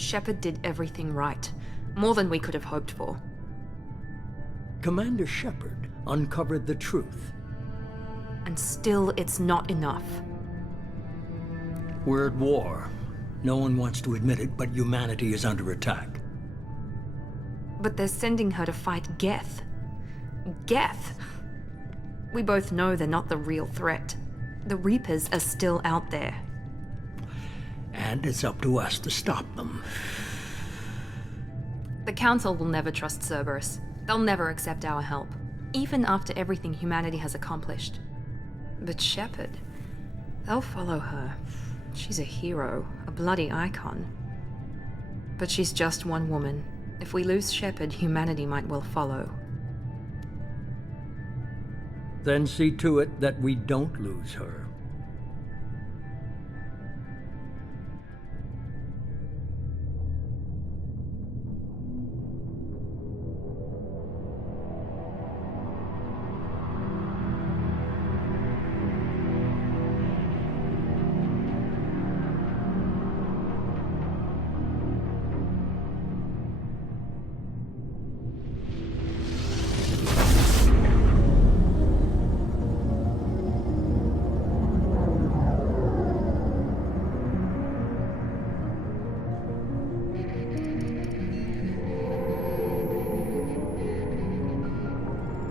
Shepard did everything right. More than we could have hoped for. Commander Shepard uncovered the truth. And still, it's not enough. We're at war. No one wants to admit it, but humanity is under attack. But they're sending her to fight Geth. Geth! We both know they're not the real threat. The Reapers are still out there. And it's up to us to stop them. The Council will never trust Cerberus. They'll never accept our help, even after everything humanity has accomplished. But Shepard, they'll follow her. She's a hero, a bloody icon. But she's just one woman. If we lose Shepard, humanity might well follow. Then see to it that we don't lose her.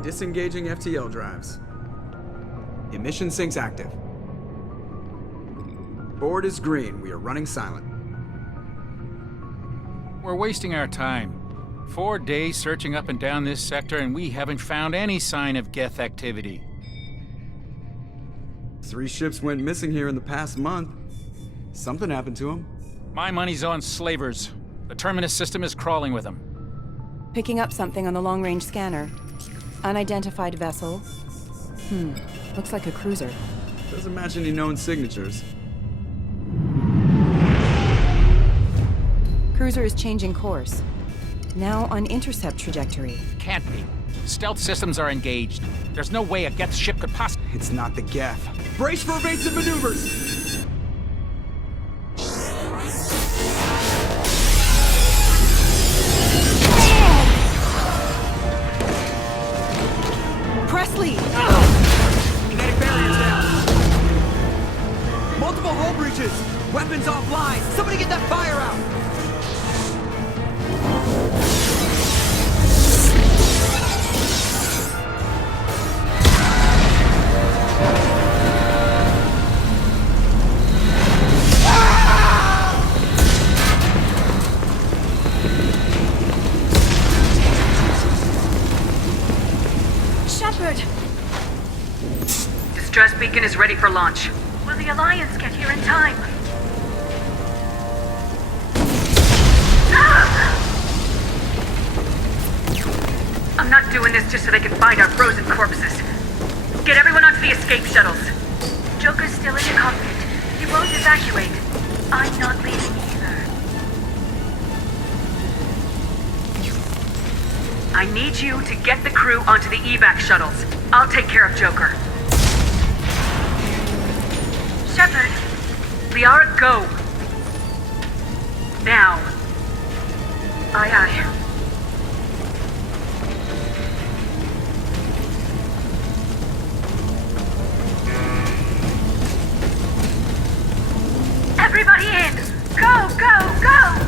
Disengaging FTL drives. Emission sinks active. Board is green. We are running silent. We're wasting our time. 4 days searching up and down this sector, and we haven't found any sign of Geth activity. 3 ships went missing here in the past month. Something happened to them. My money's on slavers. The Terminus system is crawling with them. Picking up something on the long-range scanner. Unidentified vessel. Looks like a cruiser. Doesn't match any known signatures. Cruiser is changing course. Now on intercept trajectory. Can't be. Stealth systems are engaged. There's no way a Geth ship could possibly... It's not the Geth. Brace for evasive maneuvers! Presley! Kinetic barriers down. Multiple hull breaches. Weapons offline. Somebody get that fire out. Shepard! Distress beacon is ready for launch. Will the Alliance get here in time? I'm not doing this just so they can find our frozen corpses. Get everyone onto the escape shuttles. Joker's still in the cockpit. He won't evacuate. I'm not leaving either. I need you to get the crew onto the evac shuttles. I'll take care of Joker. Shepard, Liara, go. Now. Aye, aye. Everybody in! Go, go, go!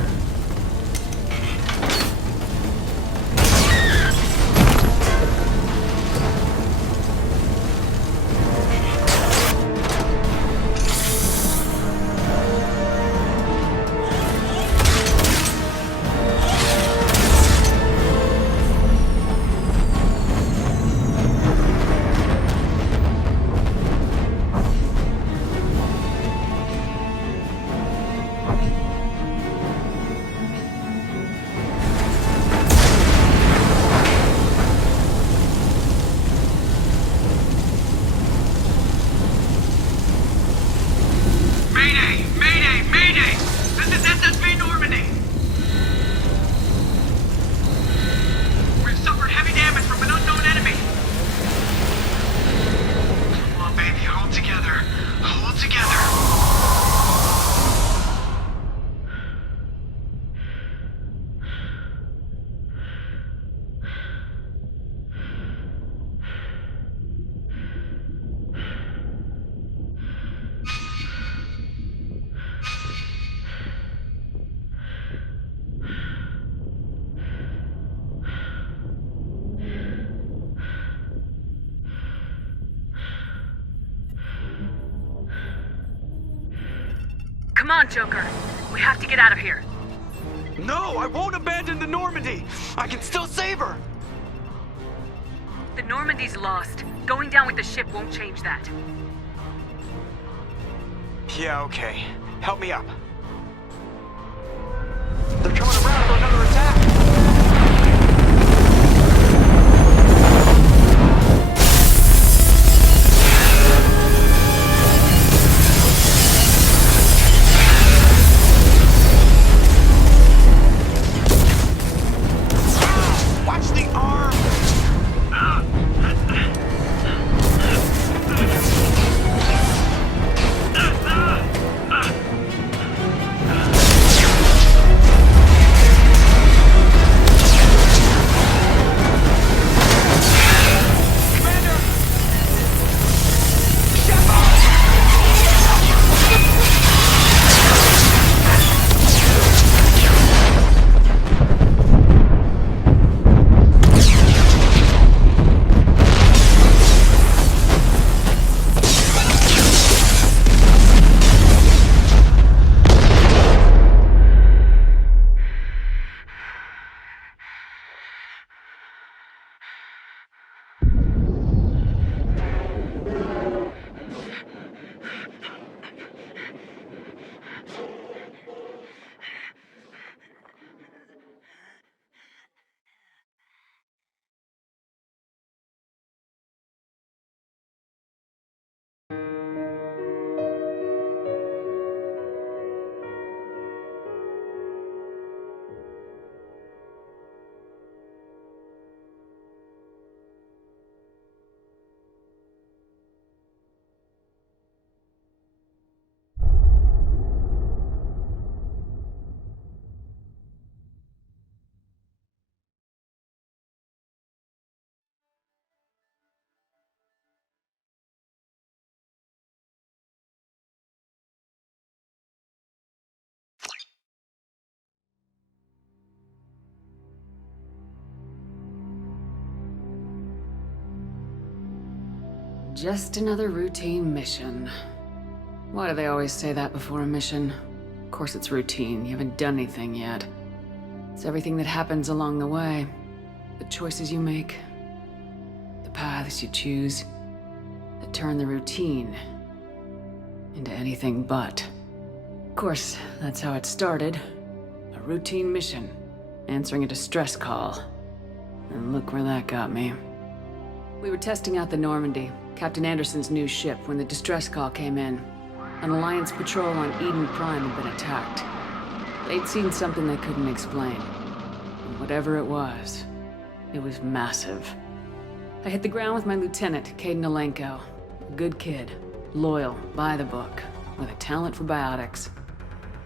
Come on, Joker. We have to get out of here. No, I won't abandon the Normandy! I can still save her! The Normandy's lost. Going down with the ship won't change that. Yeah, okay. Help me up. They're coming around for another attack! Watch the arm! Just another routine mission. Why do they always say that before a mission? Of course it's routine, you haven't done anything yet. It's everything that happens along the way. The choices you make, the paths you choose, that turn the routine into anything but. Of course, that's how it started. A routine mission, answering a distress call. And look where that got me. We were testing out the Normandy, Captain Anderson's new ship, when the distress call came in. An Alliance patrol on Eden Prime had been attacked. They'd seen something they couldn't explain. And whatever it was massive. I hit the ground with my lieutenant, Caden Alenko. A good kid, loyal, by the book, with a talent for biotics.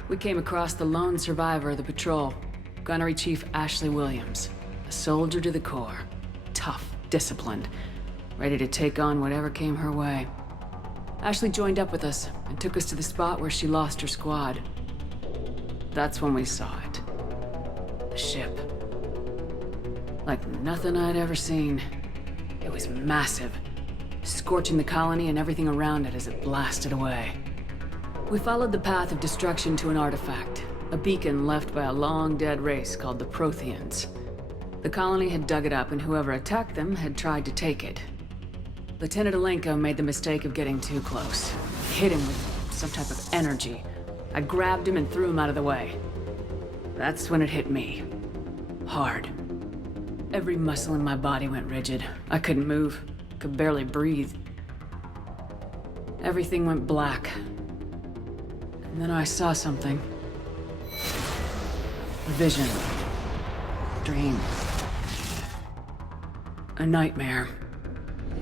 We came across the lone survivor of the patrol, Gunnery Chief Ashley Williams. A soldier to the core. Tough, disciplined, ready to take on whatever came her way. Ashley joined up with us and took us to the spot where she lost her squad. That's when we saw it. The ship. Like nothing I'd ever seen. It was massive, scorching the colony and everything around it as it blasted away. We followed the path of destruction to an artifact, a beacon left by a long-dead race called the Protheans. The colony had dug it up, and whoever attacked them had tried to take it. Lieutenant Alenko made the mistake of getting too close. Hit him with some type of energy. I grabbed him and threw him out of the way. That's when it hit me. Hard. Every muscle in my body went rigid. I couldn't move. Could barely breathe. Everything went black. And then I saw something. A vision. Dream. A nightmare.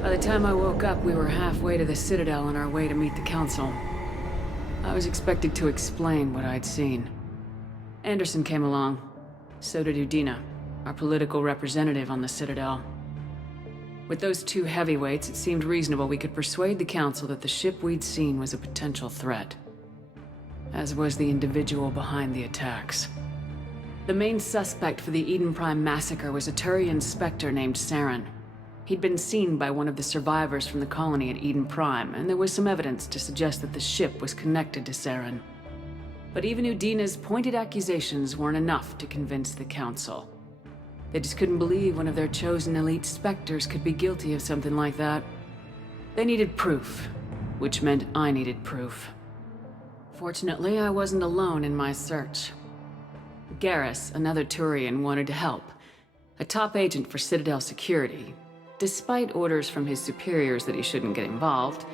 By the time I woke up, we were halfway to the Citadel on our way to meet the Council. I was expected to explain what I'd seen. Anderson came along. So did Udina, our political representative on the Citadel. With those two heavyweights, it seemed reasonable we could persuade the Council that the ship we'd seen was a potential threat. As was the individual behind the attacks. The main suspect for the Eden Prime massacre was a Turian Spectre named Saren. He'd been seen by one of the survivors from the colony at Eden Prime, and there was some evidence to suggest that the ship was connected to Saren. But even Udina's pointed accusations weren't enough to convince the Council. They just couldn't believe one of their chosen elite Spectres could be guilty of something like that. They needed proof, which meant I needed proof. Fortunately, I wasn't alone in my search. Garrus, another Turian, wanted to help. A top agent for Citadel Security. Despite orders from his superiors that he shouldn't get involved,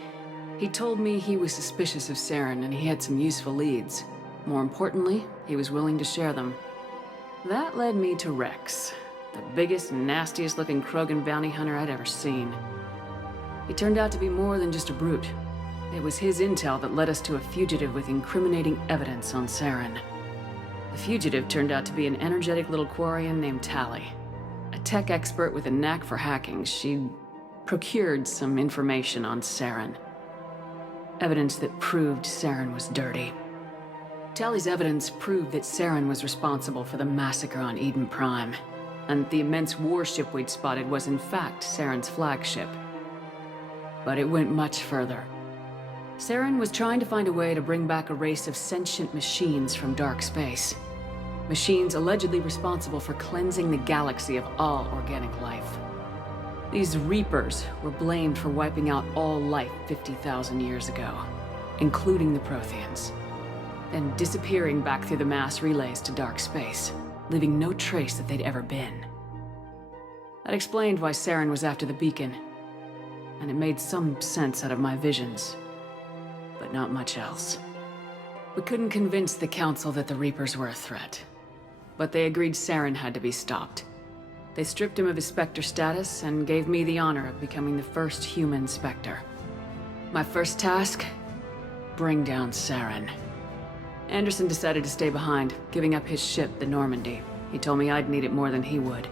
he told me he was suspicious of Saren and he had some useful leads. More importantly, he was willing to share them. That led me to Rex, the biggest, nastiest looking Krogan bounty hunter I'd ever seen. He turned out to be more than just a brute. It was his intel that led us to a fugitive with incriminating evidence on Saren. The fugitive turned out to be an energetic little Quarian named Tali. A tech expert with a knack for hacking, she'd procured some information on Saren. Evidence that proved Saren was dirty. Tali's evidence proved that Saren was responsible for the massacre on Eden Prime, and the immense warship we'd spotted was in fact Saren's flagship. But it went much further. Saren was trying to find a way to bring back a race of sentient machines from dark space. Machines allegedly responsible for cleansing the galaxy of all organic life. These Reapers were blamed for wiping out all life 50,000 years ago, including the Protheans, and disappearing back through the mass relays to dark space, leaving no trace that they'd ever been. That explained why Saren was after the beacon, and it made some sense out of my visions, but not much else. We couldn't convince the Council that the Reapers were a threat, but they agreed Saren had to be stopped. They stripped him of his Spectre status and gave me the honor of becoming the first human Spectre. My first task? Bring down Saren. Anderson decided to stay behind, giving up his ship, the Normandy. He told me I'd need it more than he would.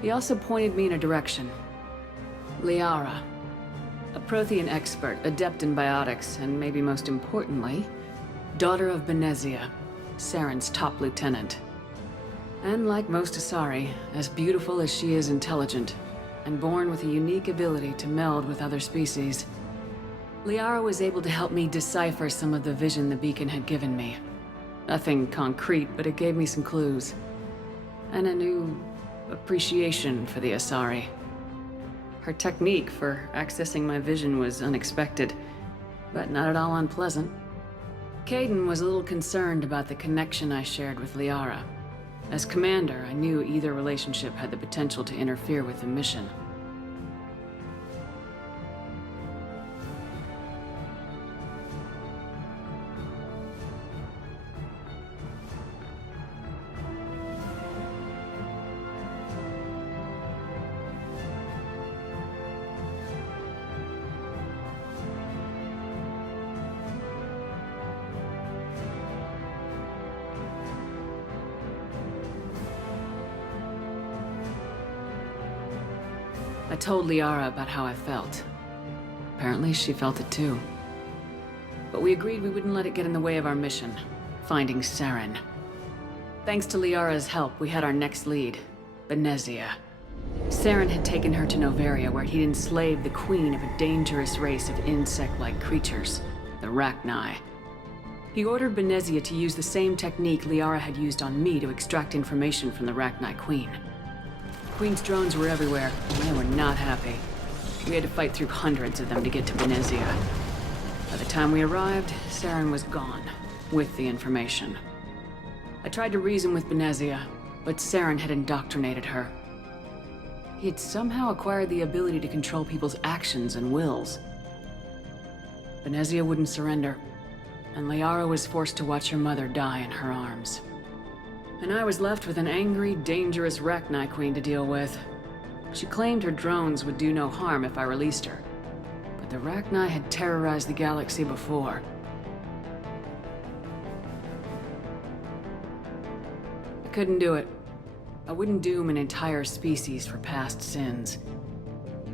He also pointed me in a direction. Liara. A Prothean expert, adept in biotics, and maybe most importantly, daughter of Benezia, Saren's top lieutenant. And like most Asari, as beautiful as she is intelligent, and born with a unique ability to meld with other species. Liara was able to help me decipher some of the vision the beacon had given me. Nothing concrete, but it gave me some clues. And a new appreciation for the Asari. Her technique for accessing my vision was unexpected, but not at all unpleasant. Caden was a little concerned about the connection I shared with Liara. As commander, I knew either relationship had the potential to interfere with the mission. I told Liara about how I felt. Apparently, she felt it too. But we agreed we wouldn't let it get in the way of our mission, finding Saren. Thanks to Liara's help, we had our next lead, Benezia. Saren had taken her to Noveria, where he'd enslaved the queen of a dangerous race of insect-like creatures, the Rachni. He ordered Benezia to use the same technique Liara had used on me to extract information from the Rachni queen. Queen's drones were everywhere, and they were not happy. We had to fight through hundreds of them to get to Benezia. By the time we arrived, Saren was gone, with the information. I tried to reason with Benezia, but Saren had indoctrinated her. He had somehow acquired the ability to control people's actions and wills. Benezia wouldn't surrender, and Liara was forced to watch her mother die in her arms. And I was left with an angry, dangerous Rachni queen to deal with. She claimed her drones would do no harm if I released her. But the Rachni had terrorized the galaxy before. I couldn't do it. I wouldn't doom an entire species for past sins.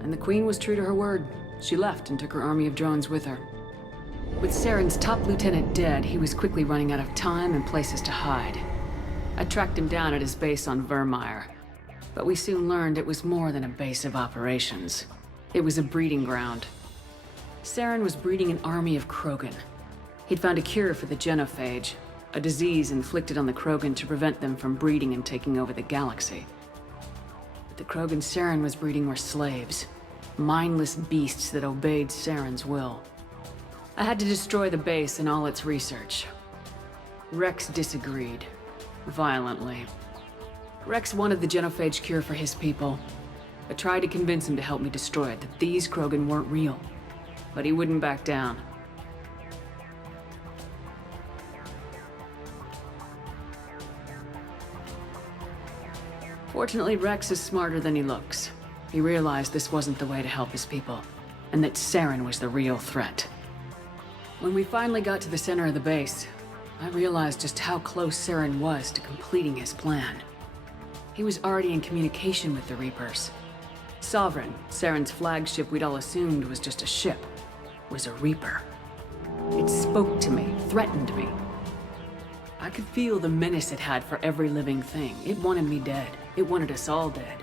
And the queen was true to her word. She left and took her army of drones with her. With Saren's top lieutenant dead, he was quickly running out of time and places to hide. I tracked him down at his base on Vermeer, but we soon learned it was more than a base of operations. It was a breeding ground. Saren was breeding an army of Krogan, He'd found a cure for the genophage, a disease inflicted on the Krogan to prevent them from breeding and taking over the galaxy. But the Krogan Saren was breeding were slaves, mindless beasts that obeyed Saren's will. I had to destroy the base and all its research. Rex disagreed, violently. Rex wanted the genophage cure for his people. I tried to convince him to help me destroy it, that these Krogan weren't real. But he wouldn't back down. Fortunately, Rex is smarter than he looks. He realized this wasn't the way to help his people, and that Saren was the real threat. When we finally got to the center of the base, I realized just how close Saren was to completing his plan. He was already in communication with the Reapers. Sovereign, Saren's flagship we'd all assumed was just a ship, was a Reaper. It spoke to me, threatened me. I could feel the menace it had for every living thing. It wanted me dead. It wanted us all dead.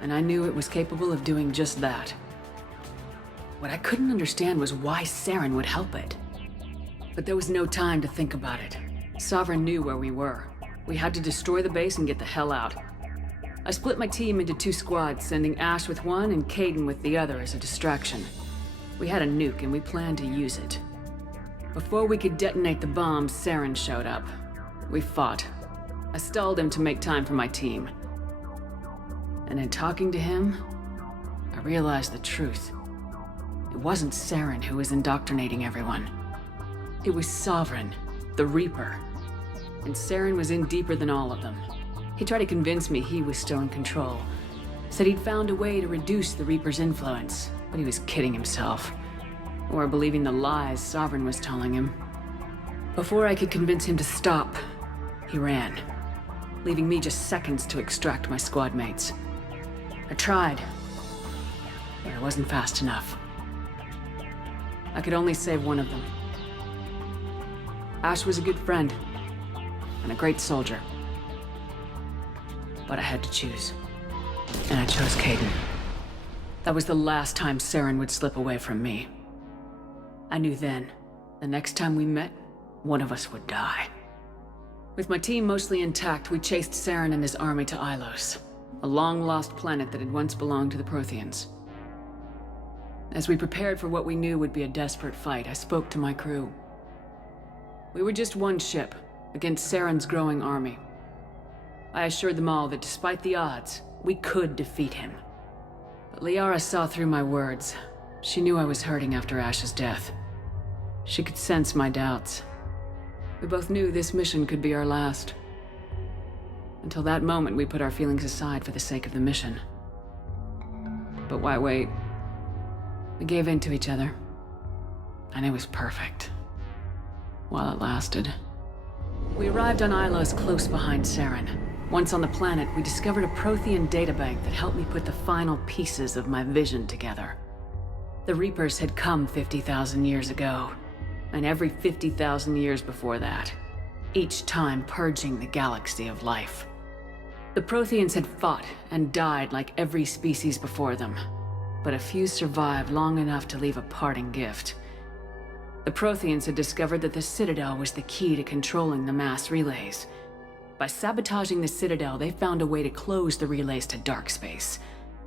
And I knew it was capable of doing just that. What I couldn't understand was why Saren would help it. But there was no time to think about it. Sovereign knew where we were. We had to destroy the base and get the hell out. I split my team into 2 squads, sending Ash with one and Caden with the other as a distraction. We had a nuke and we planned to use it. Before we could detonate the bomb, Saren showed up. We fought. I stalled him to make time for my team. And in talking to him, I realized the truth. It wasn't Saren who was indoctrinating everyone. It was Sovereign, the Reaper. And Saren was in deeper than all of them. He tried to convince me he was still in control. Said he'd found a way to reduce the Reaper's influence, but he was kidding himself. Or believing the lies Sovereign was telling him. Before I could convince him to stop, he ran, leaving me just seconds to extract my squad mates. I tried, but I wasn't fast enough. I could only save one of them. Ash was a good friend, and a great soldier. But I had to choose. And I chose Caden. That was the last time Saren would slip away from me. I knew then, the next time we met, one of us would die. With my team mostly intact, we chased Saren and his army to Ilos, a long-lost planet that had once belonged to the Protheans. As we prepared for what we knew would be a desperate fight, I spoke to my crew. We were just one ship, against Saren's growing army. I assured them all that despite the odds, we could defeat him. But Liara saw through my words. She knew I was hurting after Ash's death. She could sense my doubts. We both knew this mission could be our last. Until that moment, we put our feelings aside for the sake of the mission. But why wait? We gave in to each other. And it was perfect. While it lasted. We arrived on Ilos close behind Saren. Once on the planet, we discovered a Prothean databank that helped me put the final pieces of my vision together. The Reapers had come 50,000 years ago, and every 50,000 years before that, each time purging the galaxy of life. The Protheans had fought and died like every species before them, but a few survived long enough to leave a parting gift. The Protheans had discovered that the Citadel was the key to controlling the mass relays. By sabotaging the Citadel, they found a way to close the relays to dark space,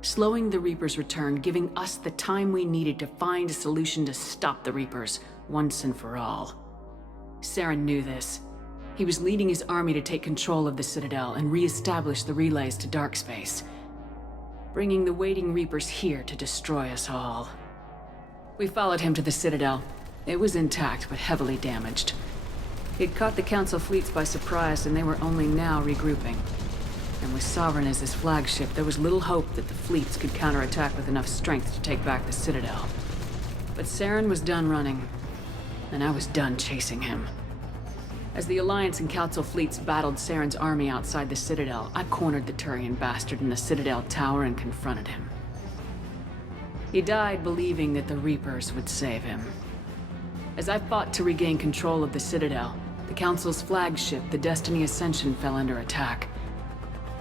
slowing the Reapers' return, giving us the time we needed to find a solution to stop the Reapers once and for all. Saren knew this. He was leading his army to take control of the Citadel and re-establish the relays to dark space, bringing the waiting Reapers here to destroy us all. We followed him to the Citadel. It was intact, but heavily damaged. He'd caught the Council fleets by surprise, and they were only now regrouping. And with Sovereign as his flagship, there was little hope that the fleets could counterattack with enough strength to take back the Citadel. But Saren was done running, and I was done chasing him. As the Alliance and Council fleets battled Saren's army outside the Citadel, I cornered the Turian bastard in the Citadel tower and confronted him. He died believing that the Reapers would save him. As I fought to regain control of the Citadel, the Council's flagship, the Destiny Ascension, fell under attack.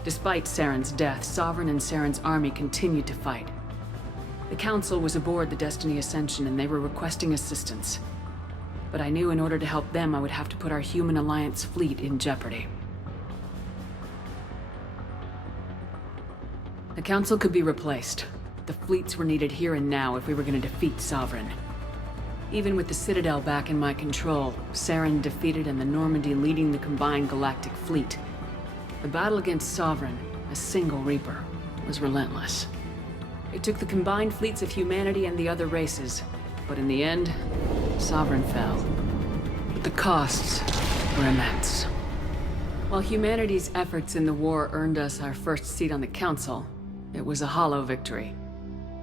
Despite Saren's death, Sovereign and Saren's army continued to fight. The Council was aboard the Destiny Ascension and they were requesting assistance. but I knew in order to help them, I would have to put our human alliance fleet in jeopardy. The Council could be replaced. The fleets were needed here and now if we were going to defeat Sovereign. Even with the Citadel back in my control, Saren defeated and the Normandy leading the combined galactic fleet, the battle against Sovereign, a single Reaper, was relentless. It took the combined fleets of humanity and the other races, but in the end, Sovereign fell. But the costs were immense. While humanity's efforts in the war earned us our first seat on the Council, it was a hollow victory.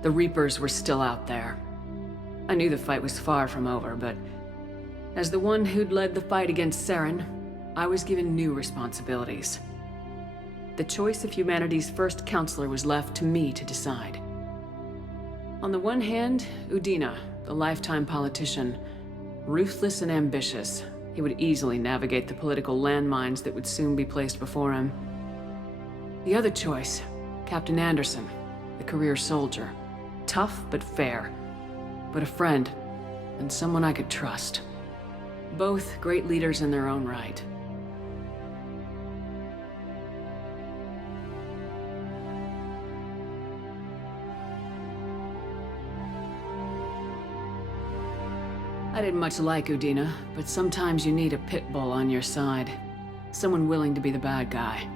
The Reapers were still out there. I knew the fight was far from over, but as the one who'd led the fight against Saren, I was given new responsibilities. The choice of humanity's first counselor was left to me to decide. On the one hand, Udina, the lifetime politician. Ruthless and ambitious, he would easily navigate the political landmines that would soon be placed before him. The other choice, Captain Anderson, the career soldier. Tough but fair, but a friend, and someone I could trust. Both great leaders in their own right. I didn't much like Udina, but sometimes you need a pit bull on your side. Someone willing to be the bad guy,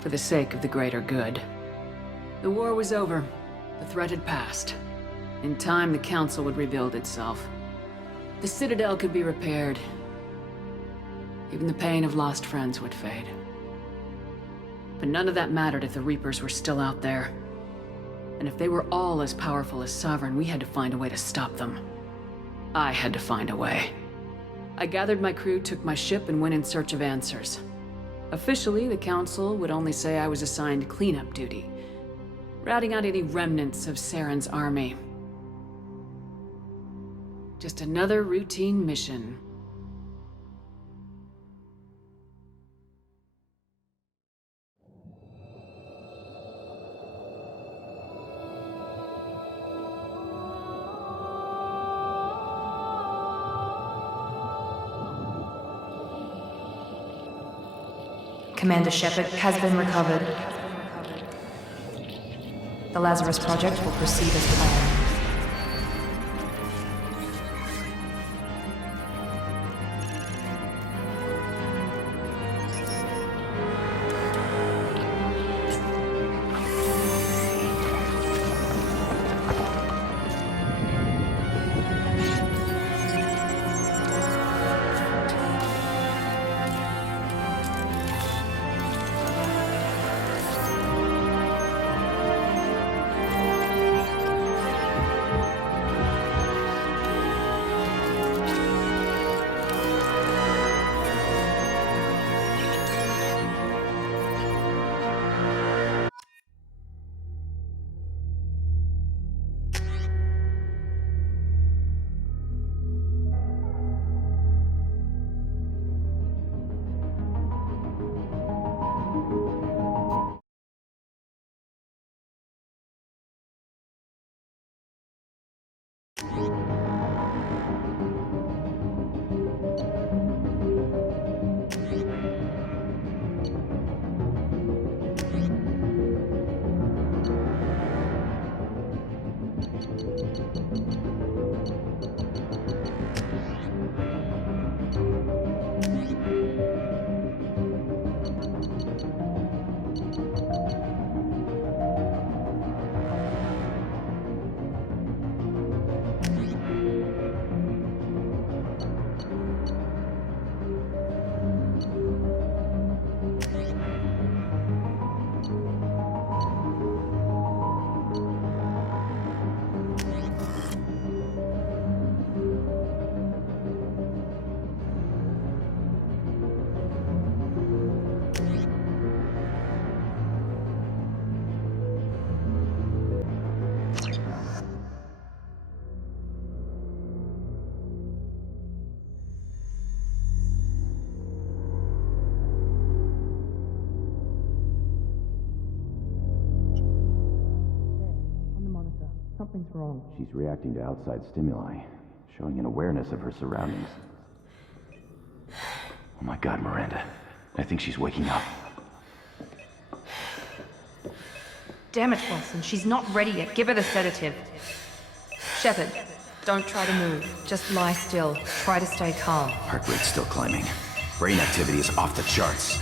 for the sake of the greater good. The war was over. The threat had passed. In time, the Council would rebuild itself. The Citadel could be repaired. Even the pain of lost friends would fade. But none of that mattered if the Reapers were still out there. And if they were all as powerful as Sovereign, we had to find a way to stop them. I had to find a way. I gathered my crew, took my ship, and went in search of answers. Officially, the Council would only say I was assigned cleanup duty, routing out any remnants of Saren's army. Just another routine mission. Commander Shepard has been recovered. The Lazarus Project will proceed as planned. Something's wrong. She's reacting to outside stimuli, showing an awareness of her surroundings. Oh my god, Miranda. I think she's waking up. Damn it, Wilson. She's not ready yet. Give her the sedative. Shepard, don't try to move. Just lie still. Try to stay calm. Heart rate's still climbing. Brain activity is off the charts.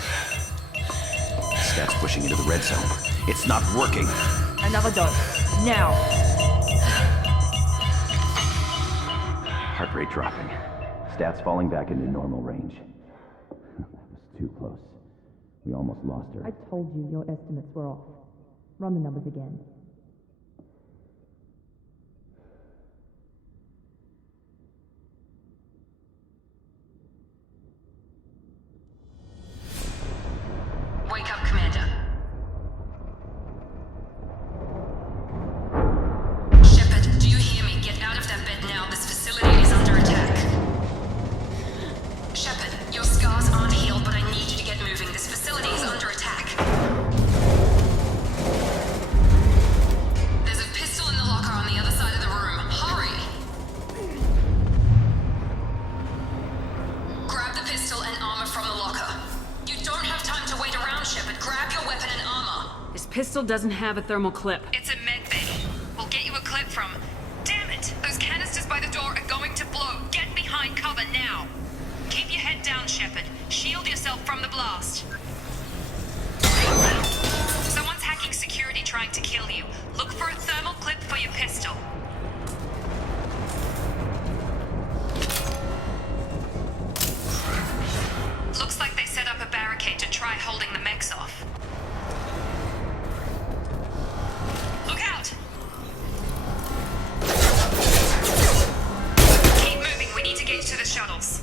Stats pushing into the red zone. It's not working. Another dose. Now. Heart rate dropping. Stats falling back into normal range. That was too close. We almost lost her. I told you your estimates were off. Run the numbers again. Wake up, Commander. Shepard, do you hear me? Get out of that bed now. This facility is under attack. Shepard, your scars aren't healed, but I need you to get moving. This facility is under attack. There's a pistol in the locker on the other side of the room. Hurry! Grab the pistol and armor from the locker. You don't have time to wait around, Shepard. Grab your weapon and armor. This pistol doesn't have a thermal clip. It's a med bay. We'll get you a clip from... Damn it! Those canisters by the door are going to blow. Get behind cover now. Keep your head down, Shepard. Shield yourself from the blast. Someone's hacking security trying to kill you. Look for a thermal clip for your pistol. Looks like they set up a barricade to try holding the mechs off. Look out! Keep moving, we need to get to the shuttles.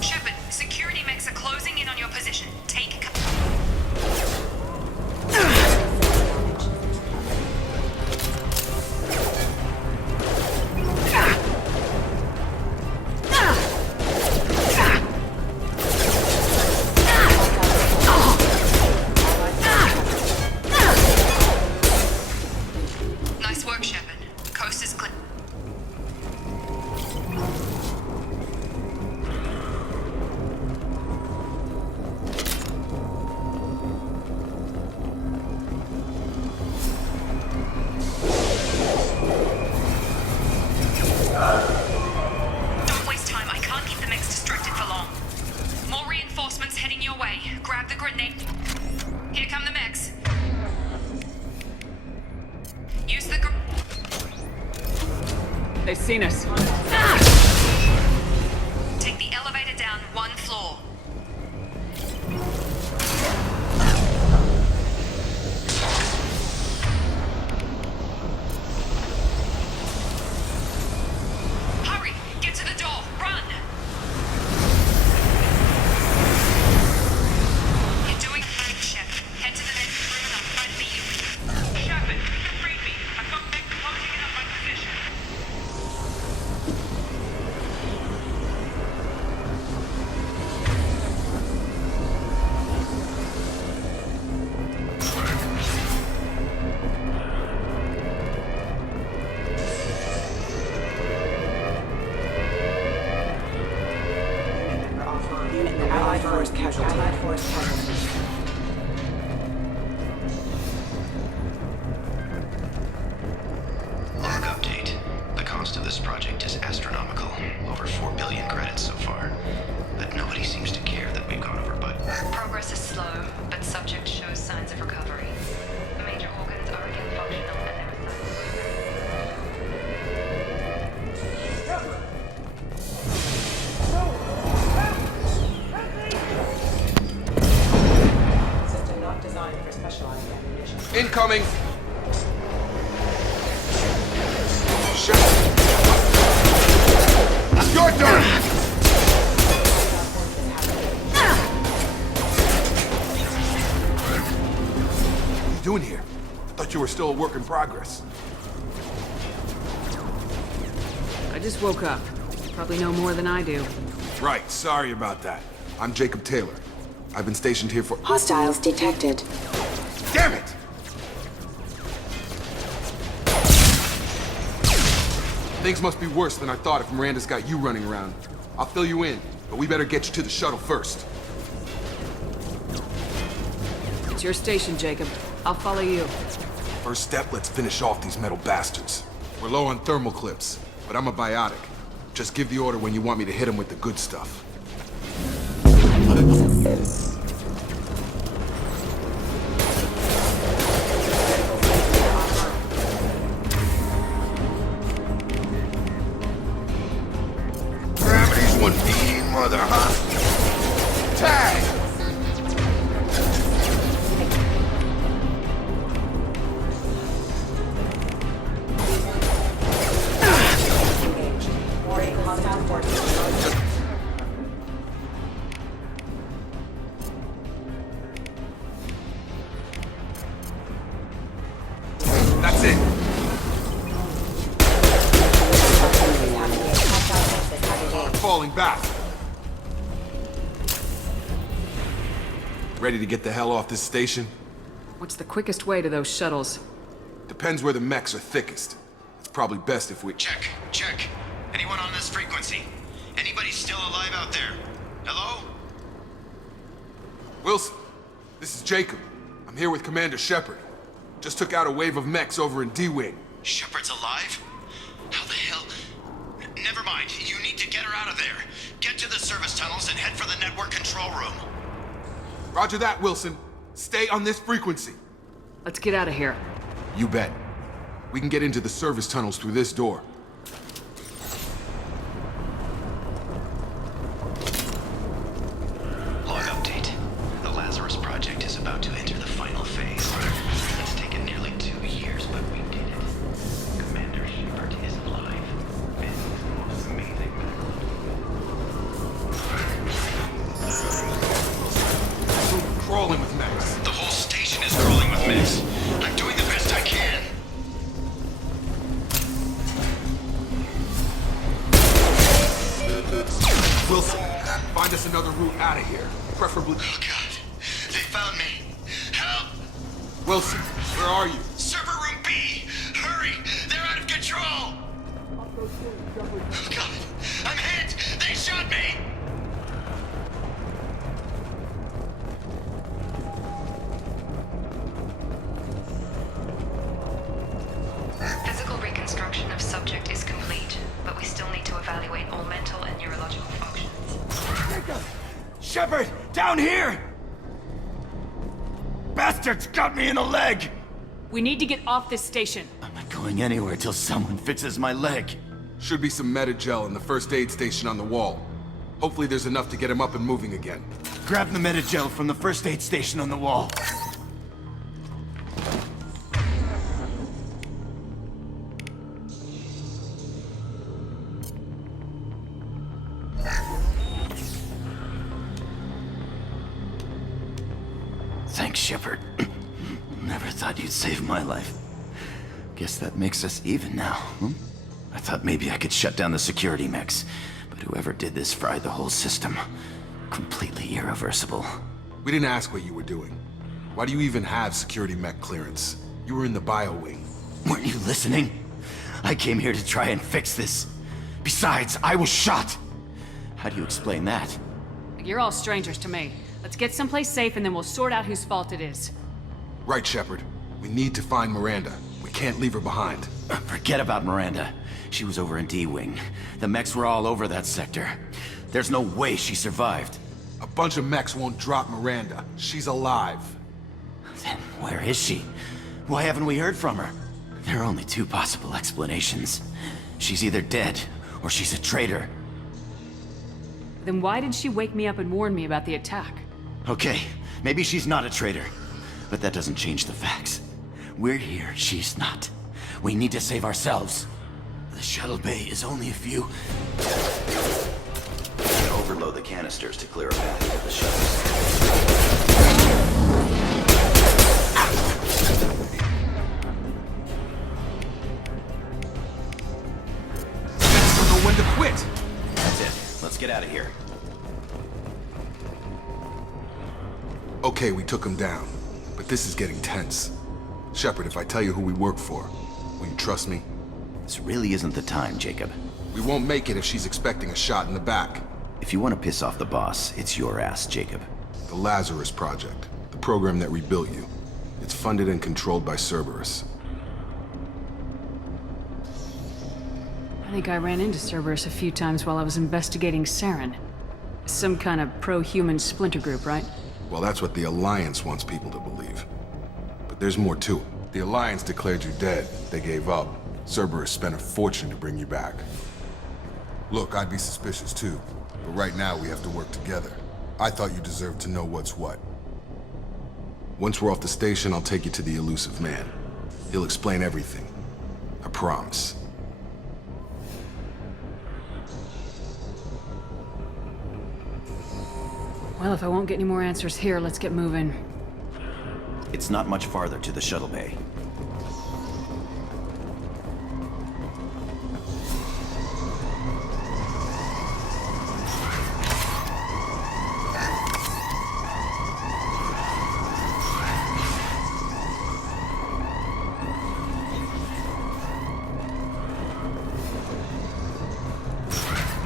Shepard, security mechs are closing in on your position. Take cover. Nice work, Shepard. Coast is clear. Don't waste time. I can't keep the mechs distracted for long. More reinforcements heading your way. Grab the grenade. Here come the mechs. Use the They've seen us. Take the elevator down one floor. Hurry! Get to the door! Run! You're doing great, Shepard. Head to the next room and I'll try to beat you. Shepard, you can read me. I've got mechs closing in on my position. Allied force casualty. Log update. The cost of this project is astronomical. Over 4 billion credits so far. But nobody seems to care that we've gone over budget. Progress is slow, but subject shows signs of recovery. Major organs are again functional and there is System not designed for specialized ammunition. Incoming! we're still a work in progress. I just woke up. Probably know more than I do. Right, sorry about that. I'm Jacob Taylor. I've been stationed here for— Hostiles detected. Damn it! Things must be worse than I thought if Miranda's got you running around. I'll fill you in, but we better get you to the shuttle first. It's your station, Jacob. I'll follow you. First step, let's finish off these metal bastards. We're low on thermal clips, but I'm a biotic. Just give the order when you want me to hit them with the good stuff. Gravity's one mean mother, huh? Tag! That's it. Falling back. Ready to get the hell off this station? What's the quickest way to those shuttles? Depends where the mechs are thickest. It's probably best if we— Check. Anyone on this frequency? Anybody still alive out there? Hello? Wilson, this is Jacob. I'm here with Commander Shepard. Just took out a wave of mechs over in D-Wing. Shepard's alive? How the hell? Never mind. You need to get her out of there. Get to the service tunnels and head for the network control room. Roger that, Wilson. Stay on this frequency. Let's get out of here. You bet. We can get into the service tunnels through this door. Log update. The Lazarus Project is about to enter the final phase. It's taken nearly 2 years, but we did it. Commander Shepard is alive. This is the most amazing We're crawling with mechs. The whole station is crawling with mechs. I'm doing the best I can. Wilson, find us another route out of here. Preferably— Oh god. They found me. Help! Wilson, where are you? Server room B! Hurry! They're out of control! Oh god! I'm hit! They shot me! Physical reconstruction of subject is complete, but we still need to evaluate all mental and neurological functions. Shepard! Down here! Bastards got me in the leg! We need to get off this station. I'm not going anywhere till someone fixes my leg. Should be some Metagel in the first aid station on the wall. Hopefully there's enough to get him up and moving again. Grab the Metagel from the first aid station on the wall. Thanks, Shepard. Never thought you'd save my life. Guess that makes us even now, hmm? I thought maybe I could shut down the security mechs, but whoever did this fried the whole system. Completely irreversible. We didn't ask what you were doing. Why do you even have security mech clearance? You were in the bio wing. Weren't you listening? I came here to try and fix this. Besides, I was shot. How do you explain that? You're all strangers to me. Let's get someplace safe and then we'll sort out whose fault it is. Right, Shepard. We need to find Miranda. We can't leave her behind. Forget about Miranda. She was over in D-Wing. The mechs were all over that sector. There's no way she survived. A bunch of mechs won't drop Miranda. She's alive. Then where is she? Why haven't we heard from her? There are only two possible explanations. She's either dead, or she's a traitor. Then why did she wake me up and warn me about the attack? Okay, maybe she's not a traitor. But that doesn't change the facts. We're here, she's not. We need to save ourselves. The shuttle bay is only a few... Overload the canisters to clear a path to the shuttles. get out of here. Okay, we took him down, but this is getting tense. Shepard, if I tell you who we work for, will you trust me? This really isn't the time, Jacob. We won't make it if she's expecting a shot in the back. If you want to piss off the boss, it's your ass, Jacob. The Lazarus Project, the program that rebuilt you. It's funded and controlled by Cerberus. I think I ran into Cerberus a few times while I was investigating Saren. Some kind of pro-human splinter group, right? Well, that's what the Alliance wants people to believe. But there's more to it. The Alliance declared you dead. They gave up. Cerberus spent a fortune to bring you back. Look, I'd be suspicious too. But right now, we have to work together. I thought you deserved to know what's what. Once we're off the station, I'll take you to the elusive man. He'll explain everything. I promise. Well, if I won't get any more answers here, let's get moving. It's not much farther to the shuttle bay.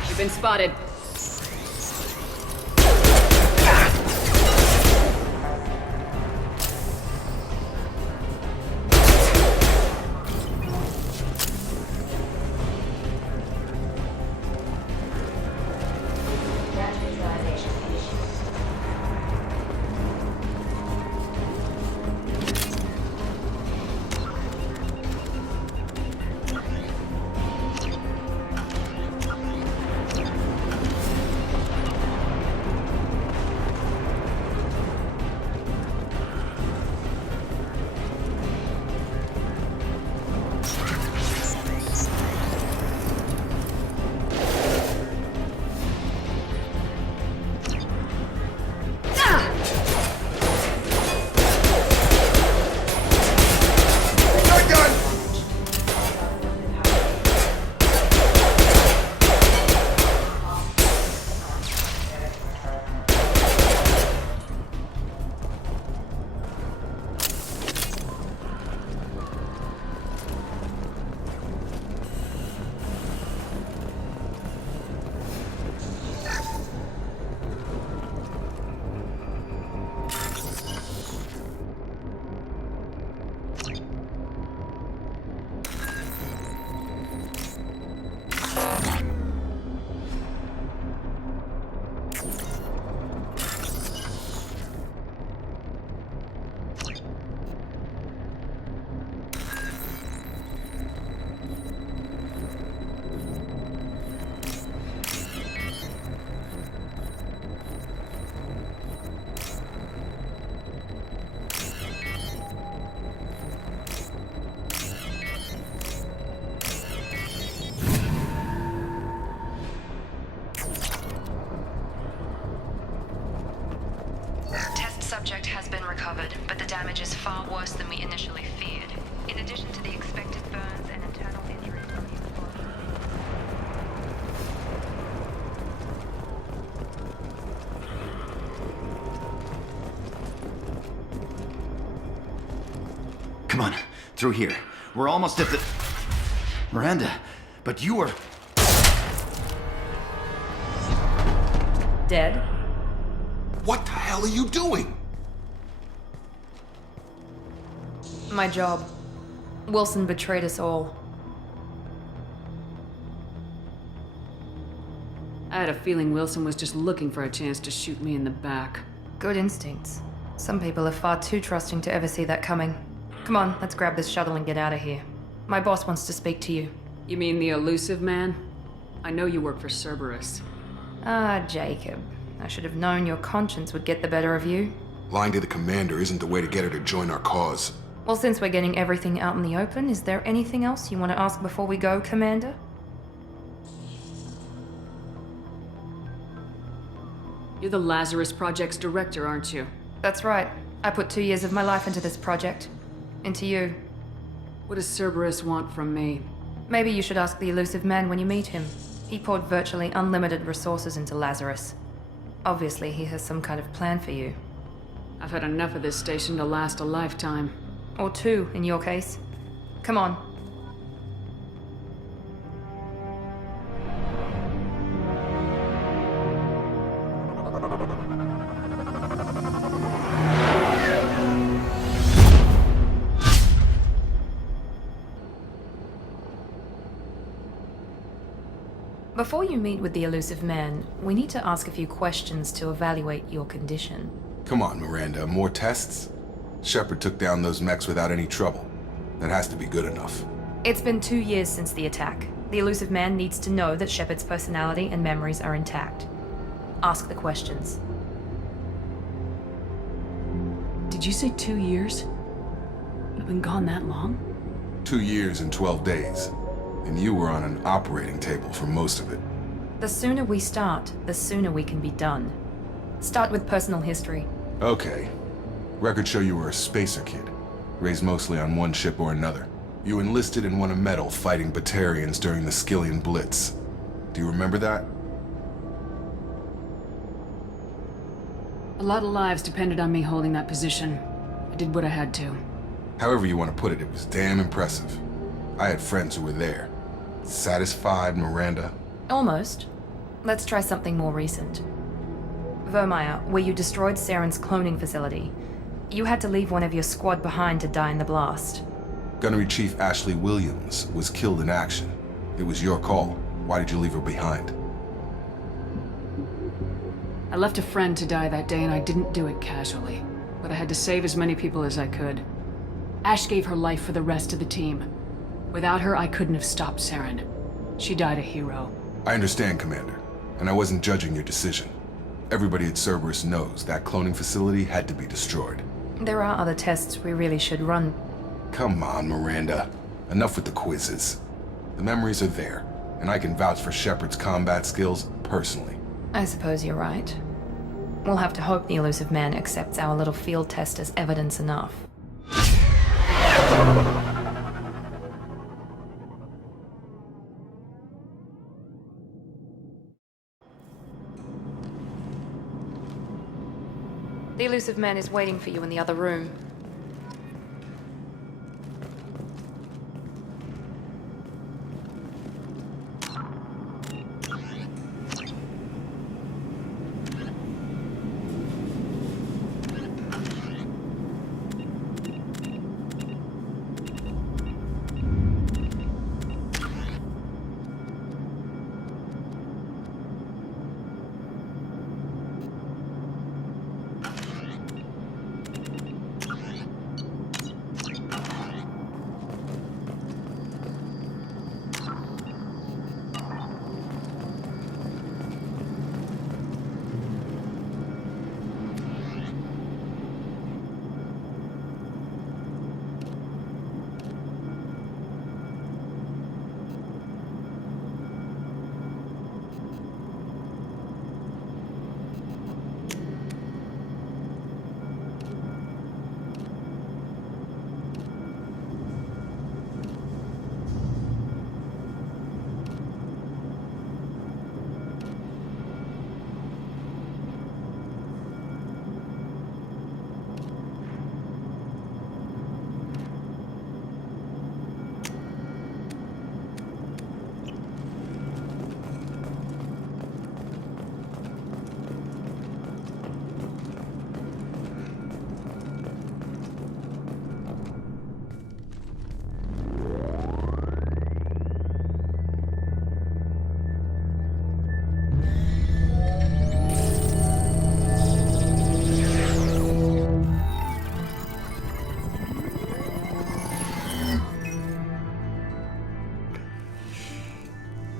We've been spotted. Subject has been recovered, but the damage is far worse than we initially feared. In addition to the expected burns and internal injuries from the explosion. Come on, through here. We're almost at the... Miranda, but you were... Dead? What the hell are you doing? My job. Wilson betrayed us all. I had a feeling Wilson was just looking for a chance to shoot me in the back. Good instincts. Some people are far too trusting to ever see that coming. Come on, let's grab this shuttle and get out of here. My boss wants to speak to you. You mean the elusive man? I know you work for Cerberus. Ah, Jacob. I should have known your conscience would get the better of you. Lying to the commander isn't the way to get her to join our cause. Well, since we're getting everything out in the open, is there anything else you want to ask before we go, Commander? You're the Lazarus Project's director, aren't you? That's right. I put 2 years of my life into this project. Into you. What does Cerberus want from me? Maybe you should ask the elusive man when you meet him. He poured virtually unlimited resources into Lazarus. Obviously, he has some kind of plan for you. I've had enough of this station to last a lifetime. Or two, in your case. Come on. Before you meet with the elusive man, we need to ask a few questions to evaluate your condition. Come on, Miranda, more tests? Shepard took down those mechs without any trouble. That has to be good enough. It's been 2 years since the attack. The elusive man needs to know that Shepard's personality and memories are intact. Ask the questions. Did you say 2 years? You've been gone that long? 2 years and 12 days. And you were on an operating table for most of it. The sooner we start, the sooner we can be done. Start with personal history. Okay. Records show you were a spacer kid, raised mostly on one ship or another. You enlisted and won a medal fighting Batarians during the Skillian Blitz. Do you remember that? A lot of lives depended on me holding that position. I did what I had to. However you want to put it, it was damn impressive. I had friends who were there. Satisfied, Miranda? Almost. Let's try something more recent. Vermeer, where you destroyed Saren's cloning facility. You had to leave one of your squad behind to die in the blast. Gunnery Chief Ashley Williams was killed in action. It was your call. Why did you leave her behind? I left a friend to die that day and I didn't do it casually. But I had to save as many people as I could. Ash gave her life for the rest of the team. Without her, I couldn't have stopped Saren. She died a hero. I understand, Commander. And I wasn't judging your decision. Everybody at Cerberus knows that cloning facility had to be destroyed. There are other tests we really should run. Come on, Miranda. Enough with the quizzes. The memories are there, and I can vouch for Shepard's combat skills personally. I suppose you're right. We'll have to hope the elusive man accepts our little field test as evidence enough. The elusive man is waiting for you in the other room.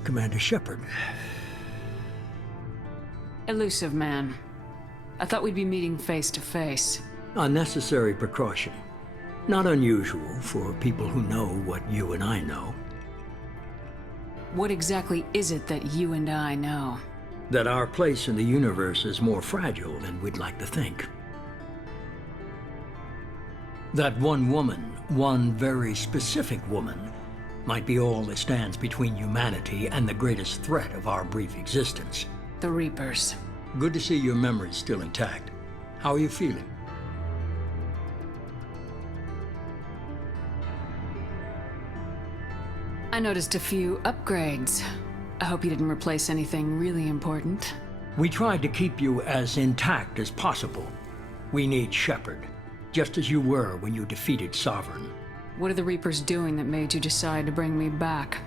Commander Shepard. Elusive man. I thought we'd be meeting face to face. Unnecessary precaution. Not unusual for people who know what you and I know. What exactly is it that you and I know? That our place in the universe is more fragile than we'd like to think. That one woman, one very specific woman, might be all that stands between humanity and the greatest threat of our brief existence. The Reapers. Good to see your memory's still intact. How are you feeling? I noticed a few upgrades. I hope you didn't replace anything really important. We tried to keep you as intact as possible. We need Shepard, just as you were when you defeated Sovereign. What are the Reapers doing that made you decide to bring me back?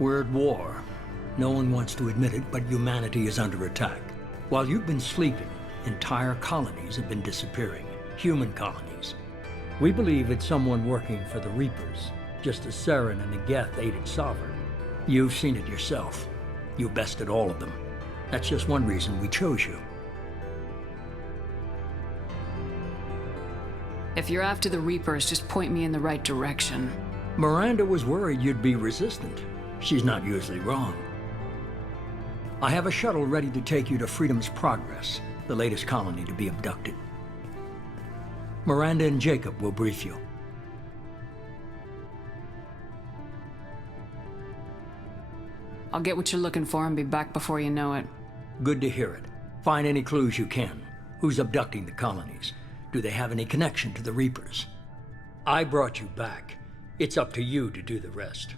We're at war. No one wants to admit it, but humanity is under attack. While you've been sleeping, entire colonies have been disappearing. Human colonies. We believe it's someone working for the Reapers, just as Saren and the Geth aided Sovereign. You've seen it yourself. You bested all of them. That's just one reason we chose you. If you're after the Reapers, just point me in the right direction. Miranda was worried you'd be resistant. She's not usually wrong. I have a shuttle ready to take you to Freedom's Progress, the latest colony to be abducted. Miranda and Jacob will brief you. I'll get what you're looking for and be back before you know it. Good to hear it. Find any clues you can. Who's abducting the colonies? Do they have any connection to the Reapers? I brought you back. It's up to you to do the rest.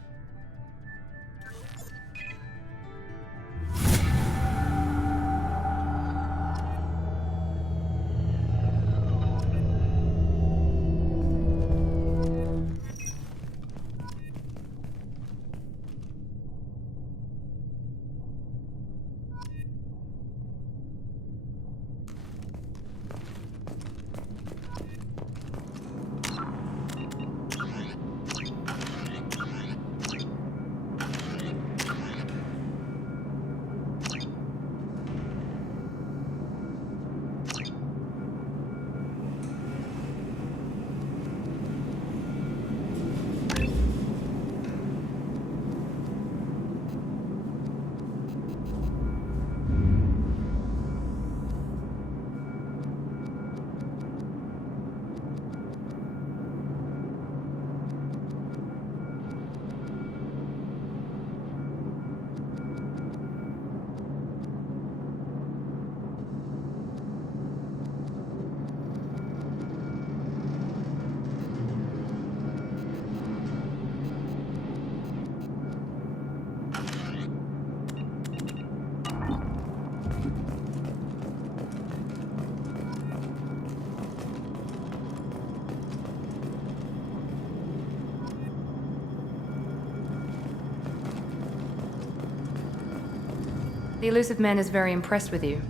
The elusive man is very impressed with you.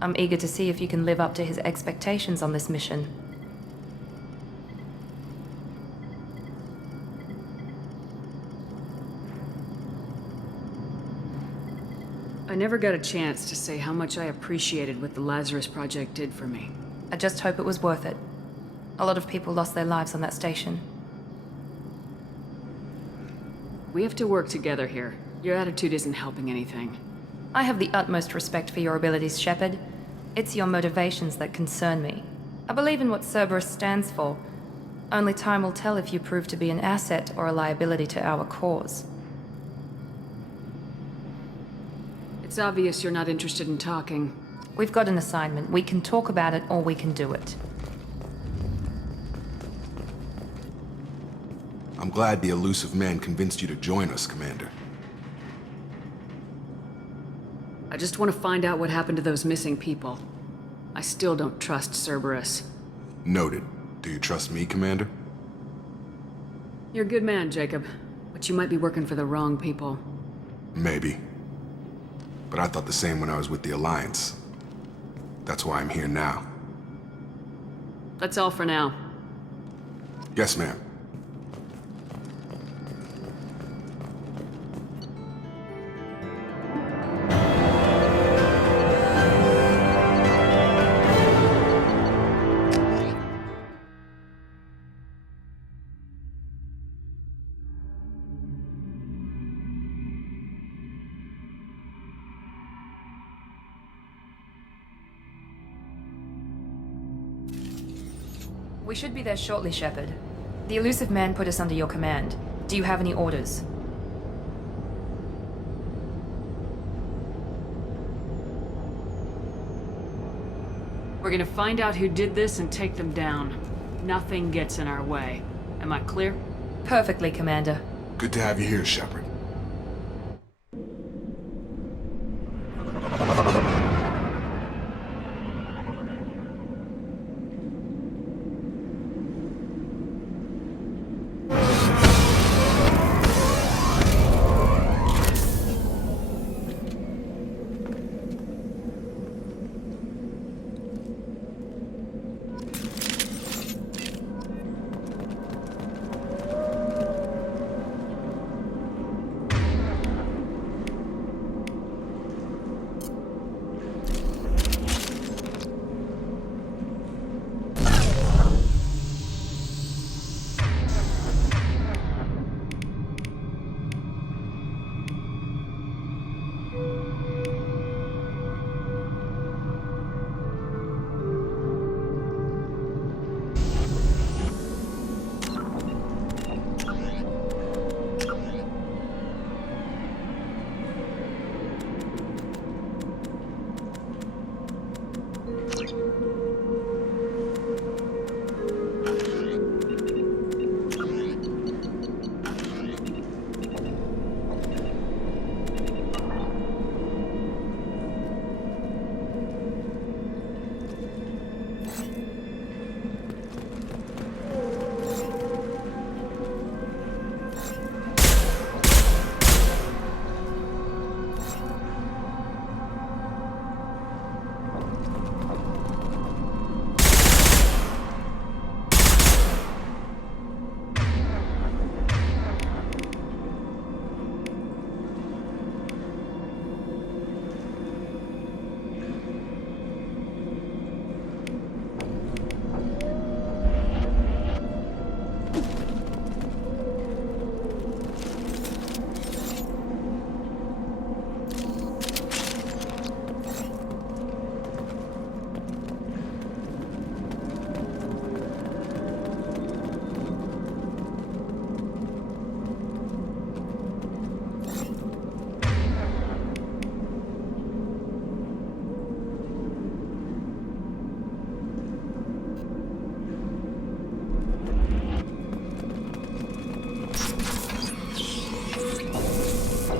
I'm eager to see if you can live up to his expectations on this mission. I never got a chance to say how much I appreciated what the Lazarus Project did for me. I just hope it was worth it. A lot of people lost their lives on that station. We have to work together here. Your attitude isn't helping anything. I have the utmost respect for your abilities, Shepard. It's your motivations that concern me. I believe in what Cerberus stands for. Only time will tell if you prove to be an asset or a liability to our cause. It's obvious you're not interested in talking. We've got an assignment. We can talk about it or we can do it. I'm glad the elusive man convinced you to join us, Commander. I just want to find out what happened to those missing people. I still don't trust Cerberus. Noted. Do you trust me, Commander? You're a good man, Jacob. But you might be working for the wrong people. Maybe. But I thought the same when I was with the Alliance. That's why I'm here now. That's all for now. Yes, ma'am. We should be there shortly, Shepard. The elusive man put us under your command. Do you have any orders? We're gonna find out who did this and take them down. Nothing gets in our way. Am I clear? Perfectly, Commander. Good to have you here, Shepard.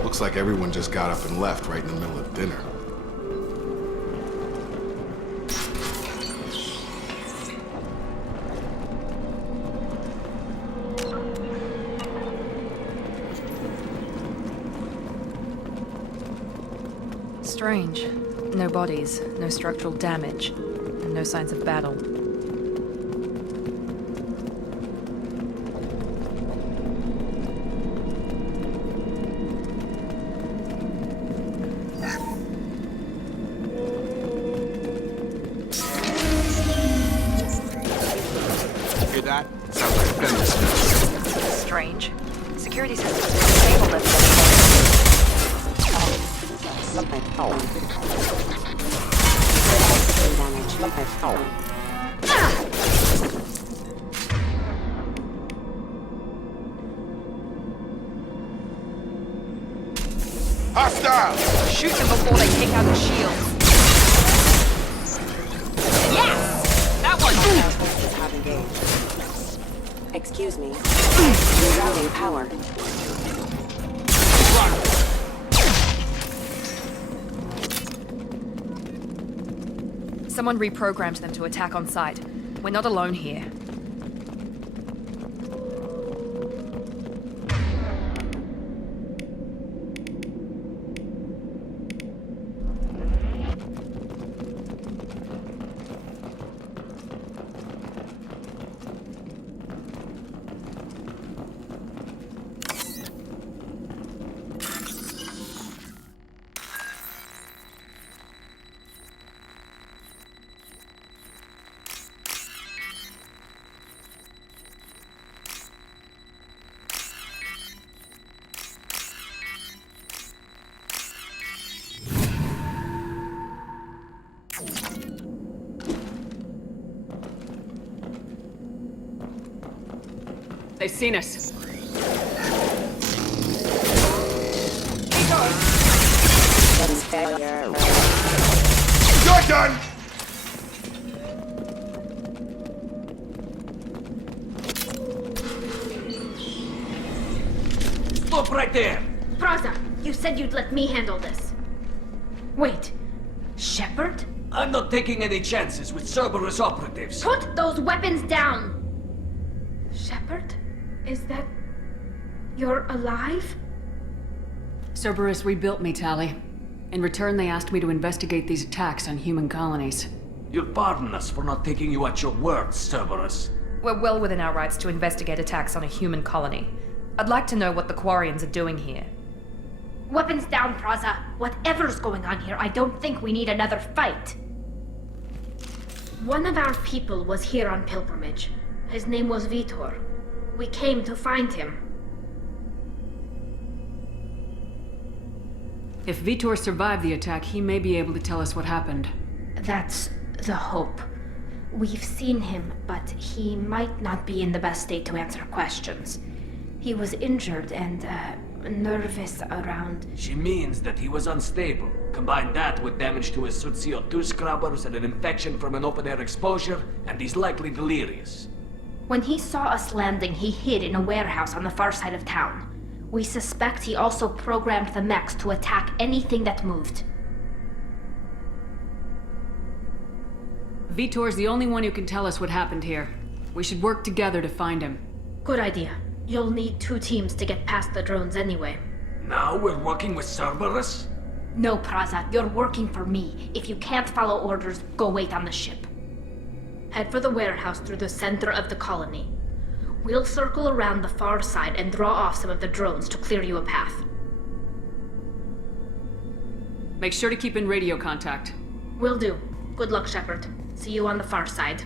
Looks like everyone just got up and left right in the middle of dinner. Strange. No bodies, no structural damage, and no signs of battle. Hear that? Sounds like fence. Strange. Security systems are disabled at the Hostile! Shoot them before they take out the shields. Yes! That one! Have engaged. Excuse me. Rerouting power. Someone reprogrammed them to attack on sight. We're not alone here. They've seen us. done! Stop right there! Praza, you said you'd let me handle this. Wait, Shepard? I'm not taking any chances with Cerberus operatives. Put those weapons down! Shepard? Is that... you're alive? Cerberus rebuilt me, Tali. In return, they asked me to investigate these attacks on human colonies. You'll pardon us for not taking you at your word, Cerberus. We're well within our rights to investigate attacks on a human colony. I'd like to know what the Quarians are doing here. Weapons down, Praza. Whatever's going on here, I don't think we need another fight. One of our people was here on pilgrimage. His name was Vitor. We came to find him. If Vitor survived the attack, he may be able to tell us what happened. That's the hope. We've seen him, but he might not be in the best state to answer questions. He was injured and, nervous around... She means that he was unstable. Combine that with damage to his suit CO2 scrubbers and an infection from an open-air exposure, and he's likely delirious. When he saw us landing, he hid in a warehouse on the far side of town. We suspect he also programmed the mechs to attack anything that moved. Vitor's the only one who can tell us what happened here. We should work together to find him. Good idea. You'll need 2 teams to get past the drones anyway. Now we're working with Cerberus? No, Praza, you're working for me. If you can't follow orders, go wait on the ship. Head for the warehouse through the center of the colony. We'll circle around the far side and draw off some of the drones to clear you a path. Make sure to keep in radio contact. Will do. Good luck, Shepard. See you on the far side.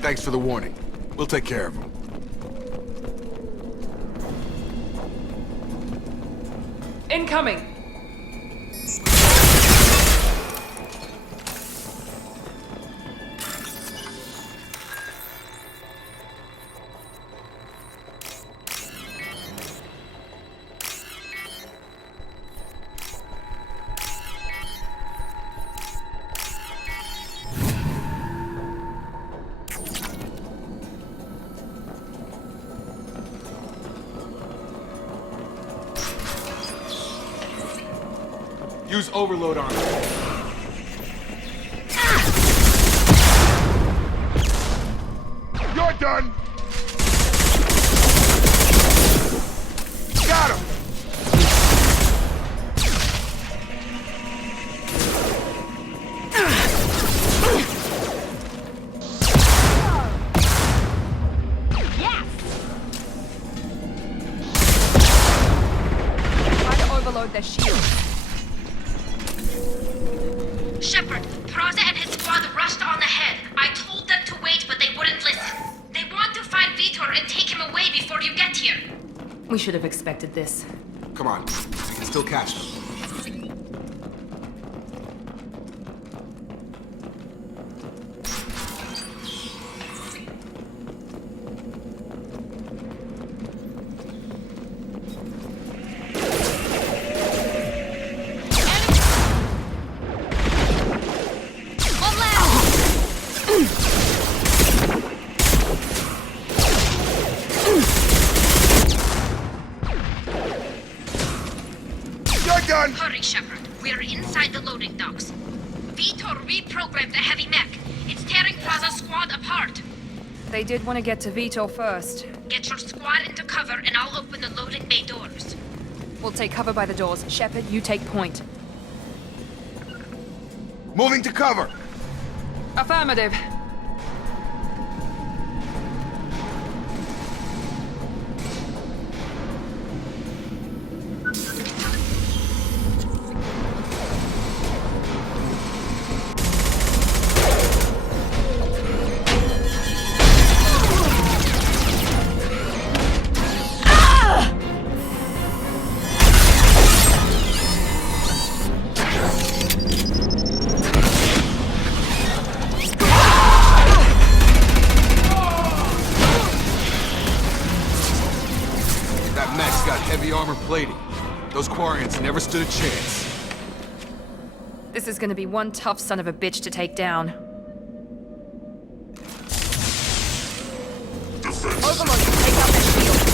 Thanks for the warning. We'll take care of him. Incoming! Use overload on him. You're done! Got him! Yes! Try to overload their shields. Shepard, Praza and his squad rushed on ahead. I told them to wait, but they wouldn't listen. They want to find Vitor and take him away before you get here. We should have expected this. Come on, we can still catch them. You're reprogrammed the heavy mech. It's tearing Plaza's squad apart. They did want to get to Vito first. Get your squad into cover and I'll open the loading bay doors. We'll take cover by the doors. Shepard, you take point. Moving to cover! Affirmative. Plating. Those Quarians never stood a chance. This is gonna be one tough son of a bitch to take down. Overlord, take out that shield.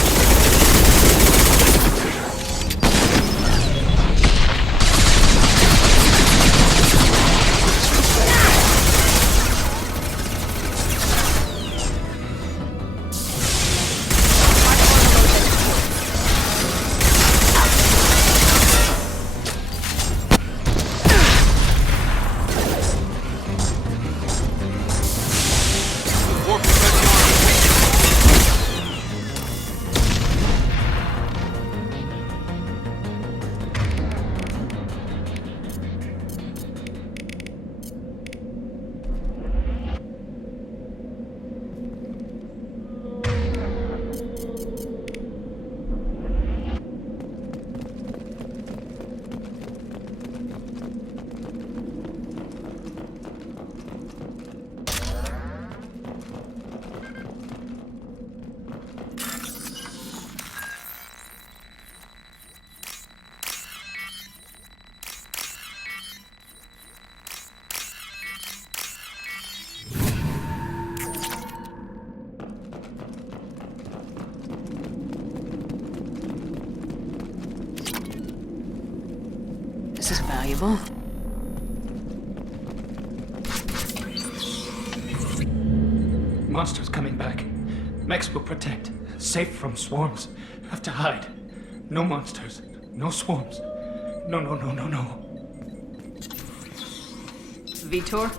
This is valuable. Monsters coming back. Mechs will protect. Safe from swarms. Have to hide. No monsters. No swarms. No. Vitor?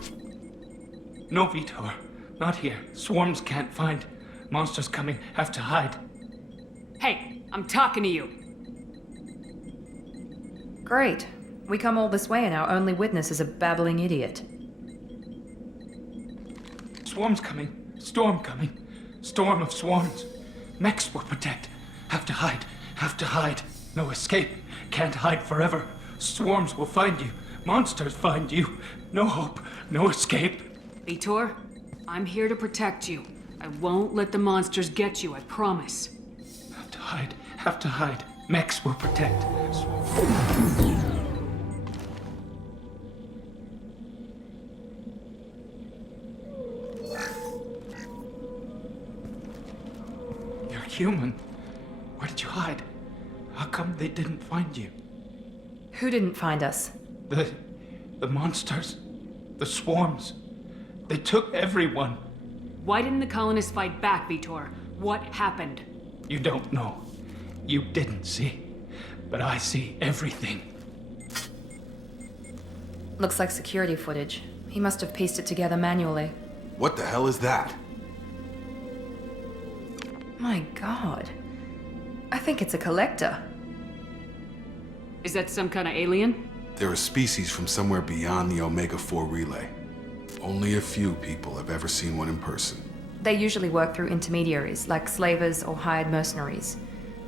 No, Vitor. Not here. Swarms can't find. Monsters coming. Have to hide. Hey, I'm talking to you. Great. We come all this way and our only witness is a babbling idiot. Swarms coming. Storm coming. Storm of swarms. Mechs will protect. Have to hide. Have to hide. No escape. Can't hide forever. Swarms will find you. Monsters find you. No hope. No escape. Vitor, I'm here to protect you. I won't let the monsters get you, I promise. Have to hide. Have to hide. Mechs will protect. You're human. Where did you hide? How come they didn't find you? Who didn't find us? The monsters. The swarms. They took everyone. Why didn't the colonists fight back, Vitor? What happened? You don't know. You didn't see. But I see everything. Looks like security footage. He must have pieced it together manually. What the hell is that? My god. I think it's a collector. Is that some kind of alien? They're a species from somewhere beyond the Omega-4 relay. Only a few people have ever seen one in person. They usually work through intermediaries, like slavers or hired mercenaries.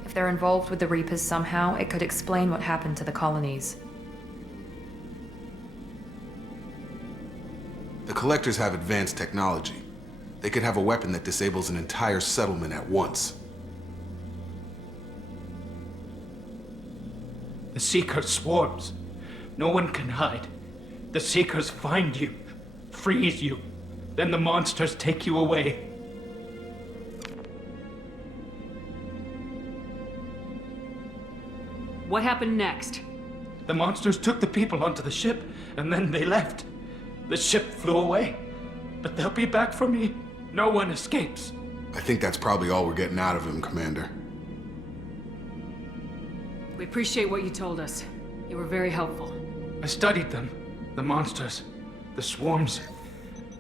If they're involved with the Reapers somehow, it could explain what happened to the colonies. The Collectors have advanced technology. They could have a weapon that disables an entire settlement at once. The Seeker swarms. No one can hide. The Seekers find you, freeze you. Then the monsters take you away. What happened next? The monsters took the people onto the ship, and then they left. The ship flew away. But they'll be back for me. No one escapes. I think that's probably all we're getting out of him, Commander. We appreciate what you told us. You were very helpful. I studied them. The monsters. The swarms.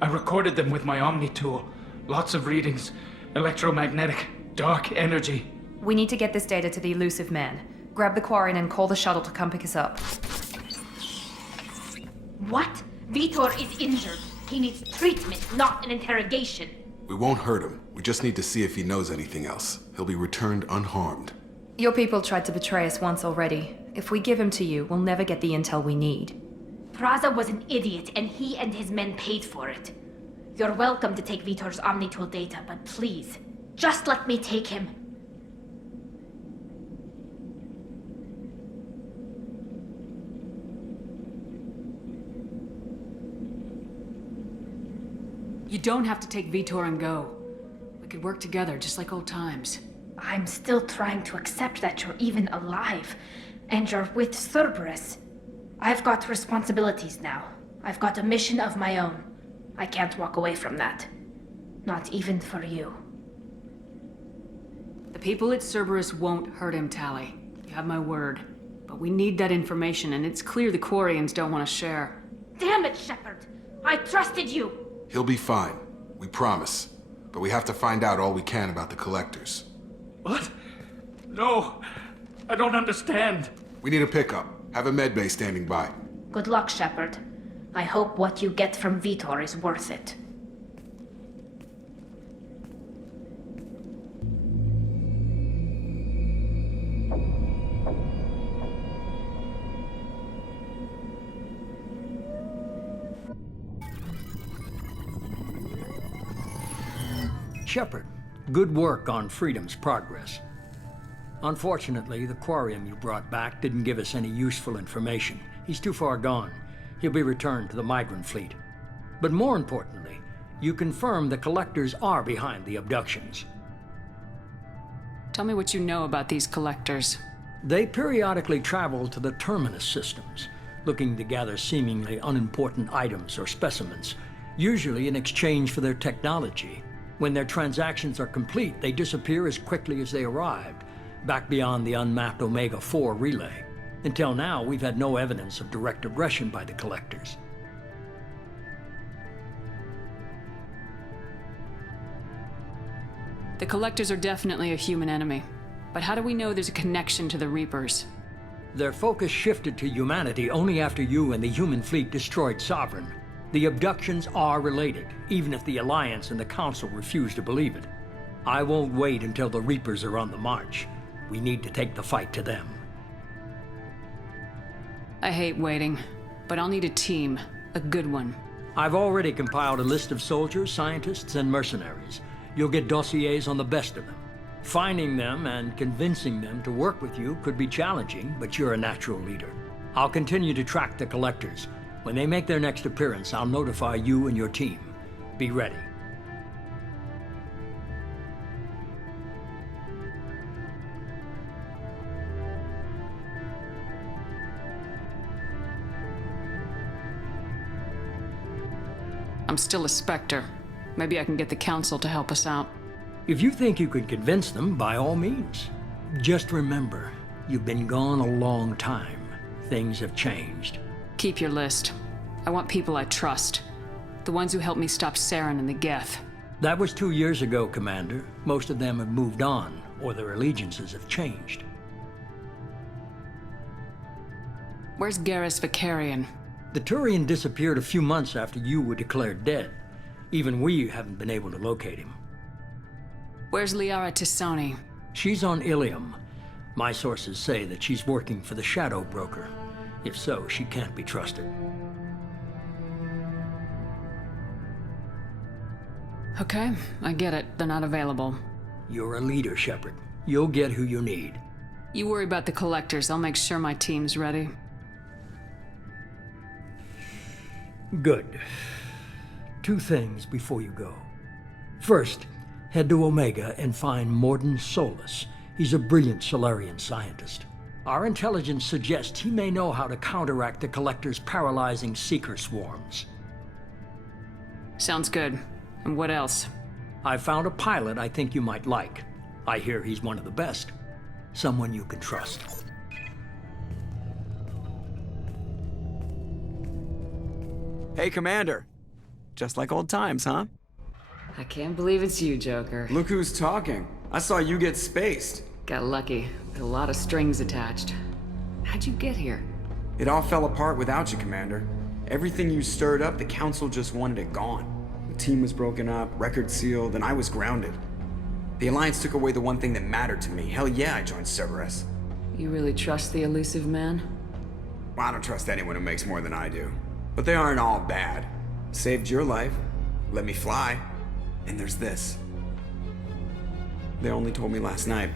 I recorded them with my Omni tool. Lots of readings. Electromagnetic. Dark energy. We need to get this data to the elusive man. Grab the Quarian and call the shuttle to come pick us up. What? Vitor is injured. He needs treatment, not an interrogation. We won't hurt him. We just need to see if he knows anything else. He'll be returned unharmed. Your people tried to betray us once already. If we give him to you, we'll never get the intel we need. Praza was an idiot, and he and his men paid for it. You're welcome to take Vitor's Omnitool data, but please, just let me take him. You don't have to take Vitor and go. We could work together, just like old times. I'm still trying to accept that you're even alive, and you're with Cerberus. I've got responsibilities now. I've got a mission of my own. I can't walk away from that. Not even for you. The people at Cerberus won't hurt him, Tally. You have my word. But we need that information, and it's clear the Quarians don't want to share. Damn it, Shepard! I trusted you! He'll be fine. We promise. But we have to find out all we can about the Collectors. What? No, I don't understand. We need a pickup. Have a medbay standing by. Good luck, Shepard. I hope what you get from Vitor is worth it. Shepard, good work on Freedom's progress. Unfortunately, the Quarian you brought back didn't give us any useful information. He's too far gone. He'll be returned to the migrant fleet. But more importantly, you confirmed the Collectors are behind the abductions. Tell me what you know about these Collectors. They periodically travel to the Terminus systems, looking to gather seemingly unimportant items or specimens, usually in exchange for their technology. When their transactions are complete, they disappear as quickly as they arrived, back beyond the unmapped Omega-4 relay. Until now, we've had no evidence of direct aggression by the Collectors. The Collectors are definitely a human enemy. But how do we know there's a connection to the Reapers? Their focus shifted to humanity only after you and the human fleet destroyed Sovereign. The abductions are related, even if the Alliance and the Council refuse to believe it. I won't wait until the Reapers are on the march. We need to take the fight to them. I hate waiting, but I'll need a team. A good one. I've already compiled a list of soldiers, scientists, and mercenaries. You'll get dossiers on the best of them. Finding them and convincing them to work with you could be challenging, but you're a natural leader. I'll continue to track the Collectors. When they make their next appearance, I'll notify you and your team. Be ready. I'm still a Spectre. Maybe I can get the Council to help us out. If you think you can convince them, by all means. Just remember, you've been gone a long time. Things have changed. Keep your list. I want people I trust. The ones who helped me stop Saren and the Geth. That was 2 years ago, Commander. Most of them have moved on, or their allegiances have changed. Where's Garrus Vicarian? The Turian disappeared a few months after you were declared dead. Even we haven't been able to locate him. Where's Liara Tisoni? She's on Ilium. My sources say that she's working for the Shadow Broker. If so, she can't be trusted. Okay, I get it. They're not available. You're a leader, Shepard. You'll get who you need. You worry about the Collectors. I'll make sure my team's ready. Good. 2 things before you go. First, head to Omega and find Morden Solus. He's a brilliant Solarian scientist. Our intelligence suggests he may know how to counteract the Collector's paralyzing Seeker swarms. Sounds good. And what else? I found a pilot I think you might like. I hear he's one of the best. Someone you can trust. Hey, Commander. Just like old times, huh? I can't believe it's you, Joker. Look who's talking. I saw you get spaced. Got lucky. With a lot of strings attached. How'd you get here? It all fell apart without you, Commander. Everything you stirred up, the Council just wanted it gone. The team was broken up, record sealed, and I was grounded. The Alliance took away the one thing that mattered to me. Hell yeah, I joined Cerberus. You really trust the elusive man? Well, I don't trust anyone who makes more than I do. But they aren't all bad. Saved your life, let me fly, and there's this. They only told me last night.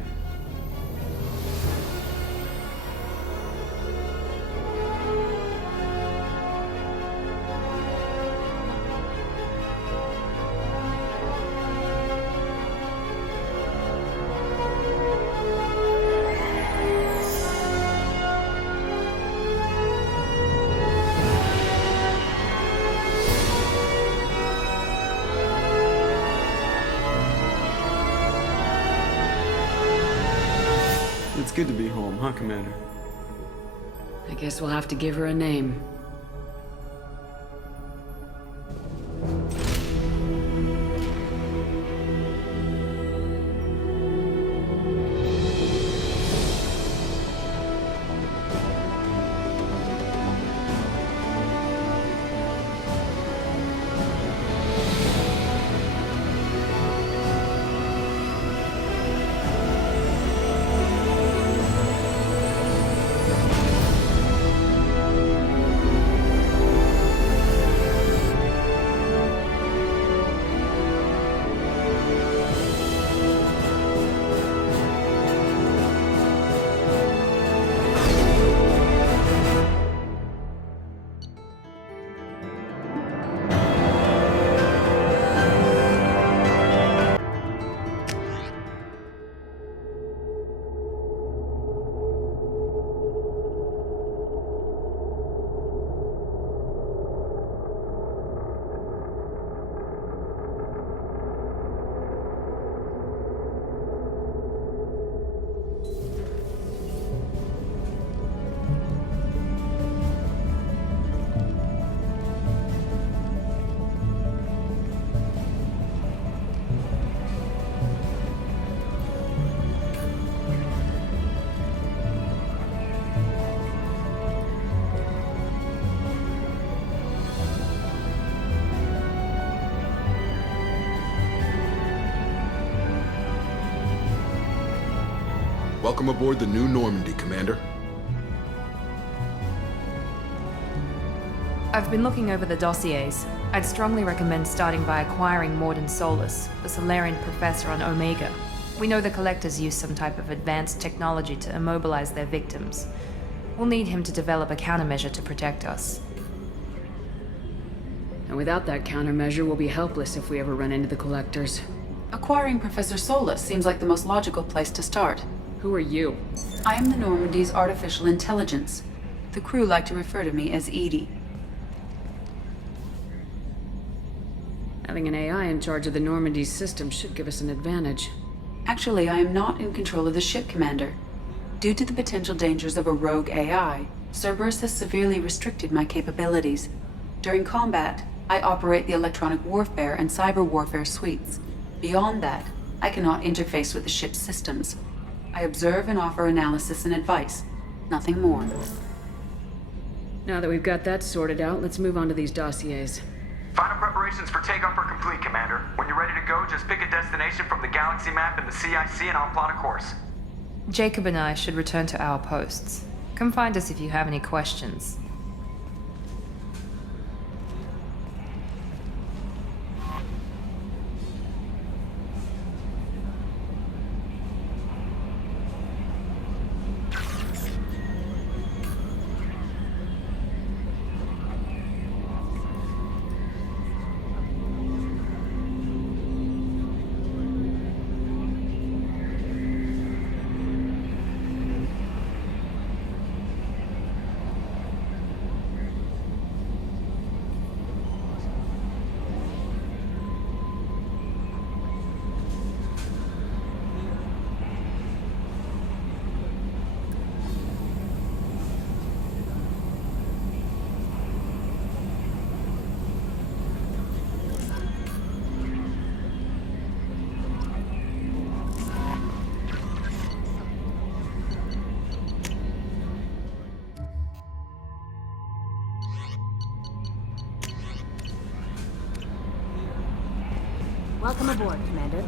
It's good to be home, huh, Commander? I guess we'll have to give her a name. Welcome aboard the New Normandy, Commander. I've been looking over the dossiers. I'd strongly recommend starting by acquiring Morden Solus, the Solarian professor on Omega. We know the Collectors use some type of advanced technology to immobilize their victims. We'll need him to develop a countermeasure to protect us. And without that countermeasure, we'll be helpless if we ever run into the Collectors. Acquiring Professor Solus seems like the most logical place to start. Who are you? I am the Normandy's artificial intelligence. The crew like to refer to me as Edie. Having an AI in charge of the Normandy's system should give us an advantage. Actually, I am not in control of the ship, Commander. Due to the potential dangers of a rogue AI, Cerberus has severely restricted my capabilities. During combat, I operate the electronic warfare and cyber warfare suites. Beyond that, I cannot interface with the ship's systems. I observe and offer analysis and advice. Nothing more. Now that we've got that sorted out, let's move on to these dossiers. Final preparations for takeoff are complete, Commander. When you're ready to go, just pick a destination from the galaxy map in the CIC and I'll plot a course. Jacob and I should return to our posts. Come find us if you have any questions. Welcome aboard, Commander.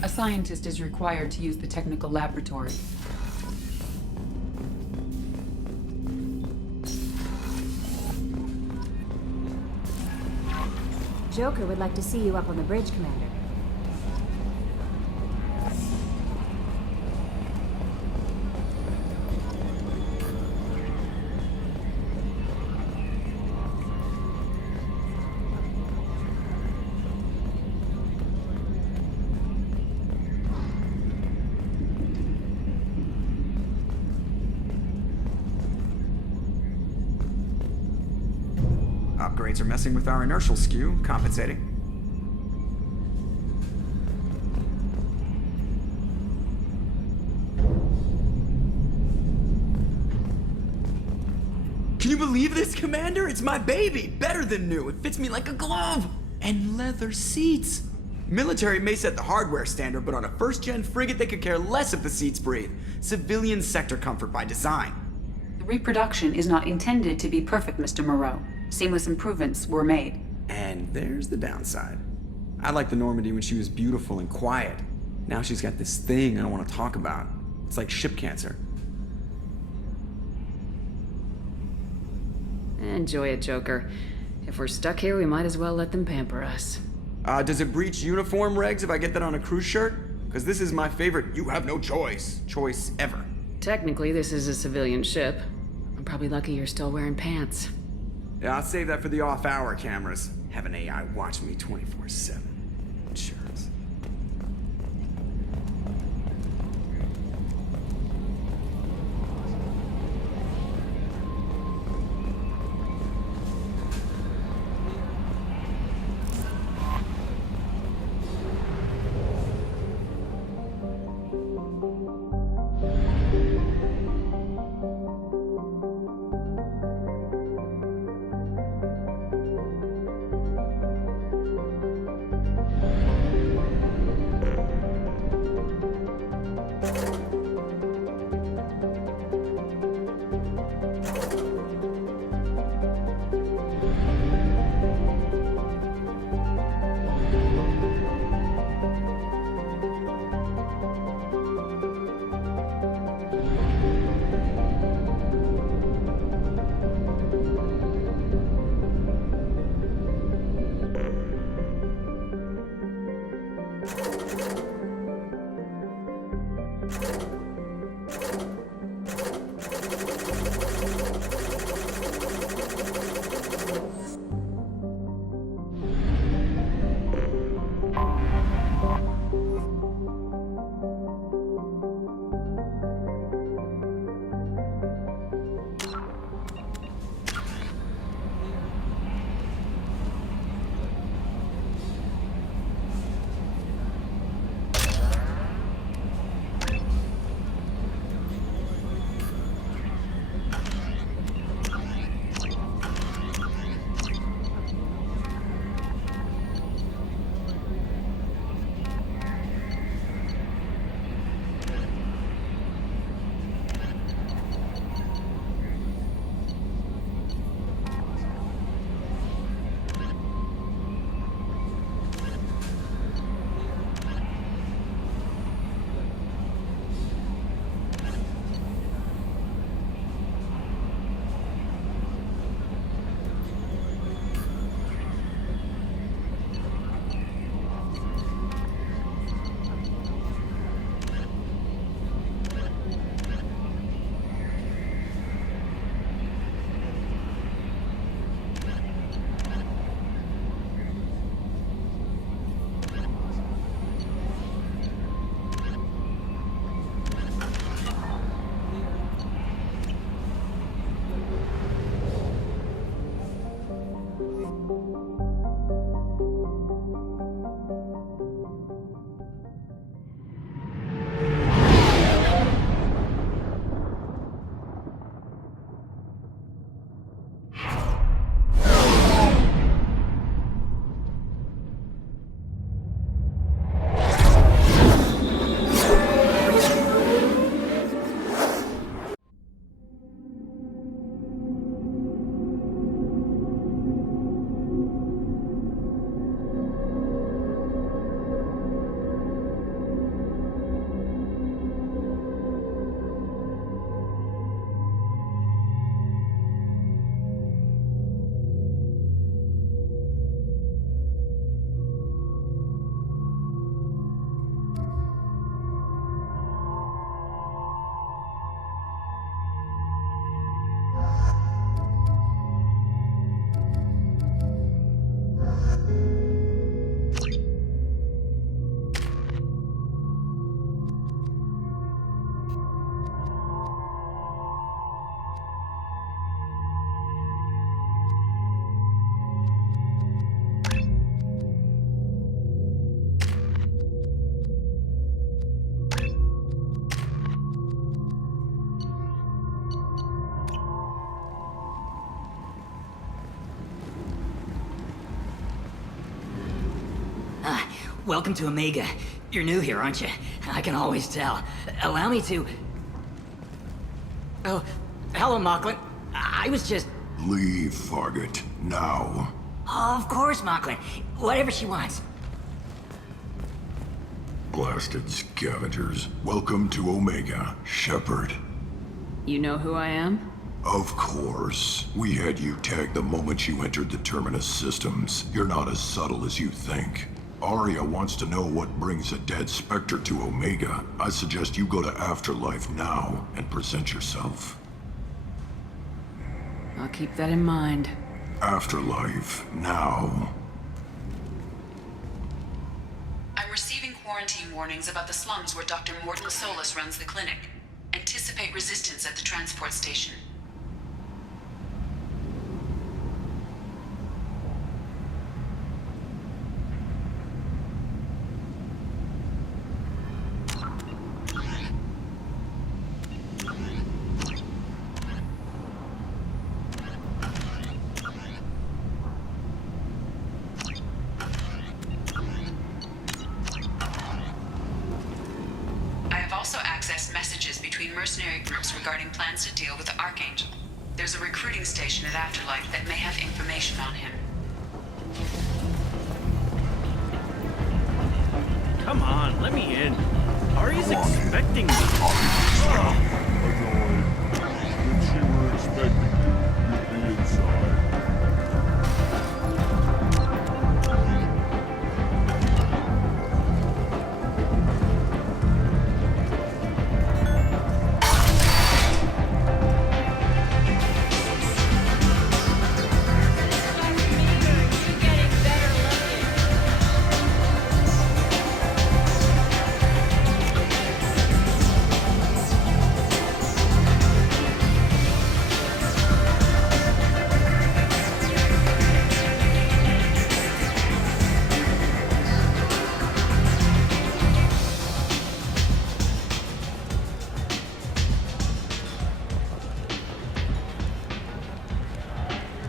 A scientist is required to use the technical laboratory. Joker would like to see you up on the bridge, Commander. Upgrades are messing with our inertial skew, compensating. Can you believe this, Commander? It's my baby! Better than new. It fits me like a glove! And leather seats! Military may set the hardware standard, but on a first-gen frigate, they could care less if the seats breathe. Civilian sector comfort by design. The reproduction is not intended to be perfect, Mr. Moreau. Seamless improvements were made. And there's the downside. I liked the Normandy when she was beautiful and quiet. Now she's got this thing I don't want to talk about. It's like ship cancer. Enjoy it, Joker. If we're stuck here, we might as well let them pamper us. Does it breach uniform regs if I get that on a cruise shirt? Because this is my favorite you have no choice ever. Technically, this is a civilian ship. I'm probably lucky you're still wearing pants. Yeah, I'll save that for the off-hour cameras. Have an AI watch me 24/7. Insurance. Welcome to Omega. You're new here, aren't you? I can always tell. Allow me to... Oh, hello, Mocklin. I was just... Leave, Fargate. Now. Oh, of course, Mocklin. Whatever she wants. Blasted scavengers. Welcome to Omega, Shepard. You know who I am? Of course. We had you tagged the moment you entered the Terminus systems. You're not as subtle as you think. Aria wants to know what brings a dead Spectre to Omega. I suggest you go to Afterlife now and present yourself. I'll keep that in mind. Afterlife now. I'm receiving quarantine warnings about the slums where Dr. Morton Solus runs the clinic. Anticipate resistance at the transport station. Mercenary groups regarding plans to deal with the Archangel. There's a recruiting station at Afterlife that may have information on him. Come on, let me in. Ari's expecting me. If she were expecting you, you'd be inside.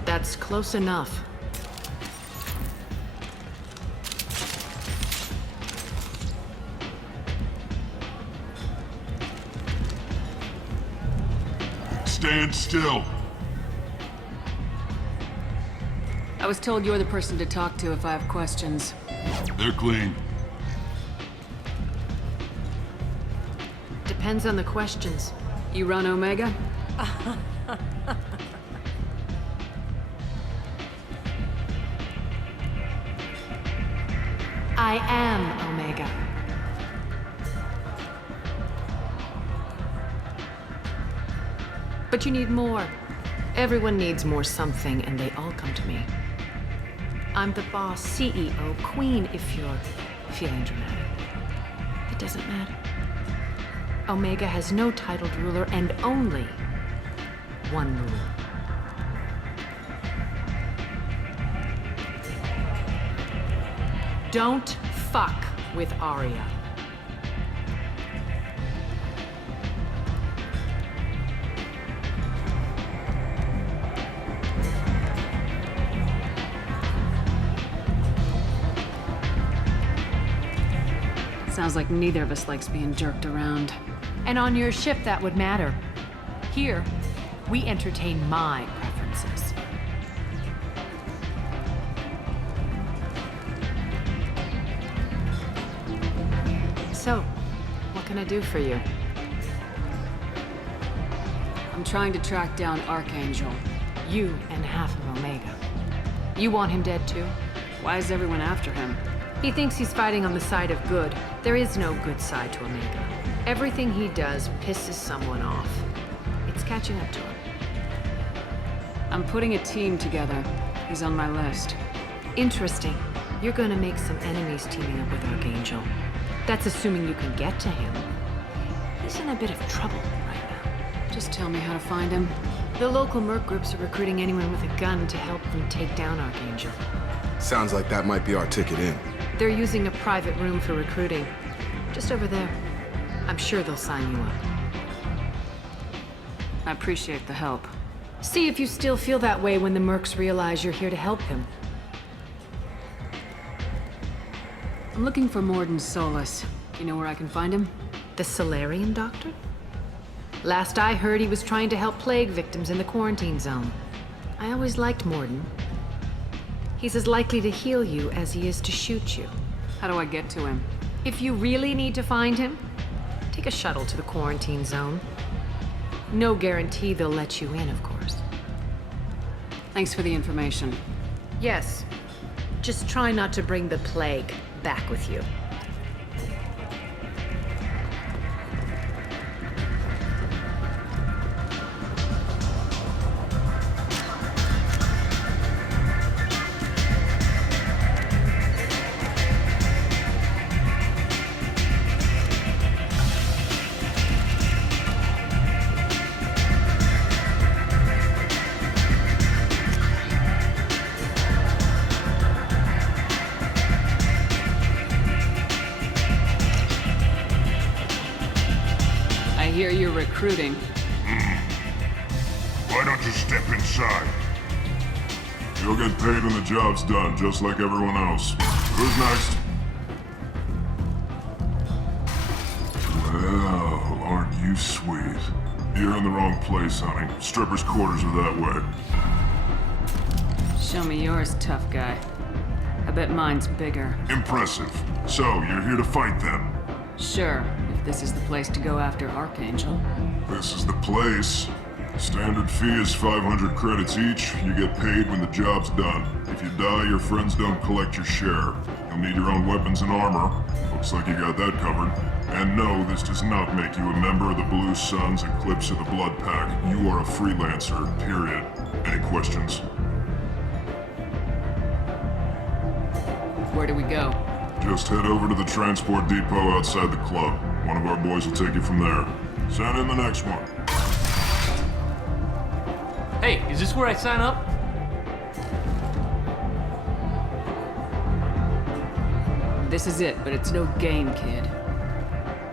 That's close enough. Stand still. I was told you're the person to talk to if I have questions. They're clean. Depends on the questions. You run Omega? I am Omega. But you need more. Everyone needs more something, and they all come to me. I'm the boss, CEO, queen, if you're feeling dramatic. It doesn't matter. Omega has no titled ruler and only one ruler. Don't fuck with Aria. Sounds like neither of us likes being jerked around. And on your ship, that would matter. Here, we entertain my preferences. So, what can I do for you? I'm trying to track down Archangel. You and half of Omega. You want him dead too? Why is everyone after him? He thinks he's fighting on the side of good. There is no good side to Omega. Everything he does pisses someone off. It's catching up to him. I'm putting a team together. He's on my list. Interesting. You're gonna make some enemies teaming up with Archangel. That's assuming you can get to him. He's in a bit of trouble right now. Just tell me how to find him. The local merc groups are recruiting anyone with a gun to help them take down Archangel. Sounds like that might be our ticket in. They're using a private room for recruiting. Just over there. I'm sure they'll sign you up. I appreciate the help. See if you still feel that way when the mercs realize you're here to help him. I'm looking for Morden Solus. You know where I can find him? The Solarian doctor? Last I heard, he was trying to help plague victims in the quarantine zone. I always liked Morden. He's as likely to heal you as he is to shoot you. How do I get to him? If you really need to find him, take a shuttle to the quarantine zone. No guarantee they'll let you in, of course. Thanks for the information. Yes. Just try not to bring the plague back with you. I hear you're recruiting. Why don't you step inside? You'll get paid when the job's done, just like everyone else. Who's next? Well, aren't you sweet? You're in the wrong place, honey. Strippers' quarters are that way. Show me yours, tough guy. I bet mine's bigger. Impressive. So, you're here to fight them? Sure, if this is the place to go after Archangel. This is the place. Standard fee is 500 credits each. You get paid when the job's done. If you die, your friends don't collect your share. You'll need your own weapons and armor. Looks like you got that covered. And no, this does not make you a member of the Blue Suns, Eclipse, or the Blood Pack. You are a freelancer, period. Any questions? Where do we go? Just head over to the transport depot outside the club. One of our boys will take you from there. Send in the next one. Hey, is this where I sign up? This is it, but it's no game, kid.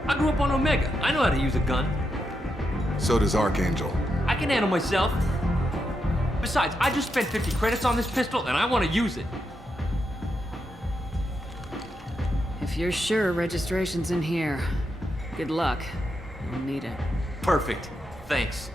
I grew up on Omega. I know how to use a gun. So does Archangel. I can handle myself. Besides, I just spent 50 credits on this pistol and I want to use it. If you're sure registration's in here, good luck. You'll need it. Perfect. Thanks.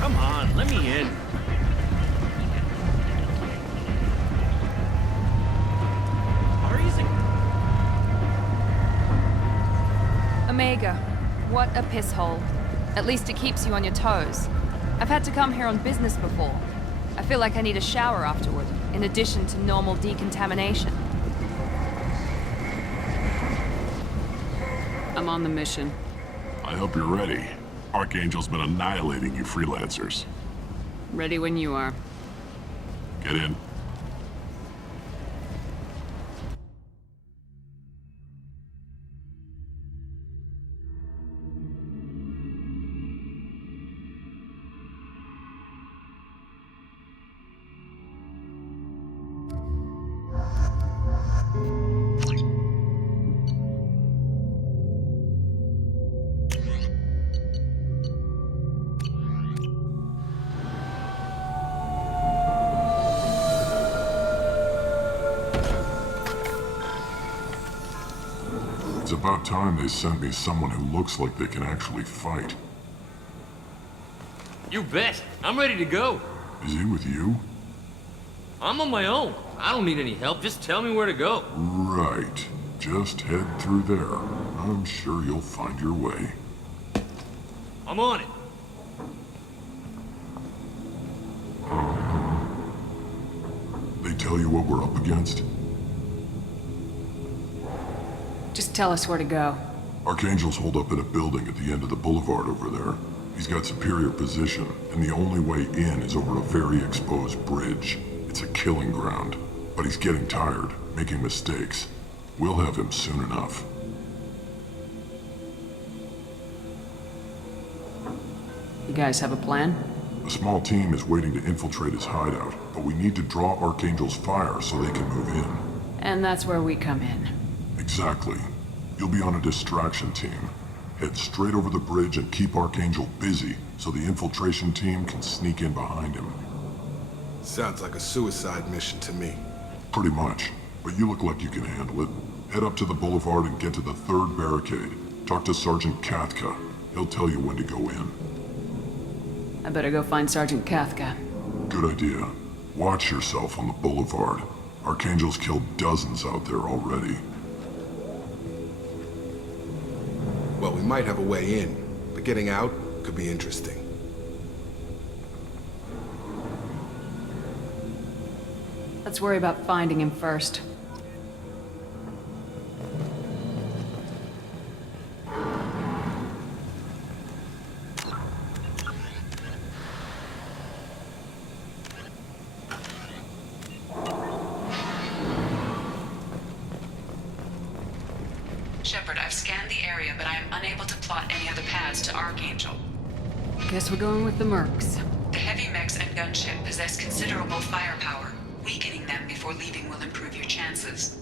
Come on, let me in. Omega, what a piss hole. At least it keeps you on your toes. I've had to come here on business before. I feel like I need a shower afterward, in addition to normal decontamination. I'm on the mission. I hope you're ready. Archangel's been annihilating you freelancers. Ready when you are. Get in. It's about time they sent me someone who looks like they can actually fight. You bet. I'm ready to go. Is he with you? I'm on my own. I don't need any help. Just tell me where to go. Right. Just head through there. I'm sure you'll find your way. I'm on it. They tell you what we're up against? Just tell us where to go. Archangel's holed up in a building at the end of the boulevard over there. He's got superior position, and the only way in is over a very exposed bridge. It's a killing ground, but he's getting tired, making mistakes. We'll have him soon enough. You guys have a plan? A small team is waiting to infiltrate his hideout, but we need to draw Archangel's fire so they can move in. And that's where we come in. Exactly. You'll be on a distraction team. Head straight over the bridge and keep Archangel busy so the infiltration team can sneak in behind him. Sounds like a suicide mission to me. Pretty much. But you look like you can handle it. Head up to the boulevard and get to the 3rd barricade. Talk to Sergeant Kathka. He'll tell you when to go in. I better go find Sergeant Kathka. Good idea. Watch yourself on the boulevard. Archangel's killed dozens out there already. Well, we might have a way in, but getting out could be interesting. Let's worry about finding him first. Shepard, I've scanned the area, but I am unable to plot any other paths to Archangel. Guess we're going with the mercs. The heavy mechs and gunship possess considerable firepower. Weakening them before leaving will improve your chances.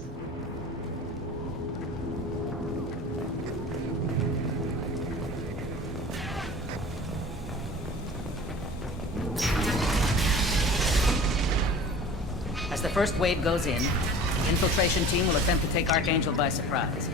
As the first wave goes in, the infiltration team will attempt to take Archangel by surprise.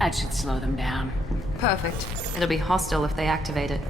That should slow them down. Perfect. It'll be hostile if they activate it.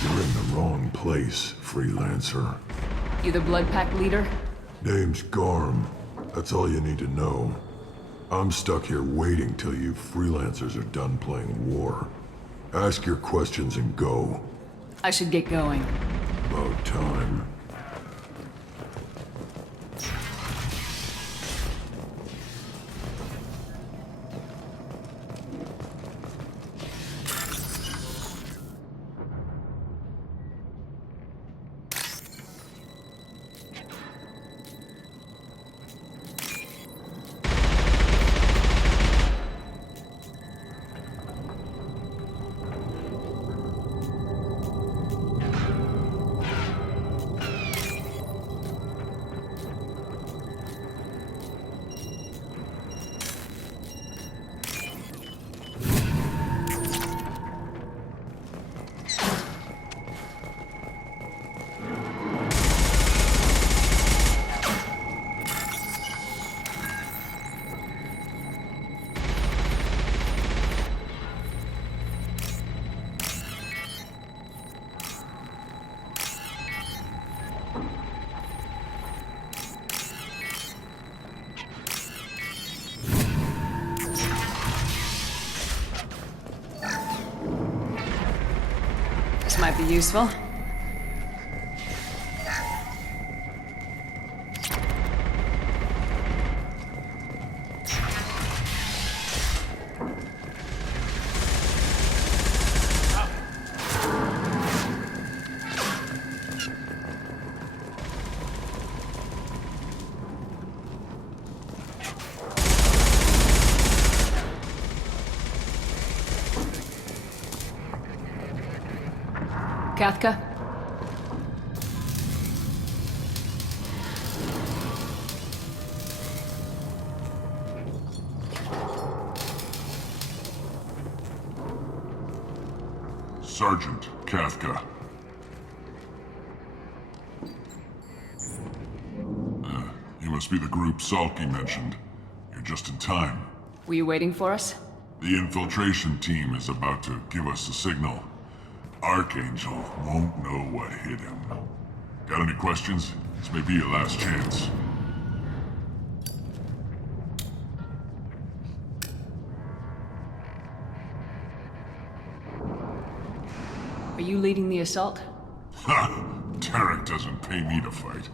You're in the wrong place, freelancer. You the Blood Pack leader? Name's Garm. That's all you need to know. I'm stuck here waiting till you freelancers are done playing war. Ask your questions and go. I should get going. About time. be useful. Kathka? Sergeant Kathka. You must be the group Salky mentioned. You're just in time. Were you waiting for us? The infiltration team is about to give us a signal. Archangel won't know what hit him. Got any questions? This may be your last chance. Are you leading the assault? Ha! Tarek doesn't pay me to fight.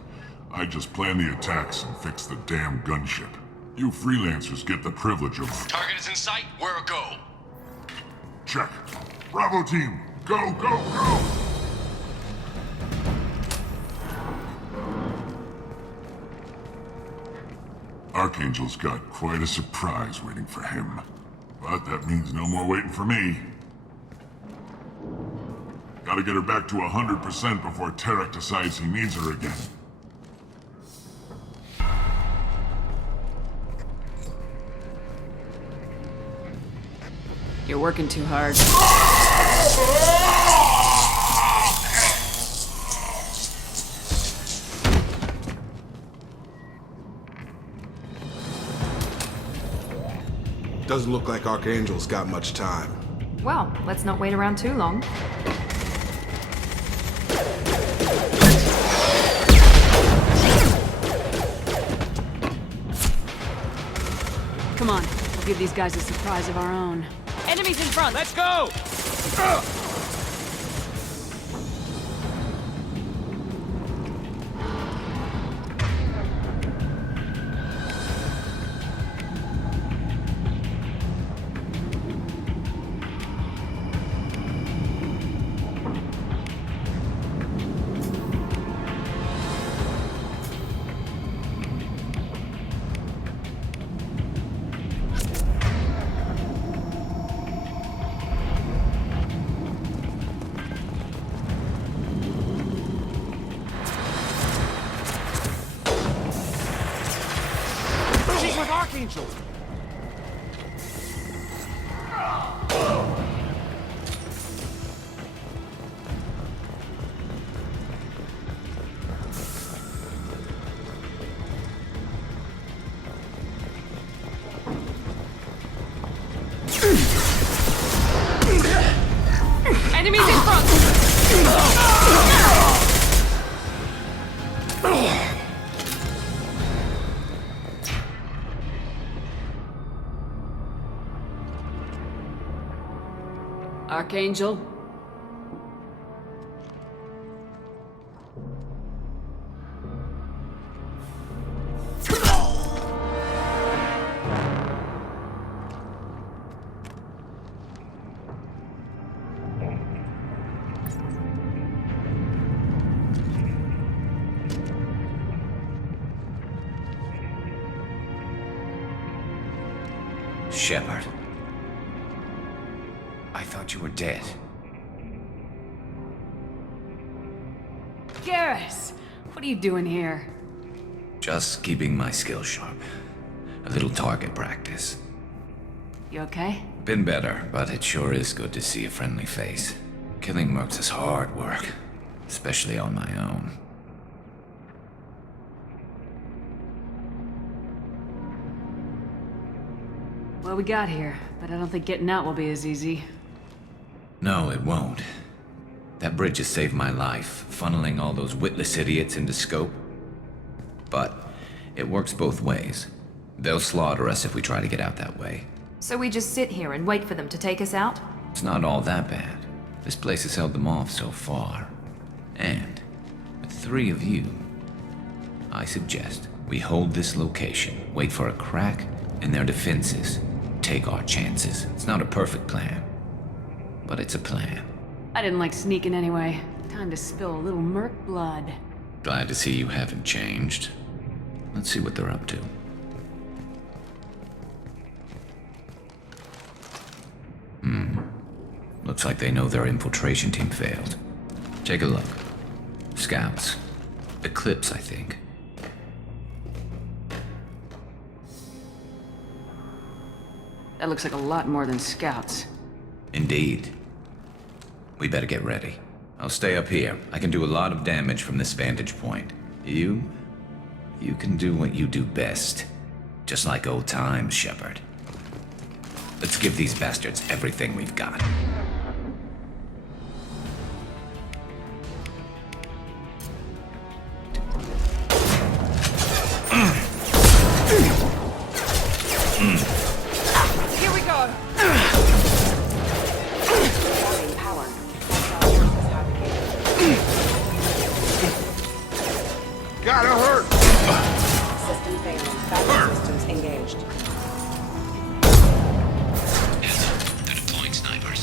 I just plan the attacks and fix the damn gunship. You freelancers get the privilege of... Target is in sight. Where a go? Check. Bravo team! Go, go, go! Archangel's got quite a surprise waiting for him. But that means no more waiting for me. Gotta get her back to 100% before Tarek decides he needs her again. You're working too hard. Doesn't look like Archangel's got much time. Well, let's not wait around too long. Come on, we'll give these guys a surprise of our own. Enemies in front! Let's go! Archangel! Enemies in front! Archangel? Shepard. I thought you were dead. Garrus! What are you doing here? Just keeping my skills sharp. A little target practice. You okay? Been better, but it sure is good to see a friendly face. Killing mercs is hard work, especially on my own. Well, we got here, but I don't think getting out will be as easy. No, it won't. That bridge has saved my life, funneling all those witless idiots into scope. But it works both ways. They'll slaughter us if we try to get out that way. So we just sit here and wait for them to take us out? It's not all that bad. This place has held them off so far. And with 3 of you, I suggest we hold this location, wait for a crack in their defenses, take our chances. It's not a perfect plan, but it's a plan. I didn't like sneaking anyway. Time to spill a little merc blood. Glad to see you haven't changed. Let's see what they're up to. Looks like they know their infiltration team failed. Take a look. Scouts. Eclipse, I think. That looks like a lot more than scouts. Indeed. We better get ready. I'll stay up here. I can do a lot of damage from this vantage point. You can do what you do best. Just like old times, Shepard. Let's give these bastards everything we've got. Here we go. Power. Gotta hurt! System failing. Battery systems engaged. They're deploying snipers.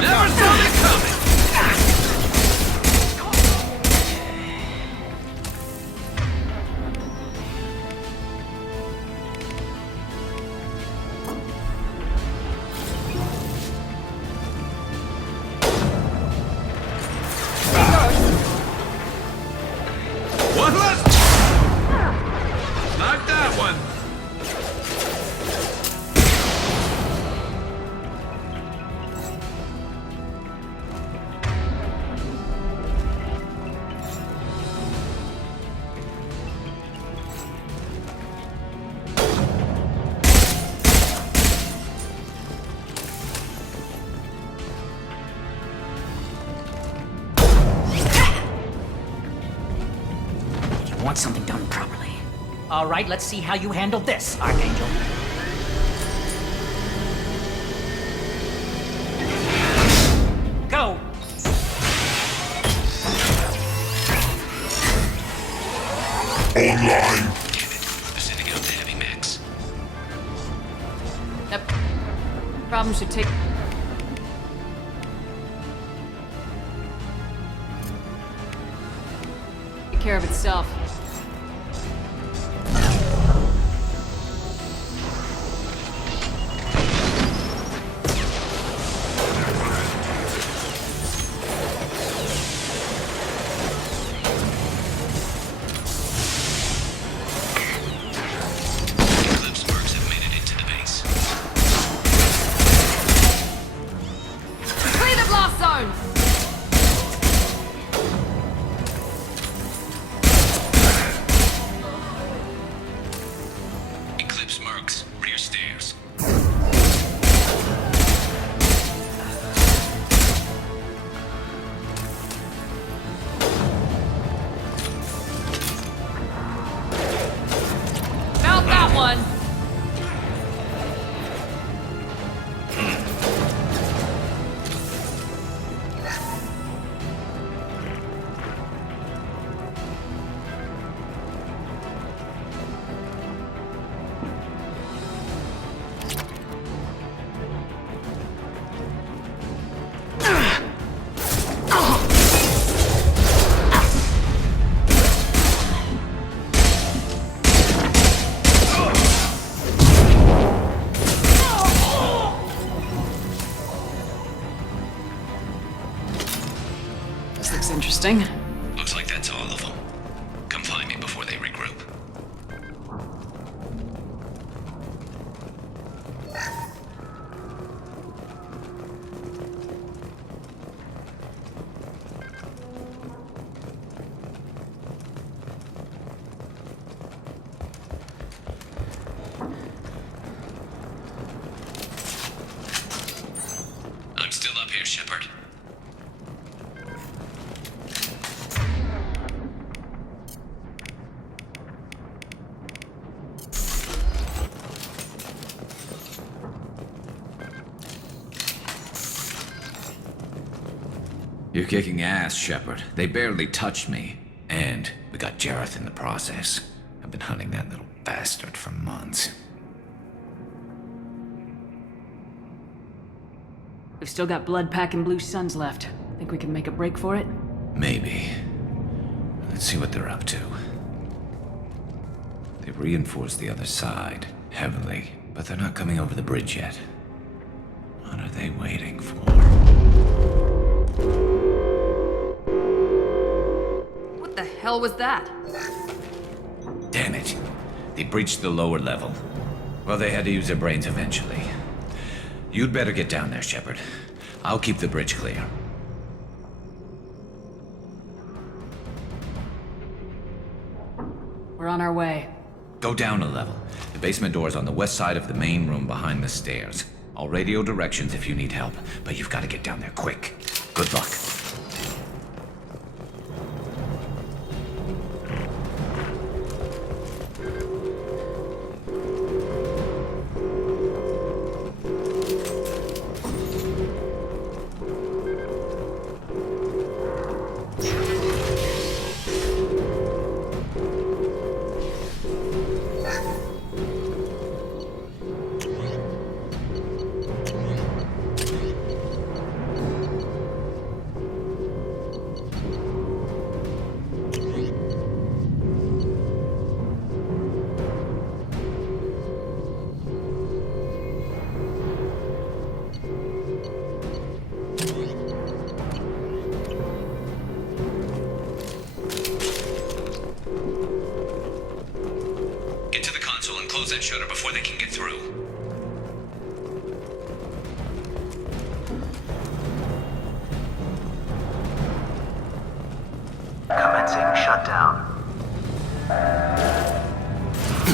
Never saw that coming! One less! Knock that one! Want something done properly. All right, let's see how you handle this, Archangel. Go! Online! They're sending out the heavy mechs. That problem should take... take care of itself. Eclipse mercs have made it into the base. Clear the blast zone! This looks interesting. Looks like that's all of them. Come find me before they regroup. I'm still up here, Shepard. You're kicking ass, Shepard. They barely touched me. And we got Jareth in the process. I've been hunting that little bastard for months. We've still got Blood Pack and Blue Suns left. Think we can make a break for it? Maybe. Let's see what they're up to. They've reinforced the other side, heavily, but they're not coming over the bridge yet. What are they waiting for? What the hell was that? Damn it. They breached the lower level. Well, they had to use their brains eventually. You'd better get down there, Shepard. I'll keep the bridge clear. We're on our way. Go down a level. The basement door's on the west side of the main room behind the stairs. I'll radio directions if you need help, but you've got to get down there quick. Good luck. Close that shutter before they can get through. Commencing shutdown.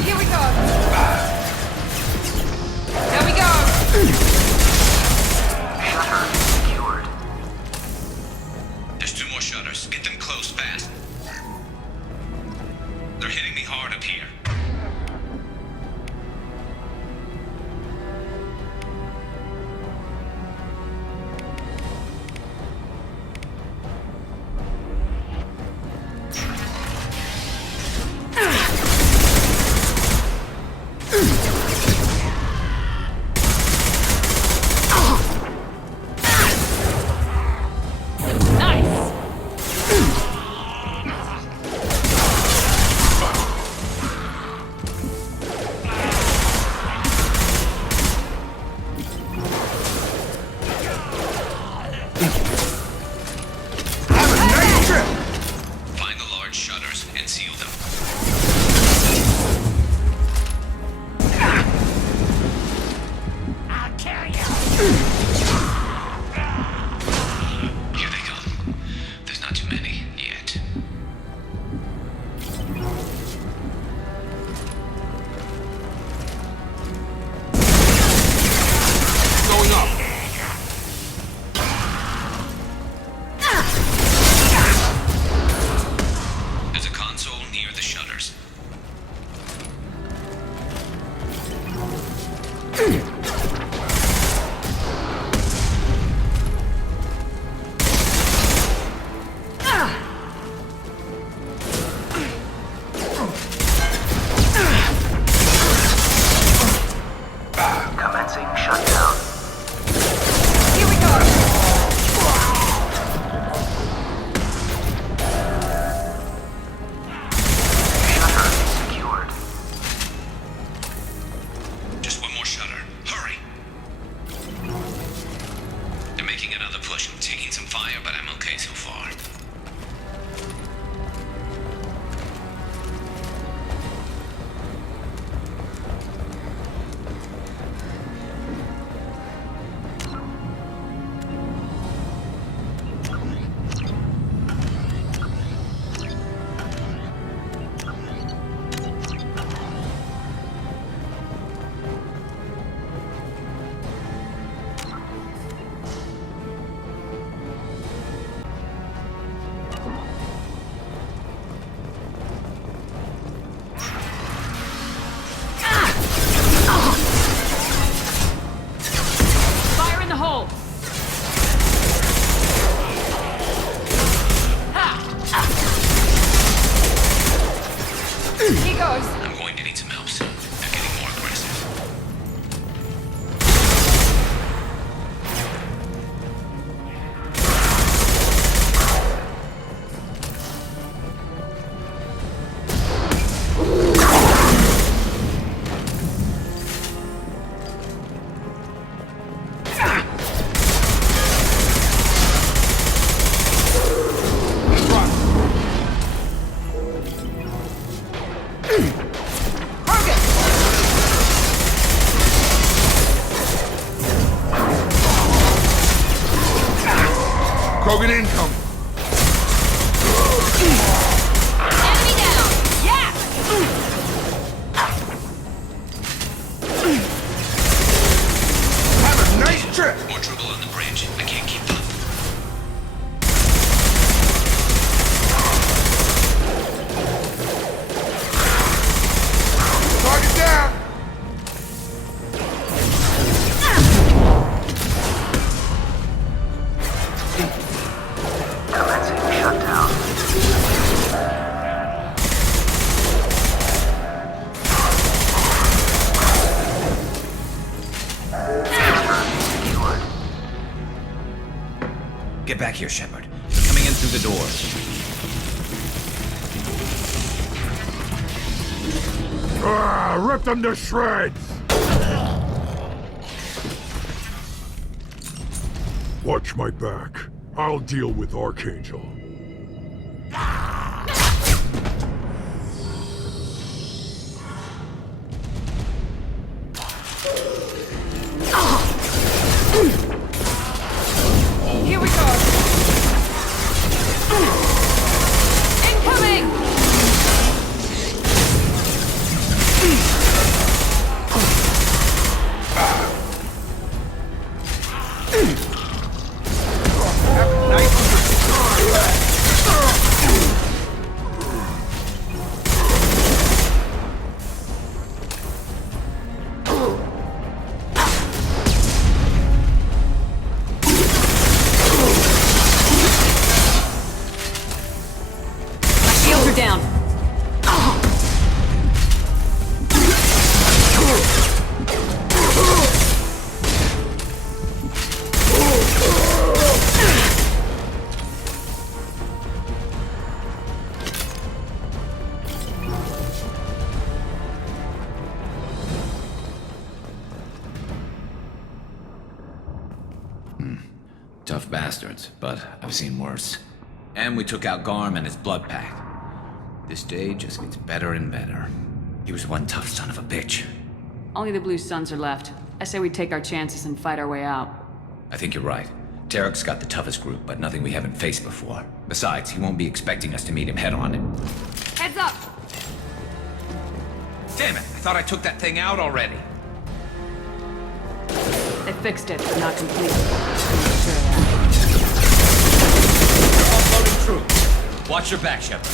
Here we go! There we go! Shutter secured. There's 2 more shutters. Get them closed fast. They're hitting me hard up here. Taking some fire, but I'm okay so far. Krogan incoming. Enemy down! Yeah! Have a nice trip. More trouble on the bridge. I can't keep up. Target down. Commencing shutdown. Get back here, Shepard. They're coming in through the doors. Rip them to shreds! Watch my back. I'll deal with Archangel. Here we go! Incoming! Shields are down. Tough bastards, but I've seen worse. And we took out Garm and his blood pact. This day just gets better and better. He was one tough son of a bitch. Only the Blue Suns are left. I say we take our chances and fight our way out. I think you're right. Tarek's got the toughest group, but nothing we haven't faced before. Besides, he won't be expecting us to meet him head-on. Heads up! Damn it! I thought I took that thing out already. They fixed it, but not completely. I'm sure of that. Offloading troops. Watch your back, Shepard.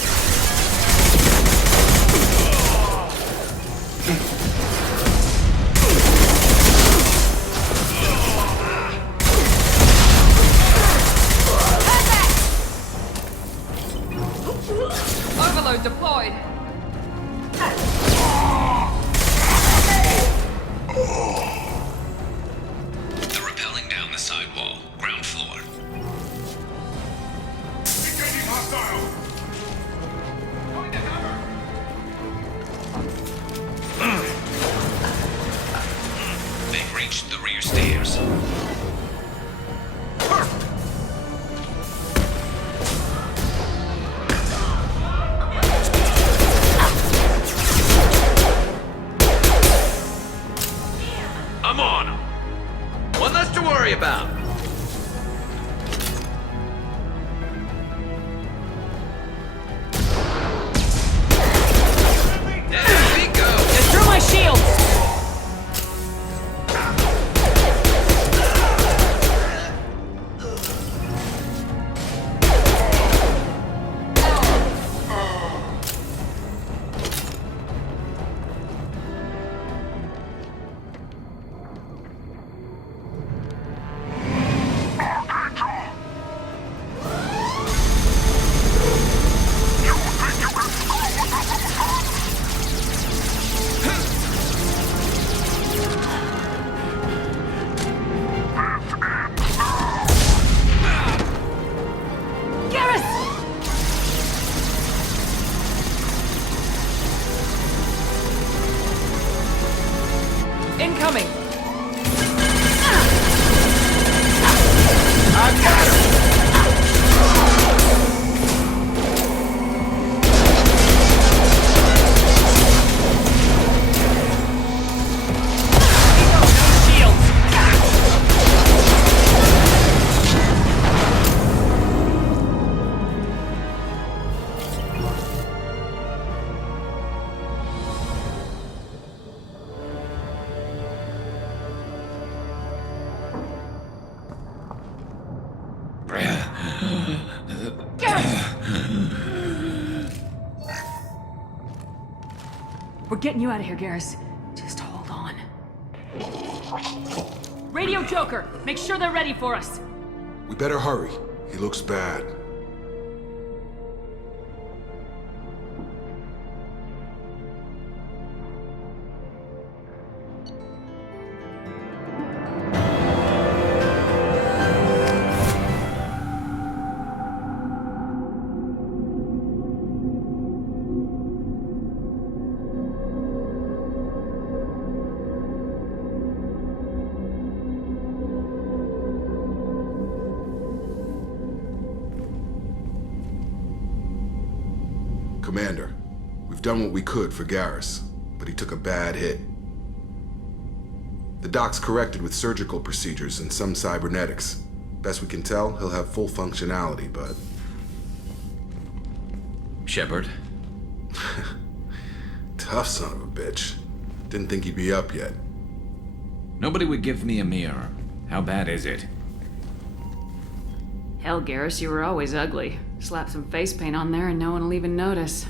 Overload deployed. They're rappelling down the side wall. Ground floor. Engaging hostile. Going to cover. They've reached the rear stairs. I'm on them. One less to worry about. There we go. They threw my shields! Incoming! I got him. Shields! We're getting you out of here, Garrus. Just hold on. Radio Joker! Make sure they're ready for us! We better hurry. He looks bad. Commander, we've done what we could for Garrus, but he took a bad hit. The doc's corrected with surgical procedures and some cybernetics. Best we can tell, he'll have full functionality, but... Shepard? Tough son of a bitch. Didn't think he'd be up yet. Nobody would give me a mirror. How bad is it? Hell, Garrus, you were always ugly. Slap some face paint on there and no one will even notice.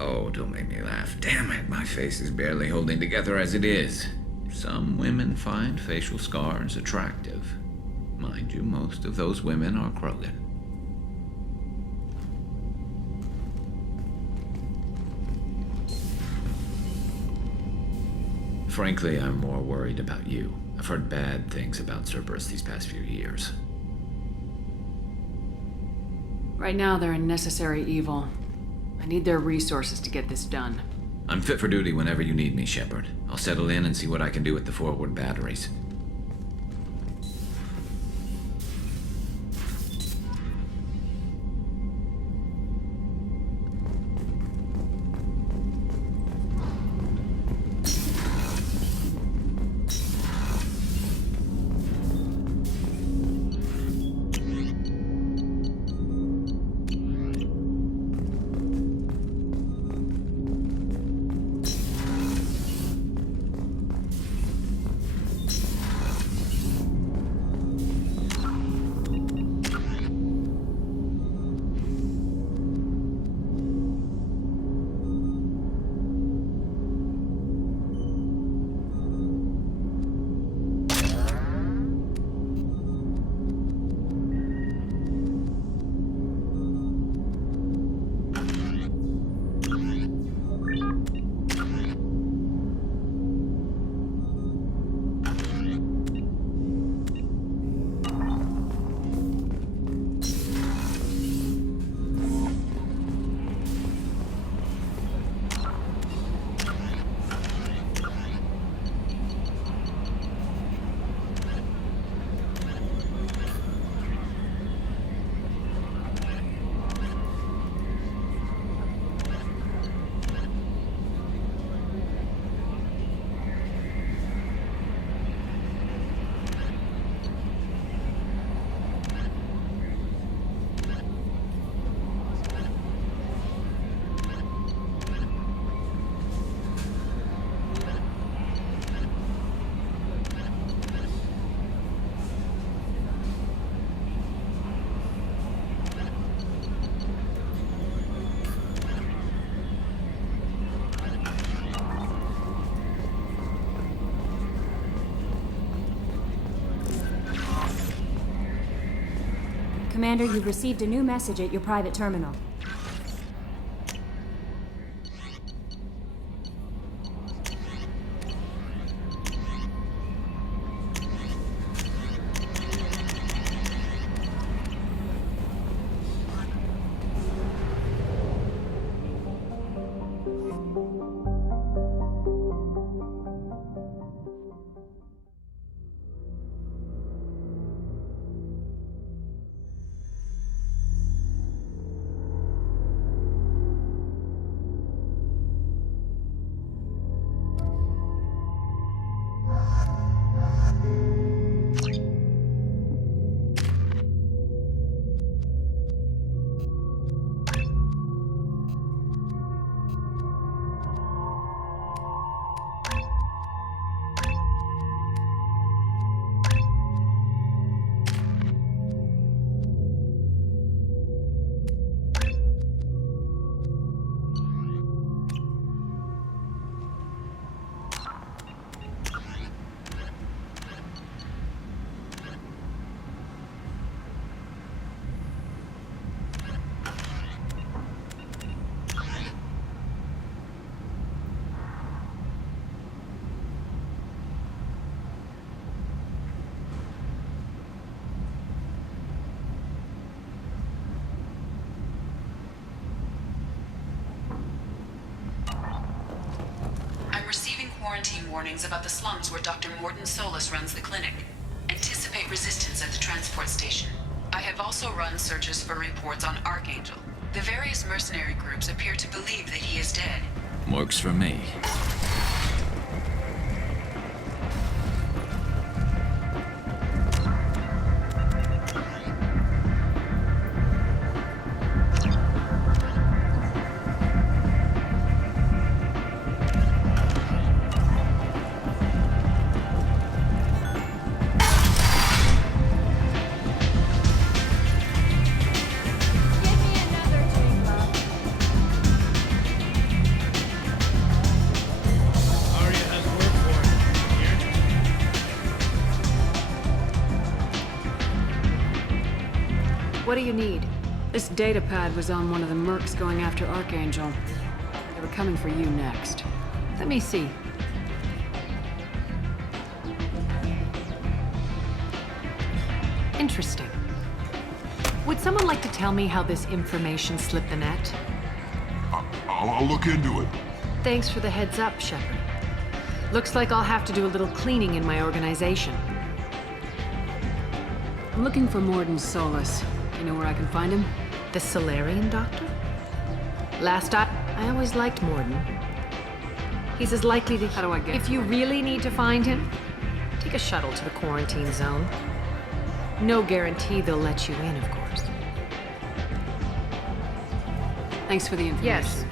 Oh, don't make me laugh. Damn it, my face is barely holding together as it is. Some women find facial scars attractive. Mind you, most of those women are Krogan. Frankly, I'm more worried about you. I've heard bad things about Cerberus these past few years. Right now, they're a necessary evil. I need their resources to get this done. I'm fit for duty whenever you need me, Shepard. I'll settle in and see what I can do with the forward batteries. Commander, you've received a new message at your private terminal. quarantine warnings about the slums where Dr. Morton Solus runs the clinic. Anticipate resistance at the transport station. I have also run searches for reports on Archangel. The various mercenary groups appear to believe that he is dead. Works for me. What do you need? This data pad was on one of the mercs going after Archangel. They were coming for you next. Let me see. Interesting. Would someone like to tell me how this information slipped the net? I'll look into it. Thanks for the heads up, Shepard. Looks like I'll have to do a little cleaning in my organization. I'm looking for Morton Solus. You know where I can find him? The Solarian doctor? I always liked Morton. He's as likely to... How do I get If you really need to find him, take a shuttle to the quarantine zone. No guarantee they'll let you in, of course. Thanks for the information. Yes.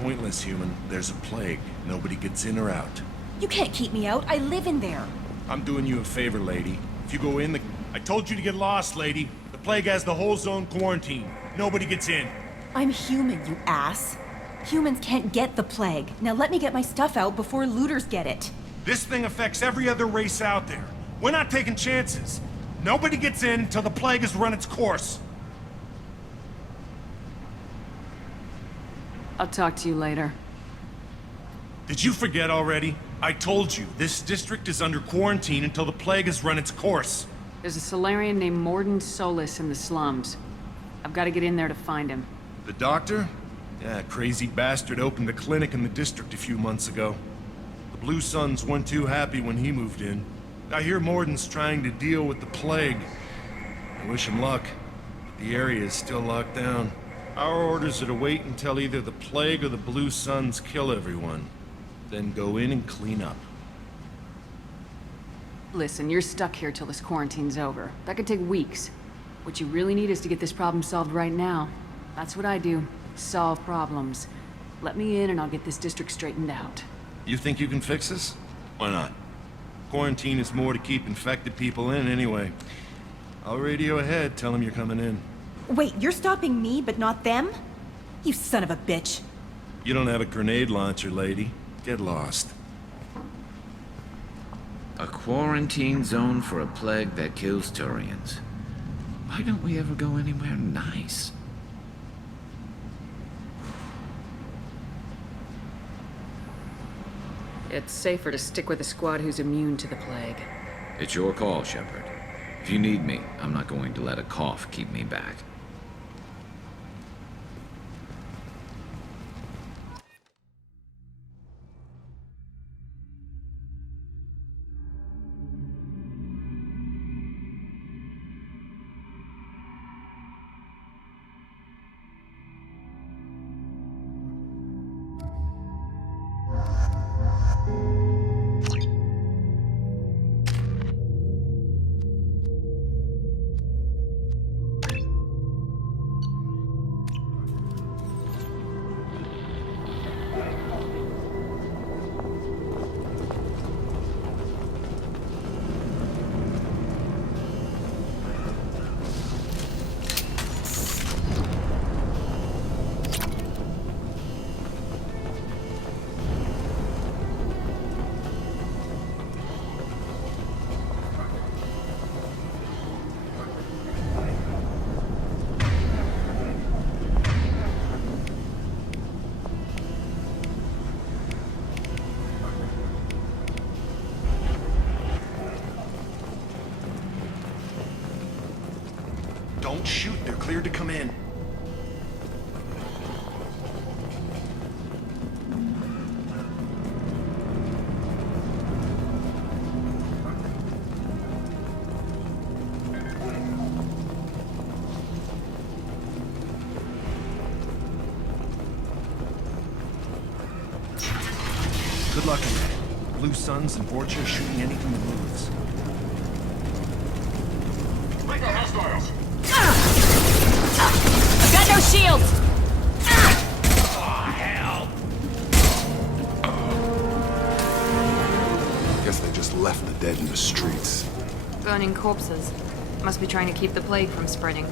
Pointless, human. There's a plague. Nobody gets in or out. You can't keep me out. I live in there. I'm doing you a favor, lady. If you go in the... I told you to get lost, lady. The plague has the whole zone quarantined. Nobody gets in. I'm human, you ass. Humans can't get the plague. Now let me get my stuff out before looters get it. This thing affects every other race out there. We're not taking chances. Nobody gets in until the plague has run its course. I'll talk to you later. Did you forget already? I told you, this district is under quarantine until the plague has run its course. There's a Solarian named Morden Solis in the slums. I've got to get in there to find him. The doctor? Yeah, crazy bastard opened a clinic in the district a few months ago. The Blue Suns weren't too happy when he moved in. I hear Morden's trying to deal with the plague. I wish him luck, but the area is still locked down. Our orders are to wait until either the plague or the Blue Suns kill everyone. Then go in and clean up. Listen, you're stuck here till this quarantine's over. That could take weeks. What you really need is to get this problem solved right now. That's what I do. Solve problems. Let me in and I'll get this district straightened out. You think you can fix this? Why not? Quarantine is more to keep infected people in anyway. I'll radio ahead, tell them you're coming in. Wait, you're stopping me, but not them? You son of a bitch. You don't have a grenade launcher, lady. Get lost. A quarantine zone for a plague that kills Turians. Why don't we ever go anywhere nice? It's safer to stick with a squad who's immune to the plague. It's your call, Shepard. If you need me, I'm not going to let a cough keep me back. Don't shoot, they're cleared to come in. Good luck in that. Blue Suns and Vorcha shooting anything that moves. Make the hostiles! I've got no shields! Guess they just left the dead in the streets. Burning corpses. Must be trying to keep the plague from spreading.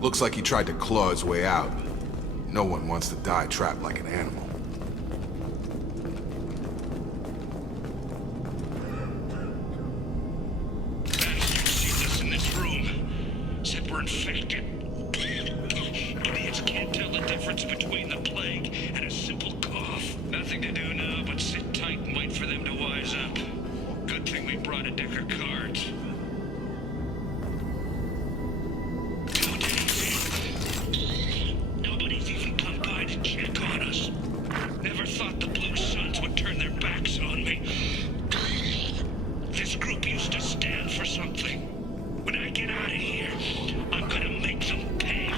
Looks like he tried to claw his way out. No one wants to die trapped like an animal. Us in this room. Said we're infected. Idiots can't tell the difference between the plague and a simple cough. Nothing to do now but sit tight and wait for them to wise up. Good thing we brought a deck of cards. 2 days in. Nobody's even come by to check on us. Never thought the Blue Suns would turn their backs on me. This group used to stand for something. When I get out of here, I'm gonna make them pay.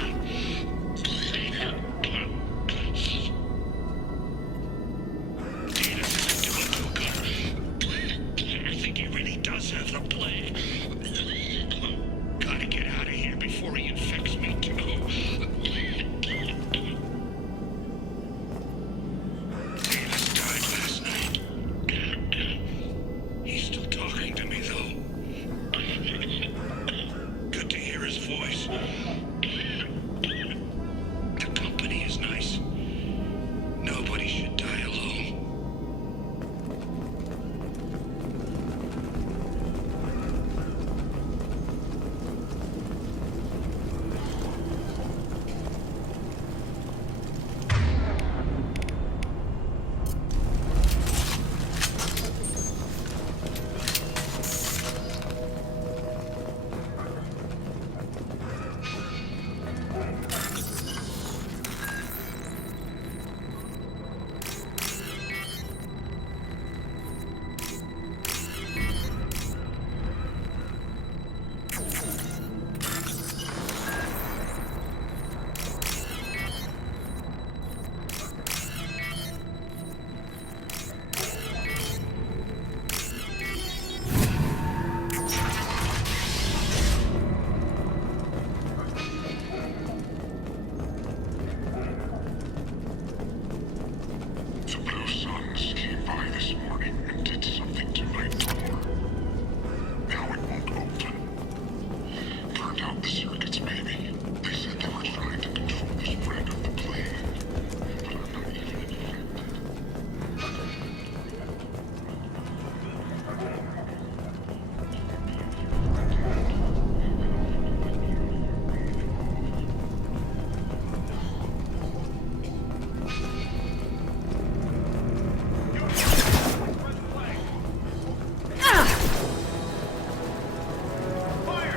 Davis isn't doing too good. I think he really does have the plague. Gotta get out of here before he infects me too. Davis died last night. He's still talking to me, though. Good to hear his voice. The company is nice. Nobody should die alone. The Blue Suns came by this morning and did something to my door. Now it won't open. Burned out the circuits, maybe. They said they were trying to control the spread of the plague. But I'm not even infected.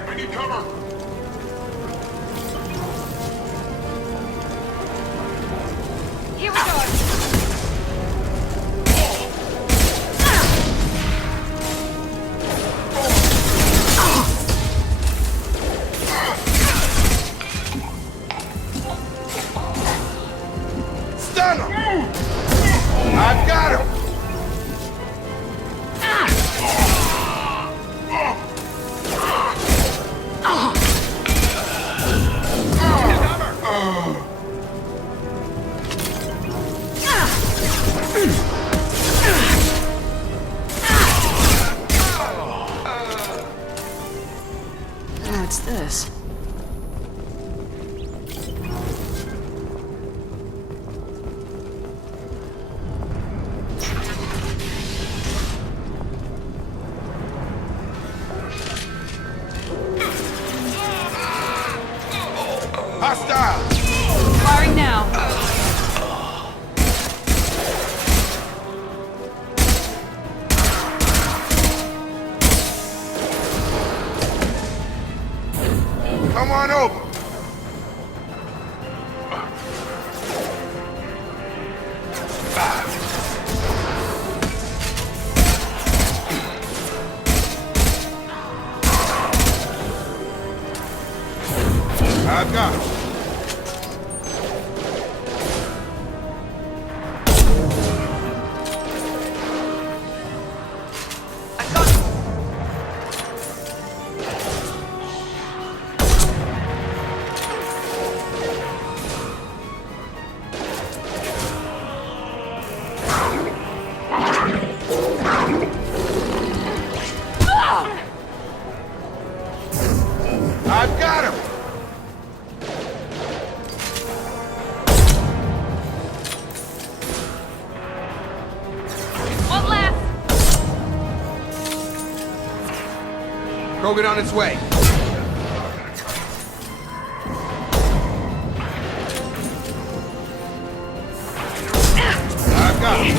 I need cover! Here we go! Stun him! I've got him! What's this? Hostile! Firing now. Come on over! I've got him. Krogan on its way. I've got him.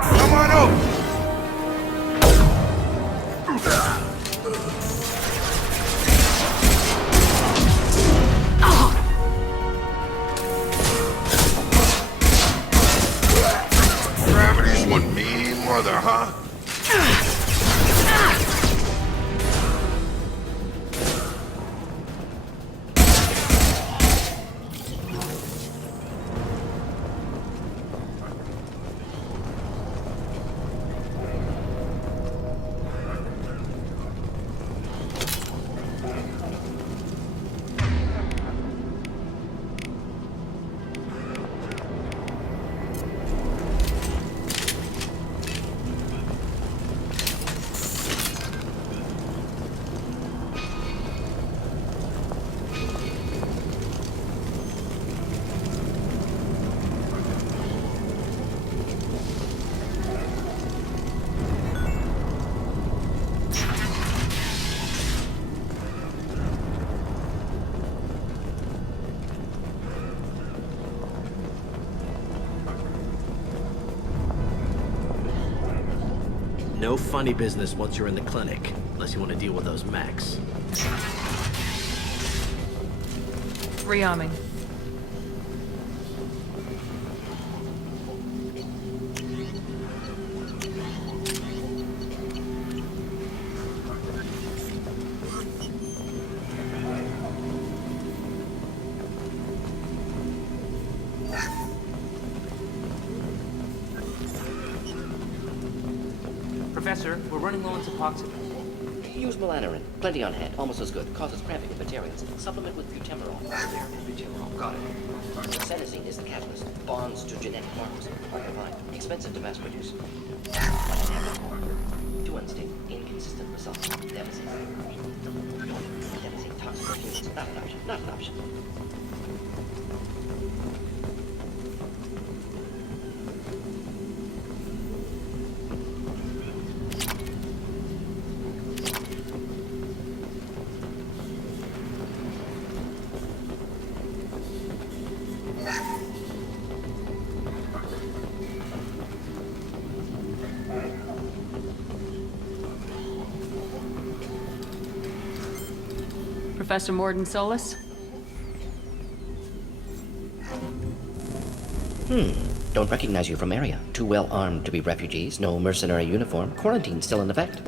Come on over. Gravity's one mean mother, huh? No funny business once you're in the clinic, unless you want to deal with those mechs. Rearming. Professor, we're running low on Suboxone. Use melanorin. Plenty on hand. Almost as good. Causes cramping in Batarians. Supplement with butemerol. Butemerol. Got it. Senescine is the catalyst. Bonds to genetic markers. Fine. Expensive to mass produce. Like an apple. Too unstable. Inconsistent results. Devastating. Devastating toxic for humans. Not an option. Not an option. Professor Morden Solus? Don't recognize you from area. Too well armed to be refugees. No mercenary uniform. Quarantine still in effect.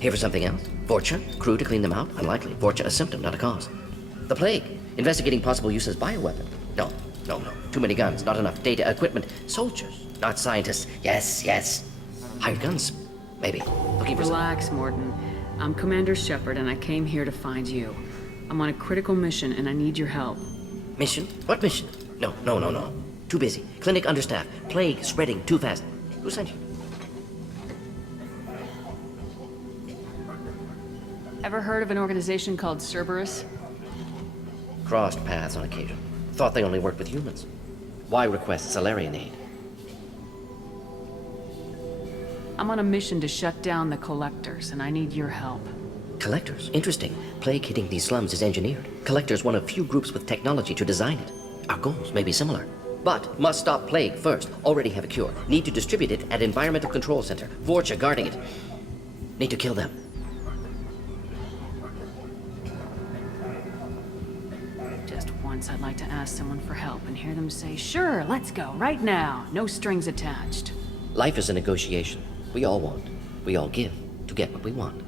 Here for something else? Vorcha? Crew to clean them out? Unlikely. Vorcha a symptom, not a cause. The plague. Investigating possible use as bioweapon. No. Too many guns, not enough data, equipment. Soldiers, not scientists. Yes. Hired guns. Maybe. Looking for Relax, Morden. I'm Commander Shepard, and I came here to find you. I'm on a critical mission, and I need your help. Mission? What mission? No. Too busy. Clinic understaffed. Plague spreading too fast. Who sent you? Ever heard of an organization called Cerberus? Crossed paths on occasion. Thought they only worked with humans. Why request Salarian aid? I'm on a mission to shut down the Collectors, and I need your help. Collectors? Interesting. Plague hitting these slums is engineered. Collectors one of few groups with technology to design it. Our goals may be similar. But must stop plague first. Already have a cure. Need to distribute it at Environmental Control Center. Vorcha guarding it. Need to kill them. Just once I'd like to ask someone for help and hear them say, sure, let's go, right now. No strings attached. Life is a negotiation. We all want. We all give to get what we want.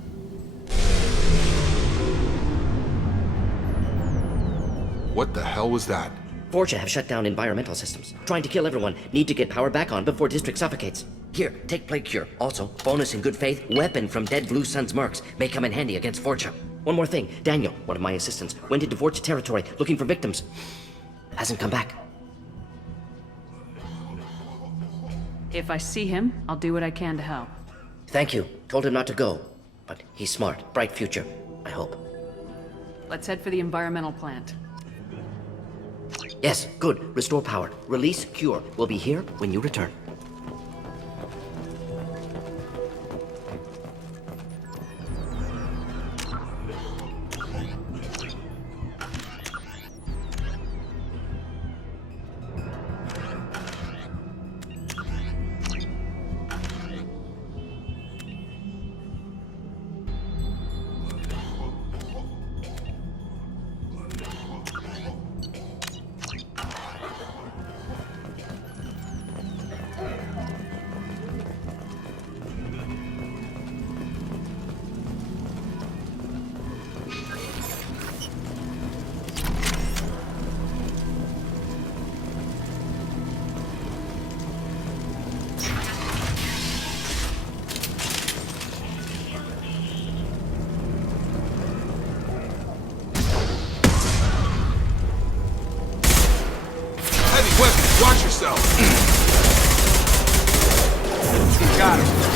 What the hell was that? Vorcha have shut down environmental systems. Trying to kill everyone. Need to get power back on before district suffocates. Here, take Plague Cure. Also, bonus in good faith, weapon from dead Blue Sun's mercs. May come in handy against Vorcha. One more thing. Daniel, one of my assistants, went into Vorcha territory looking for victims. Hasn't come back. If I see him, I'll do what I can to help. Thank you. Told him not to go. But he's smart. Bright future. I hope. Let's head for the environmental plant. Yes, good. Restore power. Release cure. We'll be here when you return. Watch yourself! You got him.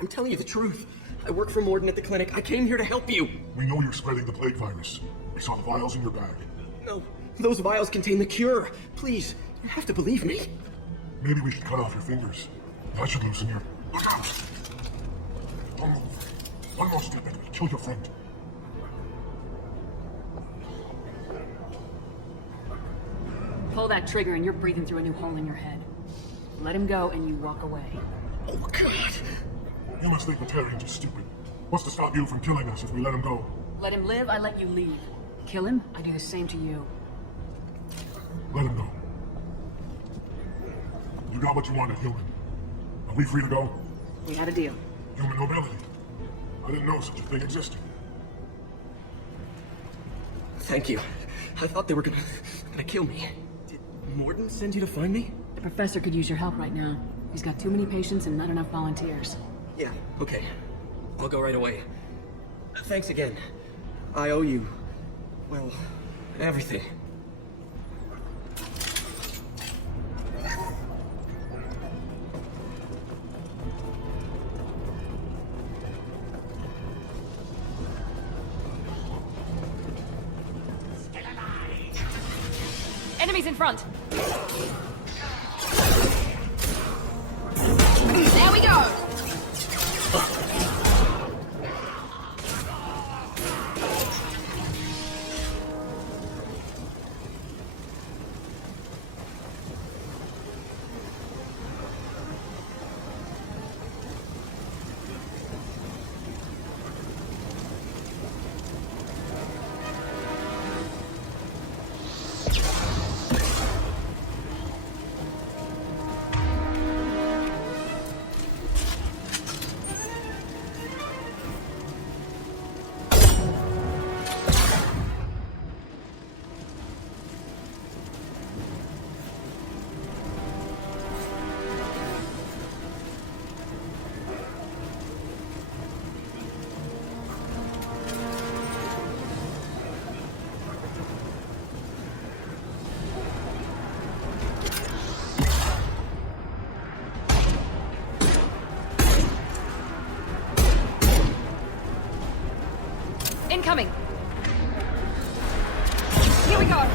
I'm telling you the truth. I work for Morden at the clinic. I came here to help you. We know you're spreading the plague virus. We saw the vials in your bag. No, those vials contain the cure. Please, you have to believe me. Maybe we should cut off your fingers. That should loosen your... Look out! Don't move. One more step and we'll kill your friend. Pull that trigger and you're breathing through a new hole in your head. Let him go and you walk away. Oh, God. Humans think Batarians are stupid. What's to stop you from killing us if we let him go? Let him live, I let you leave. Kill him, I do the same to you. Let him go. You got what you wanted, human. Are we free to go? We have a deal. Human nobility. I didn't know such a thing existed. Thank you. I thought they were gonna kill me. Did Morden send you to find me? The professor could use your help right now. He's got too many patients and not enough volunteers. Yeah, okay. I'll go right away. Thanks again. I owe you, well, everything. Enemies in front! There we go! Incoming! Here we go!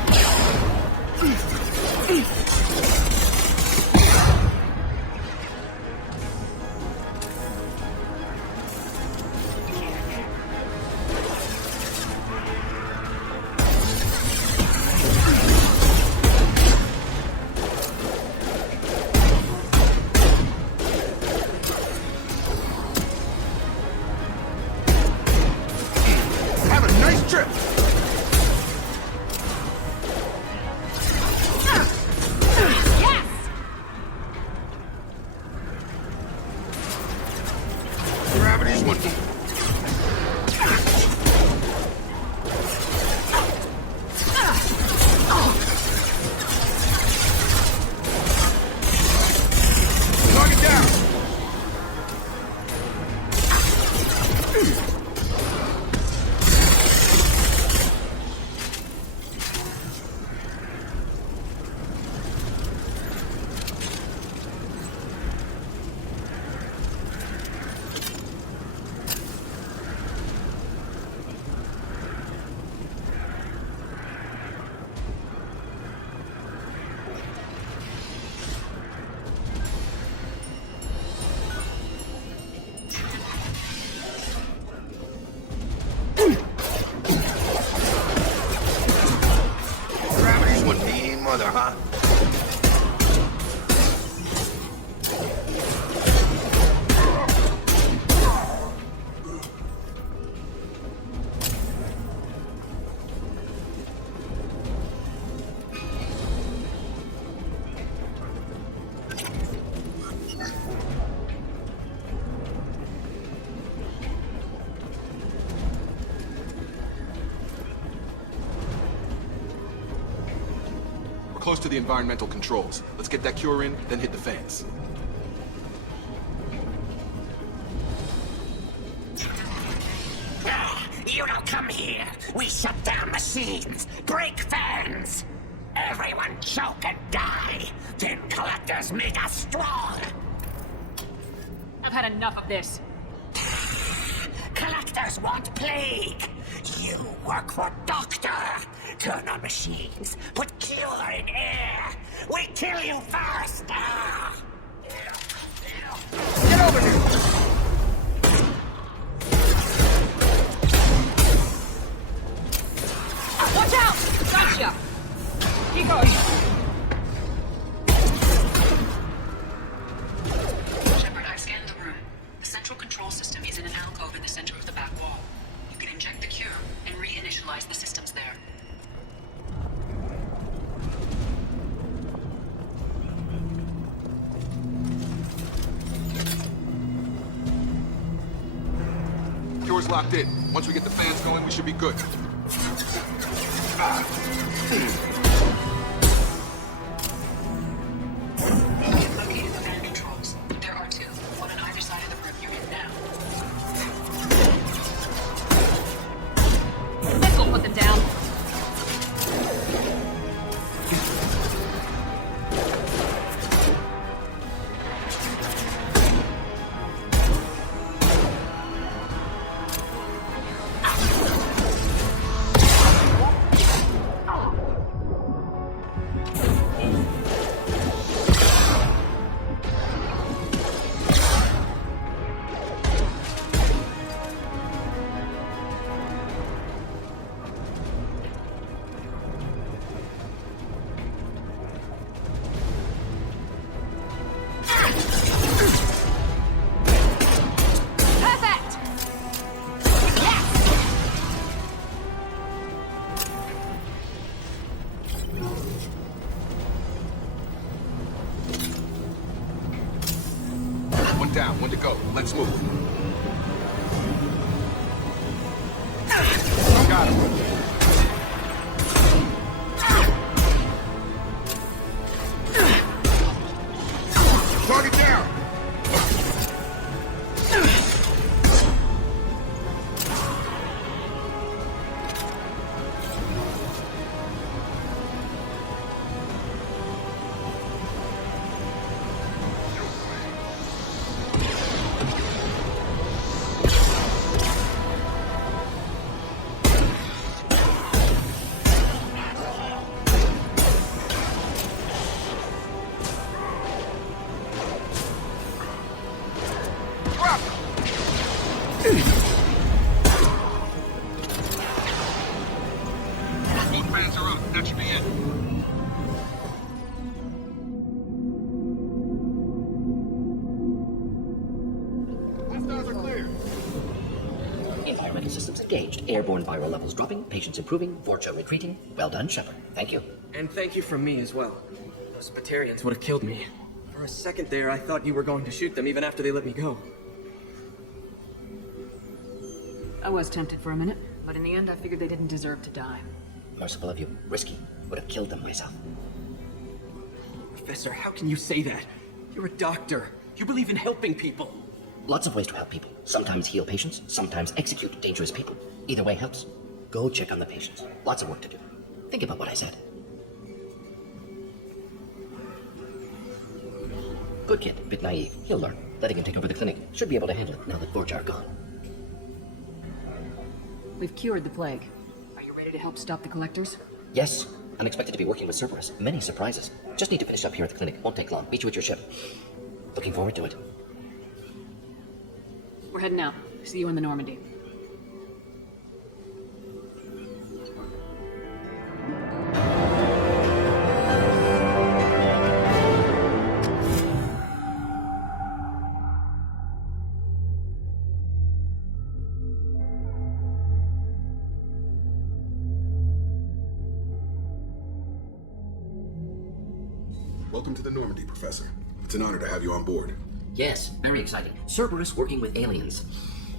Close to the environmental controls. Let's get that cure in, then hit the fans. You don't come here. We shut down machines, break fans. Everyone choke and die. Then collectors make us strong. I've had enough of this. Collectors want plague. You work for Doctor. Turn on machines. Put cure in air. We kill you first. Get over here! Watch out! Gotcha! Keep going. door's locked in. Once we get the fans going, we should be good. Located the fan controls. There are two, one on either side of the room you're in now. This'll put them down. One down, one to go. Let's move. Got him. Target down. Both fans are up. That should be it. Hostiles are clear. Environmental systems engaged. Airborne viral levels dropping. Patients improving. Vorcha retreating. Well done, Shepard. Thank you. And thank you from me as well. Those Batarians would have killed me. For a second there, I thought you were going to shoot them even after they let me go. I was tempted for a minute, but in the end I figured they didn't deserve to die. Merciful of you. Risky. Would have killed them myself. Professor, how can you say that? You're a doctor. You believe in helping people. Lots of ways to help people. Sometimes heal patients, sometimes execute dangerous people. Either way helps. Go check on the patients. Lots of work to do. Think about what I said. Good kid, bit naive. He'll learn. Letting him take over the clinic. Should be able to handle it now that Vorcha are gone. We've cured the plague. Are you ready to help stop the collectors? Yes, I'm expected to be working with Cerberus. Many surprises. Just need to finish up here at the clinic. Won't take long. Meet you at your ship. Looking forward to it. We're heading out. See you in the Normandy. Welcome to the Normandy, Professor. It's an honor to have you on board. Yes, very exciting. Cerberus working with aliens.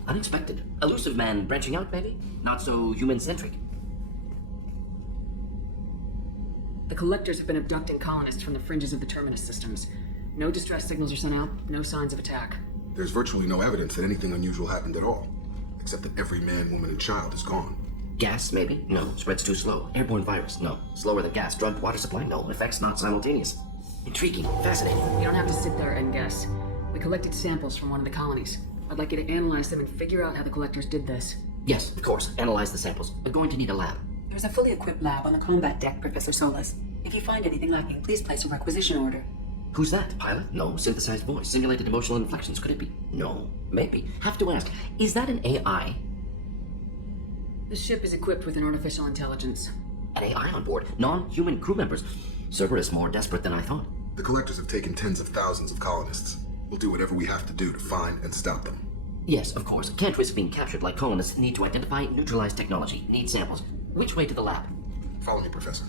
Unexpected. Elusive man branching out, maybe? Not so human-centric. The collectors have been abducting colonists from the fringes of the Terminus systems. No distress signals are sent out, no signs of attack. There's virtually no evidence that anything unusual happened at all. Except that every man, woman, and child is gone. Gas, maybe? No. Spreads too slow. Airborne virus? No. Slower than gas. Drugged water supply? No. Effects not simultaneous. Intriguing. Fascinating. You don't have to sit there and guess. We collected samples from one of the colonies. I'd like you to analyze them and figure out how the collectors did this. Yes, of course. Analyze the samples. We're going to need a lab. There's a fully equipped lab on the combat deck, Professor Solas. If you find anything lacking, please place a requisition order. Who's that? Pilot? No. Synthesized voice. Simulated emotional inflections. Could it be? No. Maybe. Have to ask. Is that an AI? The ship is equipped with an artificial intelligence. An AI on board? Non-human crew members? Cerberus more desperate than I thought. The collectors have taken tens of thousands of colonists. We'll do whatever we have to do to find and stop them. Yes, of course. Can't risk being captured like colonists. Need to identify, neutralize technology. Need samples. Which way to the lab? Follow me, Professor.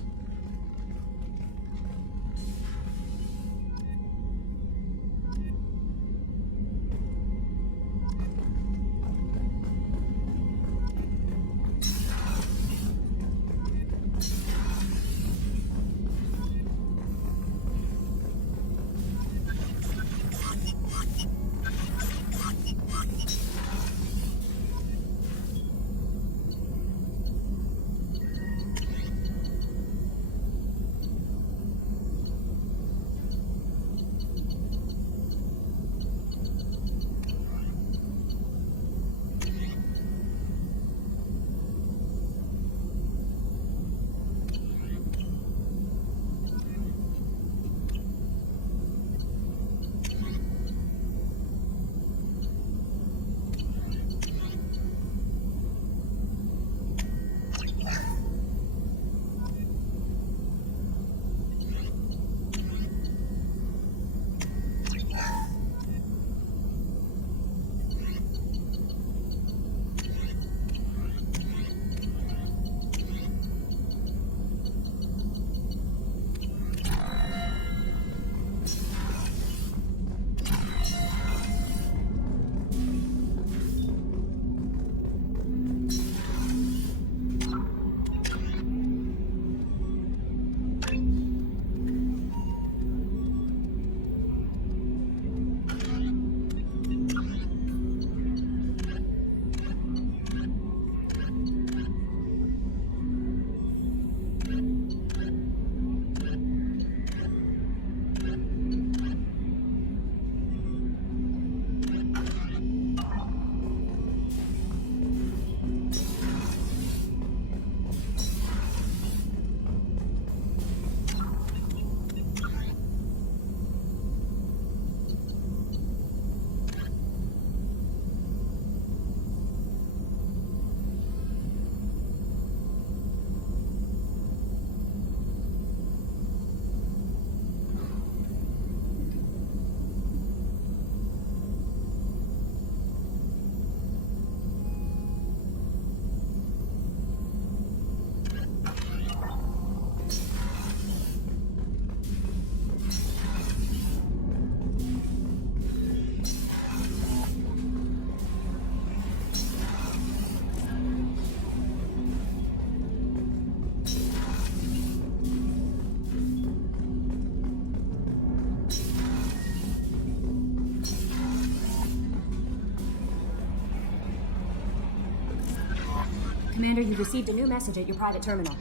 Commander, you've received a new message at your private terminal.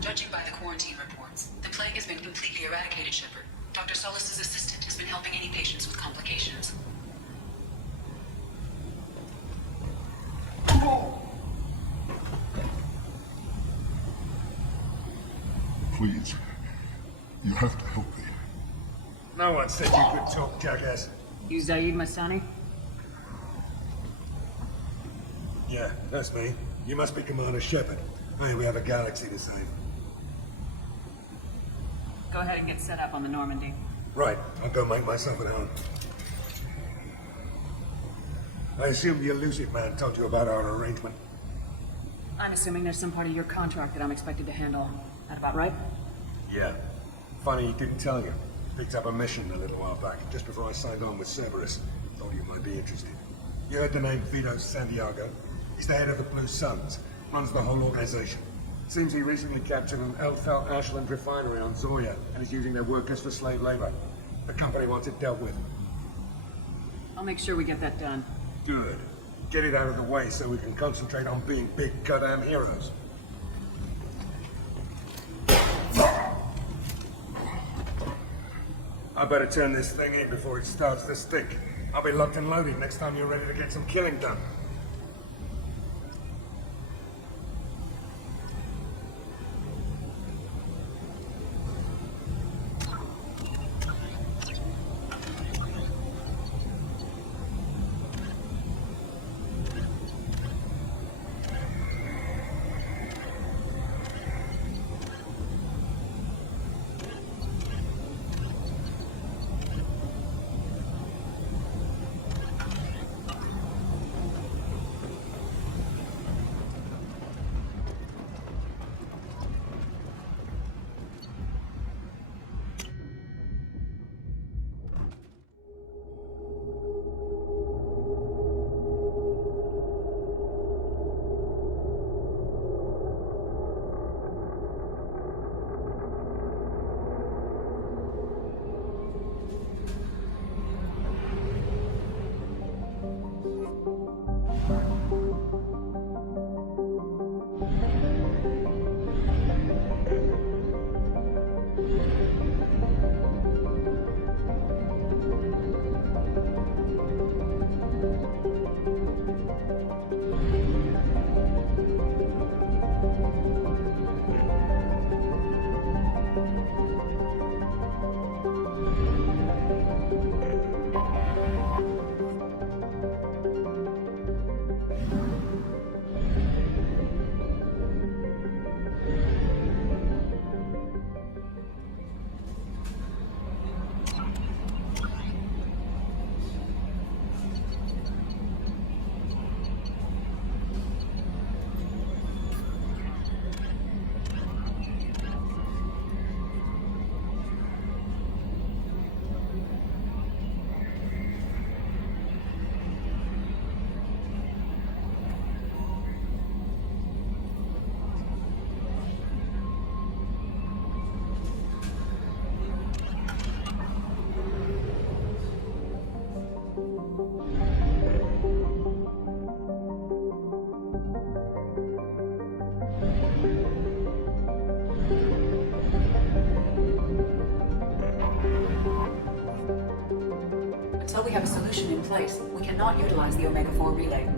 Judging by the quarantine reports, the plague has been completely eradicated, Shepard. Dr. Solis's assistant has been helping any patients with complications. Please. You have to help me. No one said you could talk, jackass. You Zaid Masani? Yeah, that's me. You must be Commander Shepard. Hey, we have a galaxy to save. Go ahead and get set up on the Normandy. Right, I'll go make myself at home. I assume the elusive man told you about our arrangement. I'm assuming there's some part of your contract that I'm expected to handle. That about right? Yeah. Funny he didn't tell you. Picked up a mission a little while back, just before I signed on with Cerberus. Thought you might be interested. You heard the name Vito Santiago? He's the head of the Blue Suns. Runs the whole organization. Seems he recently captured an Elfel Ashland refinery on Zoya and is using their workers for slave labor. The company wants it dealt with. I'll make sure we get that done. Good. Get it out of the way so we can concentrate on being big goddamn heroes. I better turn this thing in before it starts to stink. I'll be locked and loaded next time you're ready to get some killing done. Until we have a solution in place, we cannot utilize the Omega-4 relay.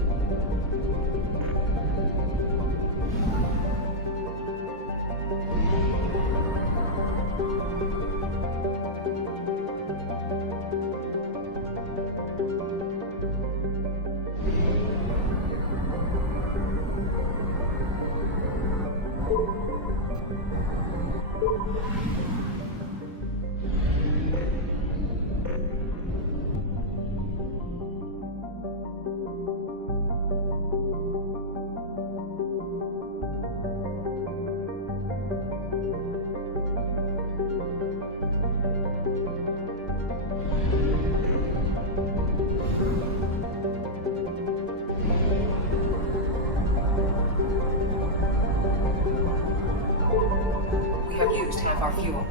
We have used half our fuel.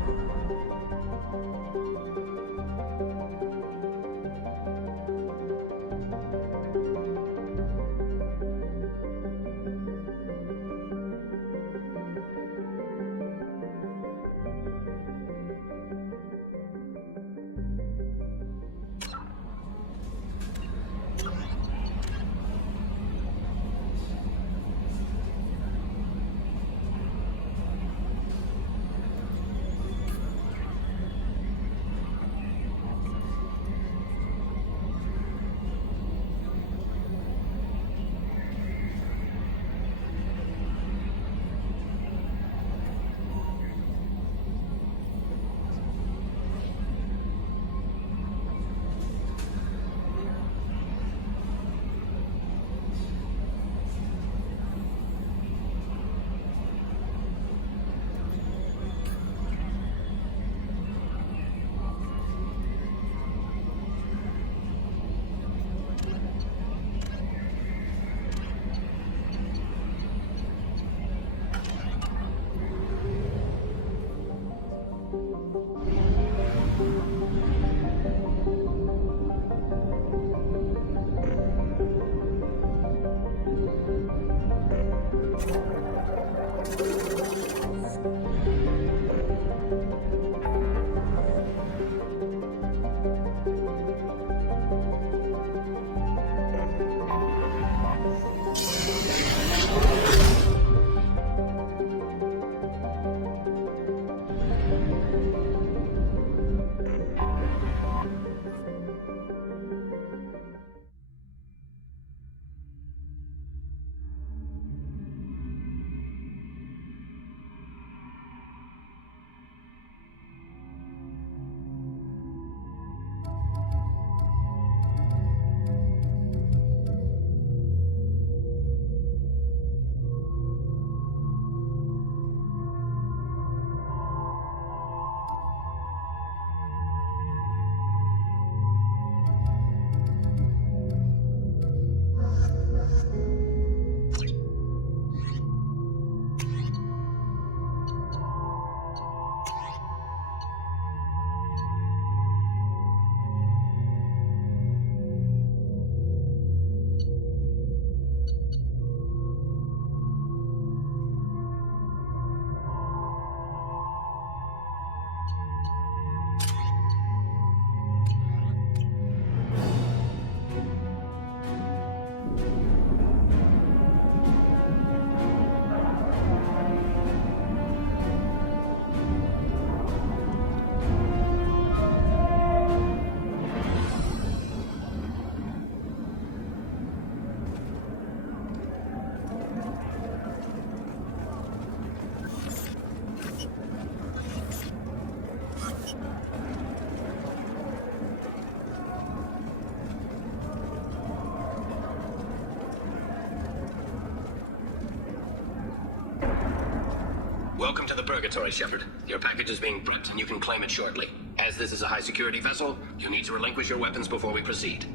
Welcome to the Purgatory, Shepard. Your package is being prepped and you can claim it shortly. As this is a high-security vessel, you need to relinquish your weapons before we proceed.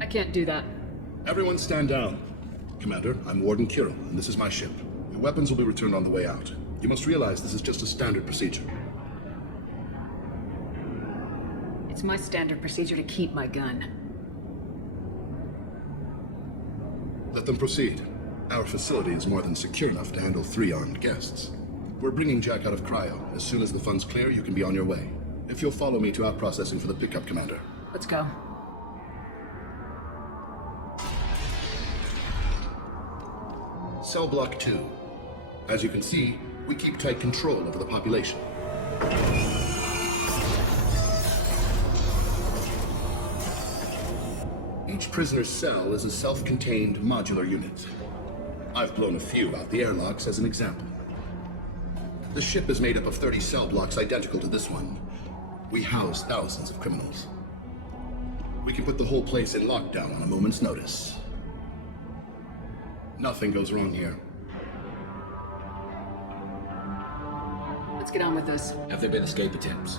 I can't do that. Everyone stand down. Commander, I'm Warden Kirill, and this is my ship. Your weapons will be returned on the way out. You must realize this is just a standard procedure. It's my standard procedure to keep my gun. Let them proceed. Our facility is more than secure enough to handle 3 armed guests. We're bringing Jack out of cryo. As soon as the funds clear, you can be on your way. If you'll follow me to out processing for the pickup, Commander. Let's go. Cell Block 2. As you can see, we keep tight control over the population. Each prisoner's cell is a self-contained modular unit. I've blown a few out the airlocks as an example. The ship is made up of 30 cell blocks identical to this one. We house thousands of criminals. We can put the whole place in lockdown on a moment's notice. Nothing goes wrong here. Let's get on with this. Have there been escape attempts?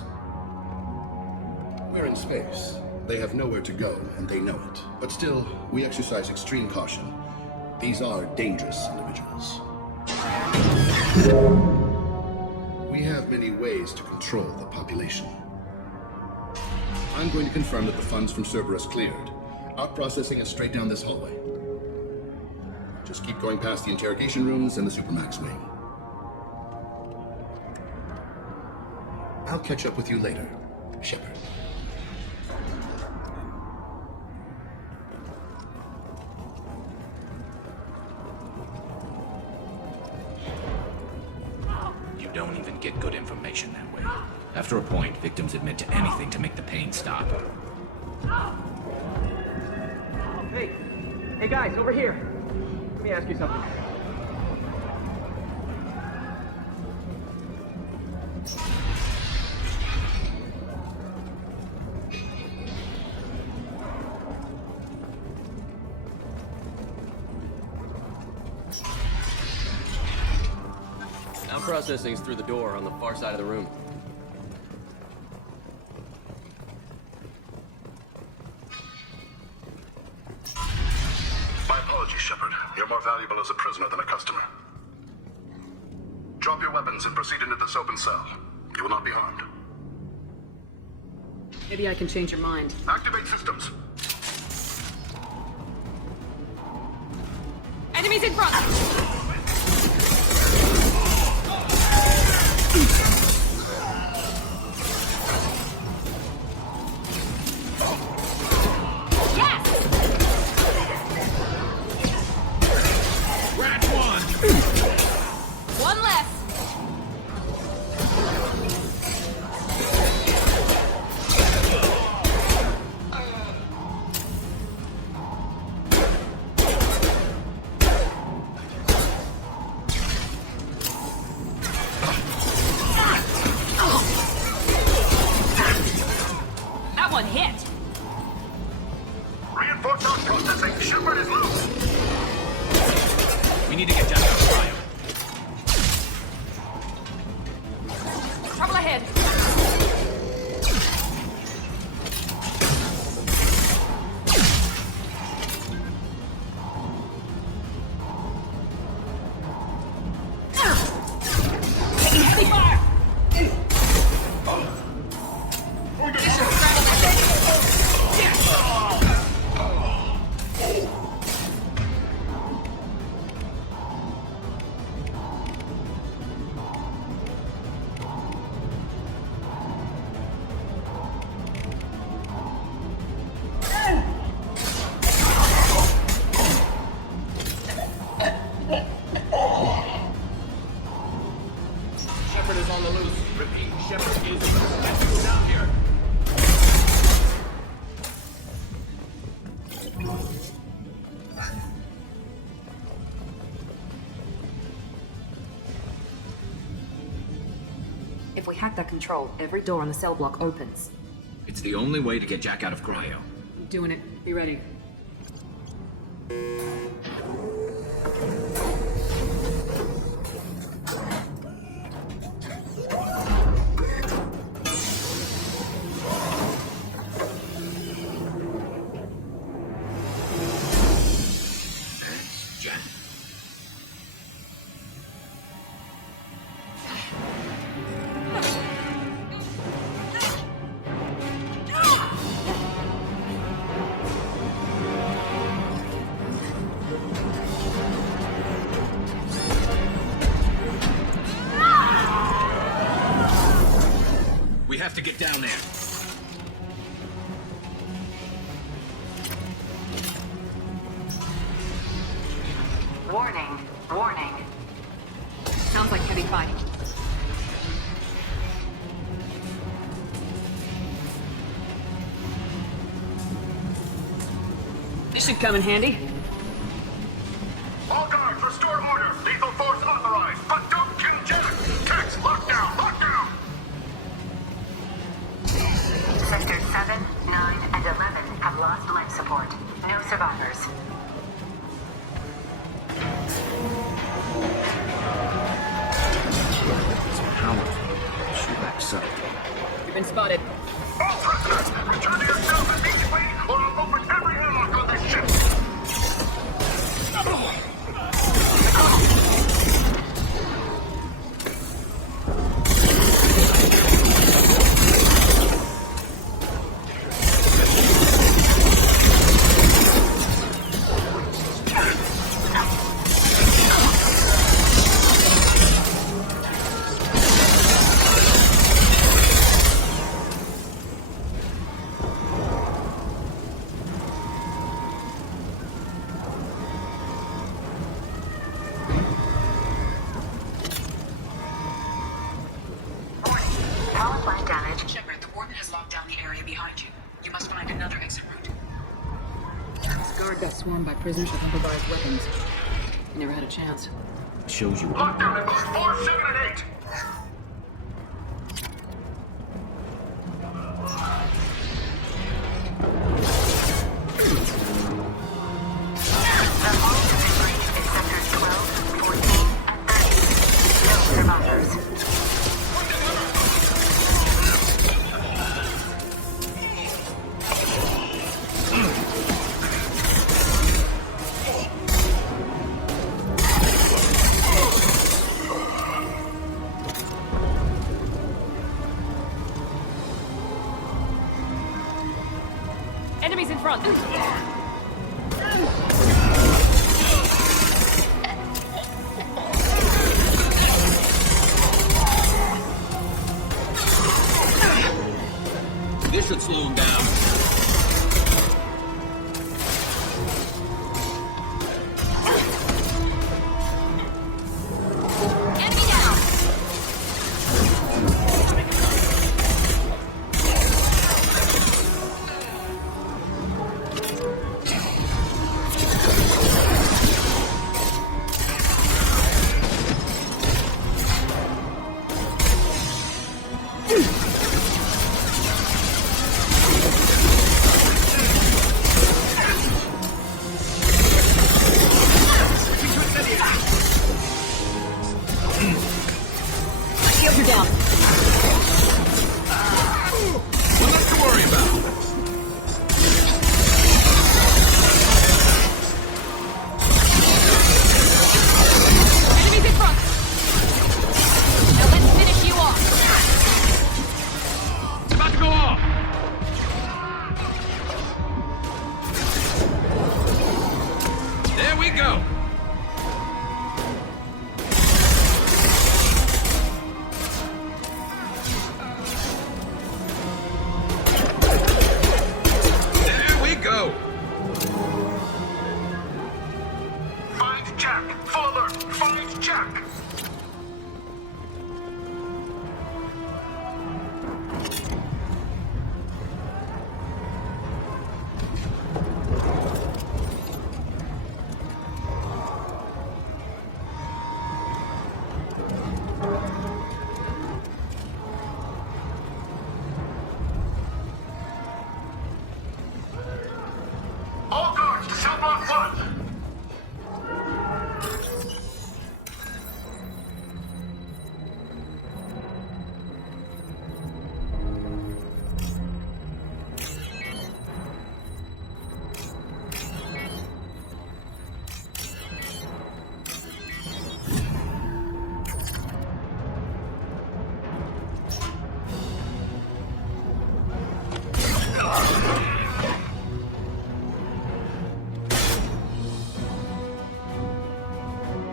We're in space. They have nowhere to go, and they know it. But still, we exercise extreme caution. These are dangerous individuals. We have many ways to control the population. I'm going to confirm that the funds from Cerberus cleared. Out processing is straight down this hallway. Just keep going past the interrogation rooms and the Supermax wing. I'll catch up with you later, Shepard. You don't even get good information that way. After a point, victims admit to anything to make the pain stop. Hey guys, over here. Let me ask you something. Now processing's through the door on the far side of the room. My apologies, Shepard. You're more valuable as a prisoner than a customer. Drop your weapons and proceed into this open cell. You will not be harmed. Maybe I can change your mind. Activate systems. Enemies in front! One less! That one hit! Reinforce our processing. Shepard is loose. We need to get down to the cryo. Trouble ahead! Taking heavy fire! Shepard is on the loose. Repeat, Shepard is let's go down here. If we hack that control, every door on the cell block opens. It's the only way to get Jack out of cryo. I'm doing it. Be ready. Jack. have to get down there. Warning. Warning. Sounds like heavy fighting. This should come in handy. All guards, restore order. Lethal force authorized, but don't conject. Text, lockdown, lockdown. Sectors 7, 9, and 11 have lost life support. No survivors. You've been spotted. All prisoners, return to your cells immediately, or I'll open every airlock on this ship. Power plant damage. Shepard, the warden has locked down the area behind you. You must find another exit route. This guard got swarmed by prisoners with improvised weapons. He never had a chance. Shows you. Lockdown in both 4, 7, and 8. The whole delivery is sectors 12, 14, and 13. No survivors. Enemies in front. This should slow him down. Enemy down. Shields are down. Well, nothing to worry about. Enemies in front. Now let's finish you off. It's about to go off. There we go. There we go. Find Jack. Full alert. Find Jack. All guards to cell block 1.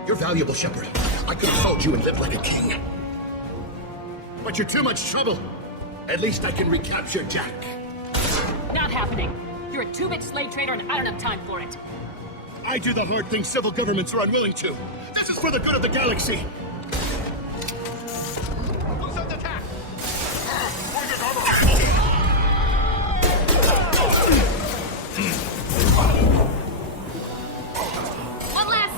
You're valuable, Shepard. I could have called you and lived like a king. But you're too much trouble. At least I can recapture Jack. Not happening. You're a two-bit slave trader and I don't have time for it. I do the hard things civil governments are unwilling to. This is for the good of the galaxy. Who's under attack? One less!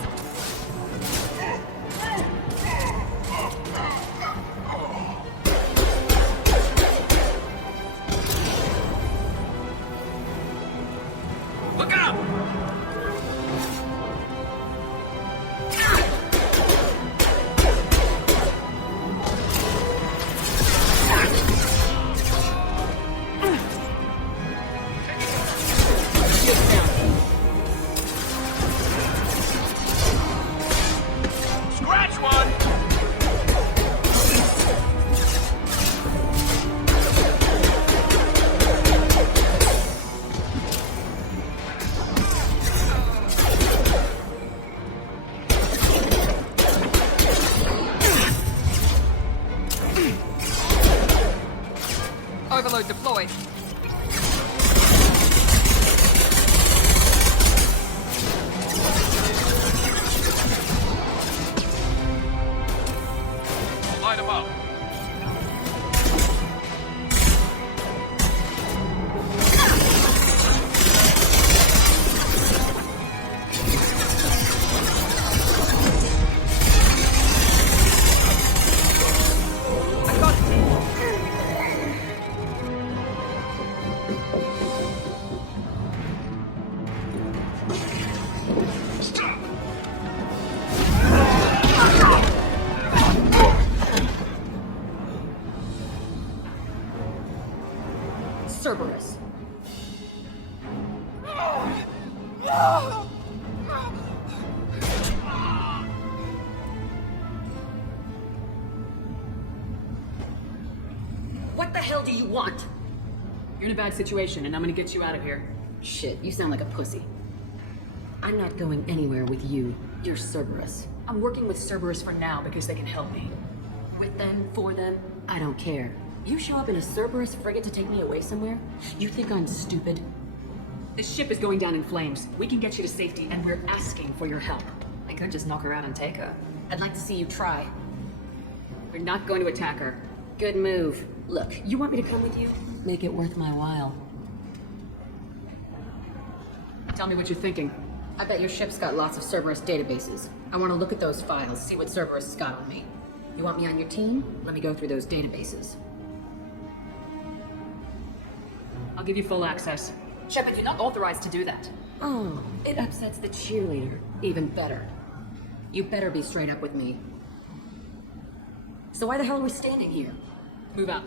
Look out! Scratch one! Overload deployed. Light him up. I got it. Cerberus. What the hell do you want? You're in a bad situation, and I'm gonna get you out of here. Shit, you sound like a pussy. I'm not going anywhere with you. You're Cerberus. I'm working with Cerberus for now because they can help me. With them, for them, I don't care. You show up in a Cerberus frigate to take me away somewhere? You think I'm stupid? This ship is going down in flames. We can get you to safety, and we're asking for your help. I could just knock her out and take her. I'd like to see you try. We're not going to attack her. Good move. Look, you want me to come with you? Make it worth my while. Tell me what you're thinking. I bet your ship's got lots of Cerberus databases. I want to look at those files, see what Cerberus has got on me. You want me on your team? Let me go through those databases. I'll give you full access. Shepard, you're not authorized to do that. Oh, it upsets the cheerleader. Even better. You better be straight up with me. So why the hell are we standing here? Move out.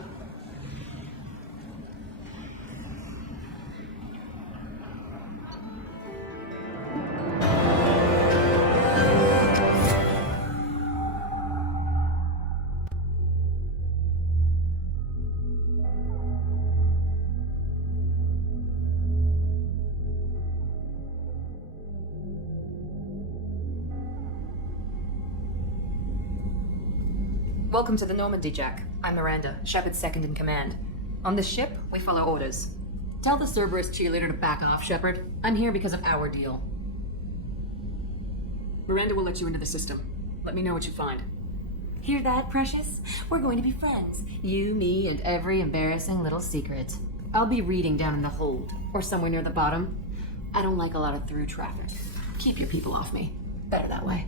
Welcome to the Normandy, Jack. I'm Miranda, Shepard's second in command. On this ship, we follow orders. Tell the Cerberus cheerleader to back off, Shepard. I'm here because of our deal. Miranda will let you into the system. Let me know what you find. Hear that, Precious? We're going to be friends. You, me, and every embarrassing little secret. I'll be reading down in the hold, or somewhere near the bottom. I don't like a lot of through traffic. Keep your people off me. Better that way.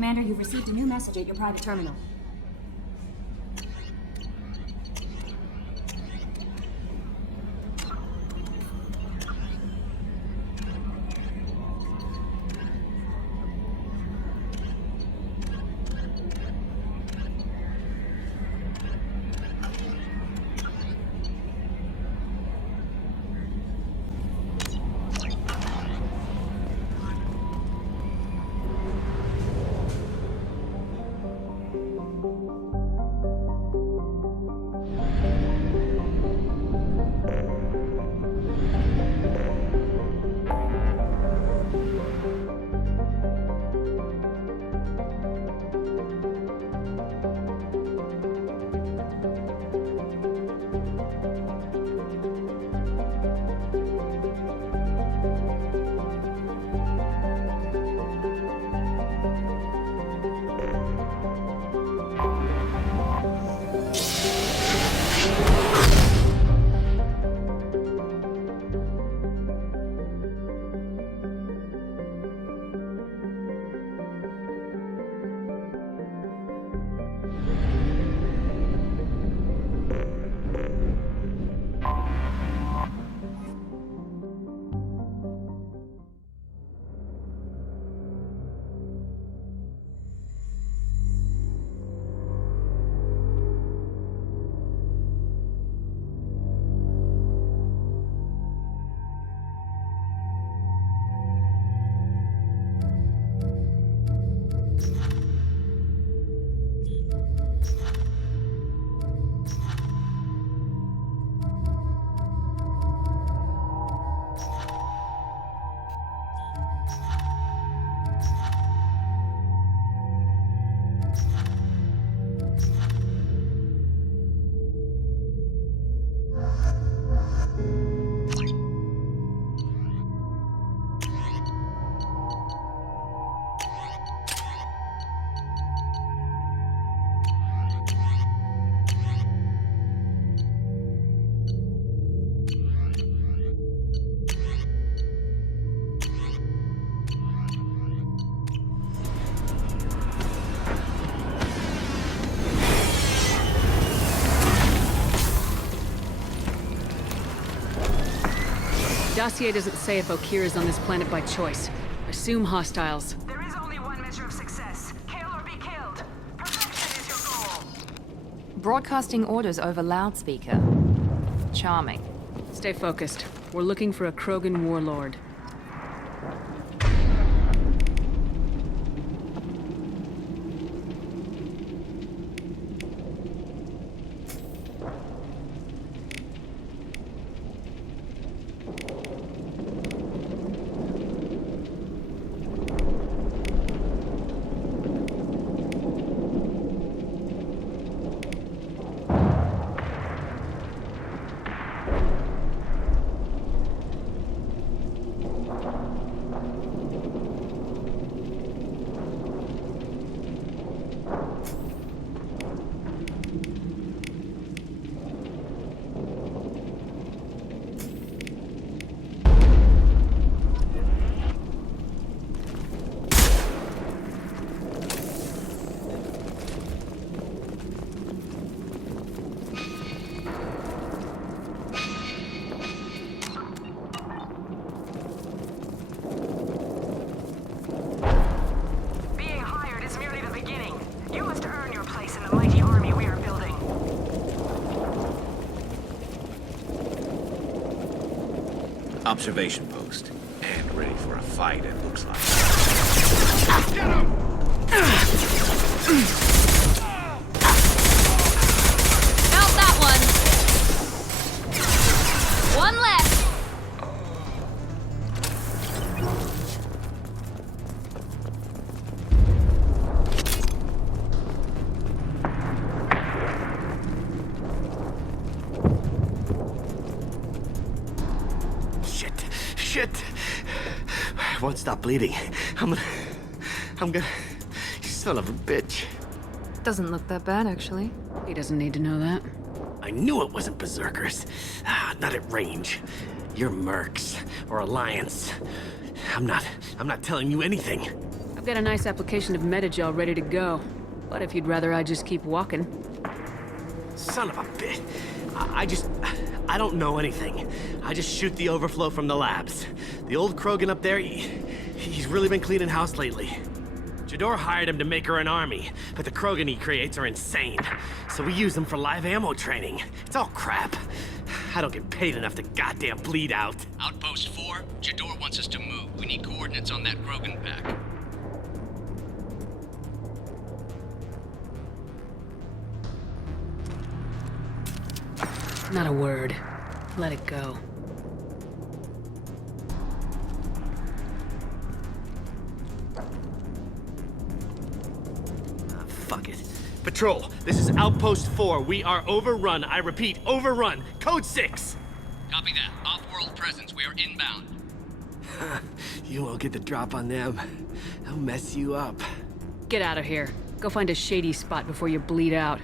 Commander, you've received a new message at your private terminal. Dossier doesn't say if Okir is on this planet by choice. Assume hostiles. There is only one measure of success. Kill or be killed. Perfection is your goal. Broadcasting orders over loudspeaker. Charming. Stay focused. We're looking for a Krogan warlord. Observation post. And ready for a fight, it looks like. Get him! Out that one! One left! Shit! I won't stop bleeding. I'm gonna... You son of a bitch. Doesn't look that bad, actually. He doesn't need to know that. I knew it wasn't Berserkers. Not at range. You're Mercs, or Alliance. I'm not telling you anything. I've got a nice application of Metagel ready to go. But if you'd rather I just keep walking. Son of a bitch. I don't know anything. I just shoot the overflow from the labs. The old Krogan up there, he's really been cleaning house lately. Jador hired him to make her an army, but the Krogan he creates are insane. So we use them for live ammo training. It's all crap. I don't get paid enough to goddamn bleed out. Outpost 4, Jador wants us to move. We need coordinates on that Krogan pack. Not a word. Let it go. Fuck it. Patrol, this is Outpost 4. We are overrun. I repeat, overrun. Code 6. Copy that. Off-world presence. We are inbound. You won't get the drop on them. They'll mess you up. Get out of here. Go find a shady spot before you bleed out.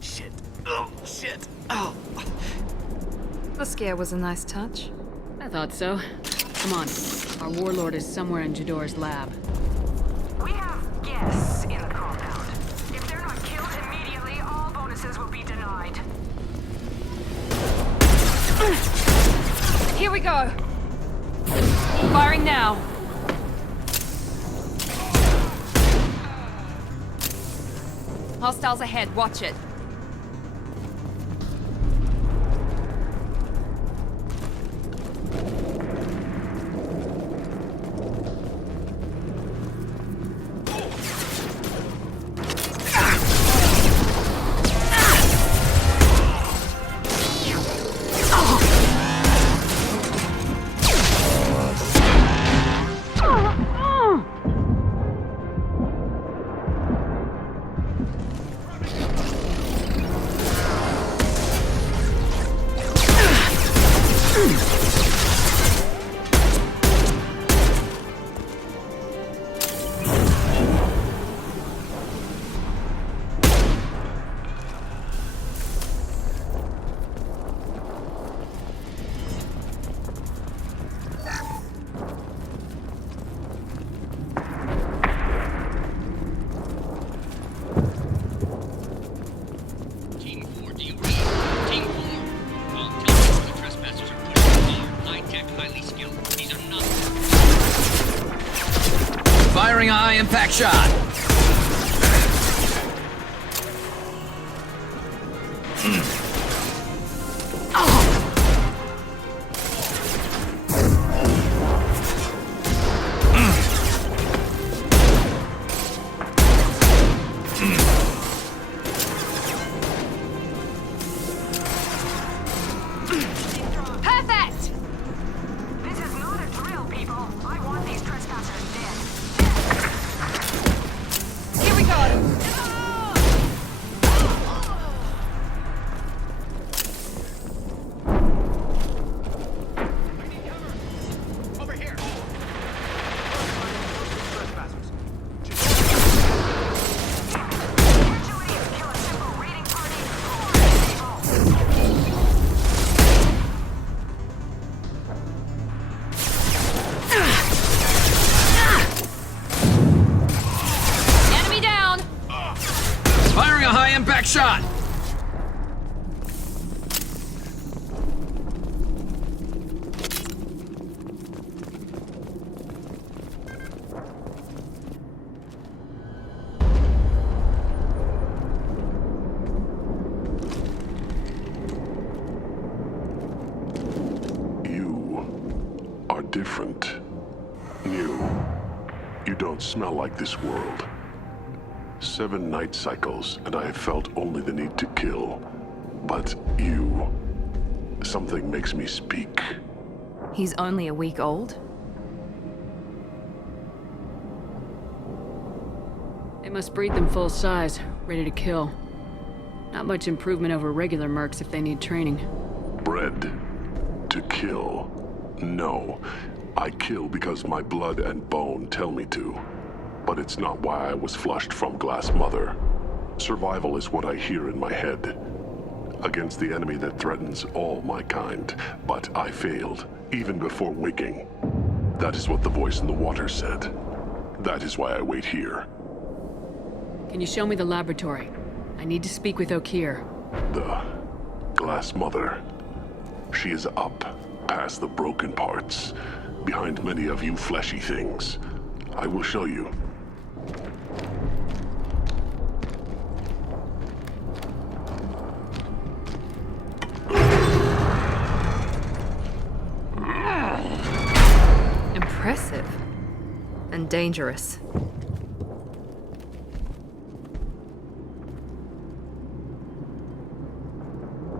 Shit. Oh, shit. Oh. The scare was a nice touch. I thought so. Come on. Our warlord is somewhere in Jador's lab. We have guests in the compound. If they're not killed immediately, all bonuses will be denied. Here we go. Firing now. Hostiles ahead. Watch it. Firing a high-impact shot. Perfect! This is not a drill, people. I want these trespassers dead. Here we go. Over here. Enemy down. Firing a high-impact shot. You are different. New. You don't smell like this world. 7 night cycles, and I have felt only the need to kill. But you... something makes me speak. He's only a week old? They must breed them full size, ready to kill. Not much improvement over regular mercs if they need training. Bred to kill. No. I kill because my blood and bone tell me to. But it's not why I was flushed from Glass Mother. Survival is what I hear in my head. Against the enemy that threatens all my kind. But I failed, even before waking. That is what the voice in the water said. That is why I wait here. Can you show me the laboratory? I need to speak with Okeer. The Glass Mother. She is up, past the broken parts, behind many of you fleshy things. I will show you. Impressive. And dangerous.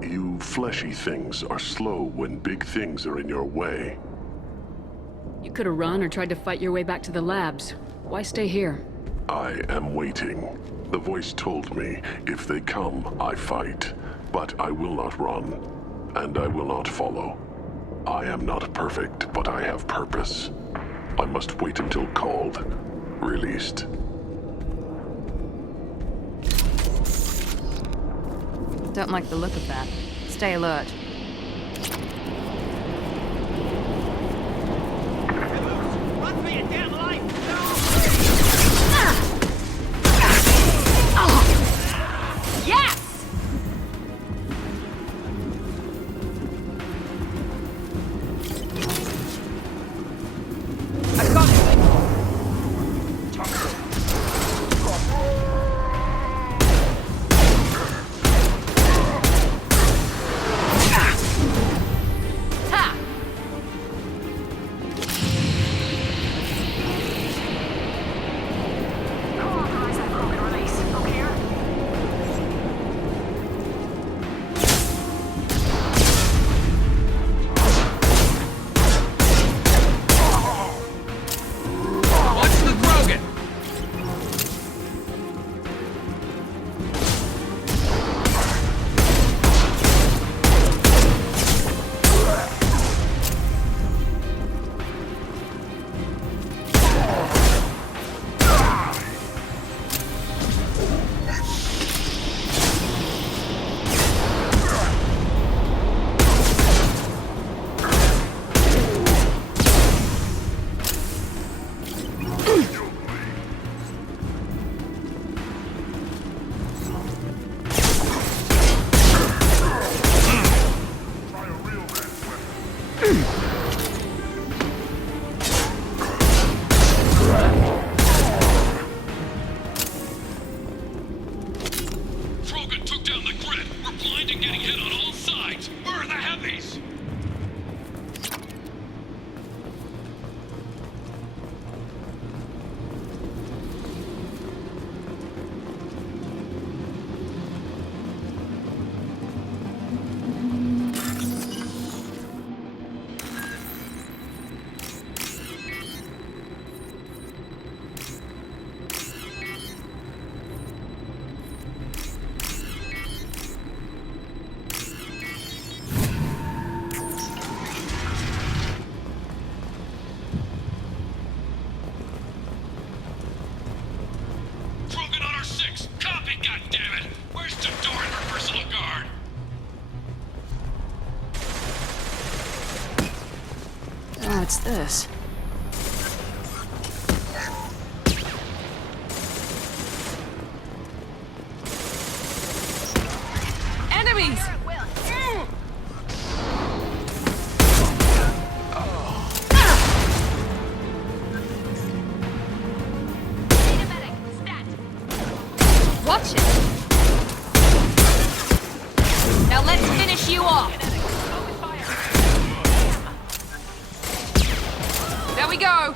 You fleshy things are slow when big things are in your way. You could have run or tried to fight your way back to the labs. Why stay here? I am waiting. The voice told me, if they come, I fight. But I will not run, and I will not follow. I am not perfect, but I have purpose. I must wait until called, released. Don't like the look of that. Stay alert. Run for your damn life! Yes! I've got it! Ha! Co-authorize that Krogan release. Okeer? What's the Krogan? Krogan took down the grid. We're blind and getting hit on all sides. Where are the heavies? Krogan on our 6. Copy, goddammit! Where's the door and her personal guard? What's this? Enemies! Watch it! Now let's finish you off! There we go!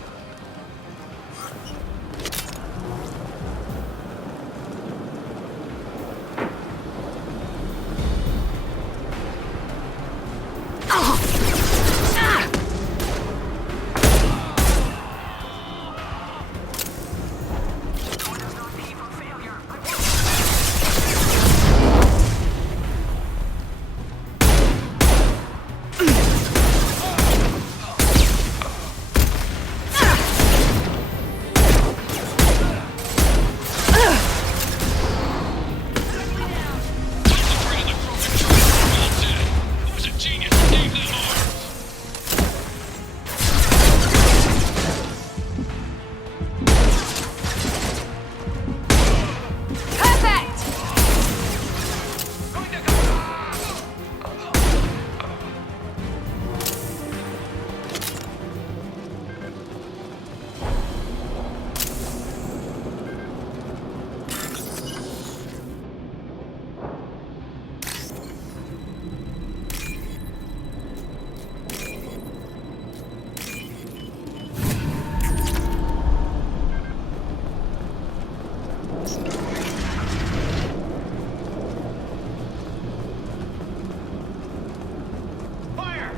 Fire!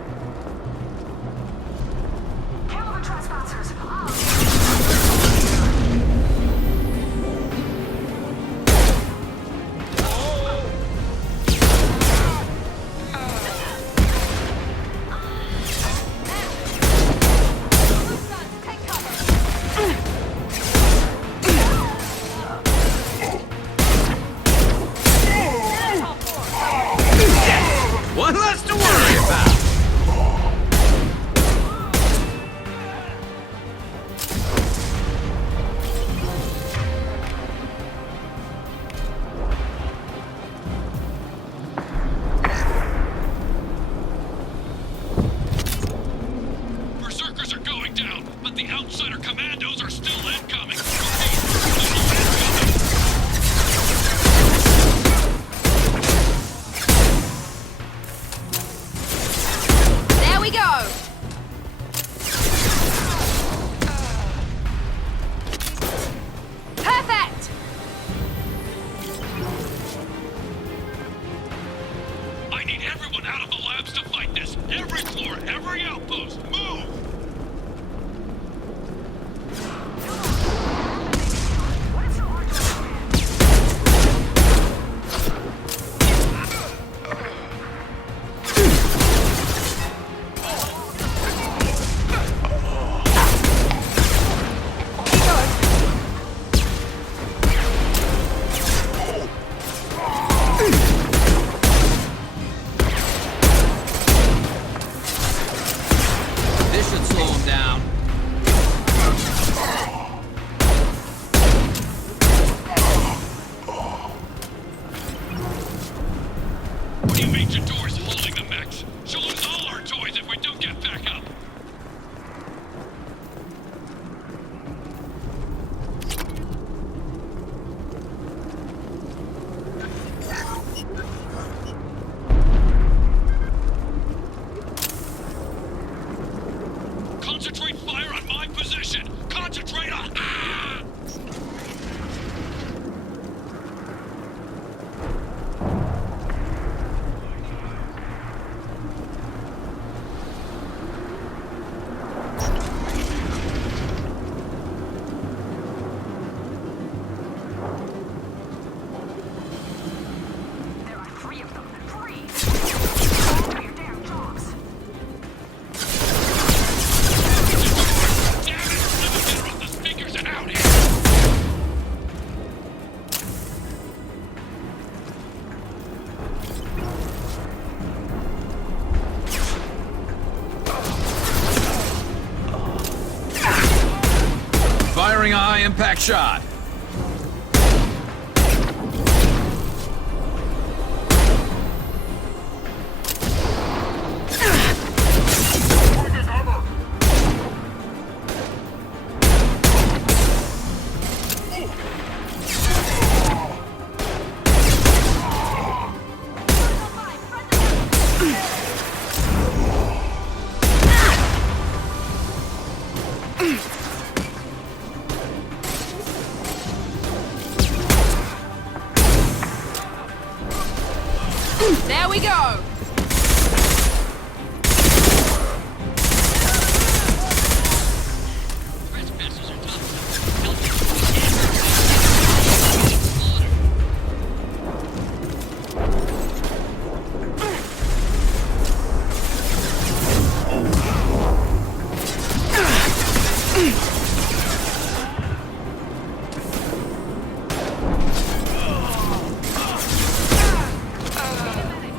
Kill the trespassers! One less to worry about! Berserkers are going down, but the outsider commandos are still incoming. There we go! Perfect! I need everyone out of the labs to fight this. Every floor, every outpost, move! This should slow him down. What do you mean Jador's holding the mechs? She'll lose all our toys if we don't get back up. Concentrate fire on my position! Concentrate on... Ah! There are 3 of them. 3! Do your damn jobs! Damn it! Let me get her off the speakers and out here! Firing a high-impact shot. There we go!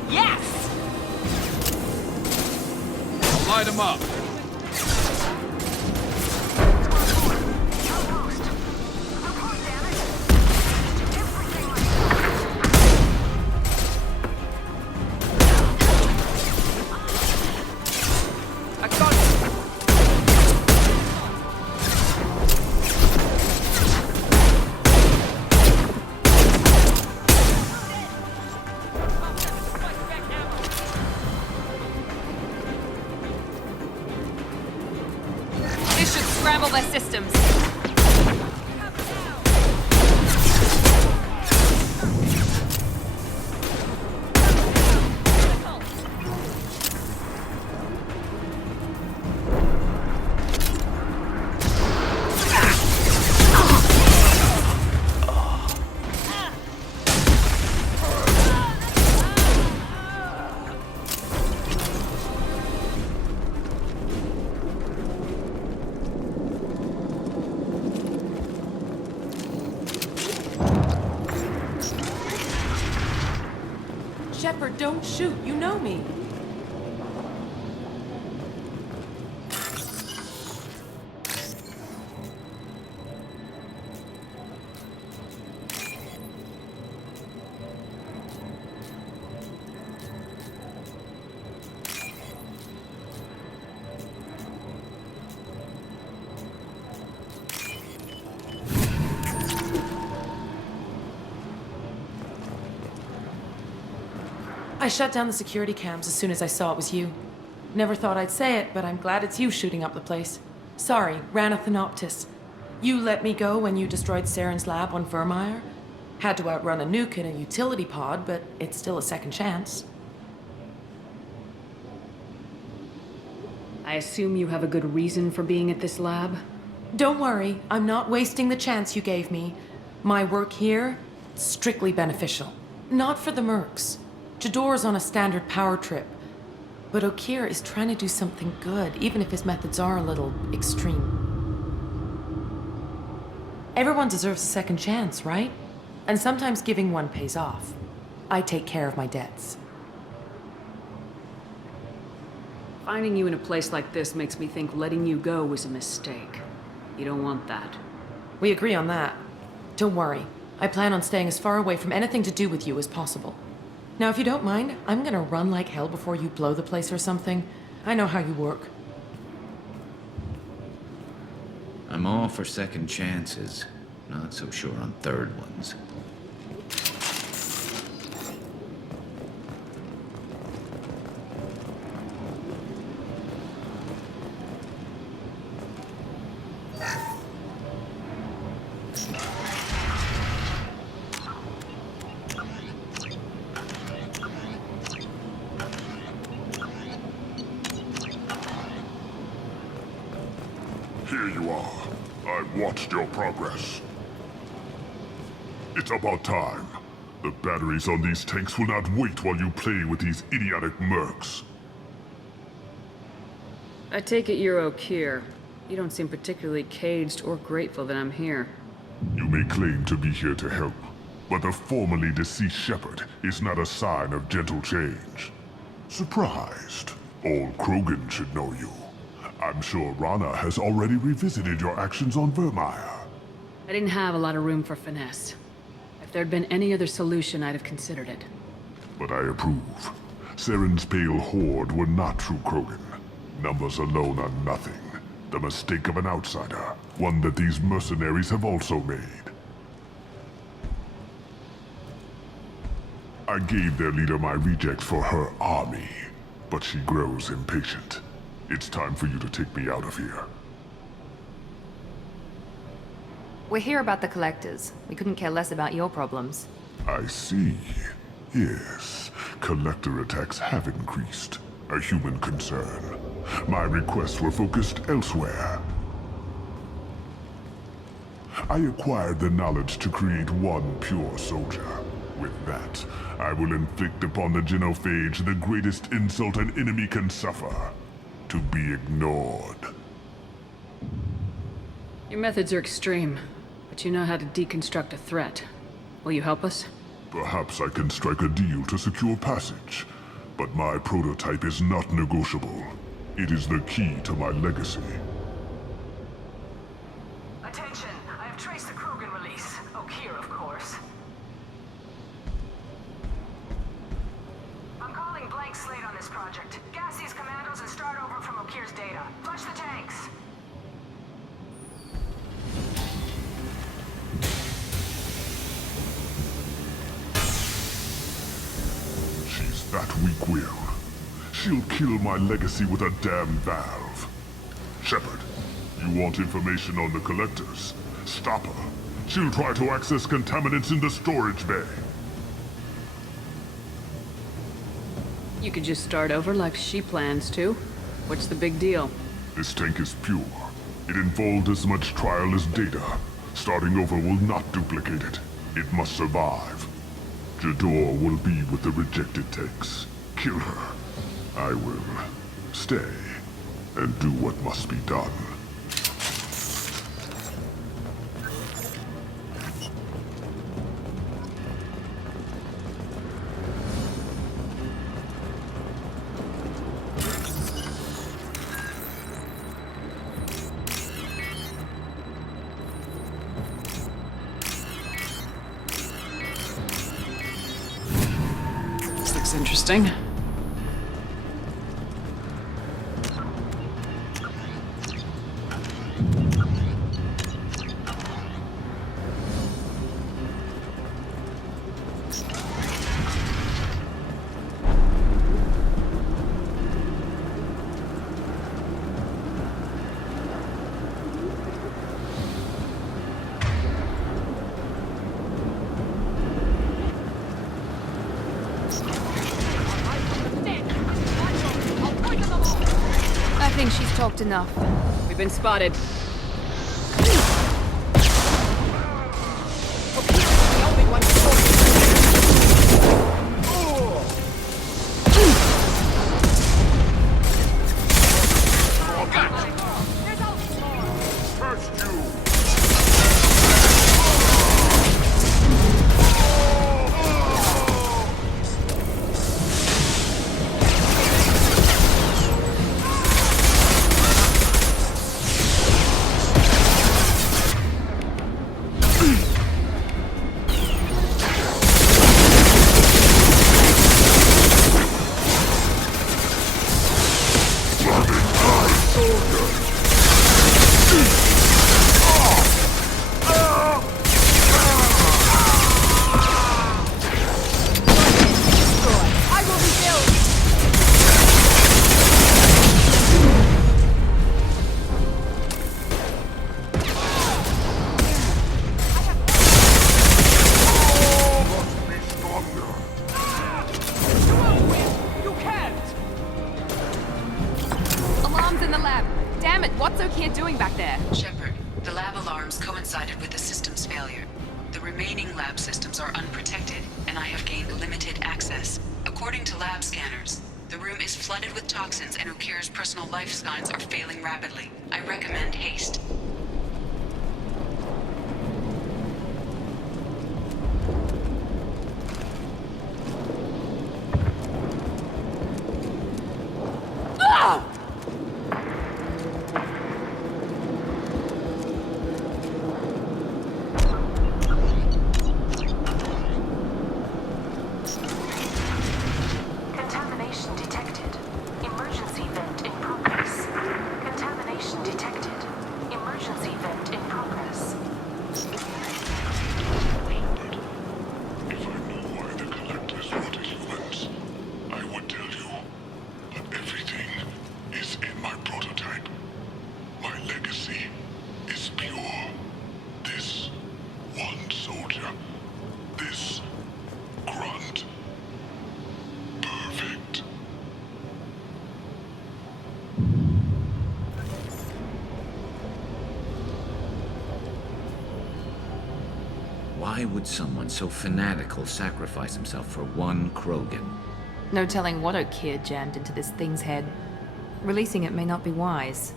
Yes! Light him up. Shepard, don't shoot. You know me. I shut down the security cams as soon as I saw it was you. Never thought I'd say it, but I'm glad it's you shooting up the place. Sorry, ran a Thanoptis. You let me go when you destroyed Saren's lab on Vermeer. Had to outrun a nuke in a utility pod, but it's still a second chance. I assume you have a good reason for being at this lab? Don't worry, I'm not wasting the chance you gave me. My work here, strictly beneficial. Not for the mercs. Jador's on a standard power trip. But Okeer is trying to do something good, even if his methods are a little extreme. Everyone deserves a second chance, right? And sometimes giving one pays off. I take care of my debts. Finding you in a place like this makes me think letting you go was a mistake. You don't want that. We agree on that. Don't worry. I plan on staying as far away from anything to do with you as possible. Now, if you don't mind, I'm gonna run like hell before you blow the place or something. I know how you work. I'm all for second chances, not so sure on third ones. Here you are. I've watched your progress. It's about time. The batteries on these tanks will not wait while you play with these idiotic mercs. I take it you're Okeer. You don't seem particularly caged or grateful that I'm here. You may claim to be here to help, but the formerly deceased Shepard is not a sign of gentle change. Surprised? Old Krogan should know you. I'm sure Rana has already revisited your actions on Vermeer. I didn't have a lot of room for finesse. If there'd been any other solution, I'd have considered it. But I approve. Saren's pale horde were not true Krogan. Numbers alone are nothing. The mistake of an outsider. One that these mercenaries have also made. I gave their leader my rejects for her army, but she grows impatient. It's time for you to take me out of here. We're here about the collectors. We couldn't care less about your problems. I see. Yes, collector attacks have increased. A human concern. My requests were focused elsewhere. I acquired the knowledge to create one pure soldier. With that, I will inflict upon the genophage the greatest insult an enemy can suffer. To be ignored. Your methods are extreme, but you know how to deconstruct a threat. Will you help us? Perhaps I can strike a deal to secure passage, but my prototype is not negotiable. It is the key to my legacy. Attention! I have traced the Krogan release. Okeer, of course. I'm calling blank slate on this project. Gas these commandos and start over from Okeer's data. Flush the tanks! She's that weak-willed. She'll kill my legacy with a damn valve. Shepard, you want information on the collectors? Stop her. She'll try to access contaminants in the storage bay. You could just start over like she plans to. What's the big deal? This tank is pure. It involved as much trial as data. Starting over will not duplicate it. It must survive. Jador will be with the rejected tanks. Kill her. I will stay and do what must be done. interesting. I think she's talked enough. We've been spotted. Alarms in the lab. Damn it, what's Okier doing back there? Shepard, the lab alarms coincided with the system's failure. The remaining lab systems are unprotected, and I have gained limited access. According to lab scanners, the room is flooded with toxins and Okir's personal life signs are failing rapidly. I recommend haste. Contamination detected. Emergency vent in progress. Contamination detected. Emergency vent in progress. If I knew why the collectors wanted humans, I would tell you. But everything is in my prototype. My legacy is pure. This one soldier. This grunt. Perfect. Why would someone so fanatical sacrifice himself for one Krogan? No telling what Okier jammed into this thing's head. Releasing it may not be wise.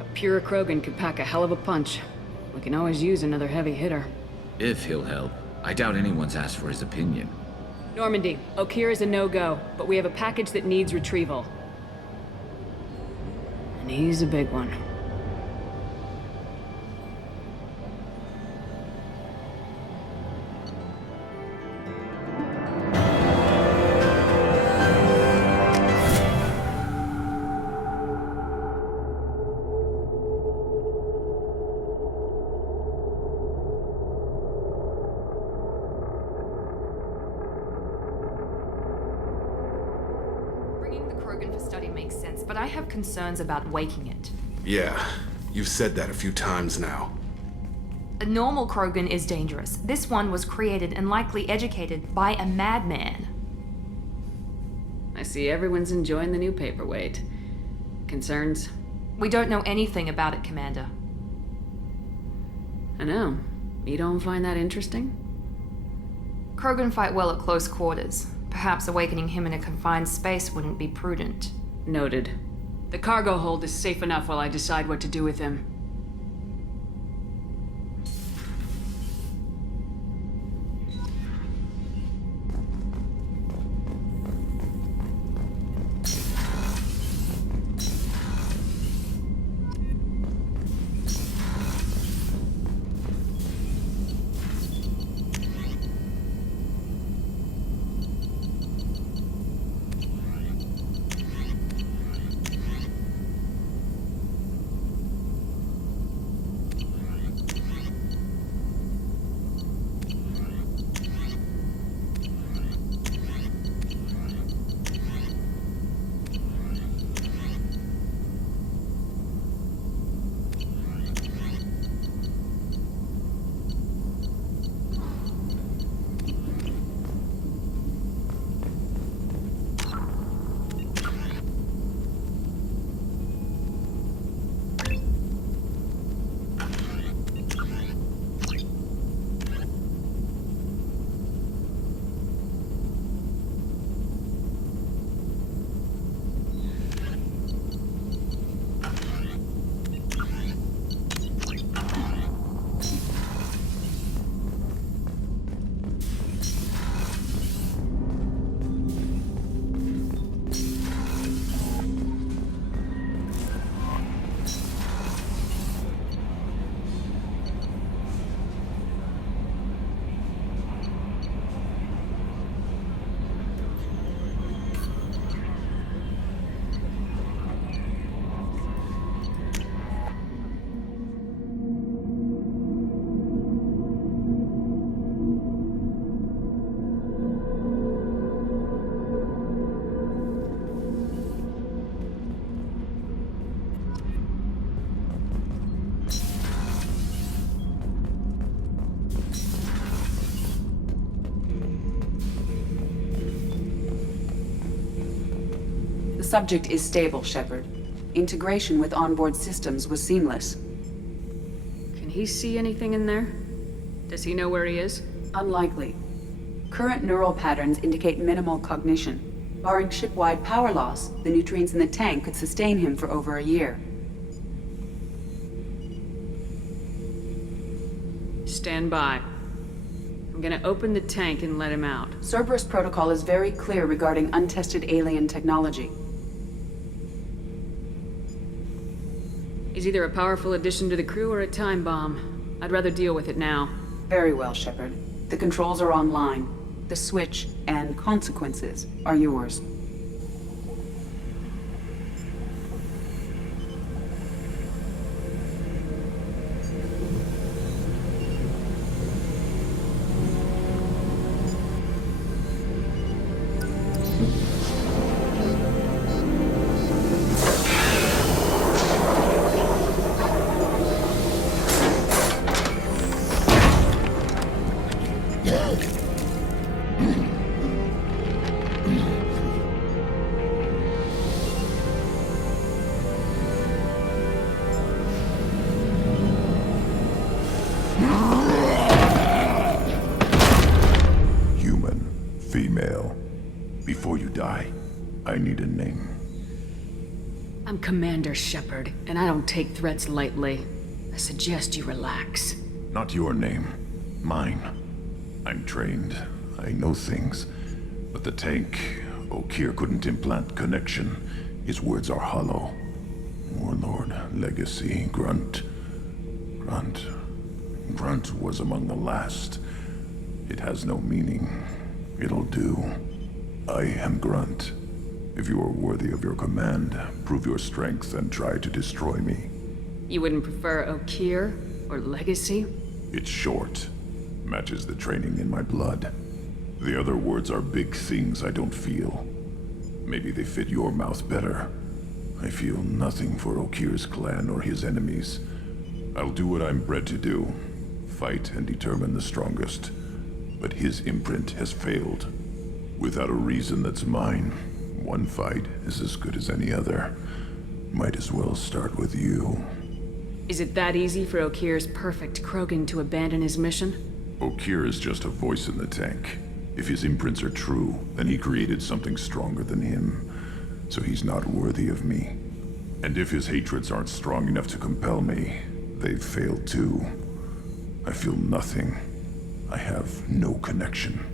A pure Krogan could pack a hell of a punch. We can always use another heavy hitter. If he'll help. I doubt anyone's asked for his opinion. Normandy, Okier is a no-go, but we have a package that needs retrieval. And he's a big one. Bringing the Krogan for study makes sense, but I have concerns about waking it. Yeah, you've said that a few times now. A normal Krogan is dangerous. This one was created and likely educated by a madman. I see everyone's enjoying the new paperweight. Concerns? We don't know anything about it, Commander. I know. You don't find that interesting? Krogan fight well at close quarters. Perhaps awakening him in a confined space wouldn't be prudent. Noted. The cargo hold is safe enough while I decide what to do with him. subject is stable, Shepard. Integration with onboard systems was seamless. Can he see anything in there? Does he know where he is? Unlikely. Current neural patterns indicate minimal cognition. Barring ship-wide power loss, the nutrients in the tank could sustain him for over a year. Stand by. I'm gonna open the tank and let him out. Cerberus protocol is very clear regarding untested alien technology. He's either a powerful addition to the crew or a time bomb. I'd rather deal with it now. Very well, Shepard. The controls are online. The switch and consequences are yours. I'm Commander Shepard, and I don't take threats lightly. I suggest you relax. Not your name. Mine. I'm trained. I know things. But the tank, Okeer couldn't implant connection. His words are hollow. Warlord, Legacy, Grunt. Grunt was among the last. It has no meaning. It'll do. I am Grunt. If you are worthy of your command, prove your strength and try to destroy me. You wouldn't prefer Okeer or Legacy? It's short. Matches the training in my blood. The other words are big things I don't feel. Maybe they fit your mouth better. I feel nothing for Okeer's clan or his enemies. I'll do what I'm bred to do. Fight and determine the strongest. But his imprint has failed. Without a reason that's mine. One fight is as good as any other. Might as well start with you. Is it that easy for Okeer's perfect Krogan to abandon his mission? Okeer is just a voice in the tank. If his imprints are true, then he created something stronger than him. So he's not worthy of me. And if his hatreds aren't strong enough to compel me, they've failed too. I feel nothing. I have no connection.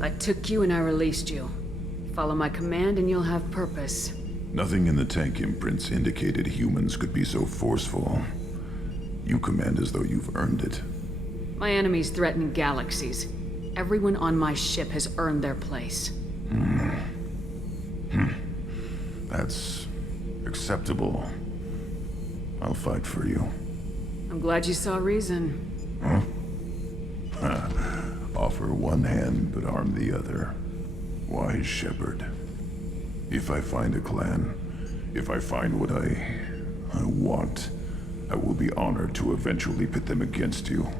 I took you and I released you. Follow my command and you'll have purpose. Nothing in the tank imprints indicated humans could be so forceful. You command as though you've earned it. My enemies threaten galaxies. Everyone on my ship has earned their place. That's acceptable. I'll fight for you. I'm glad you saw reason. Offer one hand, but arm the other. Wise Shepard. If I find a clan, if I find what I want, I will be honored to eventually pit them against you.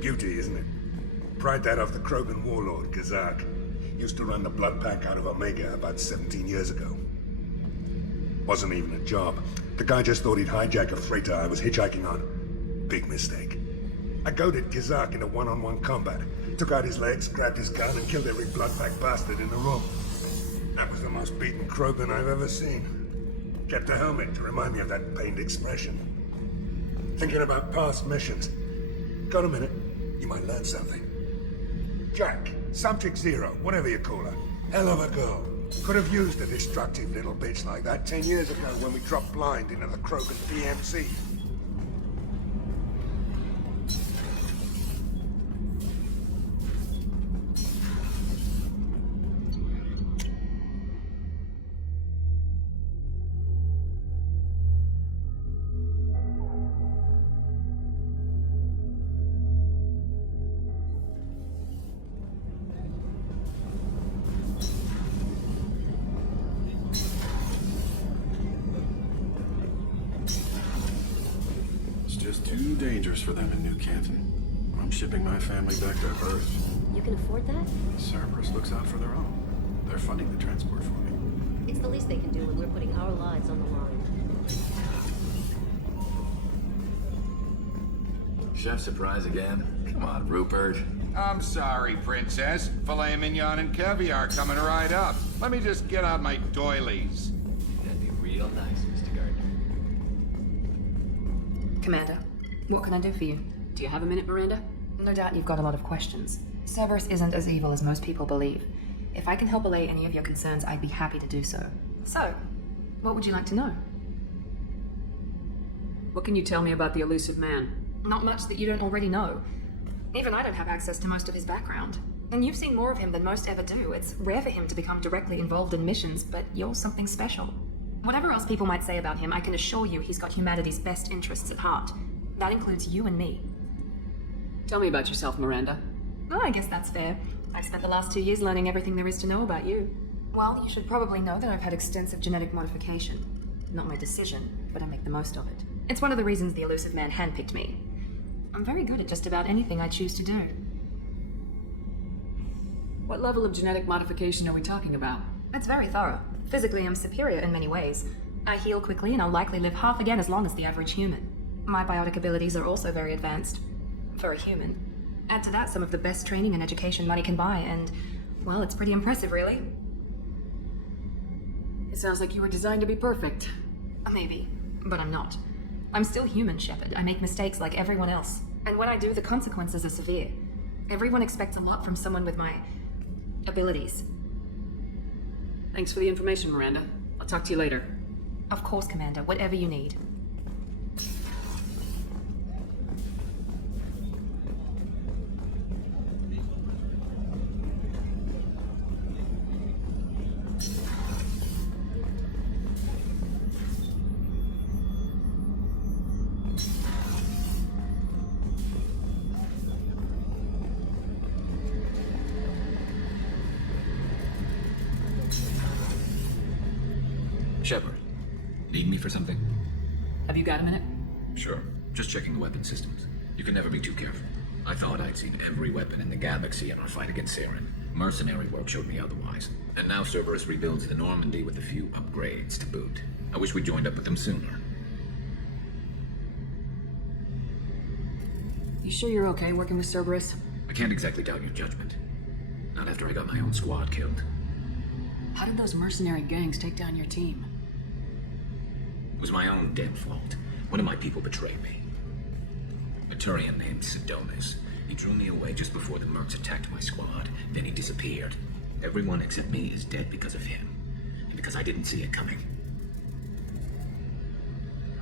Beauty, isn't it? Pried that off the Krogan warlord, Gazak. Used to run the blood pack out of Omega about 17 years ago. Wasn't even a job. The guy just thought he'd hijack a freighter I was hitchhiking on. Big mistake. I goaded Kazak into one-on-one combat. Took out his legs, grabbed his gun, and killed every blood-packed bastard in the room. That was the most beaten Krogan I've ever seen. Kept a helmet to remind me of that pained expression. Thinking about past missions. Got a minute? You might learn something. Jack, Subject Zero, whatever you call her. Hell of a girl. Could have used a destructive little bitch like that 10 years ago when we dropped blind into the Krogan PMC. Too dangerous for them in New Canton. I'm shipping my family back to Earth. You can afford that? Cerberus looks out for their own. They're funding the transport for me. It's the least they can do when we're putting our lives on the line. Chef surprise again? Come on, Rupert. I'm sorry, Princess. Filet mignon and caviar coming right up. Let me just get out my doilies. That'd be real nice, Mr. Gardner. Commander, what can I do for you? Do you have a minute, Miranda? No doubt you've got a lot of questions. Cerberus isn't as evil as most people believe. If I can help allay any of your concerns, I'd be happy to do so. So, what would you like to know? What can you tell me about the elusive man? Not much that you don't already know. Even I don't have access to most of his background. And you've seen more of him than most ever do. It's rare for him to become directly involved in missions, but you're something special. Whatever else people might say about him, I can assure you he's got humanity's best interests at heart. That includes you and me. Tell me about yourself, Miranda. Oh, I guess that's fair. I've spent the last 2 years learning everything there is to know about you. Well, you should probably know that I've had extensive genetic modification. Not my decision, but I make the most of it. It's one of the reasons the elusive man handpicked me. I'm very good at just about anything I choose to do. What level of genetic modification are we talking about? It's very thorough. Physically, I'm superior in many ways. I heal quickly and I'll likely live half again as long as the average human. My biotic abilities are also very advanced. For a human. Add to that some of the best training and education money can buy, and, well, it's pretty impressive, really. It sounds like you were designed to be perfect. Maybe, but I'm not. I'm still human, Shepard. I make mistakes like everyone else. And when I do, the consequences are severe. Everyone expects a lot from someone with my abilities. Thanks for the information, Miranda. I'll talk to you later. Of course, Commander. Whatever you need. Shepard, need me for something? Have you got a minute? Sure. Just checking the weapon systems. You can never be too careful. I thought I'd seen every weapon in the galaxy in our fight against Saren. Mercenary work showed me otherwise. And now Cerberus rebuilds the Normandy with a few upgrades to boot. I wish we joined up with them sooner. You sure you're okay working with Cerberus? I can't exactly doubt your judgment. Not after I got my own squad killed. How did those mercenary gangs take down your team? It was my own damn fault. One of my people betrayed me. A Turian named Sidonis. He drew me away just before the mercs attacked my squad. Then he disappeared. Everyone except me is dead because of him. And because I didn't see it coming.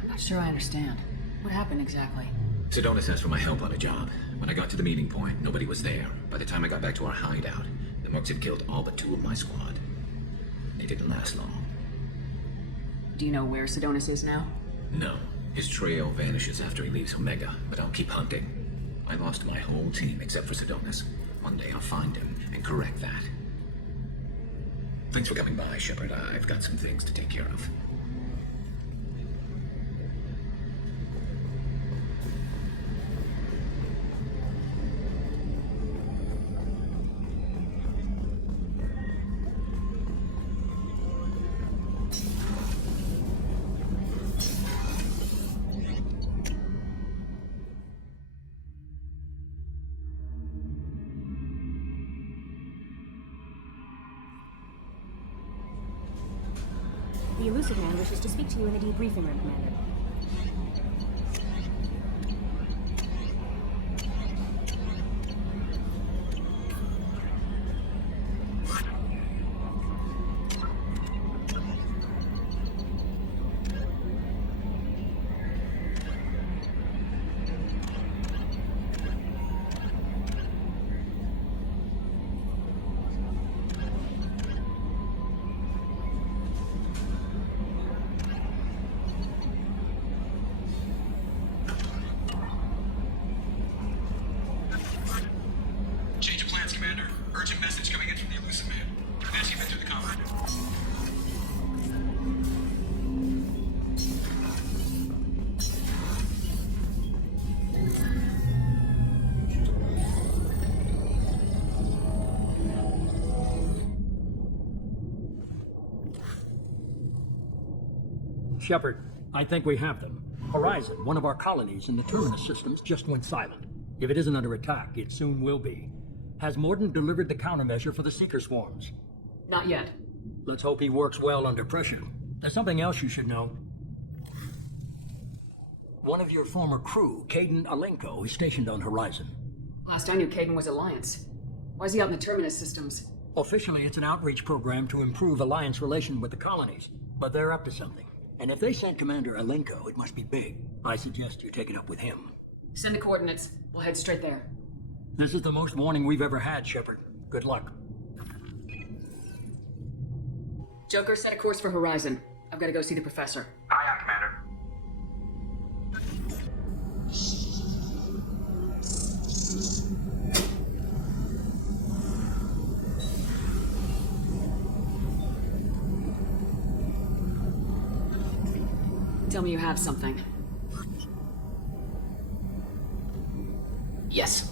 I'm not sure I understand. What happened exactly? Sidonis asked for my help on a job. When I got to the meeting point, nobody was there. By the time I got back to our hideout, the mercs had killed all but 2 of my squad. They didn't last long. Do you know where Sidonis is now? No. His trail vanishes after he leaves Omega, but I'll keep hunting. I lost my whole team except for Sidonis. One day I'll find him and correct that. Thanks for coming by, Shepard. I've got some things to take care of. The elusive man wishes to speak to you in the debriefing room, Commander. Change of plans, Commander. Urgent message coming in from the elusive man. Patching him into the comm. Shepard, I think we have them. Horizon, one of our colonies in the Terminus systems, just went silent. If it isn't under attack, it soon will be. Has Morden delivered the countermeasure for the Seeker swarms? Not yet. Let's hope he works well under pressure. There's something else you should know. One of your former crew, Caden Alenko, is stationed on Horizon. Last I knew, Caden was Alliance. Why is he out in the Terminus systems? Officially, it's an outreach program to improve Alliance relation with the colonies, but they're up to something. And if they sent Commander Alenko, it must be big. I suggest you take it up with him. Send the coordinates. We'll head straight there. This is the most warning we've ever had, Shepard. Good luck. Joker, set a course for Horizon. I've got to go see the professor. Aye, aye, Commander. Tell me you have something. Yes.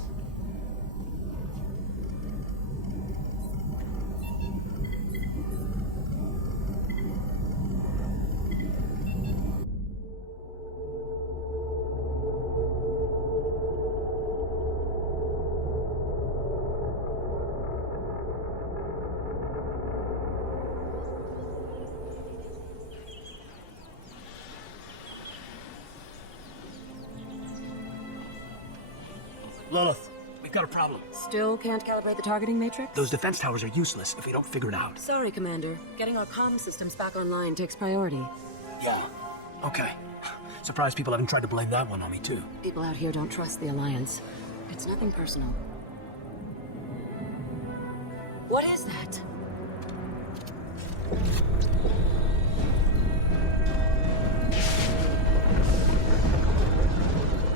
Lilith, we've got a problem. Still can't calibrate the targeting matrix? Those defense towers are useless if we don't figure it out. Sorry, Commander. Getting our comm systems back online takes priority. Yeah. Okay. Surprised people haven't tried to blame that one on me, too. People out here don't trust the Alliance. It's nothing personal. What is that?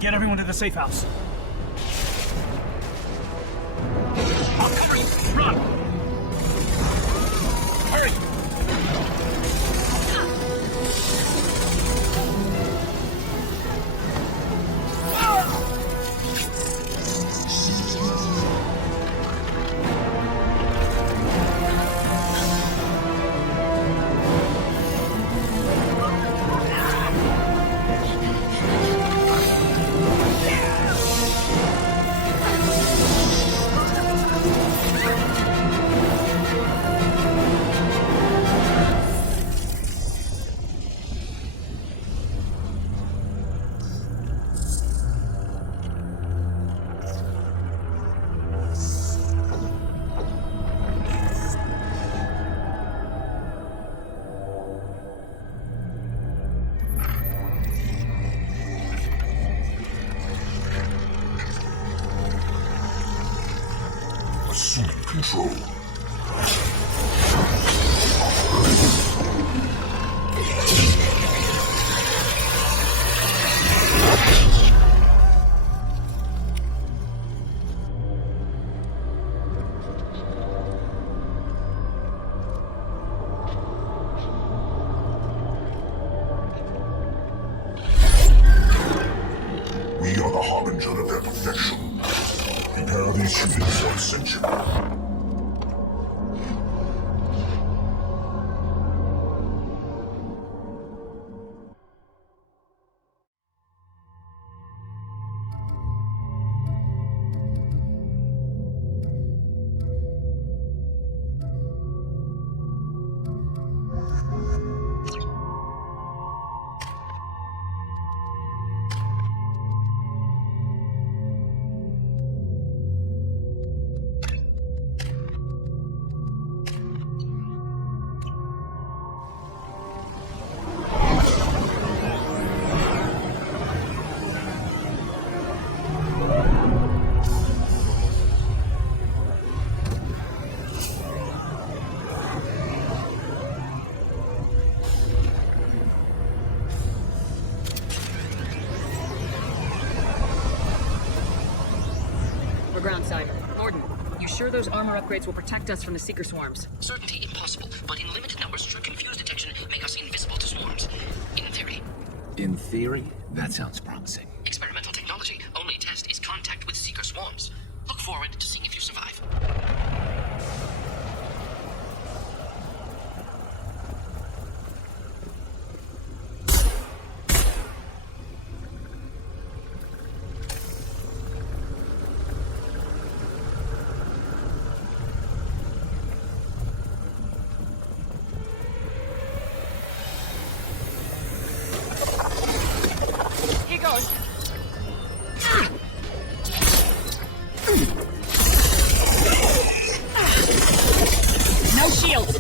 Get everyone to the safe house. Run! Hurry! Assume control. We are the harbinger of their perfection. Prepare these humans for ascension. ground side. Gordon, you sure those armor upgrades will protect us from the Seeker swarms? Certainty impossible, but in limited numbers should confuse detection, make us invisible to swarms. In theory. In theory, that sounds promising. Experimental technology. Only test is contact with Seeker swarms. Look forward to seeing if you survive. Here goes. No shields.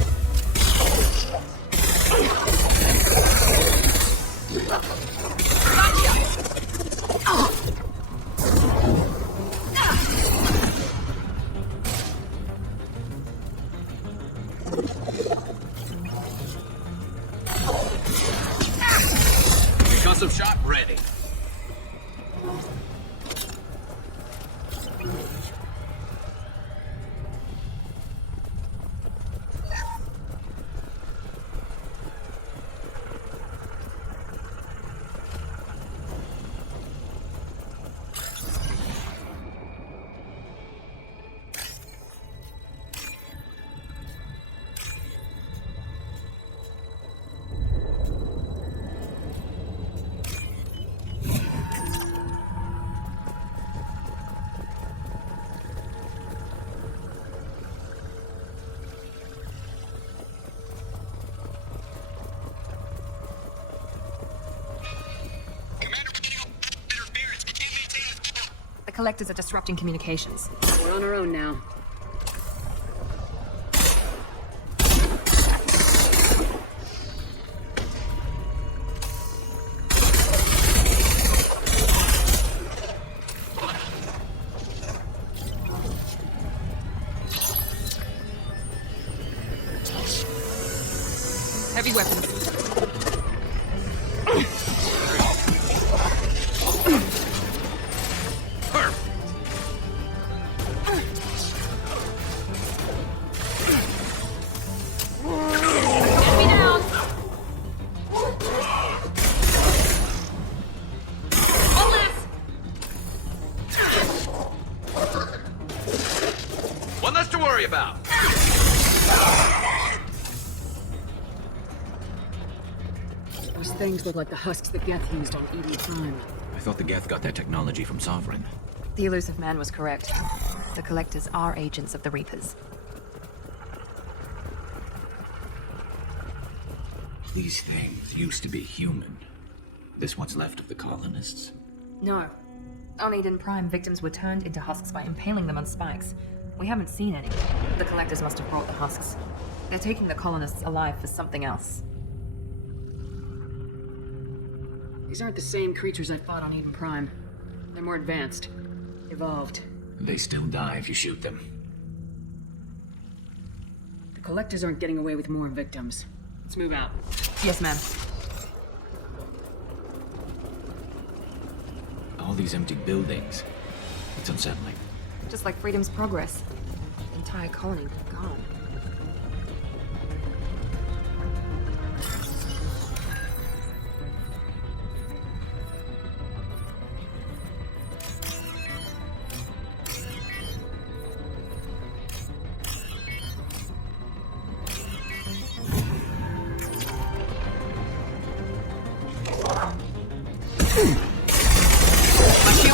Concussive shot ready. The collectors are disrupting communications. We're on our own now. Heavy weapons. Get me down. One less. One less to worry about. Those things look like the husks that Geth used on Eden Prime. I thought the Geth got their technology from Sovereign. The elusive man was correct. The collectors are agents of the Reapers. These things used to be human. This what's left of the colonists? No. On Eden Prime, victims were turned into husks by impaling them on spikes. We haven't seen any. The collectors must have brought the husks. They're taking the colonists alive for something else. These aren't the same creatures I fought on Eden Prime. They're more advanced. Evolved. They still die if you shoot them. The collectors aren't getting away with more victims. Let's move out. Yes, ma'am. All these empty buildings. It's unsettling. Just like Freedom's Progress. Entire colony gone.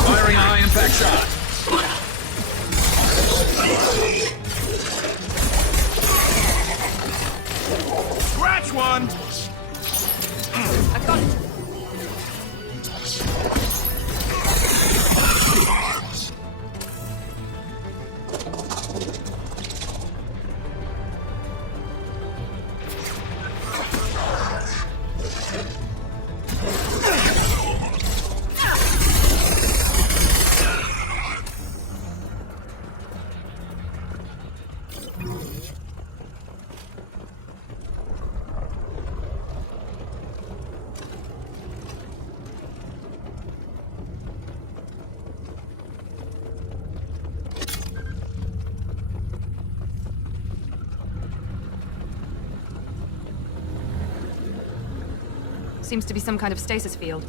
Firing a high impact shot. Seems to be some kind of stasis field.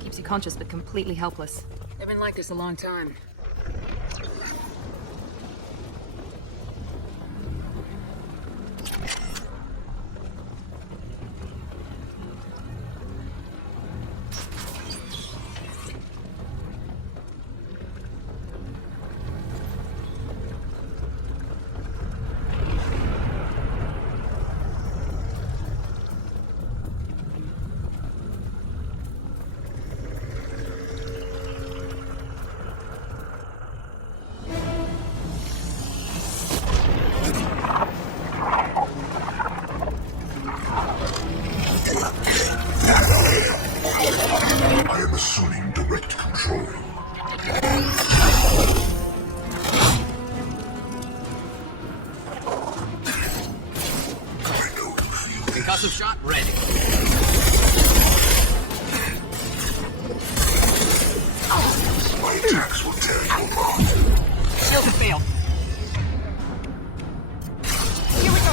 Keeps you conscious but completely helpless. They've been like this a long time. I am assuming direct control. Concussive shot ready. My attacks will tear you apart. Shields have failed. Here we go.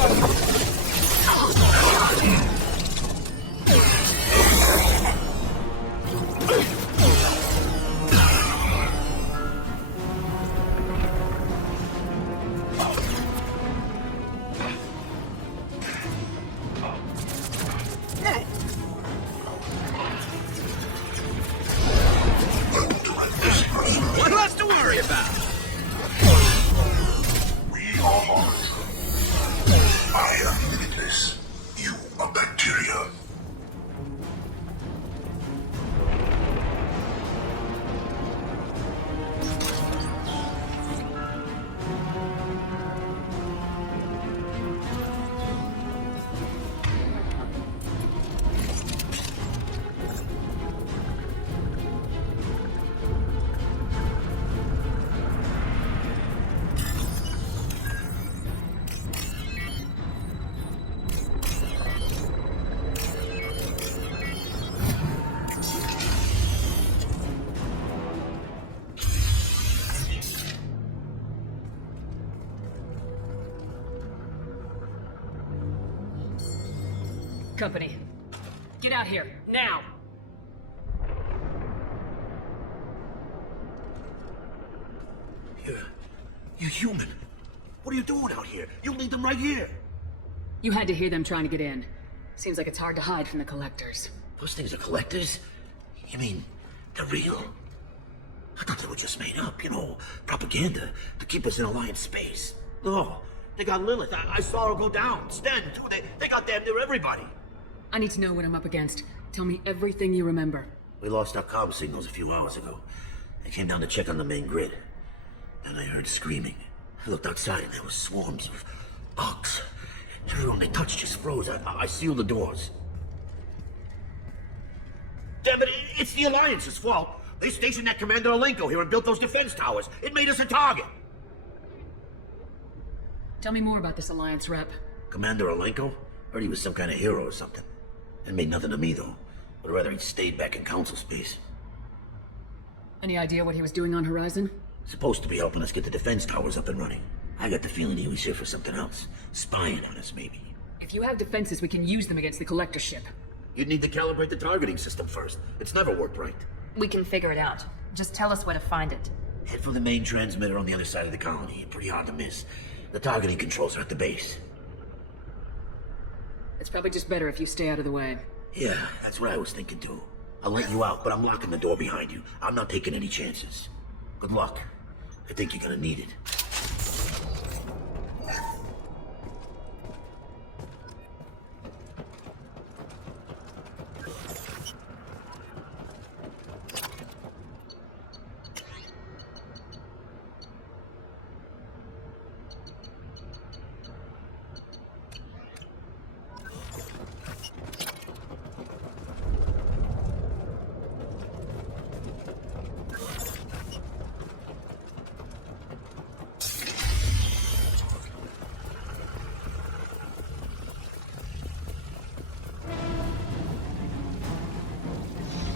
What else to worry about? We are Mars. I am limitless. You are bacteria. Company. Get out here, now! You human. What are you doing out here? You'll need them right here. You had to hear them trying to get in. Seems like it's hard to hide from the collectors. Those things are collectors? You mean, they're real? I thought they were just made up, propaganda to keep us in Alliance space. No, they got Lilith. I saw her go down. Sten, too. They got damn near everybody. I need to know what I'm up against. Tell me everything you remember. We lost our comm signals a few hours ago. I came down to check on the main grid. Then I heard screaming. I looked outside and there were swarms of bugs. Everyone they touched just froze. I sealed the doors. Damn it, it's the Alliance's fault. They stationed that Commander Alenko here and built those defense towers. It made us a target. Tell me more about this Alliance rep. Commander Alenko? Heard he was some kind of hero or something. Didn't mean nothing to me, though. Would rather he'd stayed back in Council space. Any idea what he was doing on Horizon? Supposed to be helping us get the defense towers up and running. I got the feeling he was here for something else. Spying on us, maybe. If you have defenses, we can use them against the Collector ship. You'd need to calibrate the targeting system first. It's never worked right. We can figure it out. Just tell us where to find it. Head for the main transmitter on the other side of the colony. Pretty hard to miss. The targeting controls are at the base. It's probably just better if you stay out of the way. Yeah, that's what I was thinking too. I'll let you out, but I'm locking the door behind you. I'm not taking any chances. Good luck. I think you're gonna need it.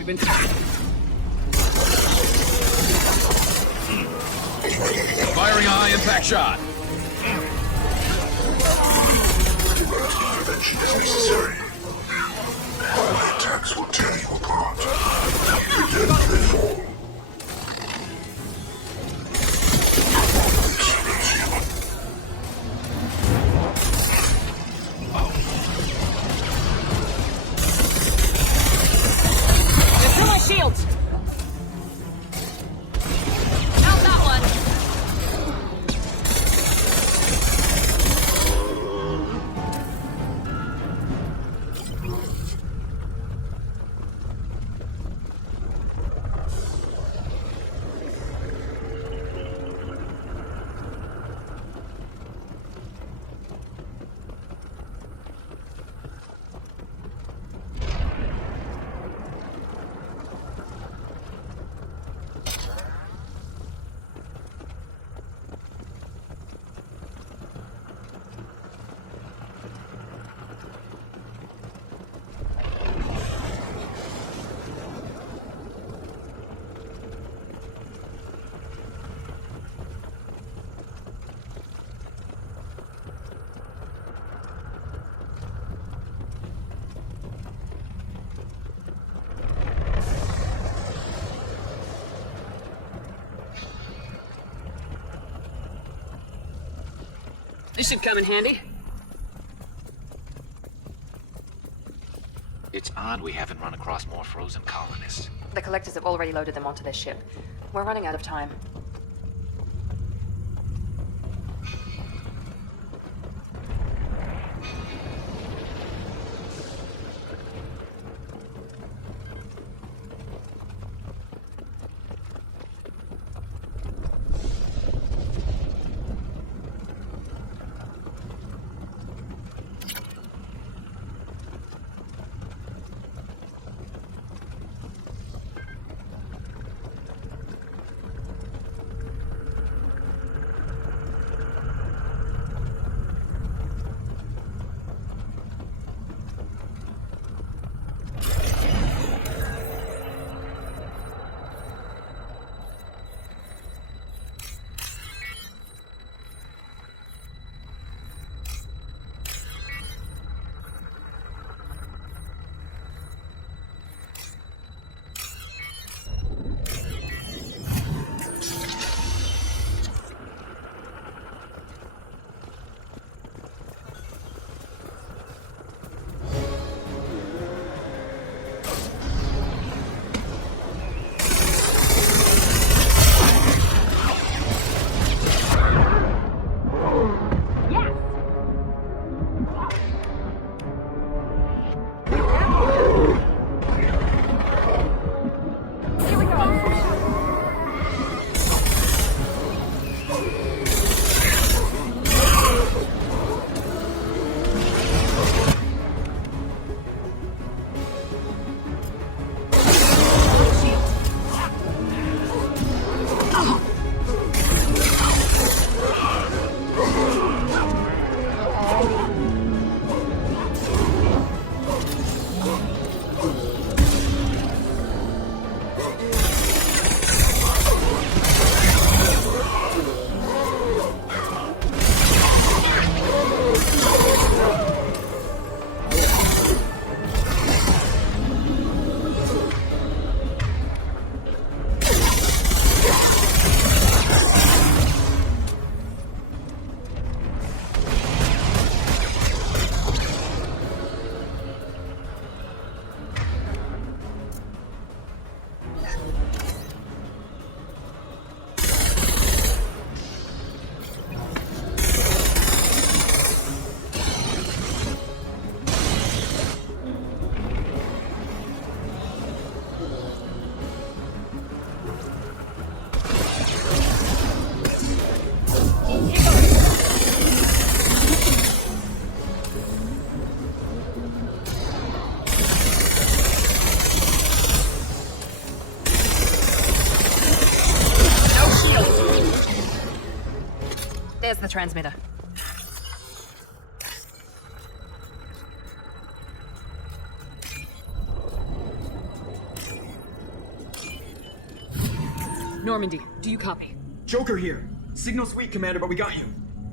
Been Firing a high impact shot. Intervention is necessary. My attacks will tear you apart. The dead faithful. Kill my shields! Not that one! This should come in handy. It's odd we haven't run across more frozen colonists. The collectors have already loaded them onto their ship. We're running out of time. There's the transmitter. Normandy, do you copy? Joker here. Signal's weak, Commander, but we got you.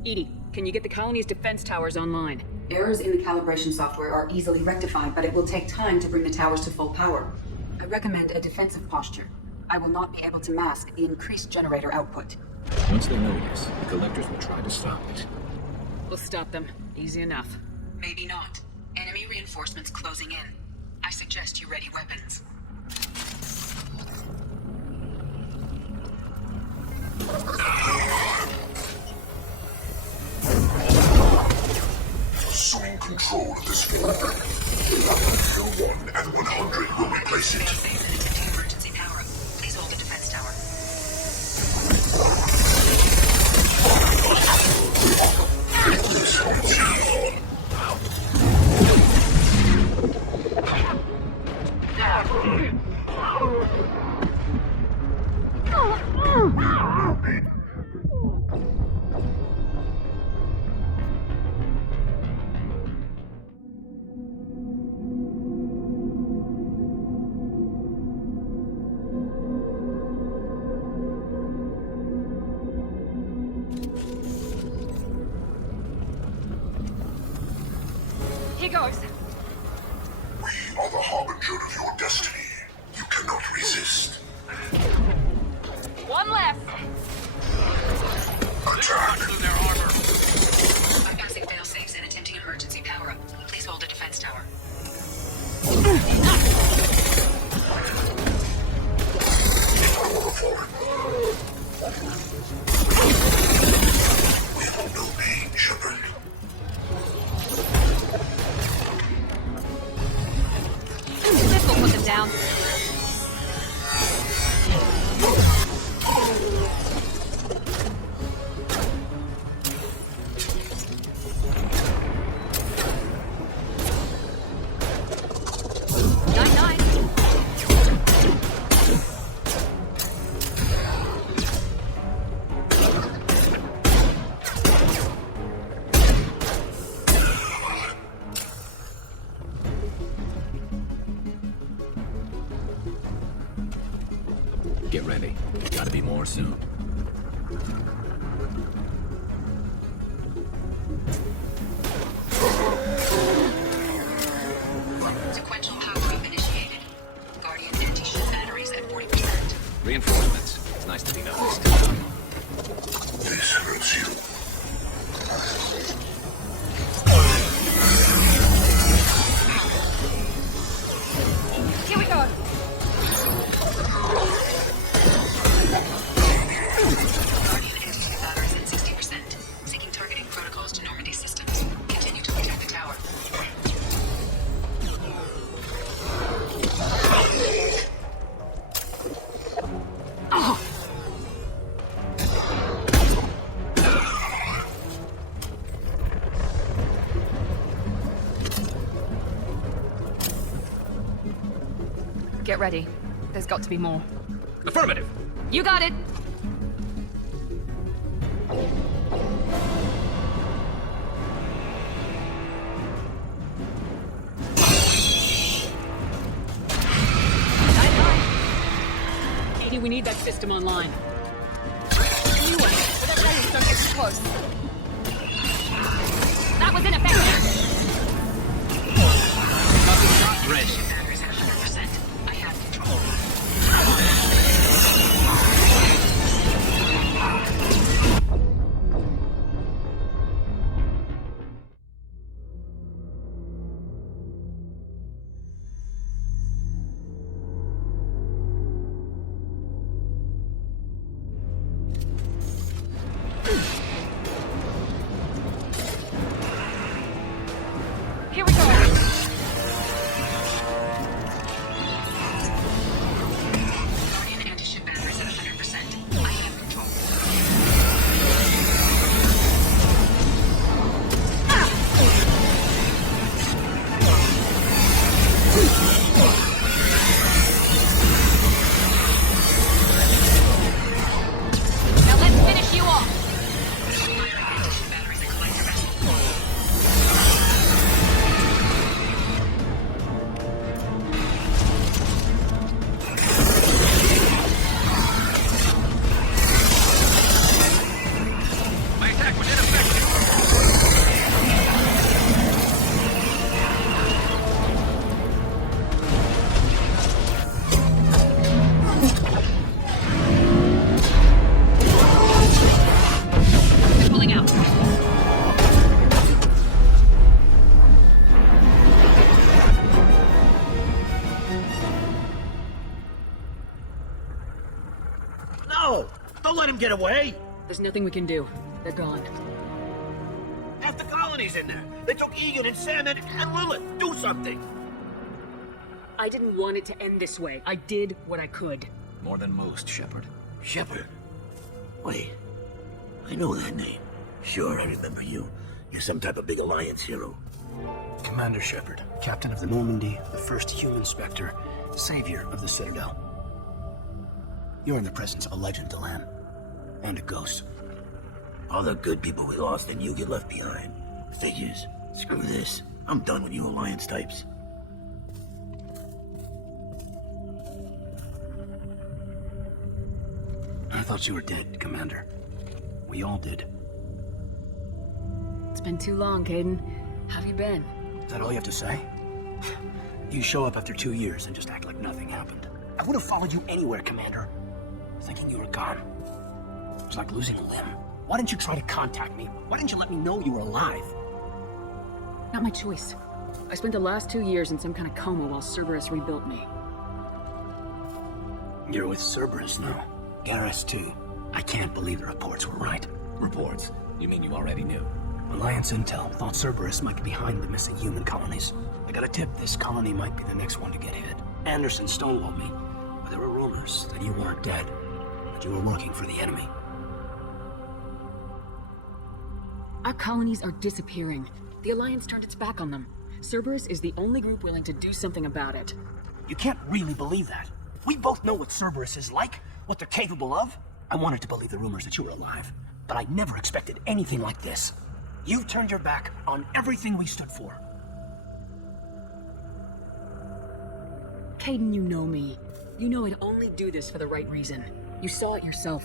Edie, can you get the colony's defense towers online? Errors in the calibration software are easily rectified, but it will take time to bring the towers to full power. I recommend a defensive posture. I will not be able to mask the increased generator output. Once they know this, the collectors will try to stop it. We'll stop them. Easy enough. Maybe not. Enemy reinforcements closing in. I suggest you ready weapons. Assuming control of this field. Field 1 and 100 will replace it. Emergency power. Please hold the defense tower. Here goes. We are the harbinger of your destiny. You cannot resist. One left. Attack! Bypassing fail-safes and attempting emergency power-up. Please hold the defense tower. We have no pain, Shepard. This will put them down. Get ready. Gotta be more soon. Sequential power-up initiated. Guardian anti-ship batteries at 40%. Reinforcements. It's nice to be noticed. This hurts you. Here we go. Guardian anti-ship batteries at 60%. Seeking targeting protocols to Normandy systems. Continue to protect the tower. Get ready. There's got to be more. Affirmative. You got it. Katie, we need that system online. New one. But that radius don't get too close. That was ineffective. Ready. Batteries at 100%. I have control. away? There's nothing we can do. They're gone. Half the colony's in there. They took Egan and Sam and Lilith. Do something. I didn't want it to end this way. I did what I could. More than most, Shepard. Shepard? Wait. I know that name. Sure, I remember you. You're some type of big Alliance hero. Commander Shepard, captain of the Normandy, the first human Spectre, savior of the Citadel. You're in the presence of a legend, Delan. And a ghost. All the good people we lost and you get left behind. Figures. Screw this. I'm done with you Alliance types. I thought you were dead, Commander. We all did. It's been too long, Caden. How have you been? Is that all you have to say? You show up after 2 years and just act like nothing happened. I would have followed you anywhere, Commander. Thinking you were gone. It was like losing a limb. Why didn't you try to contact me? Why didn't you let me know you were alive? Not my choice. I spent the last 2 years in some kind of coma while Cerberus rebuilt me. You're with Cerberus now. Garrus too. I can't believe the reports were right. Reports? You mean you already knew? Alliance intel thought Cerberus might be behind the missing human colonies. I got a tip this colony might be the next one to get hit. Anderson stonewalled me, but there were rumors that you weren't dead, that you were working for the enemy. Our colonies are disappearing. The Alliance turned its back on them. Cerberus is the only group willing to do something about it. You can't really believe that. We both know what Cerberus is like, what they're capable of. I wanted to believe the rumors that you were alive, but I never expected anything like this. You've turned your back on everything we stood for. Caden, you know me. You know I'd only do this for the right reason. You saw it yourself.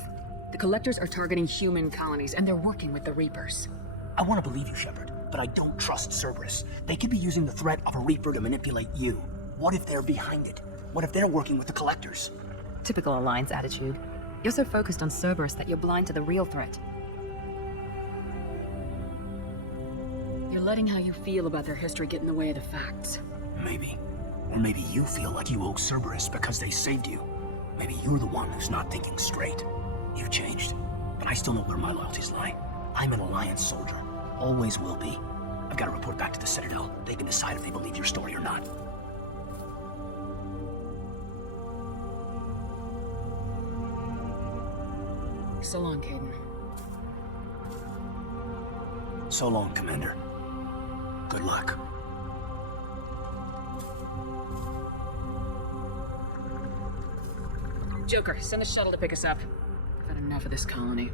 The Collectors are targeting human colonies, and they're working with the Reapers. I want to believe you, Shepard, but I don't trust Cerberus. They could be using the threat of a Reaper to manipulate you. What if they're behind it? What if they're working with the Collectors? Typical Alliance attitude. You're so focused on Cerberus that you're blind to the real threat. You're letting how you feel about their history get in the way of the facts. Maybe. Or maybe you feel like you owe Cerberus because they saved you. Maybe you're the one who's not thinking straight. You've changed, but I still know where my loyalties lie. I'm an Alliance soldier. Always will be. I've got to report back to the Citadel. They can decide if they believe your story or not. So long, Caden. So long, Commander. Good luck. Joker, send the shuttle to pick us up. I've had enough of this colony.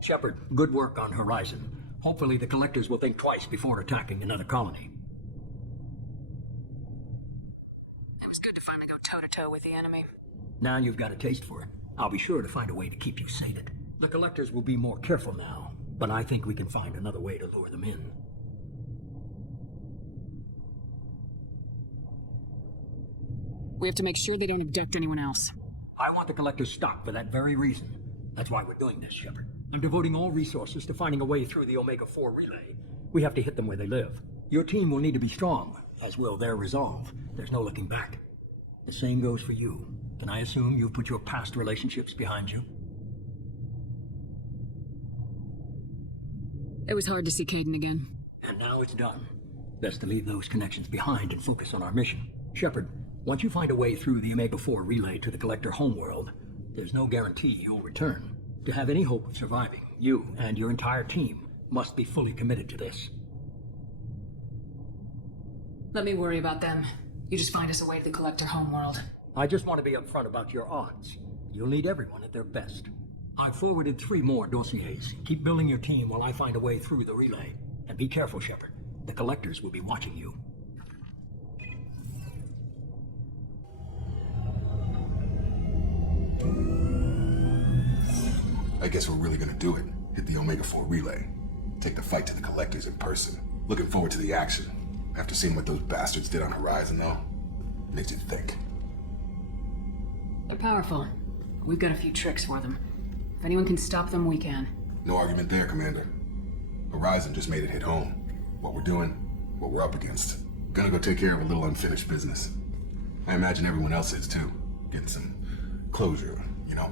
Shepard, good work on Horizon. Hopefully the Collectors will think twice before attacking another colony. It was good to finally go toe-to-toe with the enemy. Now you've got a taste for it. I'll be sure to find a way to keep you sated. The Collectors will be more careful now, but I think we can find another way to lure them in. We have to make sure they don't abduct anyone else. I want the Collectors stopped for that very reason. That's why we're doing this, Shepard. I'm devoting all resources to finding a way through the Omega-4 relay. We have to hit them where they live. Your team will need to be strong, as will their resolve. There's no looking back. The same goes for you. Can I assume you've put your past relationships behind you? It was hard to see Caden again. And now it's done. Best to leave those connections behind and focus on our mission. Shepard, once you find a way through the Omega-4 relay to the Collector homeworld, there's no guarantee you'll return. To have any hope of surviving, you and your entire team must be fully committed to this. Let me worry about them. You just find us a way to the Collector homeworld. I just want to be upfront about your odds. You'll need everyone at their best. I've forwarded 3 more dossiers. Keep building your team while I find a way through the relay. And be careful, Shepard. The Collectors will be watching you. I guess we're really gonna do it. Hit the Omega-4 relay. take the fight to the Collectors in person. Looking forward to the action. After seeing what those bastards did on Horizon, though, makes you think. They're powerful. We've got a few tricks for them. If anyone can stop them, we can. No argument there, Commander. Horizon just made it hit home. What we're doing, what we're up against. Gonna go take care of a little unfinished business. I imagine everyone else is too. Getting some closure, you know?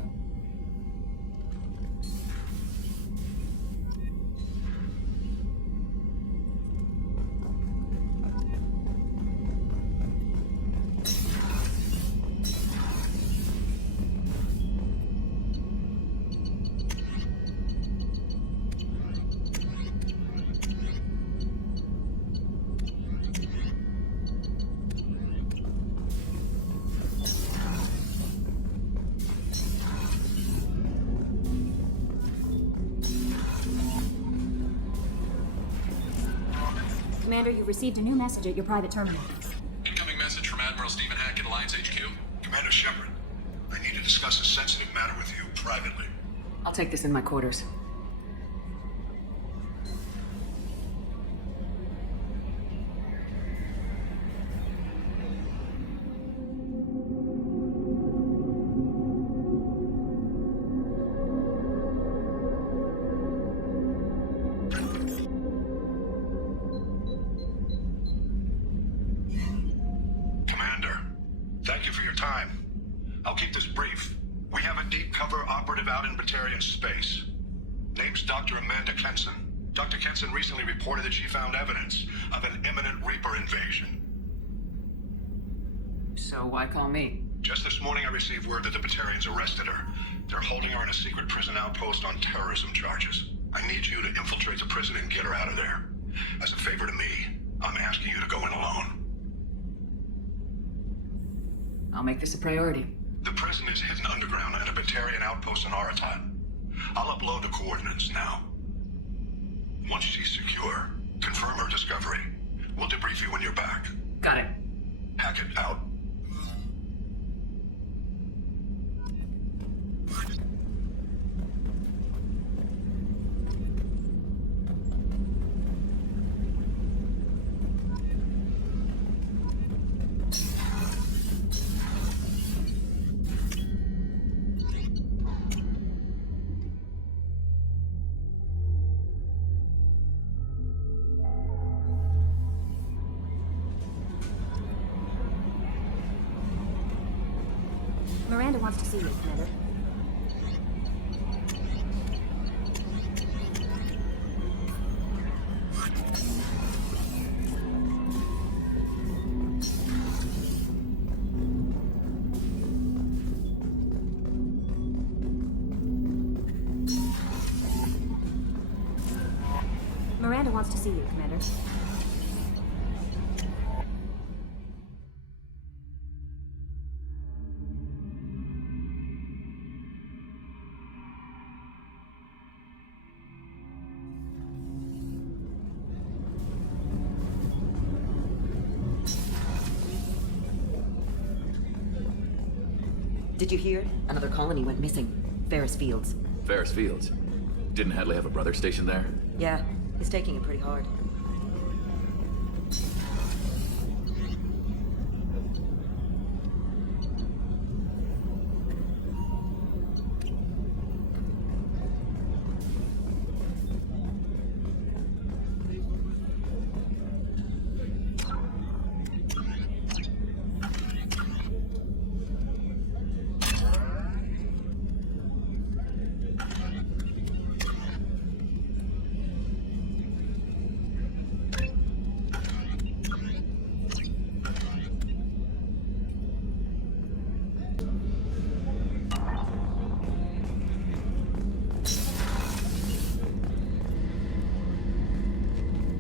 Commander, you received a new message at your private terminal. Incoming message from Admiral Stephen Hackett, Alliance HQ. Commander Shepard, I need to discuss a sensitive matter with you privately. I'll take this in my quarters. Commander, thank you for your time. I'll keep this brief. We have a deep cover operative out in Batarian space. Name's Dr. Amanda Kenson. Dr. Kenson recently reported that she found evidence of an imminent Reaper invasion. So why call me? Just this morning I received word that the Batarians arrested her. They're holding her in a secret prison outpost on terrorism charges. I need you to infiltrate the prison and get her out of there. As a favor to me, I'm asking you to go in alone. I'll make this a priority. The prison is hidden underground at a Batarian outpost in Aratat. I'll upload the coordinates now. Once she's secure, confirm her discovery. We'll debrief you when you're back. Got it. Hackett out. Miranda wants to see you, Commander. Miranda wants to see you, Commander. Did you hear? Another colony went missing. Ferris Fields. Ferris Fields. Didn't Hadley have a brother stationed there? Yeah, he's taking it pretty hard.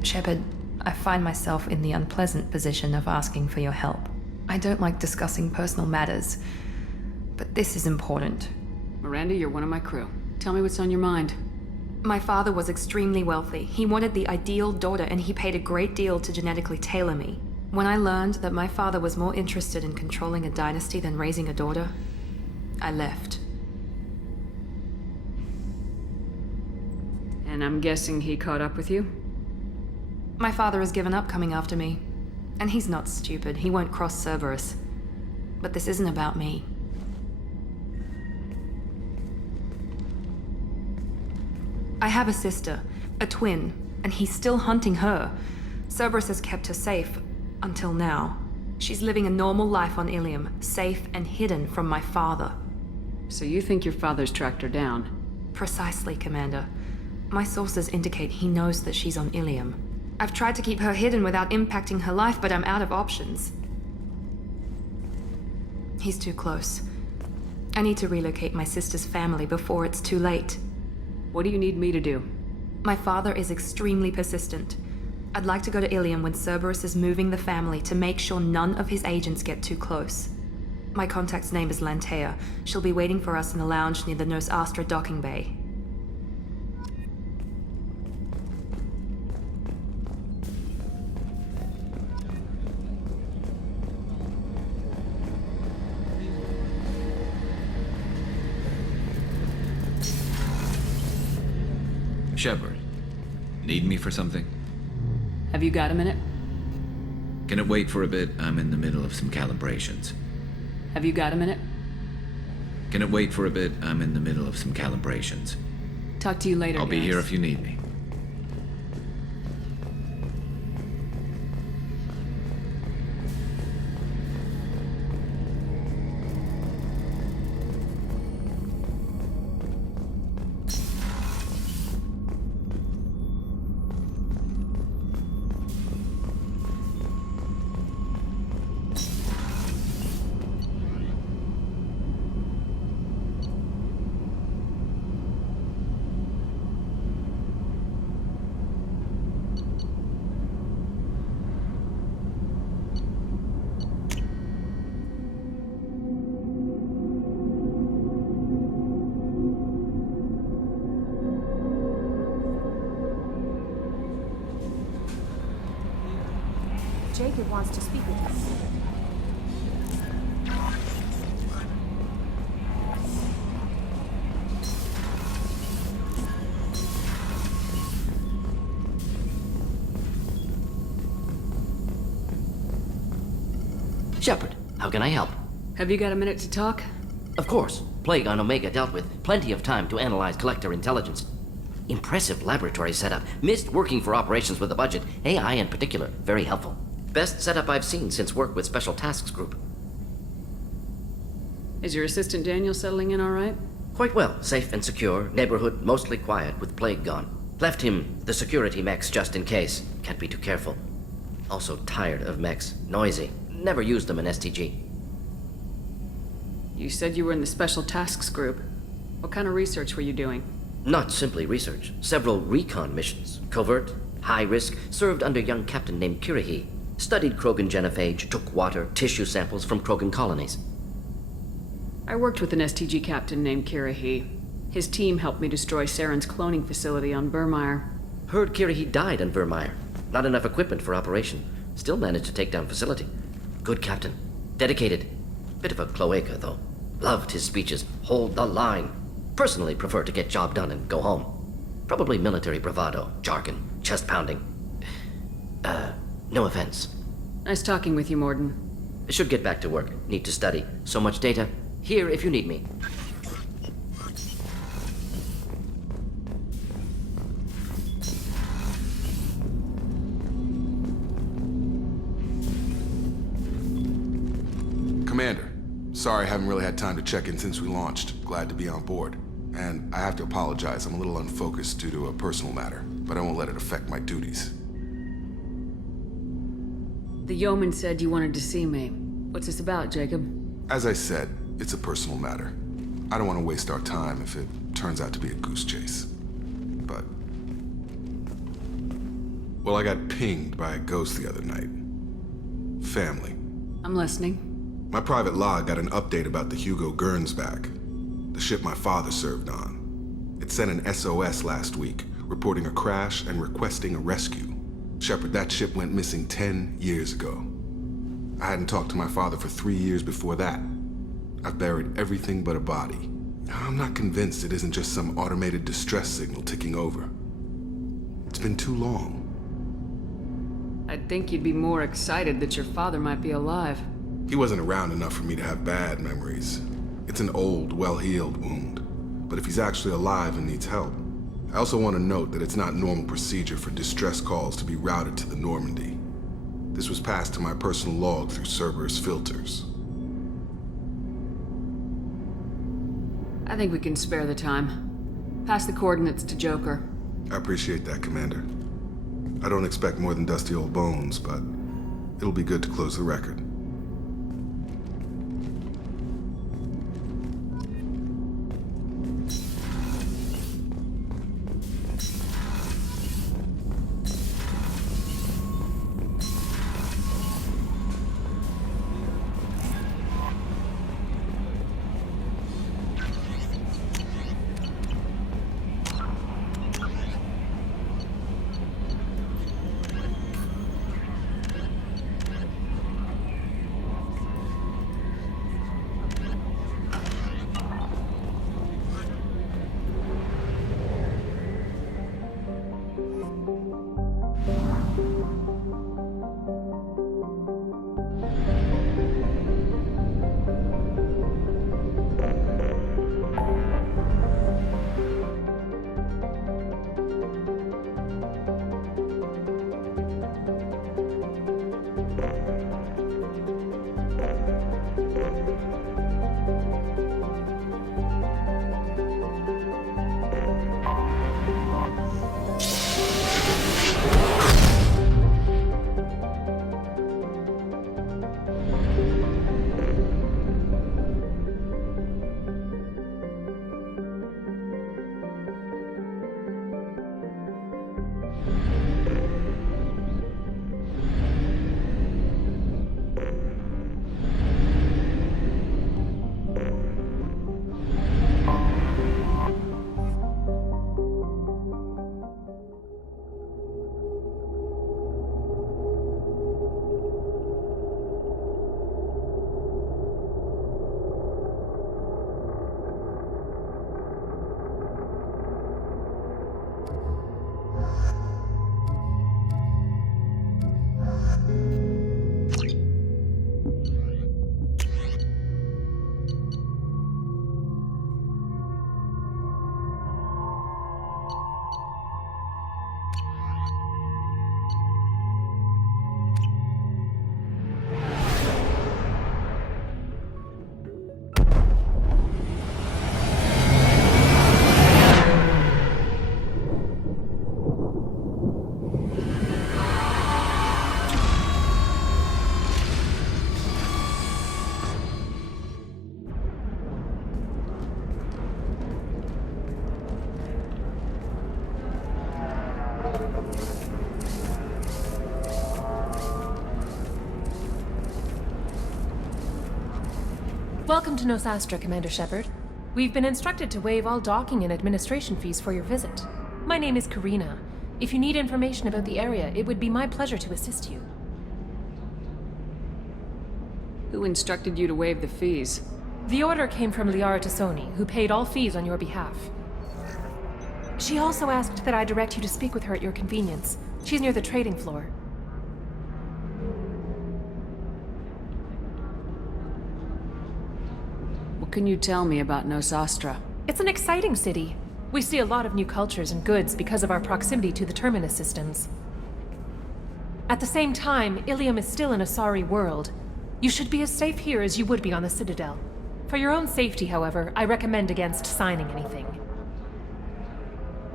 Shepard, I find myself in the unpleasant position of asking for your help. I don't like discussing personal matters, but this is important. Miranda, you're one of my crew. Tell me what's on your mind. My father was extremely wealthy. He wanted the ideal daughter, and he paid a great deal to genetically tailor me. When I learned that my father was more interested in controlling a dynasty than raising a daughter, I left. And I'm guessing he caught up with you? My father has given up coming after me. And he's not stupid. He won't cross Cerberus. But this isn't about me. I have a sister, a twin, and he's still hunting her. Cerberus has kept her safe, until now. She's living a normal life on Ilium, safe and hidden from my father. So you think your father's tracked her down? Precisely, Commander. My sources indicate he knows that she's on Ilium. I've tried to keep her hidden without impacting her life, but I'm out of options. He's too close. I need to relocate my sister's family before it's too late. What do you need me to do? My father is extremely persistent. I'd like to go to Ilium when Cerberus is moving the family to make sure none of his agents get too close. My contact's name is Lantea. She'll be waiting for us in the lounge near the Nos Astra docking bay. Shepard, need me for something? Have you got a minute? Can it wait for a bit? I'm in the middle of some calibrations. Have you got a minute? Can it wait for a bit? I'm in the middle of some calibrations. Talk to you later, I'll be guys. here if you need me. Jacob wants to speak with you. Shepard, how can I help? Have you got a minute to talk? Of course. Plague on Omega dealt with. Plenty of time to analyze collector intelligence. Impressive laboratory setup. Missed working for operations with a budget. AI in particular. Very helpful. Best setup I've seen since work with Special Tasks Group. Is your assistant Daniel settling in all right? Quite well. Safe and secure. Neighborhood mostly quiet with Plague gone. Left him the security mechs just in case. Can't be too careful. Also tired of mechs. Noisy. Never used them in STG. You said you were in the Special Tasks Group. What kind of research were you doing? Not simply research. Several recon missions. Covert, high risk, served under a young captain named Kirihi. Studied Krogan genophage, took water, tissue samples from Krogan colonies. I worked with an STG captain named Kirihi. His team helped me destroy Saren's cloning facility on Burmire. Heard Kirihi died on Vermeer. Not enough equipment for operation. Still managed to take down facility. Good captain. Dedicated. Bit of a cloaca, though. Loved his speeches. Hold the line. Personally prefer to get job done and go home. Probably military bravado, jargon, chest pounding. No offense. Nice talking with you, Morden. Should get back to work. Need to study. So much data. Here if you need me. Commander, sorry I haven't really had time to check in since we launched. Glad to be on board. And I have to apologize, I'm a little unfocused due to a personal matter, but I won't let it affect my duties. The yeoman said you wanted to see me. What's this about, Jacob? As I said, it's a personal matter. I don't want to waste our time if it turns out to be a goose chase. But... well, I got pinged by a ghost the other night. Family. I'm listening. My private log got an update about the Hugo Gurns back. The ship my father served on. It sent an SOS last week, reporting a crash and requesting a rescue. Shepard, that ship went missing 10 years ago. I hadn't talked to my father for 3 years before that. I've buried everything but a body. I'm not convinced it isn't just some automated distress signal ticking over. It's been too long. I'd think you'd be more excited that your father might be alive. He wasn't around enough for me to have bad memories. It's an old, well-healed wound. But if he's actually alive and needs help, I also want to note that it's not normal procedure for distress calls to be routed to the Normandy. This was passed to my personal log through Cerberus filters. I think we can spare the time. Pass the coordinates to Joker. I appreciate that, Commander. I don't expect more than dusty old bones, but it'll be good to close the record. Welcome to Nosastra, Commander Shepard. We've been instructed to waive all docking and administration fees for your visit. My name is Karina. If you need information about the area, it would be my pleasure to assist you. Who instructed you to waive the fees? The order came from Liara Tassoni, who paid all fees on your behalf. She also asked that I direct you to speak with her at your convenience. She's near the trading floor. What can you tell me about Nosastra? It's an exciting city. We see a lot of new cultures and goods because of our proximity to the Terminus systems. At the same time, Ilium is still in a sorry world. You should be as safe here as you would be on the Citadel. For your own safety, however, I recommend against signing anything.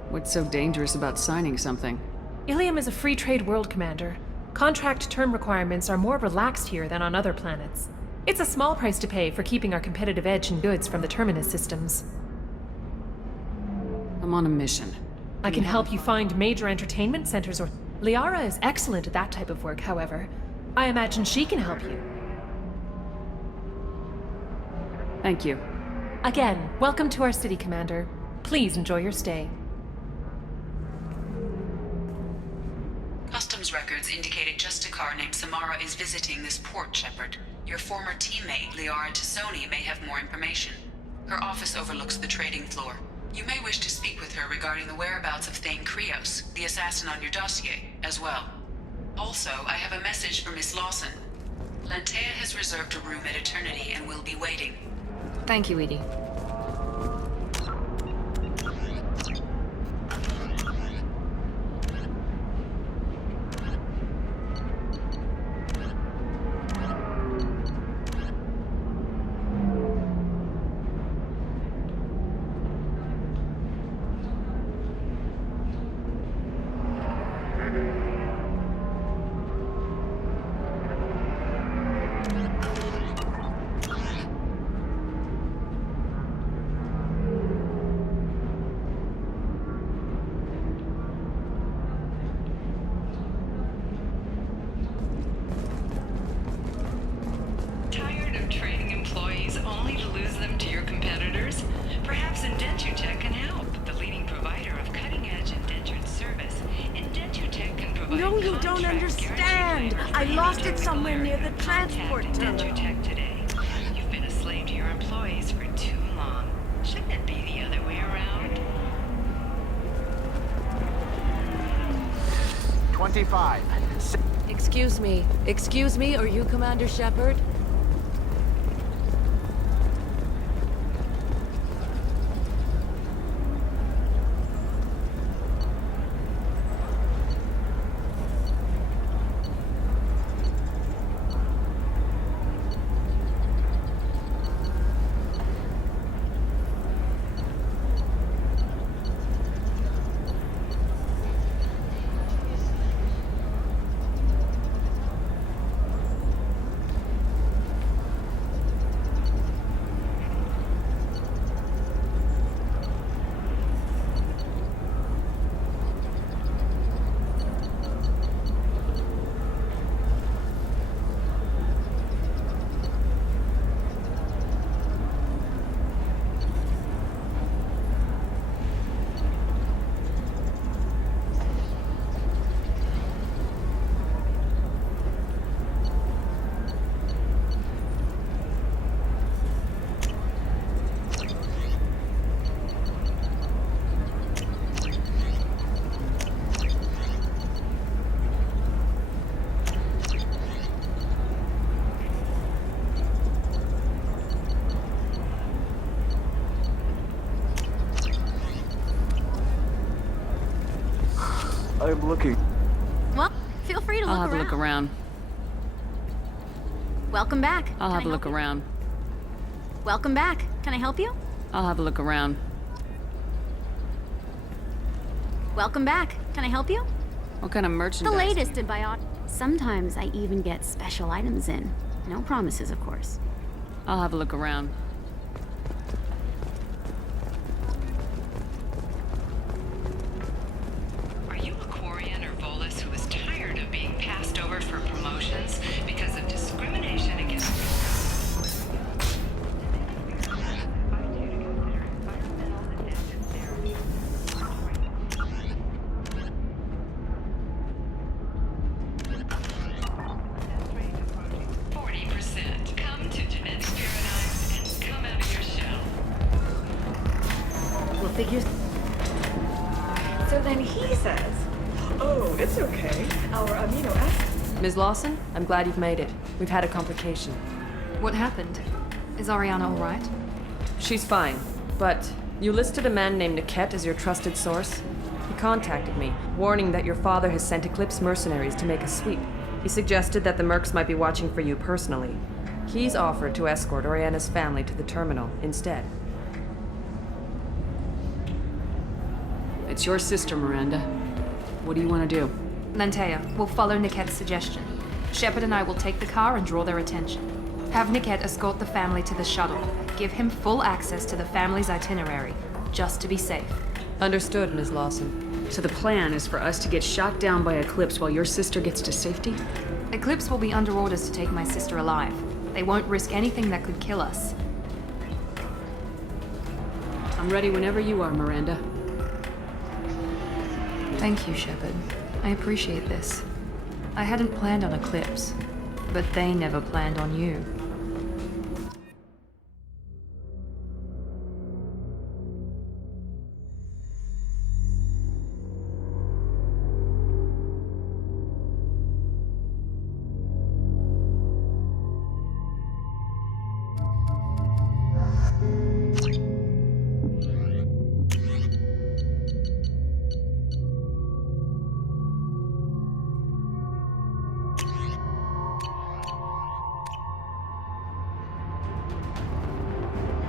What's so dangerous about signing something? Ilium is a free trade world, Commander. Contract term requirements are more relaxed here than on other planets. It's a small price to pay for keeping our competitive edge in goods from the Terminus systems. I'm on a mission. I can help you find major entertainment centers or... Liara is excellent at that type of work, however. I imagine she can help you. Thank you. Again, welcome to our city, Commander. Please enjoy your stay. Customs records indicate a Justicar named Samara is visiting this port, Shepard. Your former teammate, Liara Tassoni, may have more information. Her office overlooks the trading floor. You may wish to speak with her regarding the whereabouts of Thane Krios, the assassin on your dossier, as well. Also, I have a message for Miss Lawson. Lantea has reserved a room at Eternity and will be waiting. Thank you, Edie. Tired of training employees only to lose them to your competitors? Perhaps Indentutech can help. The leading provider of cutting-edge indentured service. Indentutech can provide. No, you don't understand. I lost it somewhere near the transport terminal. Indentutech today. You've been a slave to your employees for too long. Shouldn't it be the other way around? 25. Excuse me, are you Commander Shepard? I'm looking. Well, feel free to look I'll have around. a look around. Welcome back. I'll Can have I a help look around. Welcome back. Can I help you? I'll have a look around. Welcome back. Can I help you? What kind of merchandise? The latest in biot. Sometimes I even get special items in. No promises, of course. I'll have a look around. Are you a Quarian or Volus who is tired of being passed over for promotions because of discrimination against... Come to Genetic Paradise and come out of your shell. We'll figure. So then he says, "Oh, it's okay. Our amino acid." Ms. Lawson, I'm glad you've made it. We've had a complication. What happened? Is Ariana all right? She's fine, but you listed a man named Niket as your trusted source. He contacted me, warning that your father has sent Eclipse mercenaries to make a sweep. He suggested that the Mercs might be watching for you personally. He's offered to escort Oriana's family to the terminal instead. It's your sister, Miranda. What do you want to do? Lantea, we'll follow Niket's suggestion. Shepard and I will take the car and draw their attention. Have Niket escort the family to the shuttle. Give him full access to the family's itinerary, just to be safe. Understood, Ms. Lawson. So the plan is for us to get shot down by Eclipse while your sister gets to safety? Eclipse will be under orders to take my sister alive. They won't risk anything that could kill us. I'm ready whenever you are, Miranda. Thank you, Shepard. I appreciate this. I hadn't planned on Eclipse, but they never planned on you.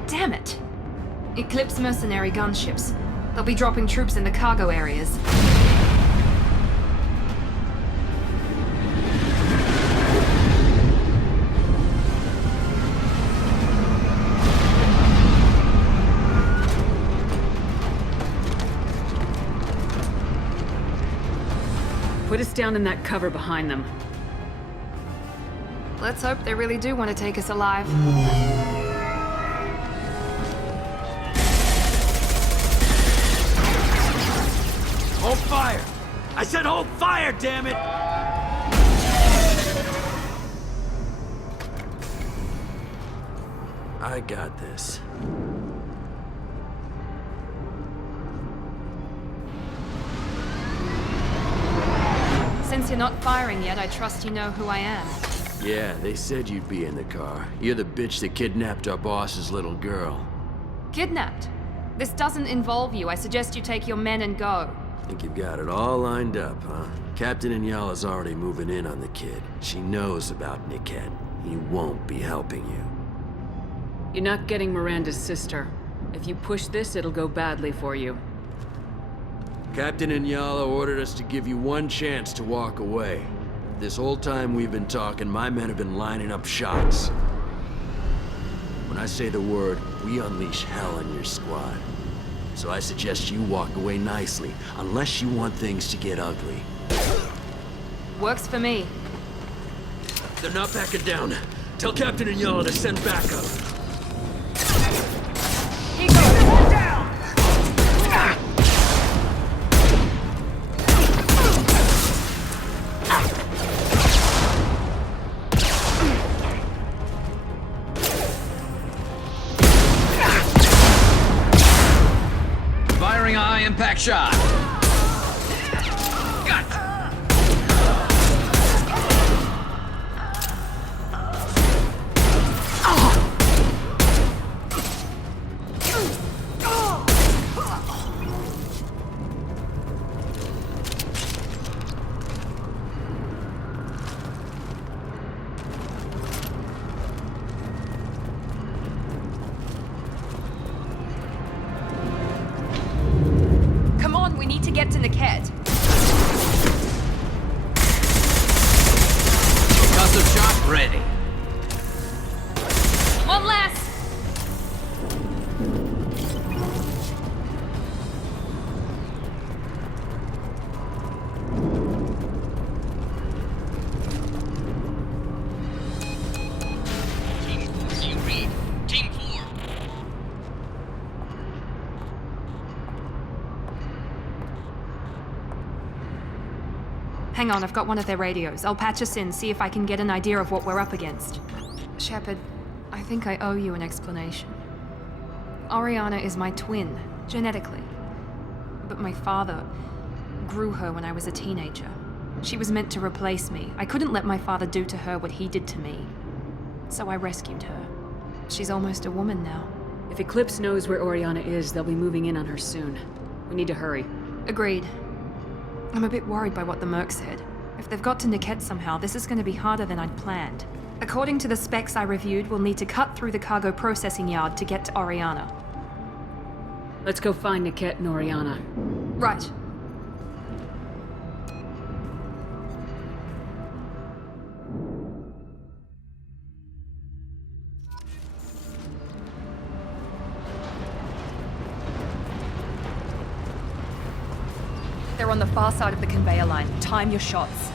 Damn it! Eclipse mercenary gunships. They'll be dropping troops in the cargo areas. Put us down in that cover behind them. Let's hope they really do want to take us alive. Hold fire! I said hold fire, damn it! I got this. Since you're not firing yet, I trust you know who I am. Yeah, they said you'd be in the car. You're the bitch that kidnapped our boss's little girl. Kidnapped? This doesn't involve you. I suggest you take your men and go. Think you've got it all lined up, huh? Captain Inyala's already moving in on the kid. She knows about Niket. He won't be helping you. You're not getting Miranda's sister. If you push this, it'll go badly for you. Captain Inyala ordered us to give you one chance to walk away. This whole time we've been talking, my men have been lining up shots. When I say the word, we unleash hell on your squad. So I suggest you walk away nicely, unless you want things to get ugly. Works for me. They're not backing down. Tell Captain Inyala to send backup. He goes down! Firing a high-impact shot. Got it. Come on, we need to get to Niket. Concussive shot ready. One less! Team read. Team 4. Hang on, I've got one of their radios. I'll patch us in, see if I can get an idea of what we're up against. Shepard, I think I owe you an explanation. Oriana is my twin, genetically. But my father grew her when I was a teenager. She was meant to replace me. I couldn't let my father do to her what he did to me. So I rescued her. She's almost a woman now. If Eclipse knows where Oriana is, they'll be moving in on her soon. We need to hurry. Agreed. I'm a bit worried by what the Merc said. If they've got to Niket somehow, this is going to be harder than I'd planned. According to the specs I reviewed, we'll need to cut through the cargo processing yard to get to Oriana. Let's go find Niket and Oriana. Right. They're on the far side of the conveyor line. Time your shots.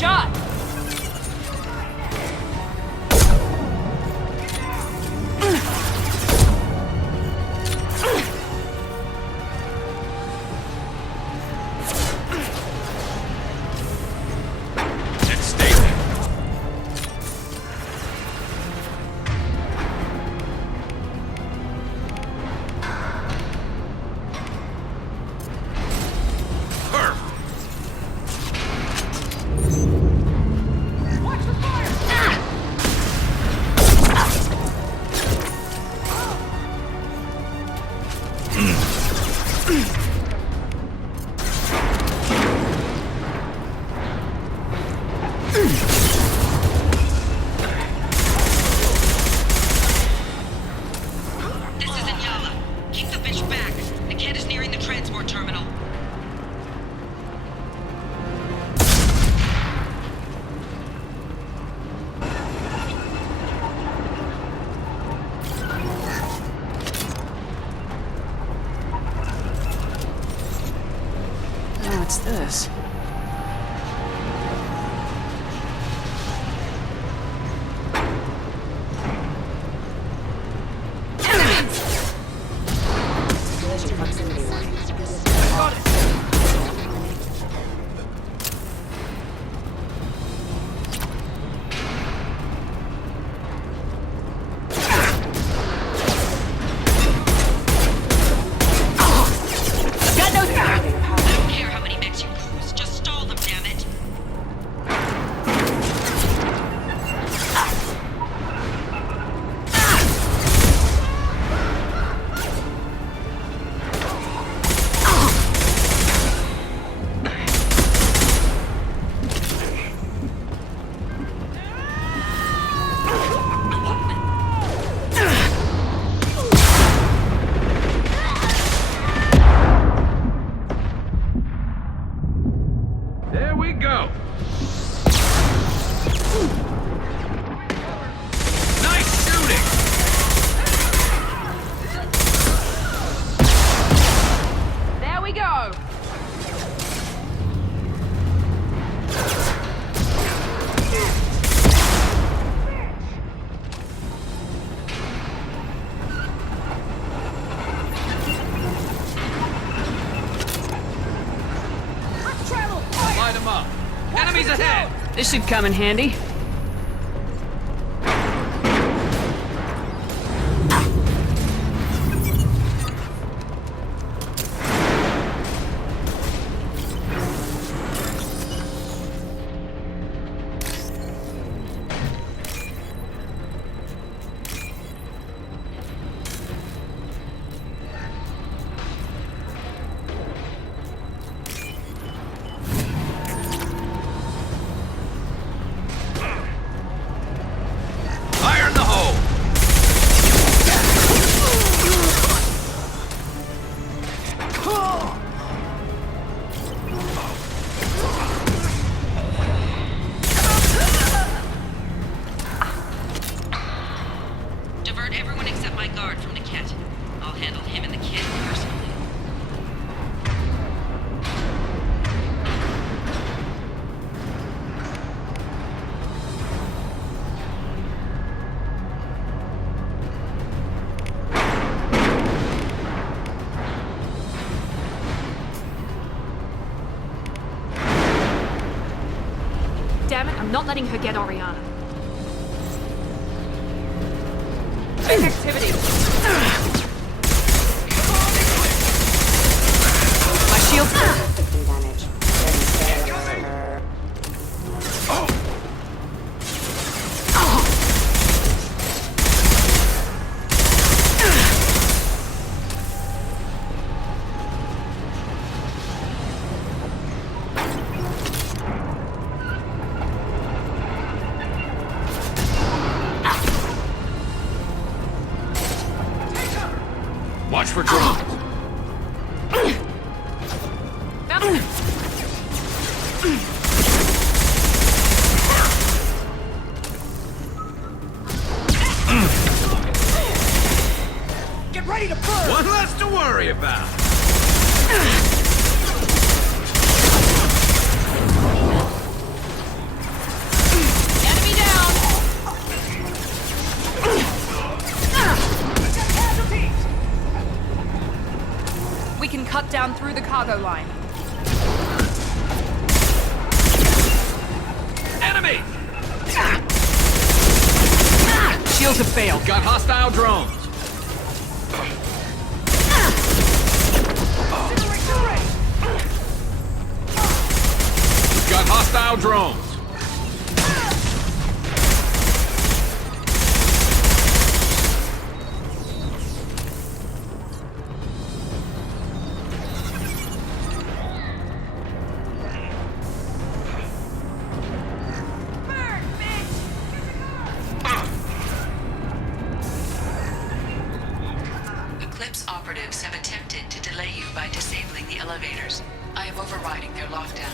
shot! What's this? This should come in handy. Damn it, I'm not letting her get Oriana. Big activity. My shield's damage. Watch for drones. Get ready to burn! One less to worry about. We can cut down through the cargo line. Enemy! Shields have failed. Got hostile drones. Got hostile drones. Eclipse operatives have attempted to delay you by disabling the elevators. I am overriding their lockdown.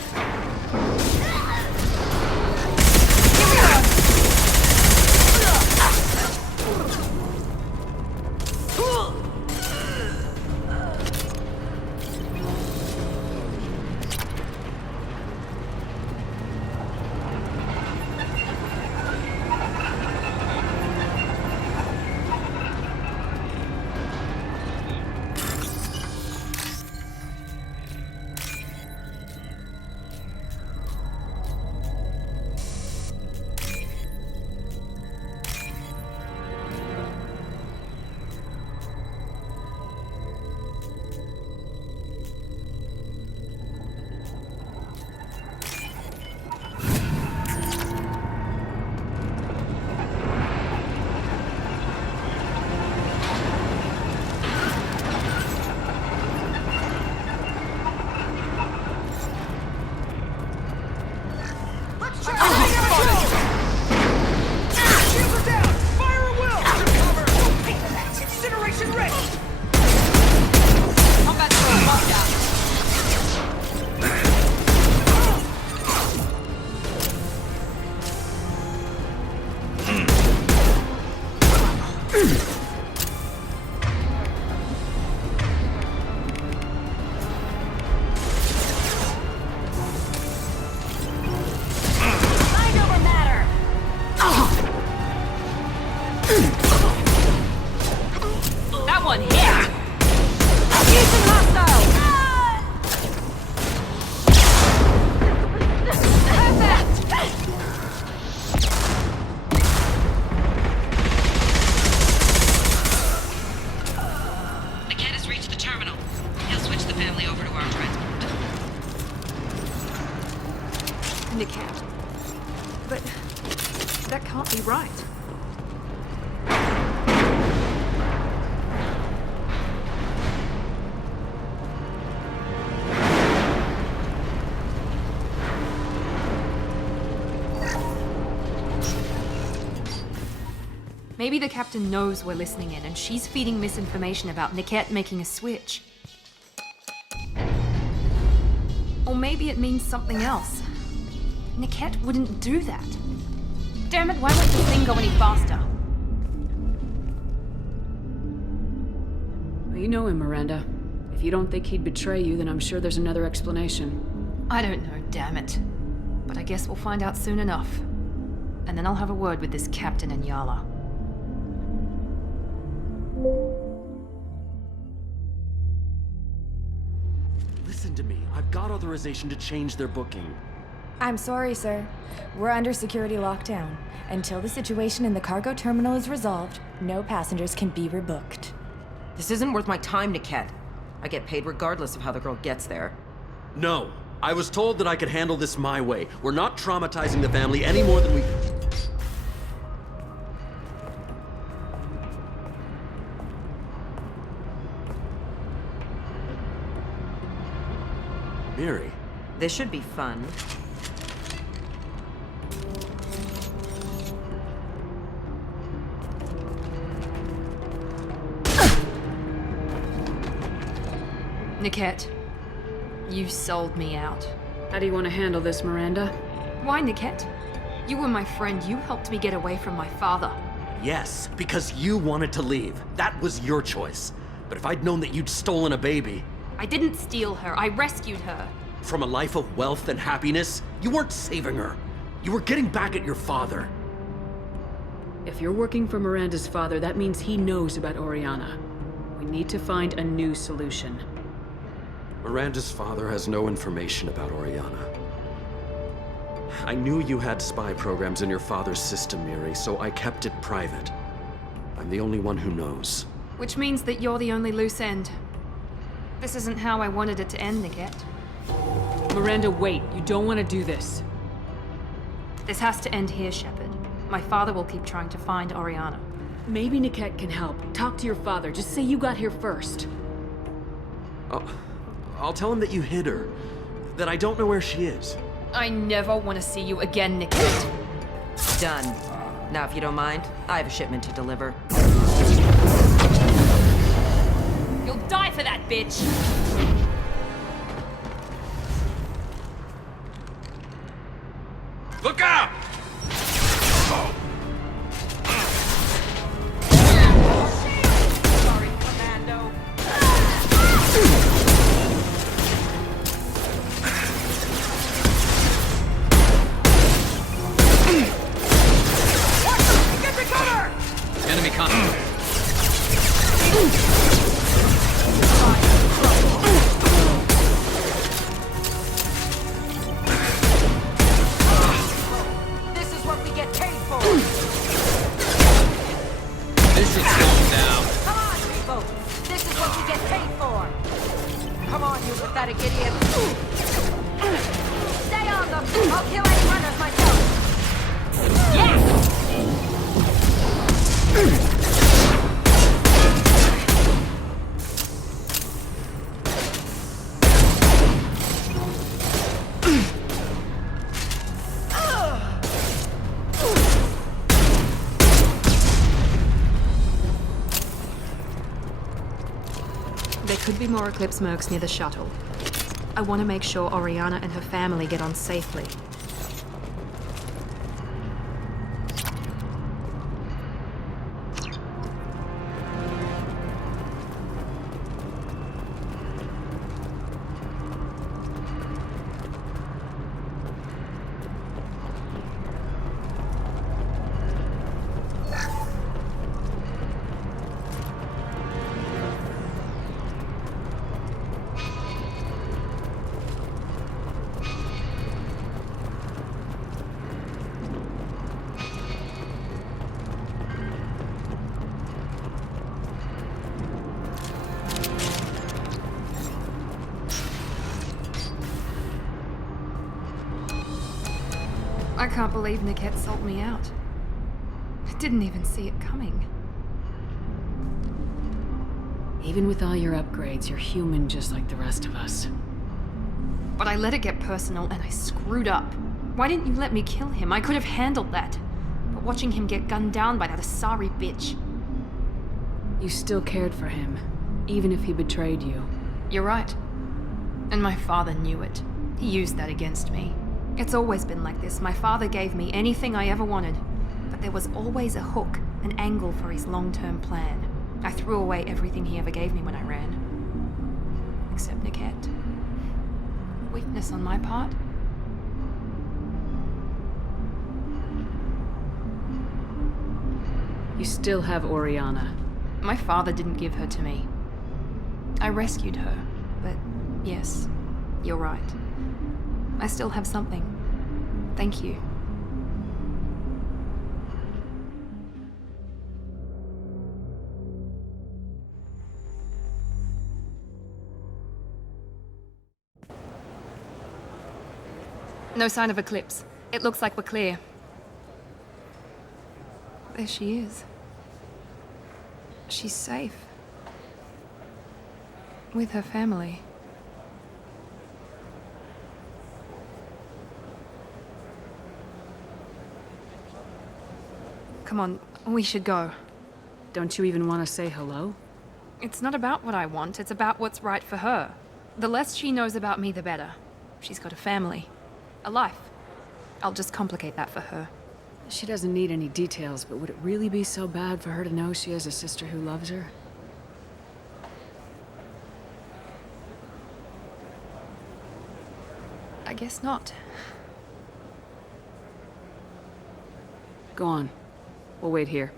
That one hit! Using hostile! Niket has reached the terminal. He'll switch the family over to our transport. Niket. But that can't be right. Maybe the captain knows we're listening in and she's feeding misinformation about Niket making a switch. Or maybe it means something else. Niket wouldn't do that. Damn it, why won't this thing go any faster? Well, you know him, Miranda. If you don't think he'd betray you, then I'm sure there's another explanation. I don't know, damn it. But I guess we'll find out soon enough. And then I'll have a word with this captain and Yala. Listen to me. I've got authorization to change their booking. I'm sorry, sir. We're under security lockdown. Until the situation in the cargo terminal is resolved, no passengers can be rebooked. This isn't worth my time, Niket. I get paid regardless of how the girl gets there. No. I was told that I could handle this my way. We're not traumatizing the family any more than we... Miri. This should be fun. Niket, you sold me out. How do you want to handle this, Miranda? Why, Niket? You were my friend. You helped me get away from my father. Yes, because you wanted to leave. That was your choice. But if I'd known that you'd stolen a baby... I didn't steal her. I rescued her. From a life of wealth and happiness, you weren't saving her. You were getting back at your father. If you're working for Miranda's father, that means he knows about Oriana. We need to find a new solution. Miranda's father has no information about Oriana. I knew you had spy programs in your father's system, Miri, so I kept it private. I'm the only one who knows. Which means that you're the only loose end. This isn't how I wanted it to end, Niket. Miranda, wait. You don't want to do this. This has to end here, Shepard. My father will keep trying to find Oriana. Maybe Niket can help. Talk to your father. Just say you got here first. I'll tell him that you hid her. That I don't know where she is. I never want to see you again, Niket. Done. Now, if you don't mind, I have a shipment to deliver. You'll die for that, bitch! Look out! Sorry, Commando. Get to cover! Enemy contact. This is what we get paid for. This is going down. Come on, people. This is what we get paid for. Come on, you pathetic idiot. Stay on them. I'll kill any runners myself. Yeah! There could be more Eclipse mercs near the shuttle. I want to make sure Oriana and her family get on safely. I can't believe Niket sold me out. I didn't even see it coming. Even with all your upgrades, you're human just like the rest of us. But I let it get personal and I screwed up. Why didn't you let me kill him? I could have handled that. But watching him get gunned down by that Asari bitch. You still cared for him, even if he betrayed you. You're right. And my father knew it. He used that against me. It's always been like this. My father gave me anything I ever wanted. But there was always a hook, an angle for his long-term plan. I threw away everything he ever gave me when I ran. Except Niket. Weakness on my part. You still have Oriana. My father didn't give her to me. I rescued her, but yes, you're right. I still have something. Thank you. No sign of Eclipse. It looks like we're clear. There she is. She's safe. With her family. Come on, we should go. Don't you even want to say hello? It's not about what I want, it's about what's right for her. The less she knows about me, the better. She's got a family. A life. I'll just complicate that for her. She doesn't need any details, but would it really be so bad for her to know she has a sister who loves her? I guess not. Go on. We'll wait here.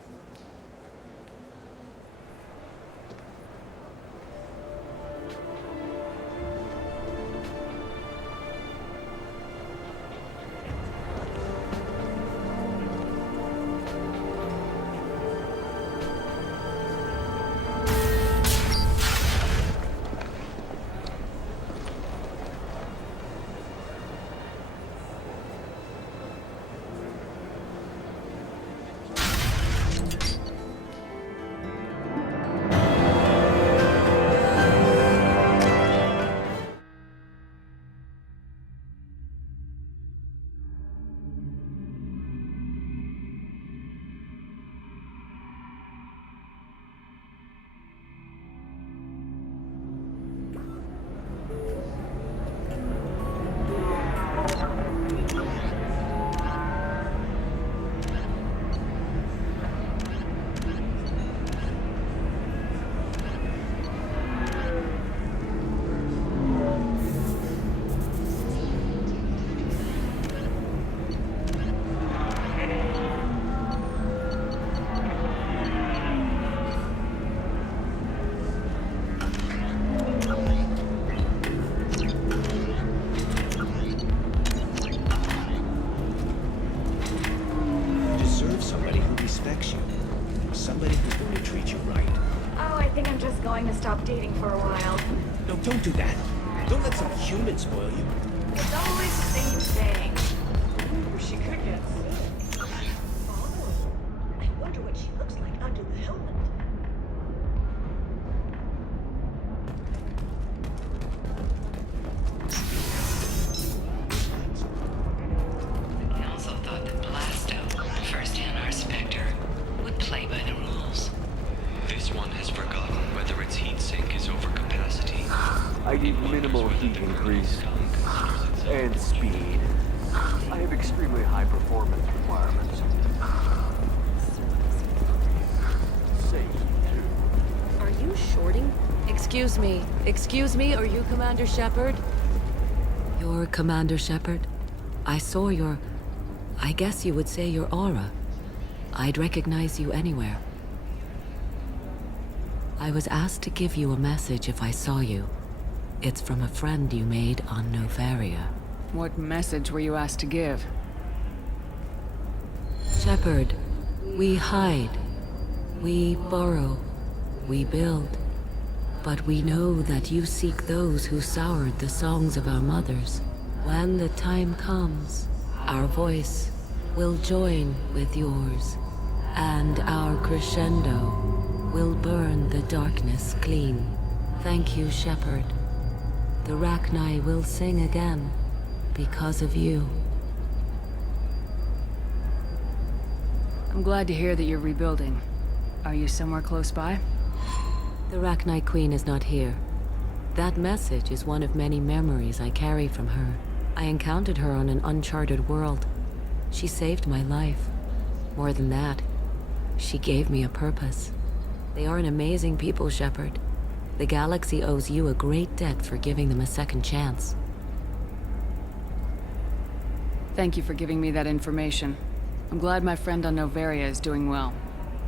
Don't do that. Don't let some human spoil you. It's always the same thing. Ooh, she could get sick. Oh, I wonder what she looks like under the helmet. The council thought that Blasto, first-hand our Spectre, would play by the rules. This one has forgotten whether its heat sink is over capacity. I need minimal heat increase. And speed. I have extremely high performance requirements. Safety, too. Are you shorting? Excuse me, are you Commander Shepard? You're Commander Shepard? I saw your... I guess you would say your aura. I'd recognize you anywhere. I was asked to give you a message if I saw you. It's from a friend you made on Novaria. What message were you asked to give? Shepard, we hide. We burrow. We build. But we know that you seek those who soured the songs of our mothers. When the time comes, our voice will join with yours, and our crescendo will burn the darkness clean. Thank you, Shepard. The Rachni will sing again because of you. I'm glad to hear that you're rebuilding. Are you somewhere close by? The Rachni Queen is not here. That message is one of many memories I carry from her. I encountered her on an uncharted world. She saved my life. More than that, she gave me a purpose. They are an amazing people, Shepard. The galaxy owes you a great debt for giving them a second chance. Thank you for giving me that information. I'm glad my friend on Novaria is doing well.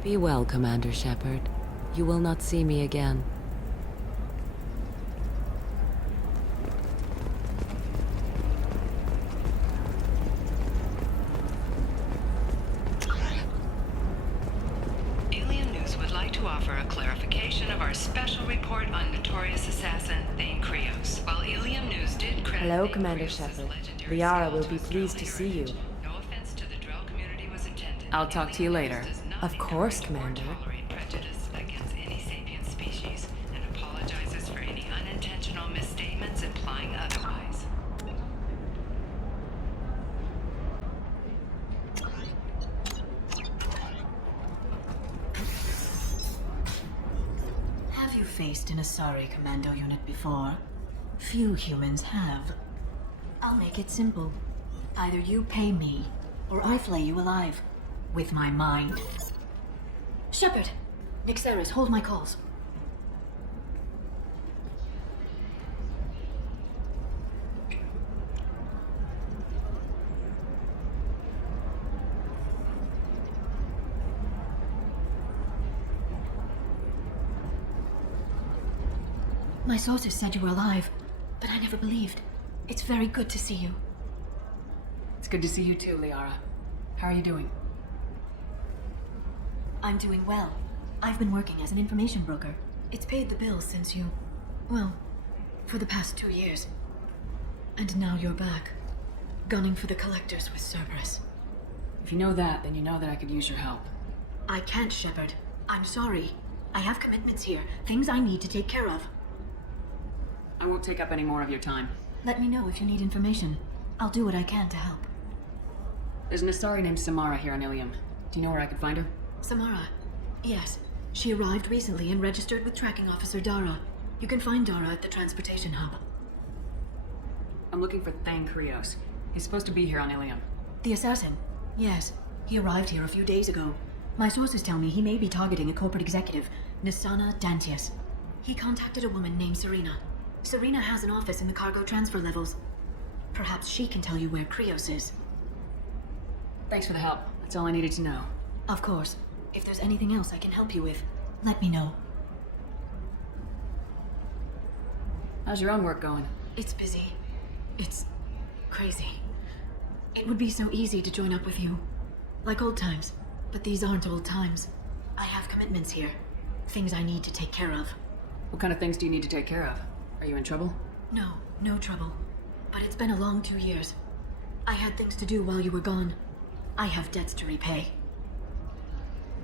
Be well, Commander Shepard. You will not see me again. Alien News would like to offer a clarification of our special report on notorious assassin Thane Krios. While Alien News did credit Hello, Thane Commander Krios' Shepard. legendary Liara skill will to be his pleased to earlier see you. age, no offense to the Drell community was intended. I'll talk to you later. Of course, Commander. Tolerate prejudice against any sapient species and apologizes for any unintentional misstatements implying otherwise. Have you faced an Asari commando unit before? Few humans have. I'll make it simple. Either you pay me, or I flay you alive. With my mind. Shepard! Nixeris, hold my calls. My sources said you were alive, but I never believed. It's very good to see you. It's good to see you too, Liara. How are you doing? I'm doing well. I've been working as an information broker. It's paid the bills since you... well, for the past 2 years. And now you're back, gunning for the collectors with Cerberus. If you know that, then you know that I could use your help. I can't, Shepard. I'm sorry. I have commitments here, things I need to take care of. I won't take up any more of your time. Let me know if you need information. I'll do what I can to help. There's an Asari named Samara here on Ilium. Do you know where I could find her? Samara? Yes. She arrived recently and registered with Tracking Officer Dara. You can find Dara at the transportation hub. I'm looking for Thane Krios. He's supposed to be here on Ilium. The assassin? Yes. He arrived here a few days ago. My sources tell me he may be targeting a corporate executive, Nisana Dantius. He contacted a woman named Serena. Serena has an office in the cargo transfer levels. Perhaps she can tell you where Krios is. Thanks for the help. That's all I needed to know. Of course. If there's anything else I can help you with, let me know. How's your own work going? It's busy. It's crazy. It would be so easy to join up with you. Like old times. But these aren't old times. I have commitments here. Things I need to take care of. What kind of things do you need to take care of? Are you in trouble? No, no trouble. But it's been a long 2 years. I had things to do while you were gone. I have debts to repay.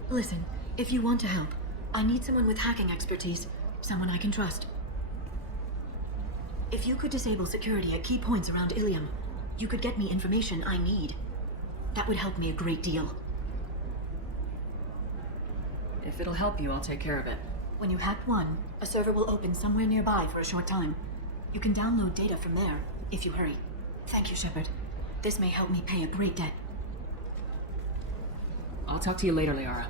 Listen, if you want to help, I need someone with hacking expertise. Someone I can trust. If you could disable security at key points around Ilium, you could get me information I need. That would help me a great deal. If it'll help you, I'll take care of it. When you hack one, a server will open somewhere nearby for a short time. You can download data from there, if you hurry. Thank you, Shepard. This may help me pay a great debt. I'll talk to you later, Liara.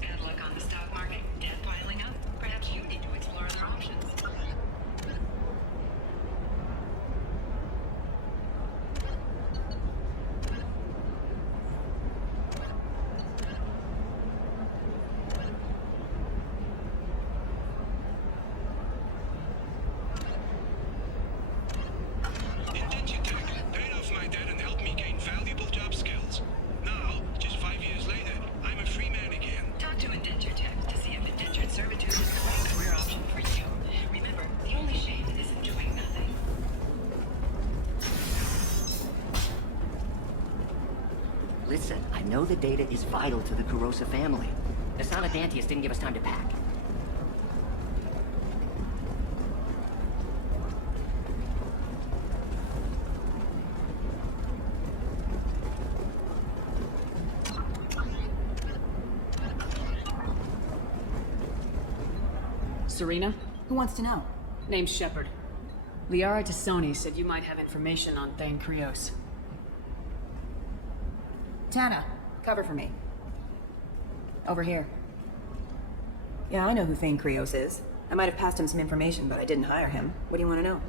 Bad luck on the stock market, debt piling up. Perhaps you need to explore other options. Paid off my debt and helped me gain valuable job skills. Now, just 5 years later, I'm a free man again. Talk to Indenture Tech to see if indentured servitude is the right career option for you. Remember, the only shame is enjoying nothing. Listen, I know the data is vital to the Kurosa family. Asana Dantius didn't give us time to pack. Serena? Who wants to know? Name's Shepard. Liara Tassoni said you might have information on Thane Krios. Tana, cover for me. Over here. Yeah, I know who Thane Krios is. I might have passed him some information, but I didn't hire him. What do you want to know?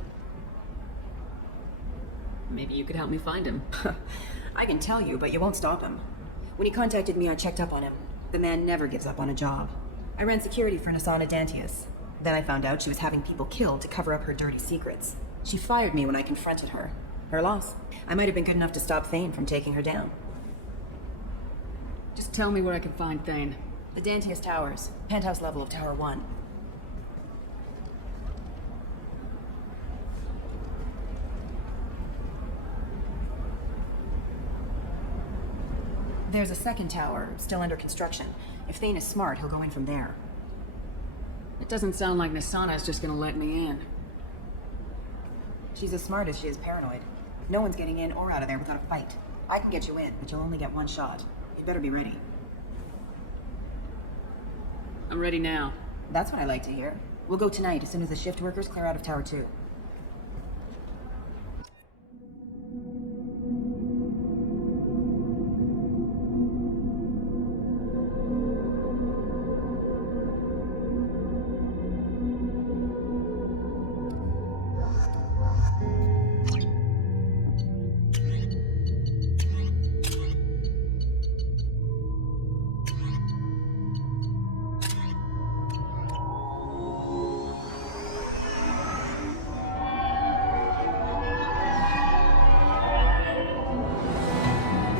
Maybe you could help me find him. I can tell you, but you won't stop him. When he contacted me, I checked up on him. The man never gives up on a job. I ran security for Nasana Dantius. Then I found out she was having people killed to cover up her dirty secrets. She fired me when I confronted her. Her loss. I might have been good enough to stop Thane from taking her down. Just tell me where I can find Thane. The Dantius Towers. Penthouse level of Tower 1. There's a second tower, still under construction. If Thane is smart, he'll go in from there. It doesn't sound like Nasana is just gonna let me in. She's as smart as she is paranoid. No one's getting in or out of there without a fight. I can get you in, but you'll only get one shot. You'd better be ready. I'm ready now. That's what I like to hear. We'll go tonight as soon as the shift workers clear out of Tower 2.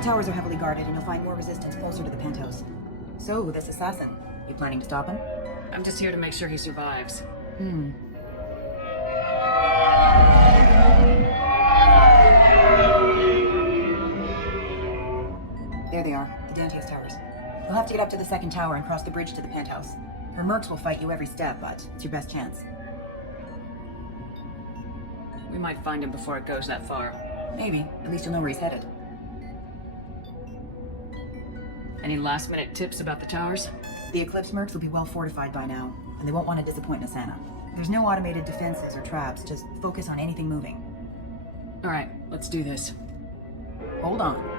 Towers are heavily guarded, and you'll find more resistance closer to the penthouse. So, this assassin, you planning to stop him? I'm just here to make sure he survives. There they are, the Dantius Towers. You'll have to get up to the second tower and cross the bridge to the penthouse. Her mercs will fight you every step, but it's your best chance. We might find him before it goes that far. Maybe. At least you'll know where he's headed. Any last-minute tips about the towers? The Eclipse mercs will be well fortified by now, and they won't want to disappoint Nasana. There's no automated defenses or traps, just focus on anything moving. Alright, let's do this. Hold on.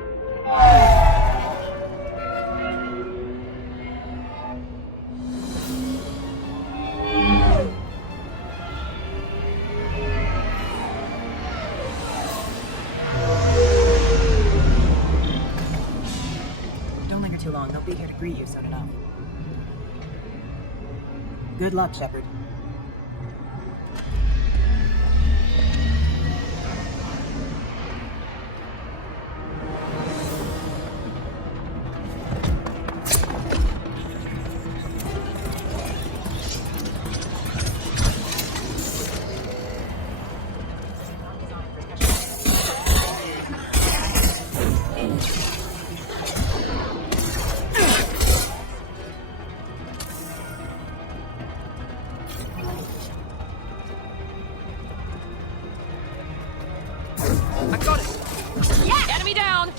Too long. They'll be here to greet you soon enough. Good luck, Shepard. Got it! Yeah! Enemy down!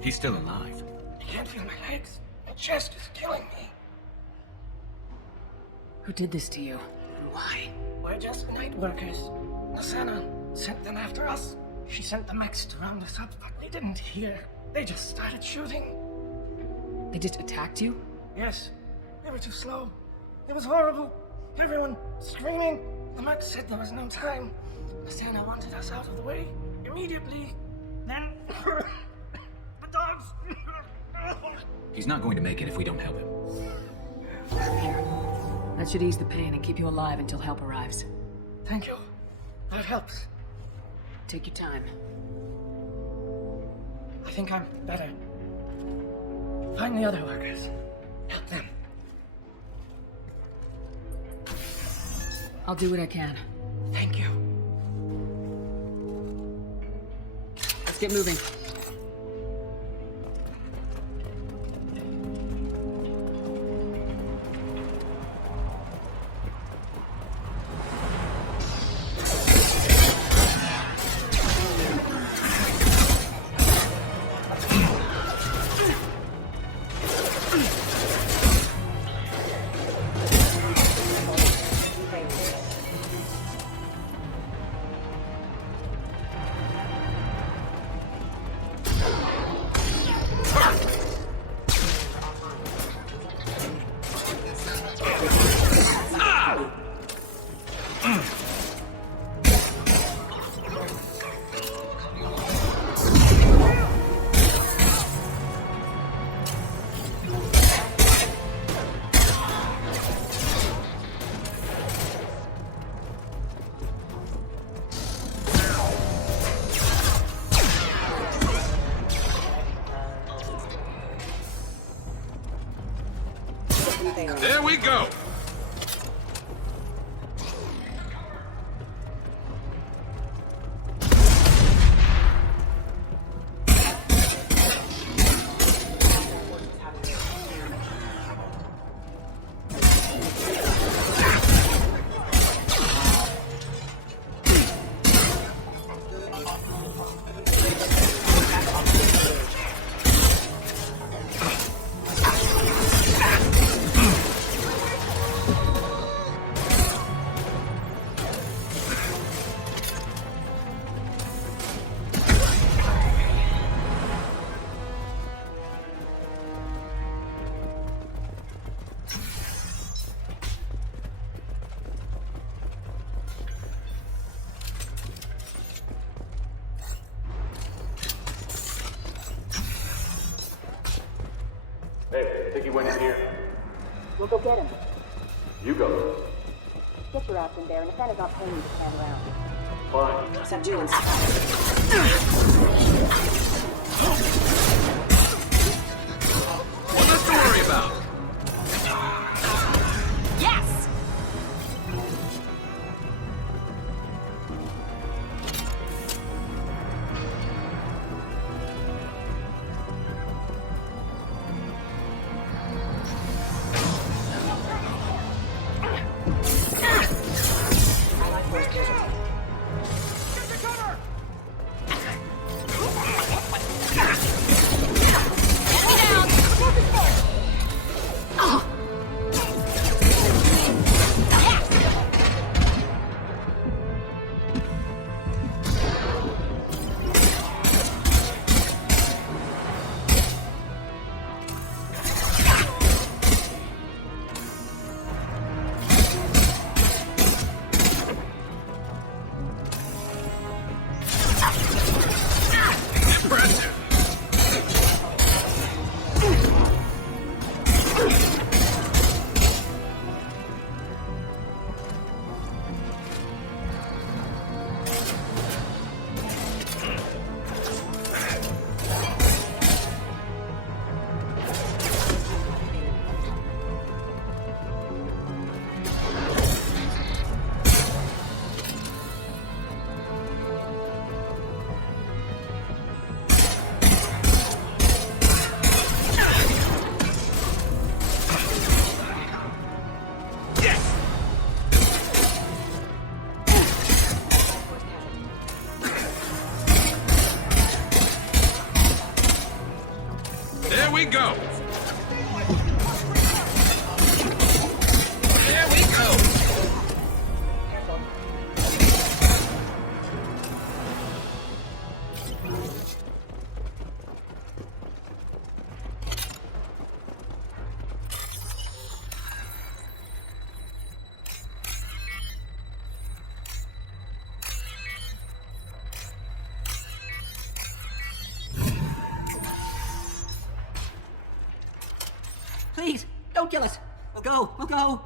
He's still alive. I can't feel my legs. My chest is killing me. Who did this to you? And why? We're just night workers. Nasana sent them after us. She sent the mechs to round us up, but we didn't hear. They just started shooting. They just attacked you? Yes. They were too slow. It was horrible. Everyone screaming. The mech said there was no time. Nasana wanted us out of the way immediately. Then... the dogs... He's not going to make it if we don't help him. Here. That should ease the pain and keep you alive until help arrives. Thank you. That helps. Take your time. I think I'm better. Find the other workers. Help them. I'll do what I can. Thank you. Let's get moving. There we go! Hey, I think he went in here. We'll go get him. You go. Get your ass in there, and if Santa's not paying you to stand around. Fine. Subdue and One less to worry about. Yes! Don't kill us! We'll go! We'll go!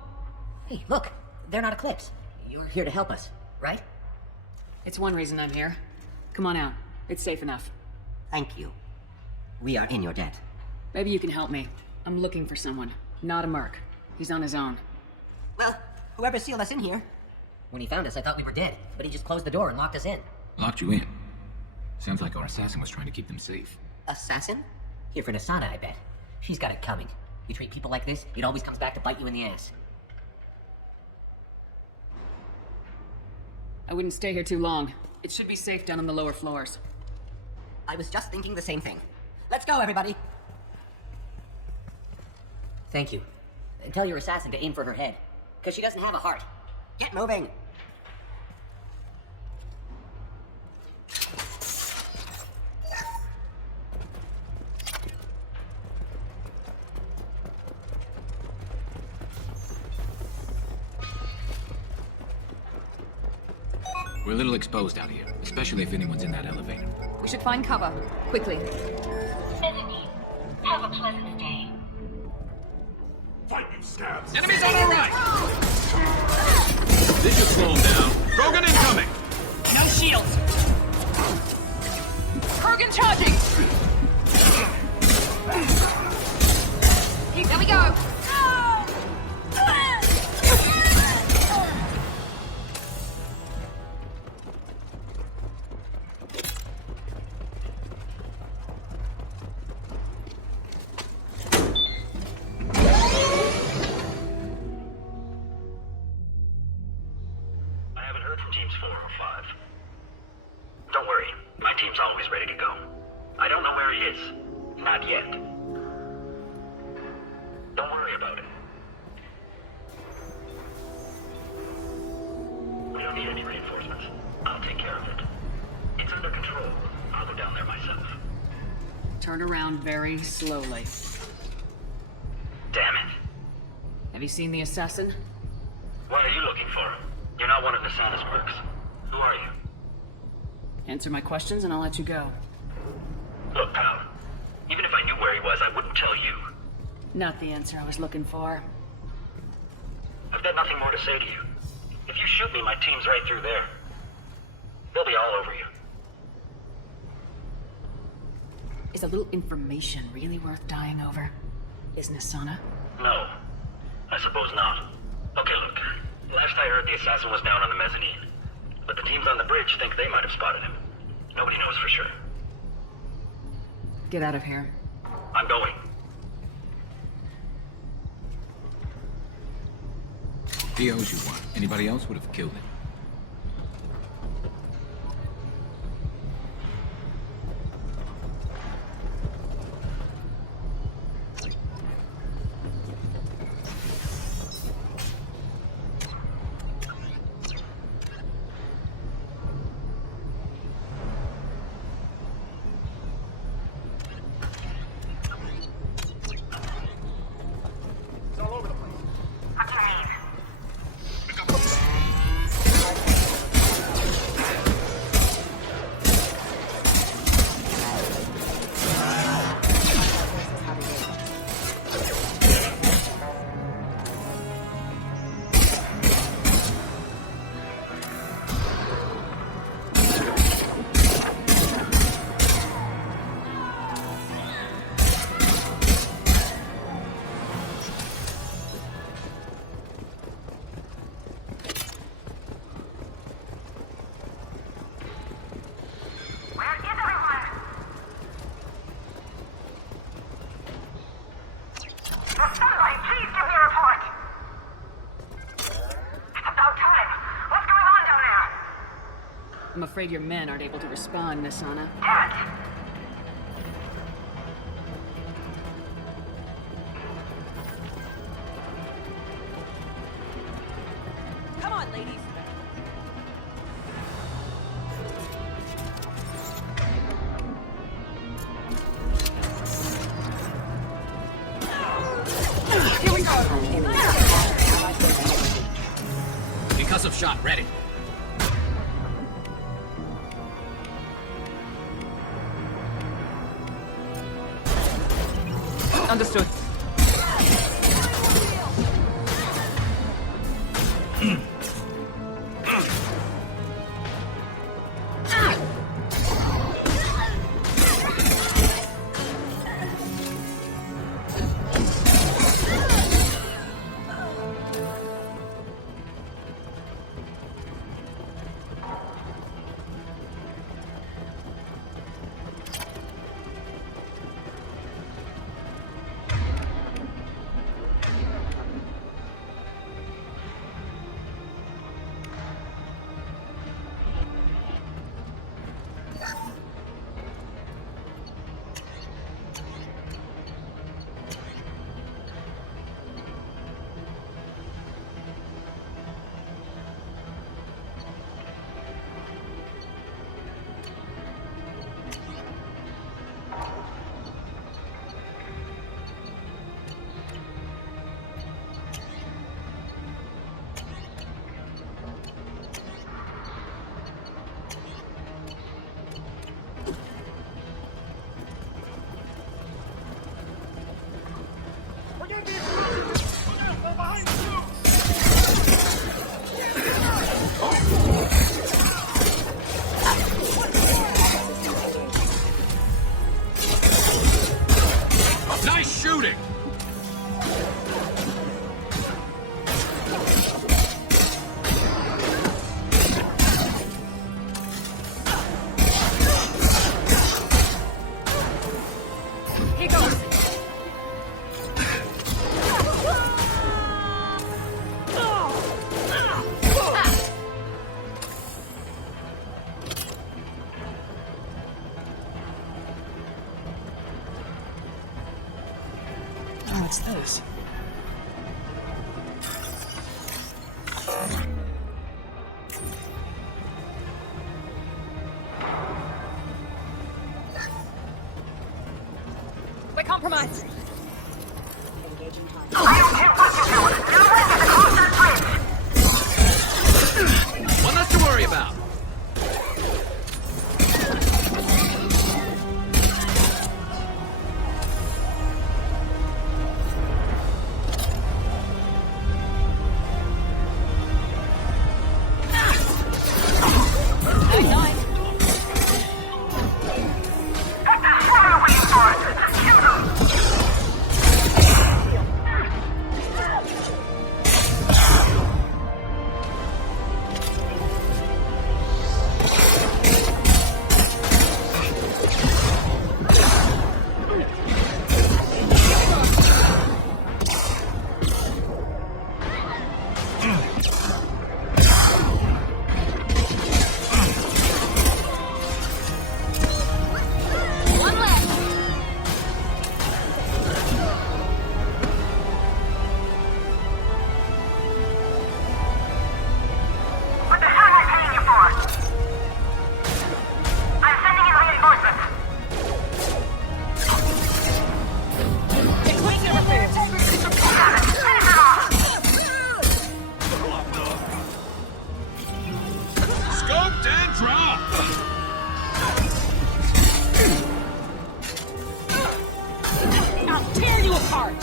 Hey, look! They're not Eclipse. You're here to help us, right? It's one reason I'm here. Come on out. It's safe enough. Thank you. We are in your debt. Maybe you can help me. I'm looking for someone. Not a merc. He's on his own. Well, whoever sealed us in here. When he found us, I thought we were dead, but he just closed the door and locked us in. Locked you in. Sounds like our assassin was trying to keep them safe. Assassin? Here for Nasana, I bet. She's got it coming. You treat people like this, it always comes back to bite you in the ass. I wouldn't stay here too long. It should be safe down on the lower floors. I was just thinking the same thing. Let's go, everybody! Thank you. And tell your assassin to aim for her head, because she doesn't have a heart. Get moving! We're a little exposed out here, especially if anyone's in that elevator. We should find cover. Quickly. Have a pleasant day. Fight, you scabs! Enemies on our right! This should slow him down. Krogan incoming! No shields! Kurgan charging! Here we go! Teams 4 or 5. Don't worry, my team's always ready to go. I don't know where he is. Not yet. Don't worry about it. We don't need any reinforcements. I'll take care of it. It's under control. I'll go down there myself. Turn around very slowly. Damn it. Have you seen the assassin? What are you looking for? You're not one of Nasana's mercs. Who are you? Answer my questions and I'll let you go. Look, pal. Even if I knew where he was, I wouldn't tell you. Not the answer I was looking for. I've got nothing more to say to you. If you shoot me, my team's right through there. They'll be all over you. Is a little information really worth dying over? Is Nasana? No. I suppose not. Okay, look. Last I heard, the assassin was down on the mezzanine. But the teams on the bridge think they might have spotted him. Nobody knows for sure. Get out of here. I'm going. He owes you one. Anybody else would have killed him. I'm afraid your men aren't able to respond, Nasana. Come on, ladies. Here we go. Concussive shot ready. Understood. Nice shooting! Here goes! What's this? We're compromised! One less to worry about. Scoped and dropped! I'll tear you apart!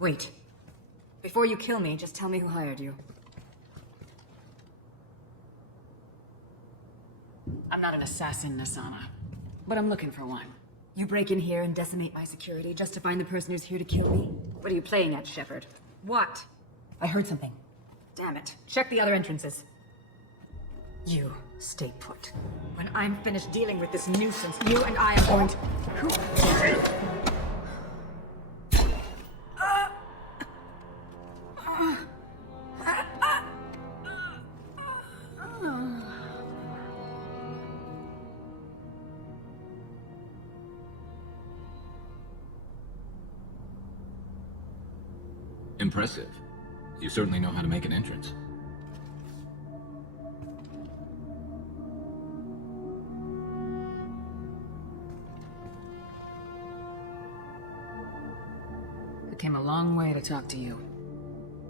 Wait. Before you kill me, just tell me who hired you. I'm not an assassin, Nasana. But I'm looking for one. You break in here and decimate my security just to find the person who's here to kill me? What are you playing at, Shepard? What? I heard something. Damn it. Check the other entrances. You stay put. When I'm finished dealing with this nuisance, you and I are going to... Impressive. You certainly know how to make an entrance. I came a long way to talk to you.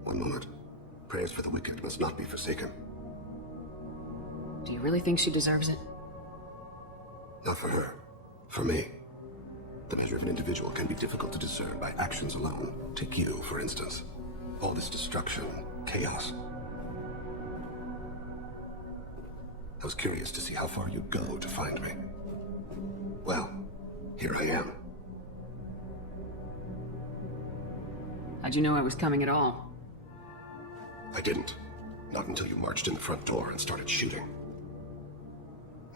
One moment. Prayers for the wicked must not be forsaken. Do you really think she deserves it? Not for her. For me. The measure of an individual can be difficult to discern by actions alone. Take you, for instance. All this destruction, chaos. I was curious to see how far you'd go to find me. Well, here I am. How'd you know I was coming at all? I didn't. Not until you marched in the front door and started shooting.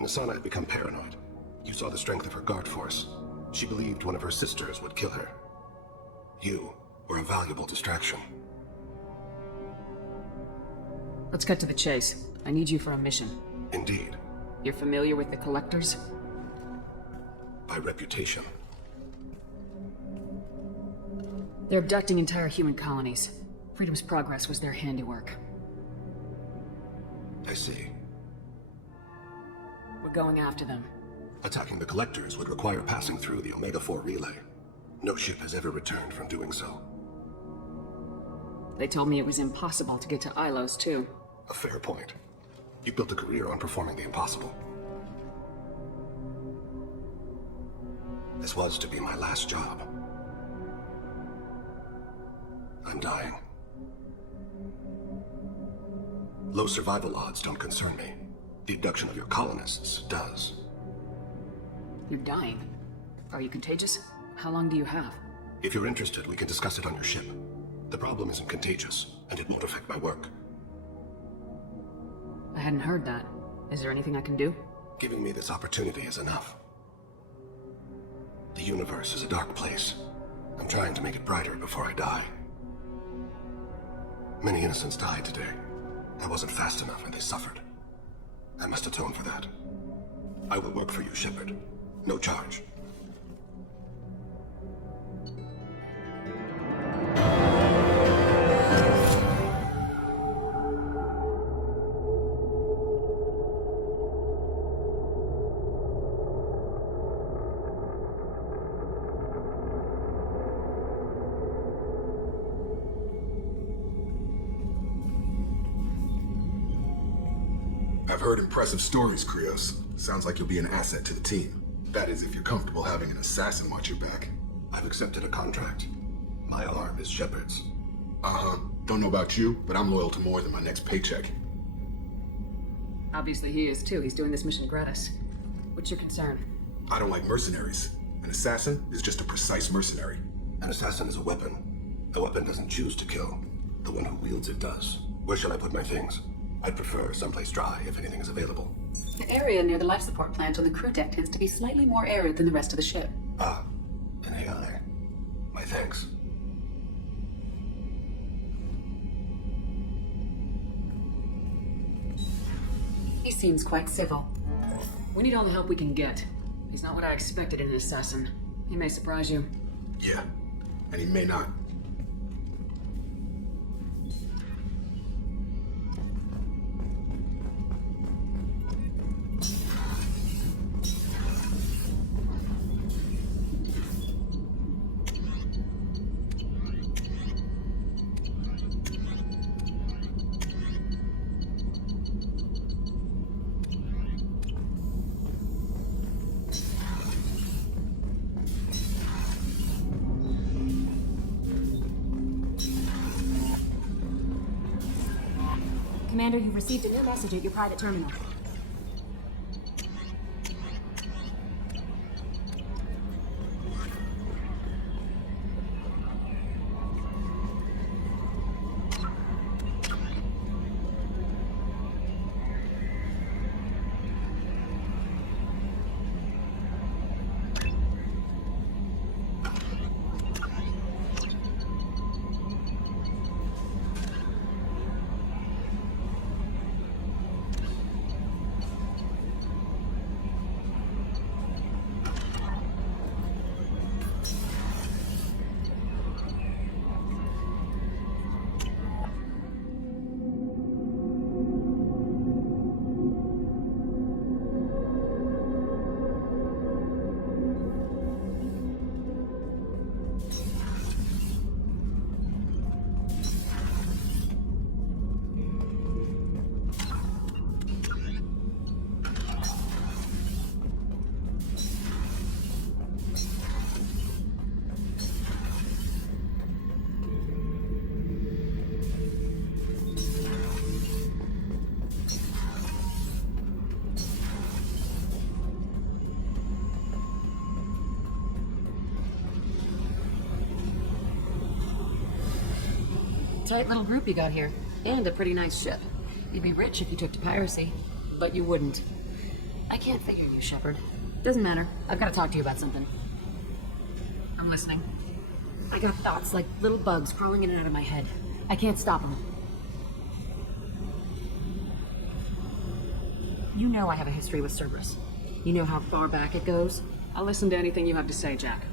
Nasana had become paranoid. You saw the strength of her guard force. She believed one of her sisters would kill her. You were a valuable distraction. Let's cut to the chase. I need you for a mission. Indeed. You're familiar with the Collectors? By reputation. They're abducting entire human colonies. Freedom's Progress was their handiwork. I see. We're going after them. Attacking the Collectors would require passing through the Omega-4 relay. No ship has ever returned from doing so. They told me it was impossible to get to Ilos, too. A fair point. You built a career on performing the impossible. This was to be my last job. I'm dying. Low survival odds don't concern me. The abduction of your colonists does. You're dying. Are you contagious? How long do you have? If you're interested, we can discuss it on your ship. The problem isn't contagious, and it won't affect my work. I hadn't heard that. Is there anything I can do? Giving me this opportunity is enough. The universe is a dark place. I'm trying to make it brighter before I die. Many innocents died today. I wasn't fast enough and they suffered. I must atone for that. I will work for you, Shepard. No charge. I've heard impressive stories, Krios. Sounds like you'll be an asset to the team. That is, if you're comfortable having an assassin watch your back. I've accepted a contract. My arm is Shepard's. Uh-huh. Don't know about you, but I'm loyal to more than my next paycheck. Obviously he is too. He's doing this mission gratis. What's your concern? I don't like mercenaries. An assassin is just a precise mercenary. An assassin is a weapon. A weapon doesn't choose to kill. The one who wields it does. Where shall I put my things? I'd prefer someplace dry if anything is available. The area near the life support plant on the crew deck tends to be slightly more arid than the rest of the ship. Ah, an AI. My thanks. He seems quite civil. We need all the help we can get. He's not what I expected in an assassin. He may surprise you. Yeah, and he may not. Commander, you've received a new message at your private terminal. tight little group you got here. And a pretty nice ship. You'd be rich if you took to piracy. But you wouldn't. I can't figure you, Shepard. Doesn't matter. I've got to talk to you about something. I'm listening. I got thoughts like little bugs crawling in and out of my head. I can't stop them. You know I have a history with Cerberus. You know how far back it goes? I'll listen to anything you have to say, Jack.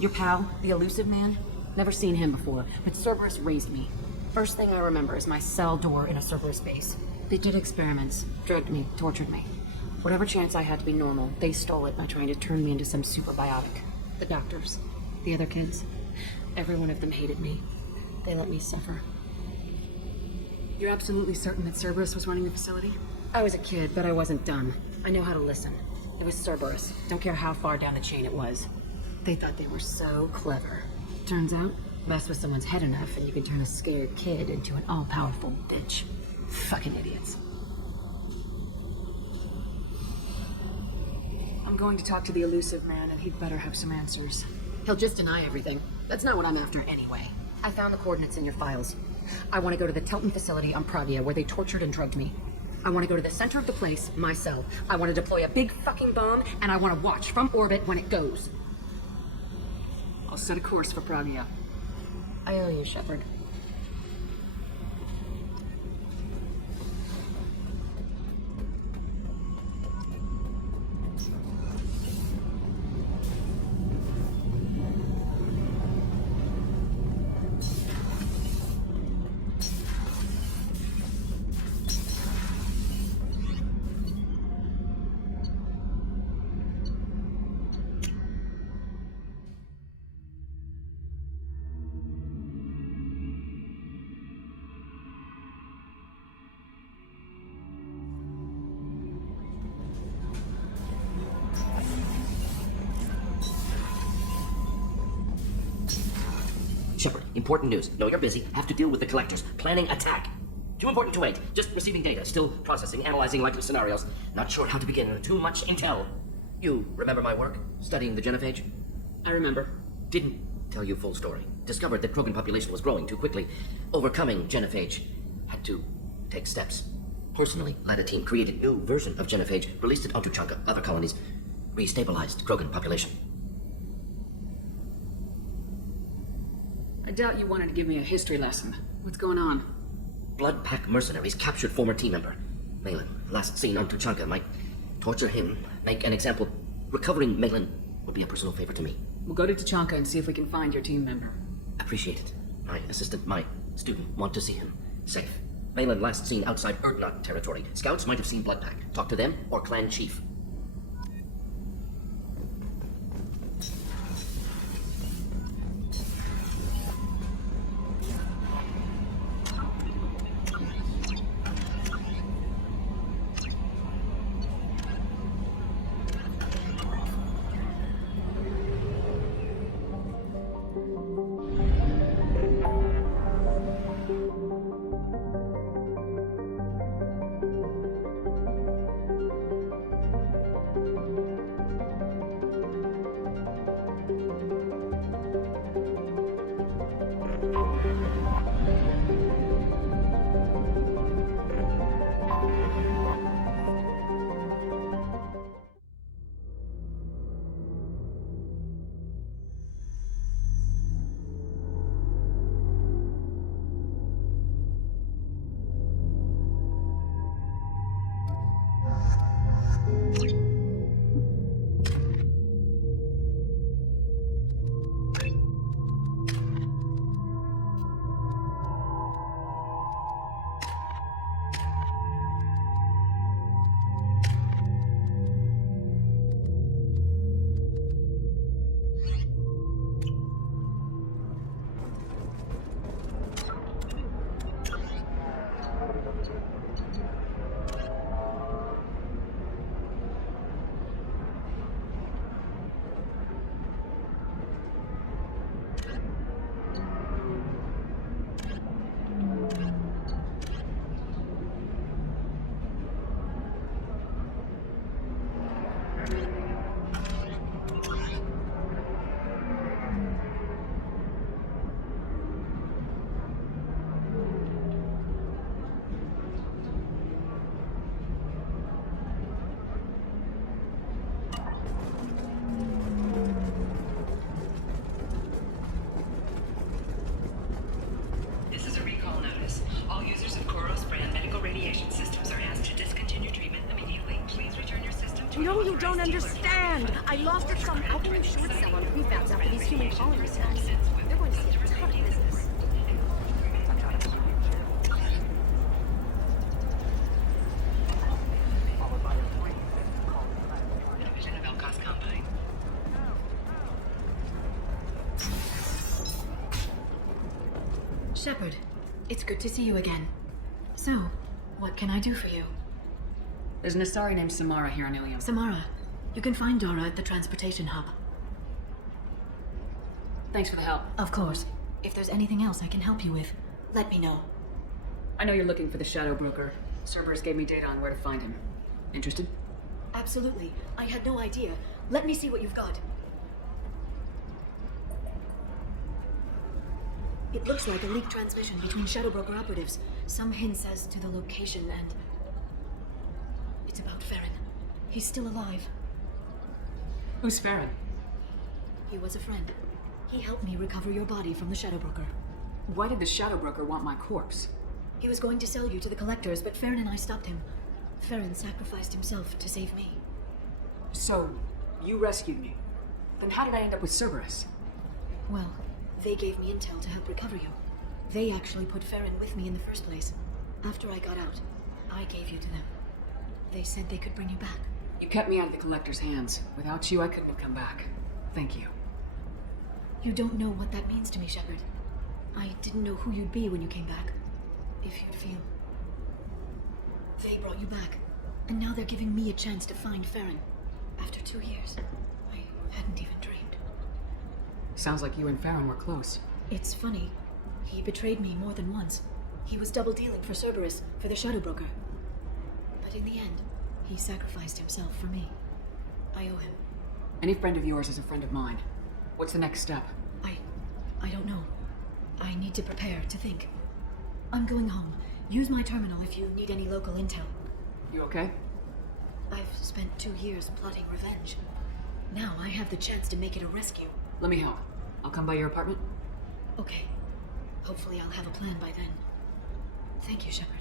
Your pal, the elusive man? Never seen him before, but Cerberus raised me. First thing I remember is my cell door in a Cerberus base. They did experiments, drugged me, tortured me. Whatever chance I had to be normal, they stole it by trying to turn me into some super biotic. The doctors, the other kids, every one of them hated me. They let me suffer. You're absolutely certain that Cerberus was running the facility? I was a kid, but I wasn't dumb. I know how to listen. It was Cerberus. Don't care how far down the chain it was. They thought they were so clever. Turns out, mess with someone's head enough and you can turn a scared kid into an all-powerful bitch. Fucking idiots. I'm going to talk to the elusive man, and he'd better have some answers. He'll just deny everything. That's not what I'm after anyway. I found the coordinates in your files. I want to go to the Telton facility on Pravia where they tortured and drugged me. I want to go to the center of the place, my cell. I want to deploy a big fucking bomb, and I want to watch from orbit when it goes. I'll set a course for Pravia. I owe you, Shepard. Shepard, important news. Know you're busy. Have to deal with the collectors. Planning attack. Too important to wait. Just receiving data. Still processing, analyzing likely scenarios. Not sure how to begin. Too much intel. You remember my work? Studying the genophage? I remember. Didn't tell you full story. Discovered that Krogan population was growing too quickly. Overcoming genophage. Had to take steps. Personally led a team, created new version of genophage, released it onto Chunka, other colonies. Restabilized Krogan population. I doubt you wanted to give me a history lesson. What's going on? Blood Pack mercenaries captured former team member. Malin, last seen on Tuchanka, might torture him, make an example. Recovering Malin would be a personal favor to me. We'll go to Tuchanka and see if we can find your team member. Appreciate it. My assistant, my student, want to see him. Safe. Malin last seen outside Erdnot territory. Scouts might have seen Blood Pack. Talk to them or clan chief. No, you don't understand. I lost it some. How can you short sell on prefabs after these human colony attacks? They're going to see a ton of business. Shepard, it's good to see you again. So, what can I do for you? There's an Asari named Samara here in Ilium. Samara, you can find Dora at the transportation hub. Thanks for the help. Of course. If there's anything else I can help you with, let me know. I know you're looking for the Shadow Broker. Cerberus gave me data on where to find him. Interested? Absolutely. I had no idea. Let me see what you've got. It looks like a leaked transmission between Shadow Broker operatives. Some hints as to the location and... It's about Farron. He's still alive. Who's Farron? He was a friend. He helped me recover your body from the Shadow Broker. Why did the Shadow Broker want my corpse? He was going to sell you to the collectors, but Farron and I stopped him. Farron sacrificed himself to save me. So, you rescued me. Then how did I end up with Cerberus? Well, they gave me intel to help recover you. They actually put Farron with me in the first place. After I got out, I gave you to them. They said they could bring you back. You kept me out of the collector's hands. Without you, I couldn't have come back. Thank you. You don't know what that means to me, Shepard. I didn't know who you'd be when you came back. If you'd feel. They brought you back, and now they're giving me a chance to find Farron. After 2 years. I hadn't even dreamed. Sounds like you and Farron were close. It's funny. He betrayed me more than once. He was double dealing for Cerberus, for the Shadow Broker. But in the end, he sacrificed himself for me. I owe him. Any friend of yours is a friend of mine. What's the next step? I don't know. I need to prepare, to think. I'm going home. Use my terminal if you need any local intel. You okay? I've spent 2 years plotting revenge. Now I have the chance to make it a rescue. Let me help. I'll come by your apartment. Okay. Hopefully I'll have a plan by then. Thank you, Shepard.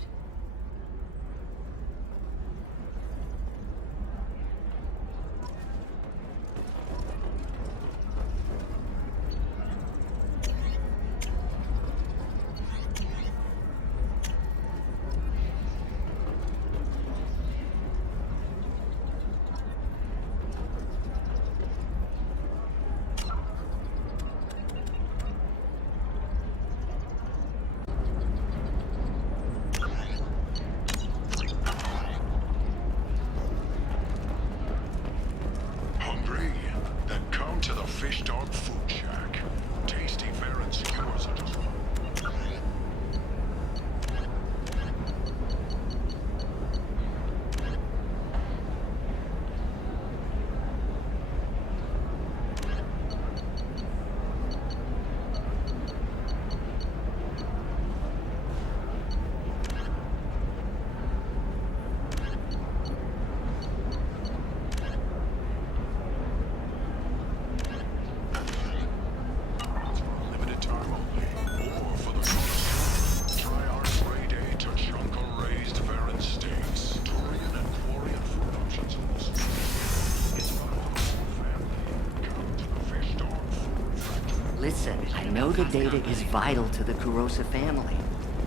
Listen, I know the data is vital to the Kurosa family.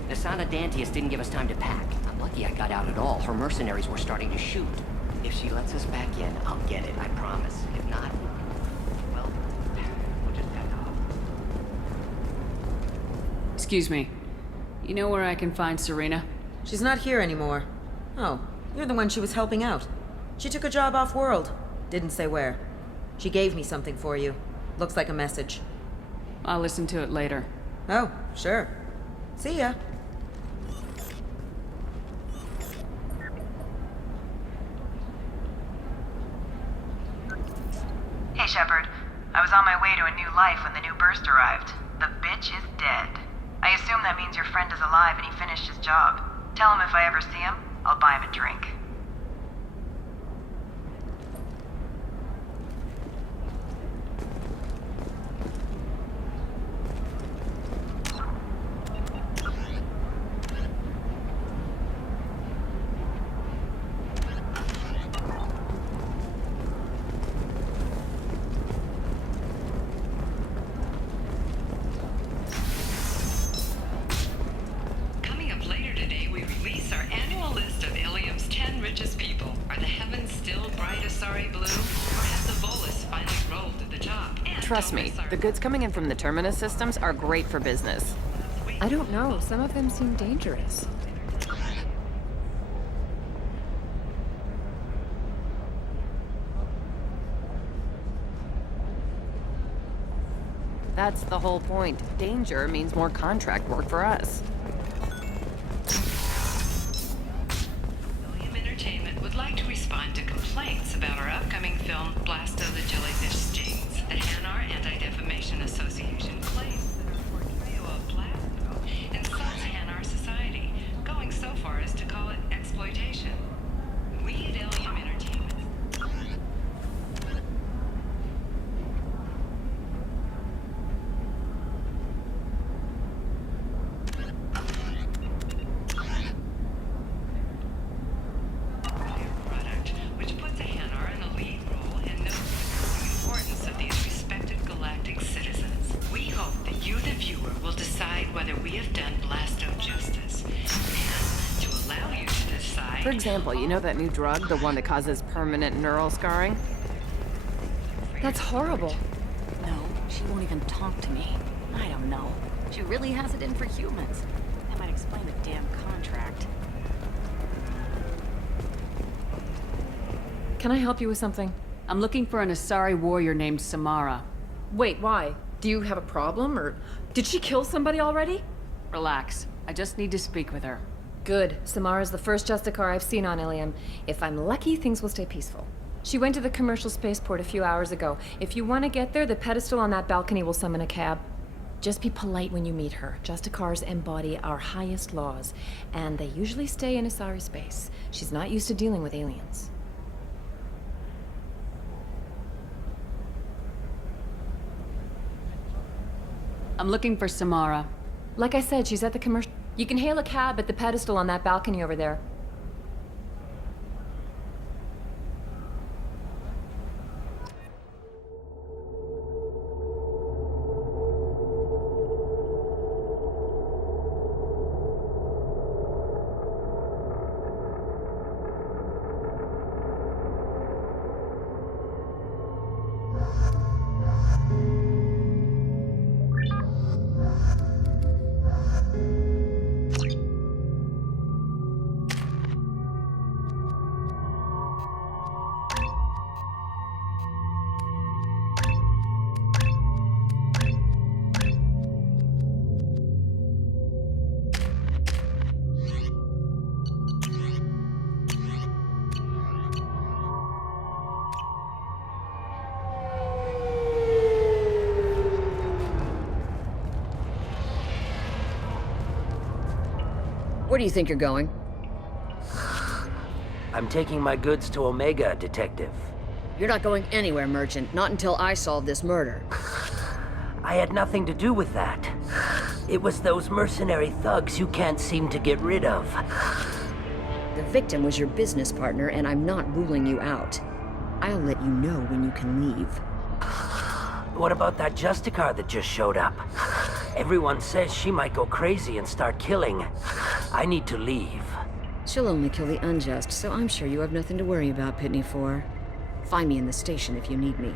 Nasana Dantius didn't give us time to pack. I'm lucky I got out at all. Her mercenaries were starting to shoot. If she lets us back in, I'll get it, I promise. If not, well, we'll just head off. Excuse me. You know where I can find Serena? She's not here anymore. Oh, you're the one she was helping out. She took a job off-world. Didn't say where. She gave me something for you. Looks like a message. I'll listen to it later. Oh, sure. See ya. Hey, Shepard. I was on my way to a new life when the new burst arrived. The bitch is dead. I assume that means your friend is alive and he finished his job. Tell him if I ever see him, I'll buy him a drink. Asari Blue, or has the bolus finally rolled to the top? And Trust me, the goods coming in from the Terminus systems are great for business. I don't know. Some of them seem dangerous. That's the whole point. Danger means more contract work for us. William Entertainment would like to respond to complaints about our upcoming film Blasto the Jellyfish Stings. The Hanar Anti-Defamation Association claims that our portrayal of Blasto insults Hanar society, going so far as to call it exploitation. We at William Entertainment. For example, you know that new drug, the one that causes permanent neural scarring? That's horrible. No, she won't even talk to me. I don't know. She really has it in for humans. That might explain the damn contract. Can I help you with something? I'm looking for an Asari warrior named Samara. Wait, why? Do you have a problem, or did she kill somebody already? Relax. I just need to speak with her. Good. Samara's the first Justicar I've seen on Ilium. If I'm lucky, things will stay peaceful. She went to the commercial spaceport a few hours ago. If you want to get there, the pedestal on that balcony will summon a cab. Just be polite when you meet her. Justicars embody our highest laws, and they usually stay in Asari space. She's not used to dealing with aliens. I'm looking for Samara. Like I said, she's at the commercial... You can hail a cab at the pedestal on that balcony over there. Where do you think you're going? I'm taking my goods to Omega, Detective. You're not going anywhere, Merchant. Not until I solve this murder. I had nothing to do with that. It was those mercenary thugs you can't seem to get rid of. The victim was your business partner, and I'm not ruling you out. I'll let you know when you can leave. What about that Justicar that just showed up? Everyone says she might go crazy and start killing. I need to leave. She'll only kill the unjust, so I'm sure you have nothing to worry about, Pitney 4. Find me in the station if you need me.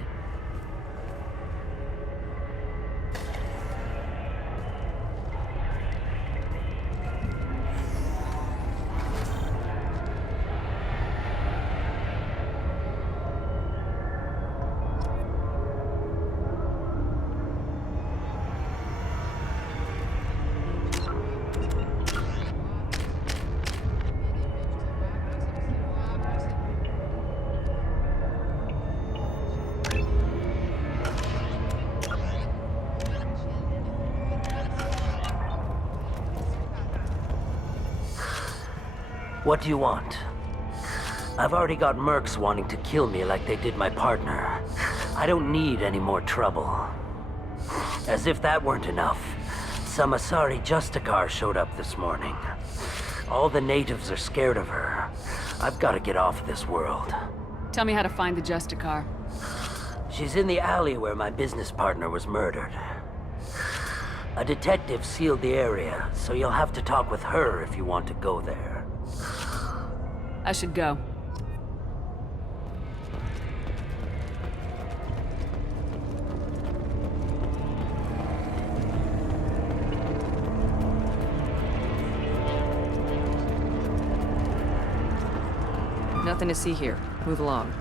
What do you want? I've already got mercs wanting to kill me like they did my partner. I don't need any more trouble. As if that weren't enough, some Asari Justicar showed up this morning. All the natives are scared of her. I've got to get off this world. Tell me how to find the Justicar. She's in the alley where my business partner was murdered. A detective sealed the area, so you'll have to talk with her if you want to go there. I should go. Nothing to see here. Move along.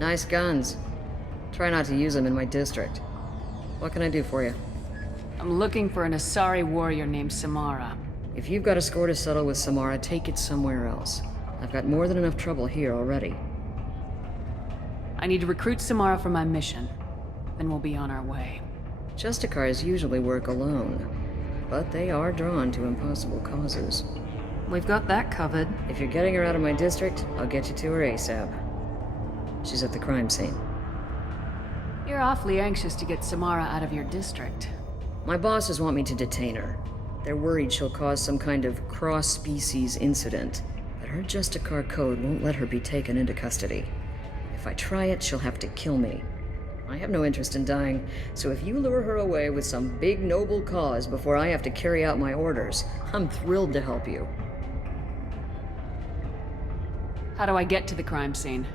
Nice guns. Try not to use them in my district. What can I do for you? I'm looking for an Asari warrior named Samara. If you've got a score to settle with Samara, take it somewhere else. I've got more than enough trouble here already. I need to recruit Samara for my mission. Then we'll be on our way. Justicars usually work alone, but they are drawn to impossible causes. We've got that covered. If you're getting her out of my district, I'll get you to her ASAP. She's at the crime scene. You're awfully anxious to get Samara out of your district. My bosses want me to detain her. They're worried she'll cause some kind of cross-species incident, but her Justicar code won't let her be taken into custody. If I try it, she'll have to kill me. I have no interest in dying, so if you lure her away with some big noble cause before I have to carry out my orders, I'm thrilled to help you. How do I get to the crime scene?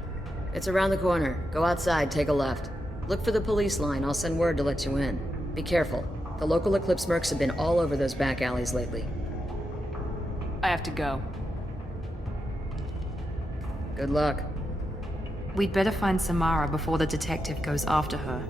It's around the corner. Go outside, take a left. Look for the police line. I'll send word to let you in. Be careful. The local Eclipse mercs have been all over those back alleys lately. I have to go. Good luck. We'd better find Samara before the detective goes after her.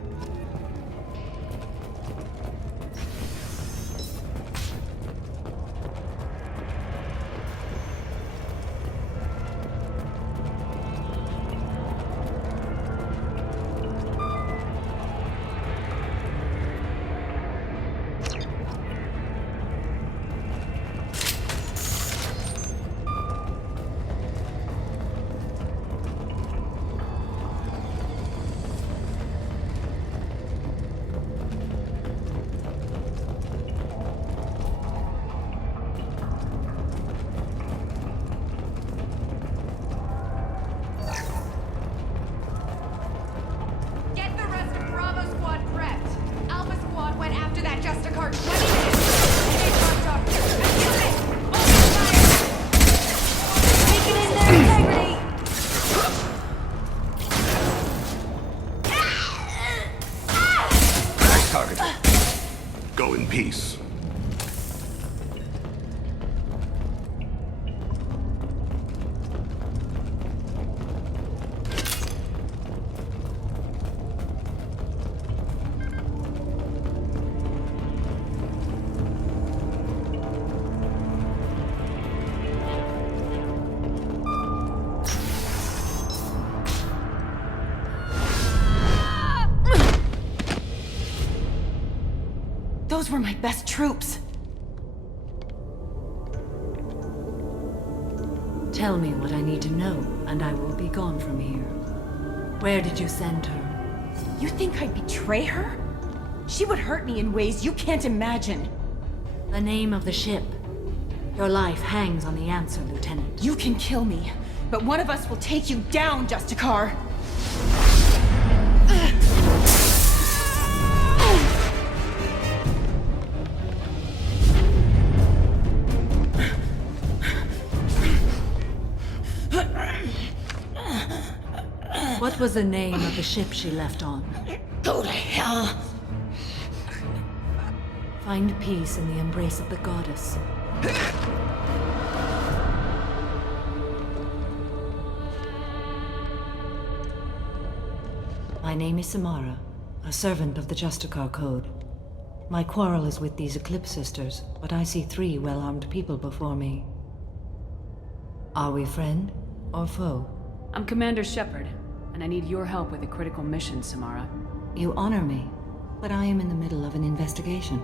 Go in peace. Those were my best troops. Tell me what I need to know, and I will be gone from here. Where did you send her? You think I'd betray her? She would hurt me in ways you can't imagine. The name of the ship. Your life hangs on the answer, Lieutenant. You can kill me, but one of us will take you down, Justicar. What was the name of the ship she left on? Go to hell! Find peace in the embrace of the goddess. My name is Samara, a servant of the Justicar Code. My quarrel is with these Eclipse Sisters, but I see 3 well-armed people before me. Are we friend or foe? I'm Commander Shepard, and I need your help with a critical mission, Samara. You honor me, but I am in the middle of an investigation.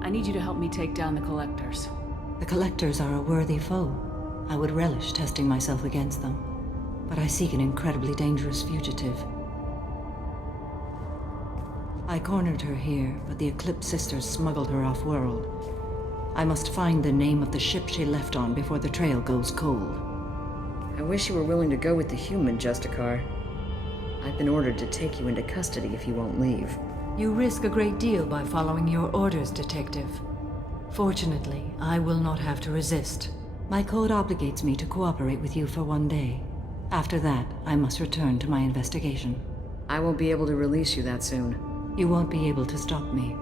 I need you to help me take down the Collectors. The Collectors are a worthy foe. I would relish testing myself against them, but I seek an incredibly dangerous fugitive. I cornered her here, but the Eclipse Sisters smuggled her off-world. I must find the name of the ship she left on before the trail goes cold. I wish you were willing to go with the human, Justicar. I've been ordered to take you into custody if you won't leave. You risk a great deal by following your orders, Detective. Fortunately, I will not have to resist. My code obligates me to cooperate with you for 1 day. After that, I must return to my investigation. I won't be able to release you that soon. You won't be able to stop me.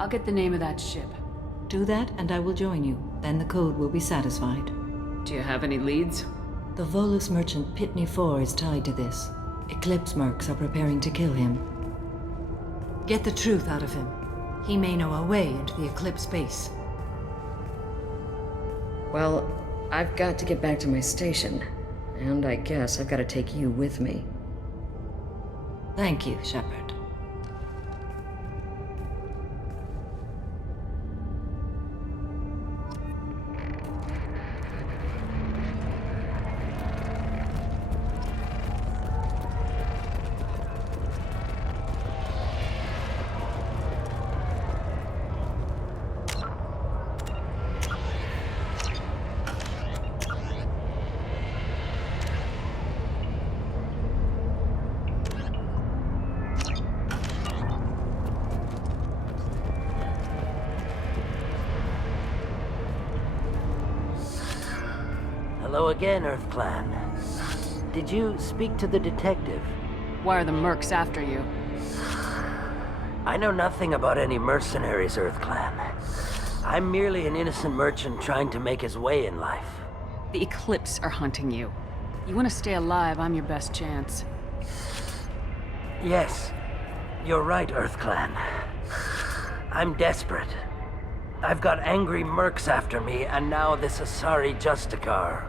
I'll get the name of that ship. Do that, and I will join you. Then the code will be satisfied. Do you have any leads? The Volus merchant Pitney 4 is tied to this. Eclipse mercs are preparing to kill him. Get the truth out of him. He may know a way into the Eclipse base. Well, I've got to get back to my station. And I guess I've got to take you with me. Thank you, Shepard. Hello again, Earth Clan. Did you speak to the detective? Why are the mercs after you? I know nothing about any mercenaries, Earth Clan. I'm merely an innocent merchant trying to make his way in life. The Eclipse are hunting you. You want to stay alive, I'm your best chance. Yes, you're right, Earth Clan. I'm desperate. I've got angry mercs after me, and now this Asari Justicar.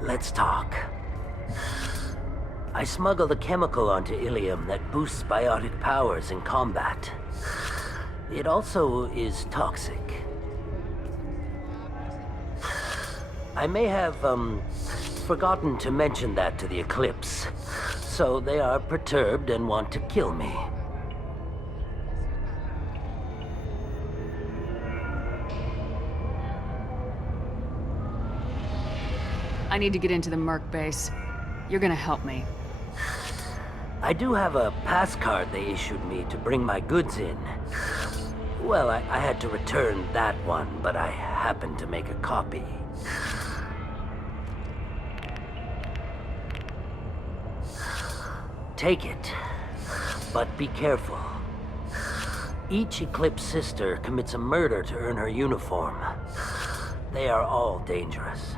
Let's talk. I smuggled a chemical onto Ilium that boosts biotic powers in combat. It also is toxic. I may have, forgotten to mention that to the Eclipse, so they are perturbed and want to kill me. I need to get into the merc base. You're gonna help me. I do have a pass card they issued me to bring my goods in. Well, I had to return that one, but I happened to make a copy. Take it, but be careful. Each Eclipse sister commits a murder to earn her uniform. They are all dangerous.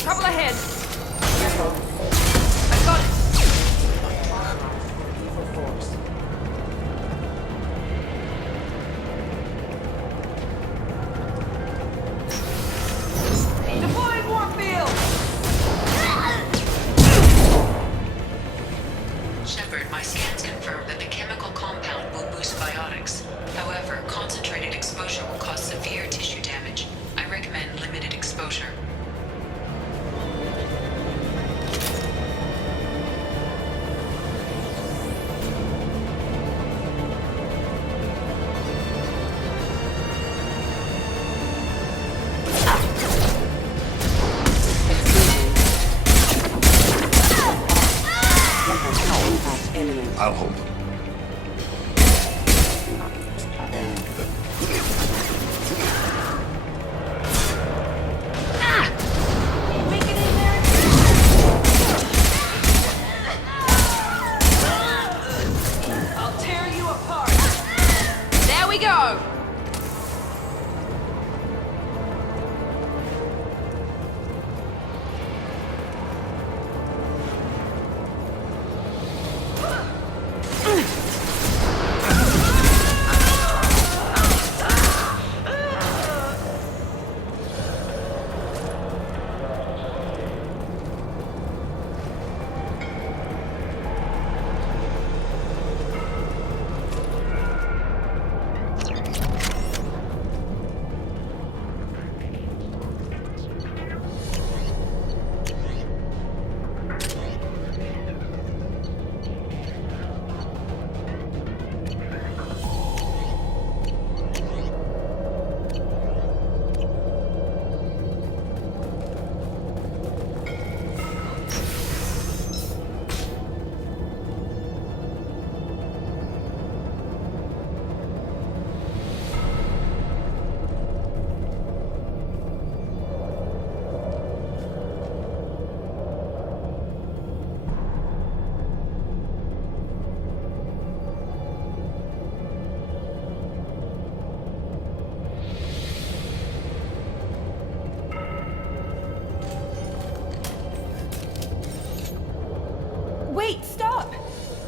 Trouble ahead! I got it! Deploying warfield! Shepard, my scans confirm that the chemical compound will boost biotics. However, concentrated exposure will cause severe tissue damage. I recommend limited exposure.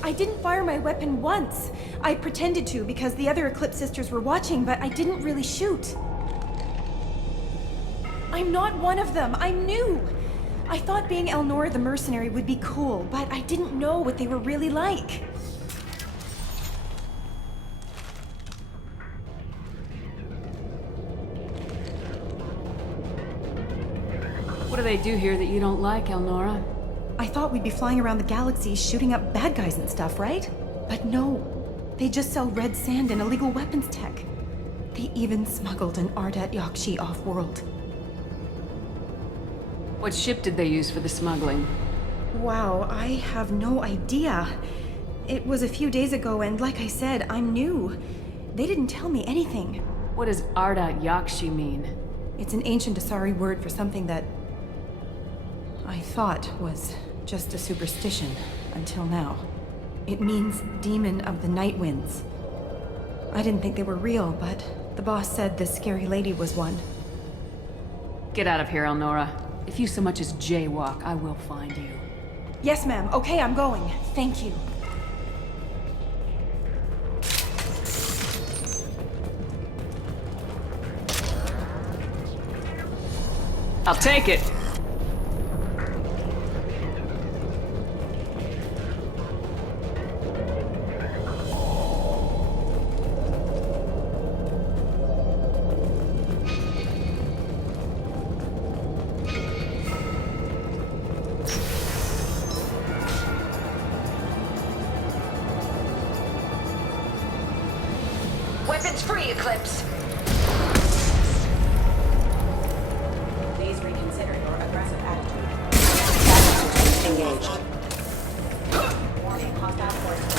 I didn't fire my weapon once. I pretended to because the other Eclipse sisters were watching, but I didn't really shoot. I'm not one of them. I'm new. I thought being Elnora the mercenary would be cool, but I didn't know what they were really like. What do they do here that you don't like, Elnora? I thought we'd be flying around the galaxy shooting up bad guys and stuff, right? But no. They just sell red sand and illegal weapons tech. They even smuggled an Ardat Yakshi off-world. What ship did they use for the smuggling? Wow, I have no idea. It was a few days ago, and like I said, I'm new. They didn't tell me anything. What does Ardat Yakshi mean? It's an ancient Asari word for something that I thought was just a superstition until now. It means demon of the night winds. I didn't think they were real, but the boss said this scary lady was one. Get out of here, Elnora. If you so much as jaywalk, I will find you. Yes, ma'am. Okay, I'm going. Thank you. I'll take it. Weapons free, Eclipse. Please reconsider your aggressive attitude. Engaged. Warning, hostile forces.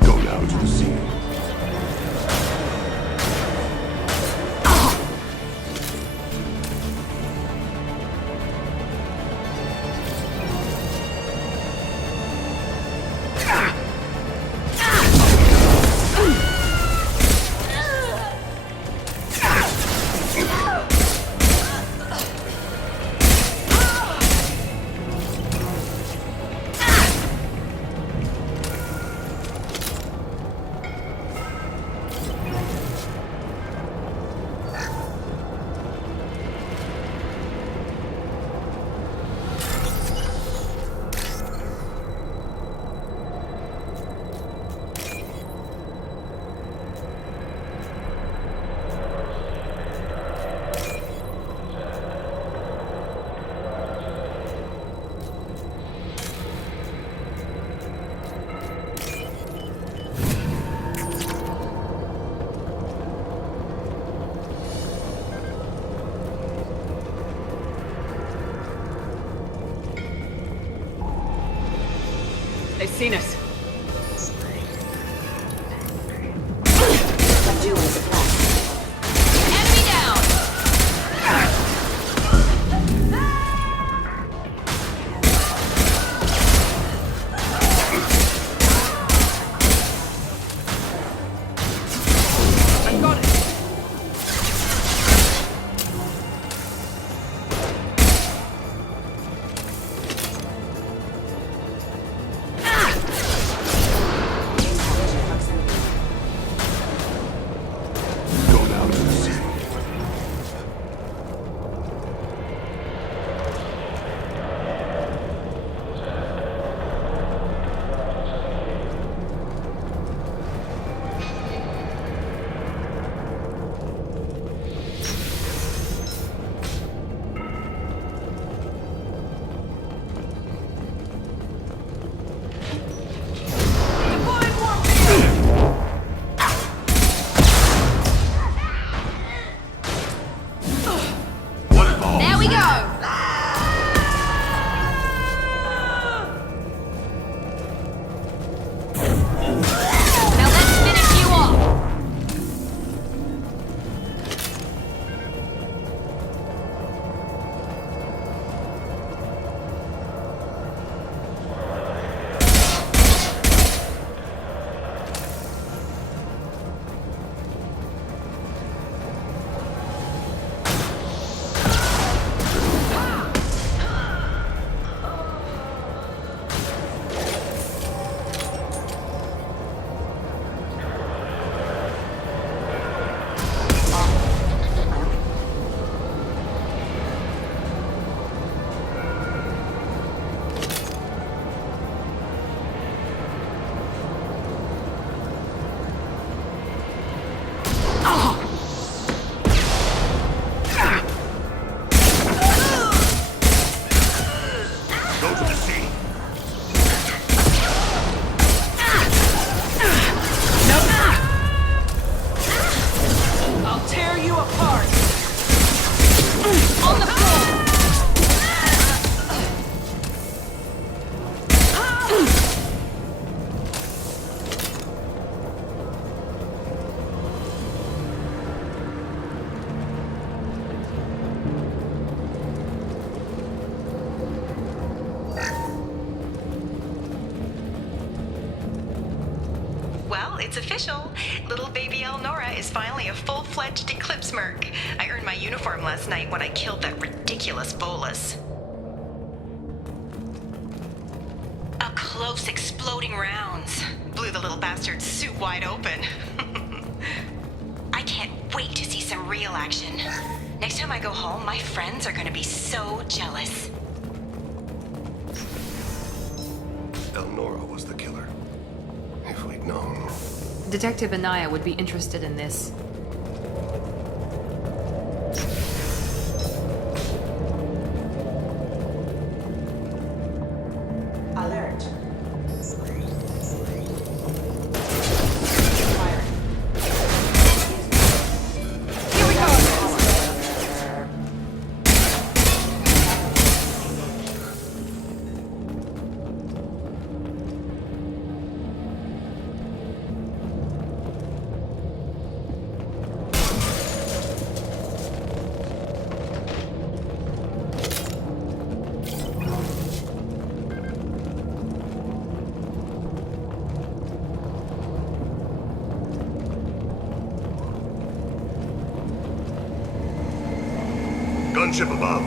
Go now to the scene. They've seen us. Enemy down! I got it. it's official. Little baby Elnora is finally a full-fledged Eclipse merc. I earned my uniform last night when I killed that ridiculous bolus. Up close, exploding rounds. Blew the little bastard's suit wide open. I can't wait to see some real action. Next time I go home, my friends are gonna be so jealous. Elnora was the killer. If we'd known. Detective Anaya would be interested in this. Alert. Gunship above.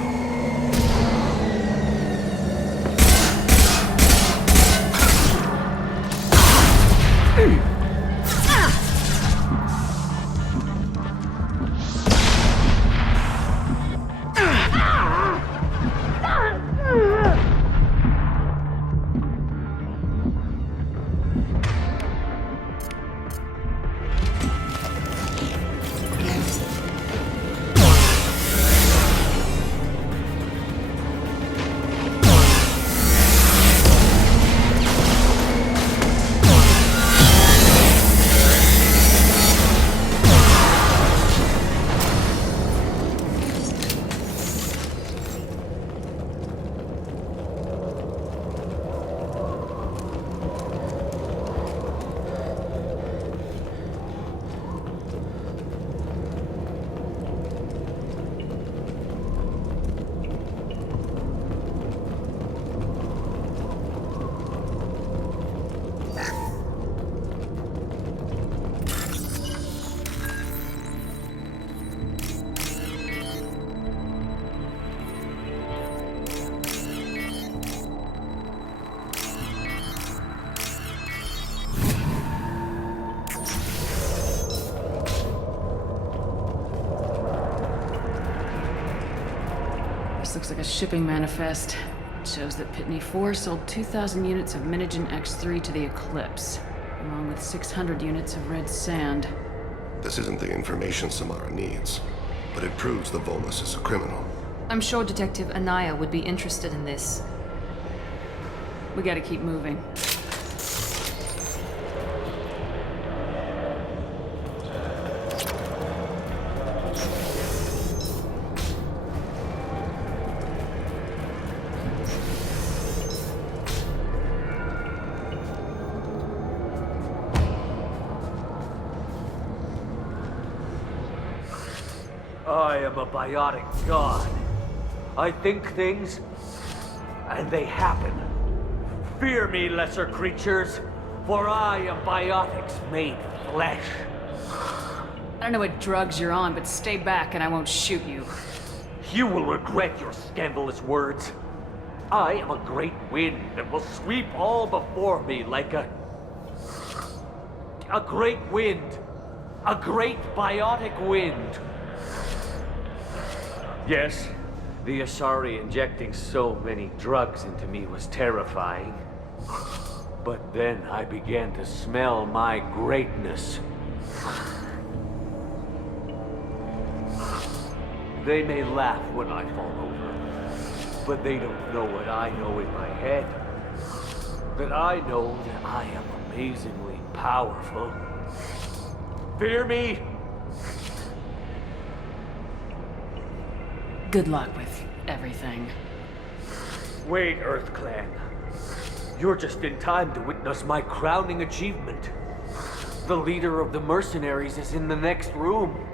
This looks like a shipping manifest. It shows that Pitney 4 sold 2,000 units of Minigen X3 to the Eclipse, along with 600 units of red sand. This isn't the information Samara needs, but it proves the Volus is a criminal. I'm sure Detective Anaya would be interested in this. We gotta keep moving. I am a biotic god. I think things, and they happen. Fear me, lesser creatures, for I am biotics made flesh. I don't know what drugs you're on, but stay back and I won't shoot you. You will regret your scandalous words. I am a great wind that will sweep all before me like a great wind. A great biotic wind. Yes, the Asari injecting so many drugs into me was terrifying. But then I began to smell my greatness. They may laugh when I fall over, but they don't know what I know in my head. That I know that I am amazingly powerful. Fear me? Good luck with everything. Wait, Earth Clan. You're just in time to witness my crowning achievement. The leader of the mercenaries is in the next room.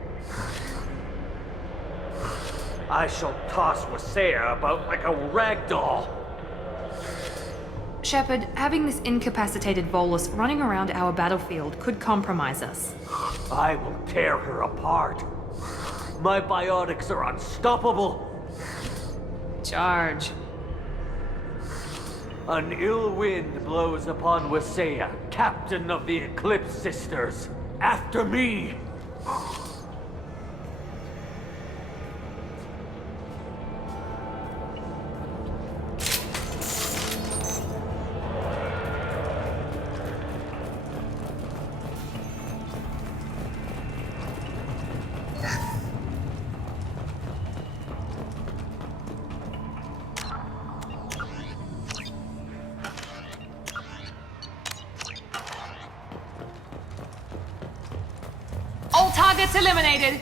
I shall toss Wasea about like a rag doll. Shepard, having this incapacitated Volus running around our battlefield could compromise us. I will tear her apart. My biotics are unstoppable. Charge. An ill wind blows upon Wasea, captain of the Eclipse Sisters. After me! All targets eliminated!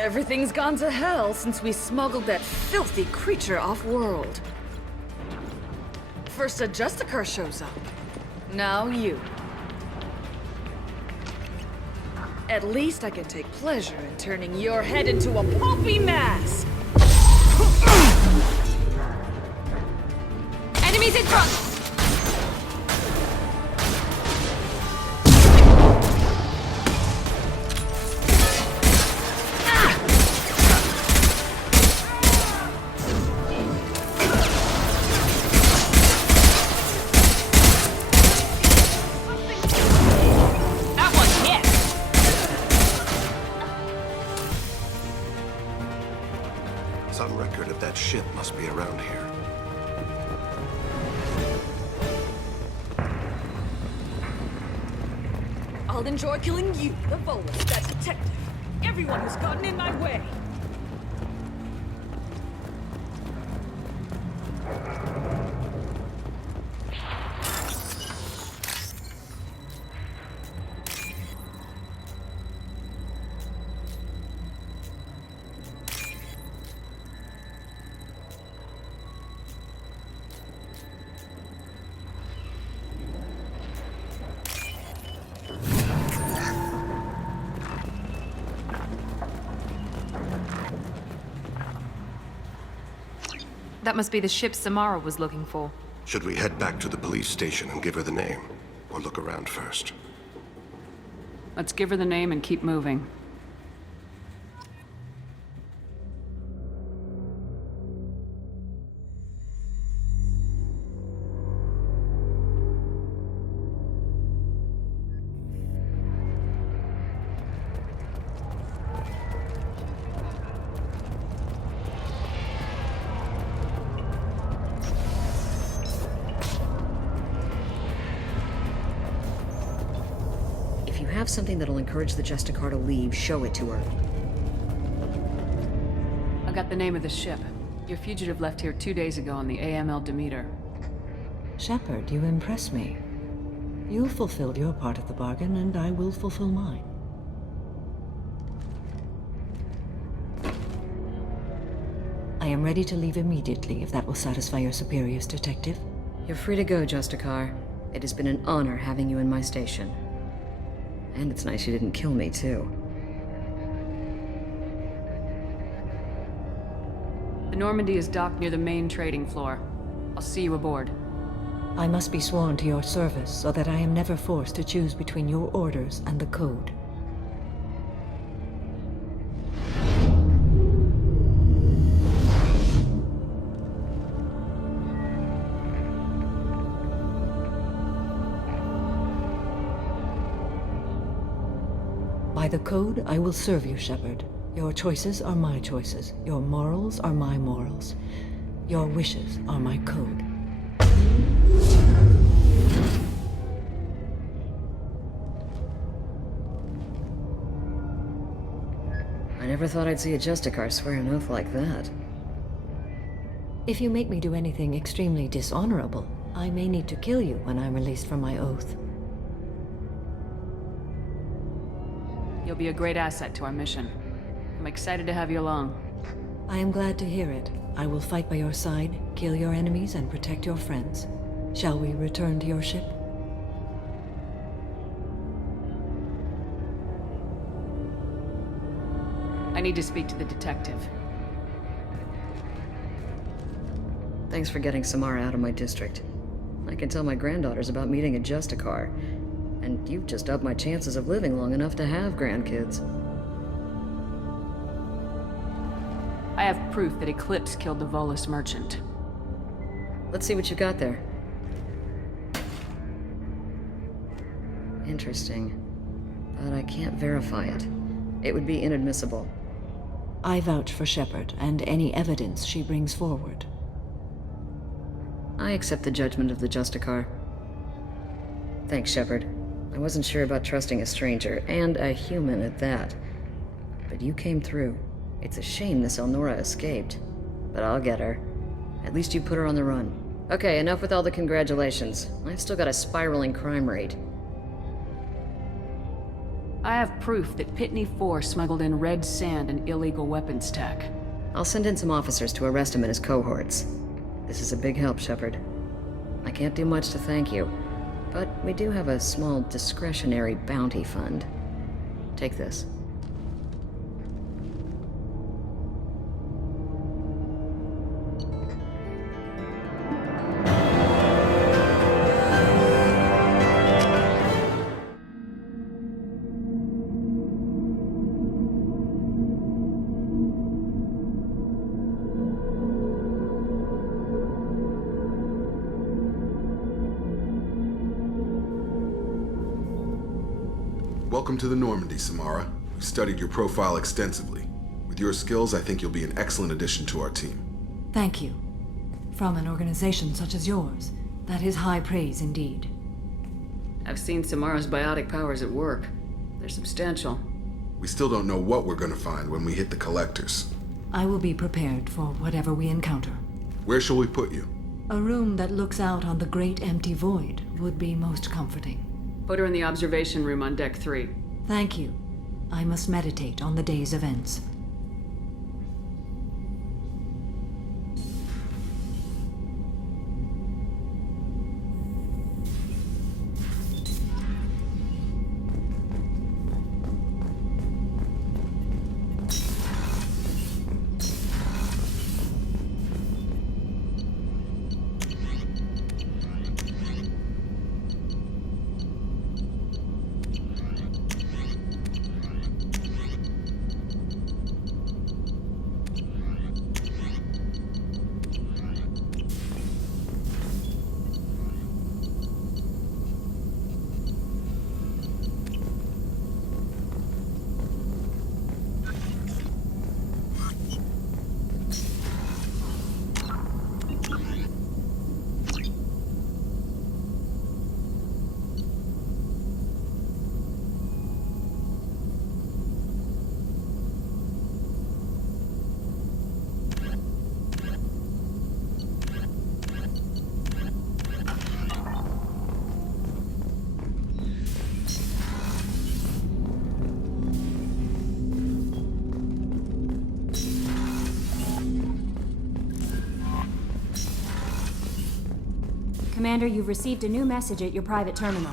Everything's gone to hell since we smuggled that filthy creature off-world. First a Justicar shows up. Now you. At least I can take pleasure in turning your head into a pulpy mass! Enemies in front! Some record of that ship must be around here. I'll enjoy killing you, the Volus, that detective, everyone who's gotten in my way. That must be the ship Samara was looking for. Should we head back to the police station and give her the name? Or look around first? Let's give her the name and keep moving. If you have something that'll encourage the Justicar to leave, show it to her. I got the name of the ship. Your fugitive left here 2 days ago on the AML Demeter. Shepard, you impress me. You fulfilled your part of the bargain, and I will fulfill mine. I am ready to leave immediately, if that will satisfy your superiors, Detective. You're free to go, Justicar. It has been an honor having you in my station. And it's nice you didn't kill me, too. The Normandy is docked near the main trading floor. I'll see you aboard. I must be sworn to your service so that I am never forced to choose between your orders and the Code. By the Code, I will serve you, Shepard. Your choices are my choices. Your morals are my morals. Your wishes are my code. Never thought I'd see a Justicar swear an oath like that. If you make me do anything extremely dishonorable, I may need to kill you when I'm released from my oath. You'll be a great asset to our mission. I'm excited to have you along. I am glad to hear it. I will fight by your side, kill your enemies, and protect your friends. Shall we return to your ship? I need to speak to the detective. Thanks for getting Samara out of my district. I can tell my granddaughters about meeting a Justicar, and you've just upped my chances of living long enough to have grandkids. I have proof that Eclipse killed the Volus merchant. Let's see what you got there. Interesting. But I can't verify it. It would be inadmissible. I vouch for Shepard and any evidence she brings forward. I accept the judgment of the Justicar. Thanks, Shepard. I wasn't sure about trusting a stranger, and a human at that. But you came through. It's a shame this Elnora escaped. But I'll get her. At least you put her on the run. Okay, enough with all the congratulations. I've still got a spiraling crime rate. I have proof that Pitney 4 smuggled in red sand and illegal weapons tech. I'll send in some officers to arrest him and his cohorts. This is a big help, Shepard. I can't do much to thank you, but we do have a small discretionary bounty fund. Take this. Welcome to the Normandy, Samara. We studied your profile extensively. With your skills, I think you'll be an excellent addition to our team. Thank you. From an organization such as yours, that is high praise indeed. I've seen Samara's biotic powers at work. They're substantial. We still don't know what we're gonna find when we hit the collectors. I will be prepared for whatever we encounter. Where shall we put you? A room that looks out on the great empty void would be most comforting. Put her in the observation room on deck 3. Thank you. I must meditate on the day's events. Commander, you've received a new message at your private terminal.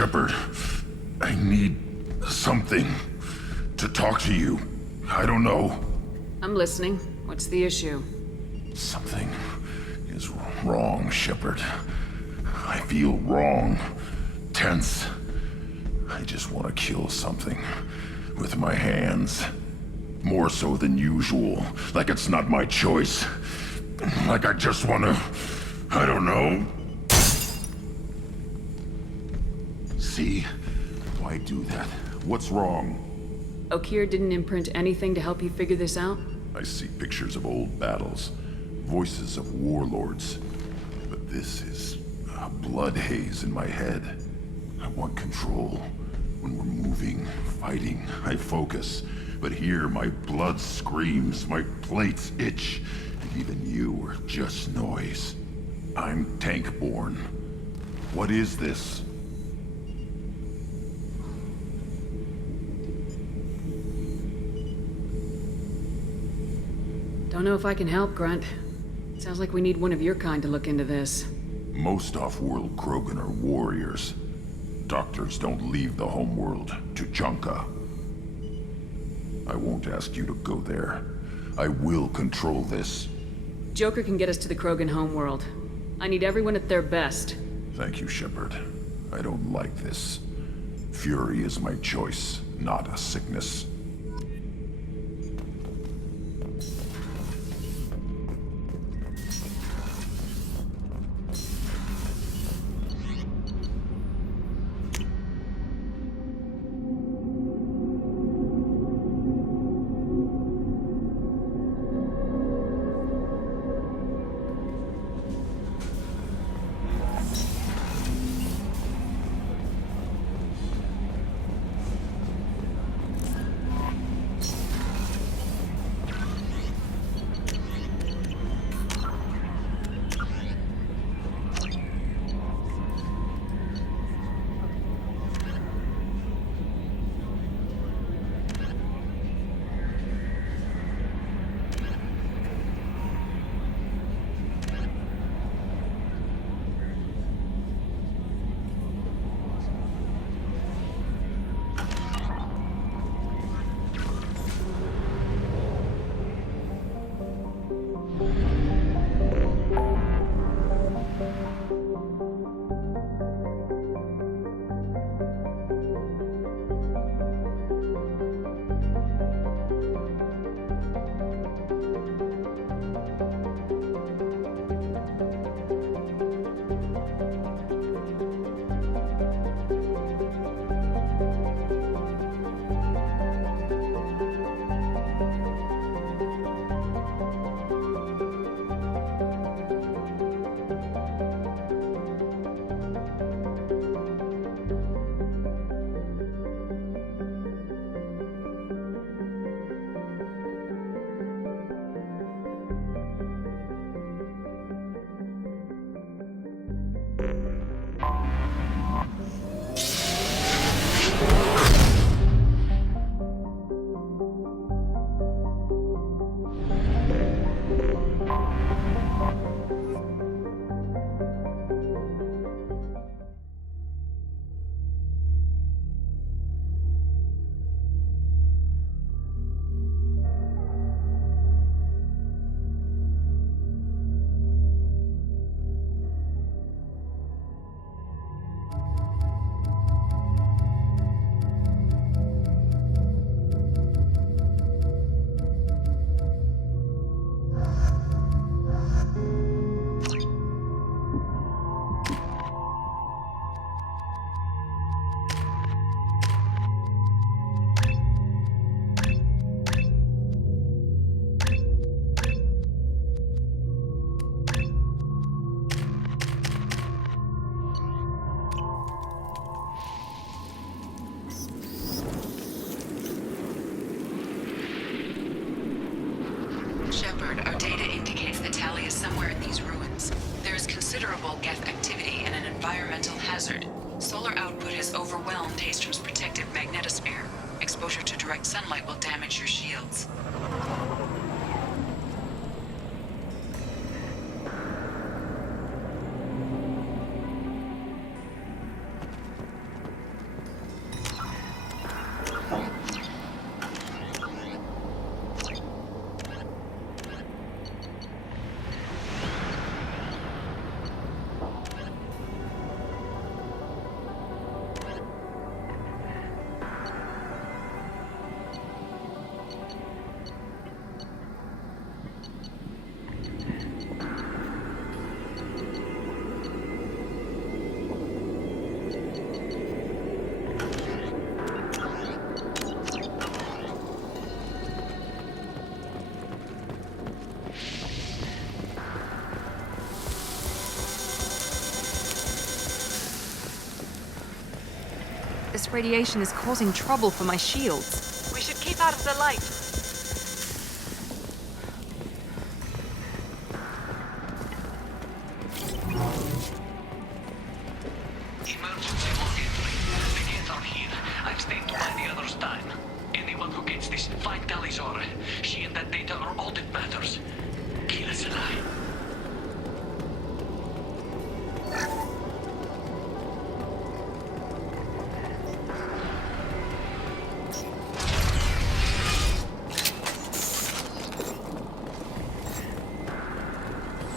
Shepard, I need something to talk to you. I don't know. I'm listening. What's the issue? Something is wrong, Shepard. I feel wrong. Tense. I just want to kill something with my hands. More so than usual. Like it's not my choice. Like I just want to... I don't know. See? Why do that? What's wrong? Okeer didn't imprint anything to help you figure this out? I see pictures of old battles, voices of warlords. But this is a blood haze in my head. I want control. When we're moving, fighting, I focus. But here, my blood screams, my plates itch, and even you are just noise. I'm tank-born. What is this? Don't know if I can help, Grunt. Sounds like we need one of your kind to look into this. Most off-world Krogan are warriors. Doctors don't leave the homeworld to Junka. I won't ask you to go there. I will control this. Joker can get us to the Krogan homeworld. I need everyone at their best. Thank you, Shepard. I don't like this. Fury is my choice, not a sickness. Shepard, our data indicates that Tali is somewhere in these ruins. There is considerable Geth activity and an environmental hazard. Solar output has overwhelmed Hastrom's protective magnetosphere. Exposure to direct sunlight will damage your shields. This radiation is causing trouble for my shields. We should keep out of the light. Emergency login. The gates are here. I've stayed to buy the others time. Anyone who gets this, find Talizora. She and that data are all that matters. Kill us alive.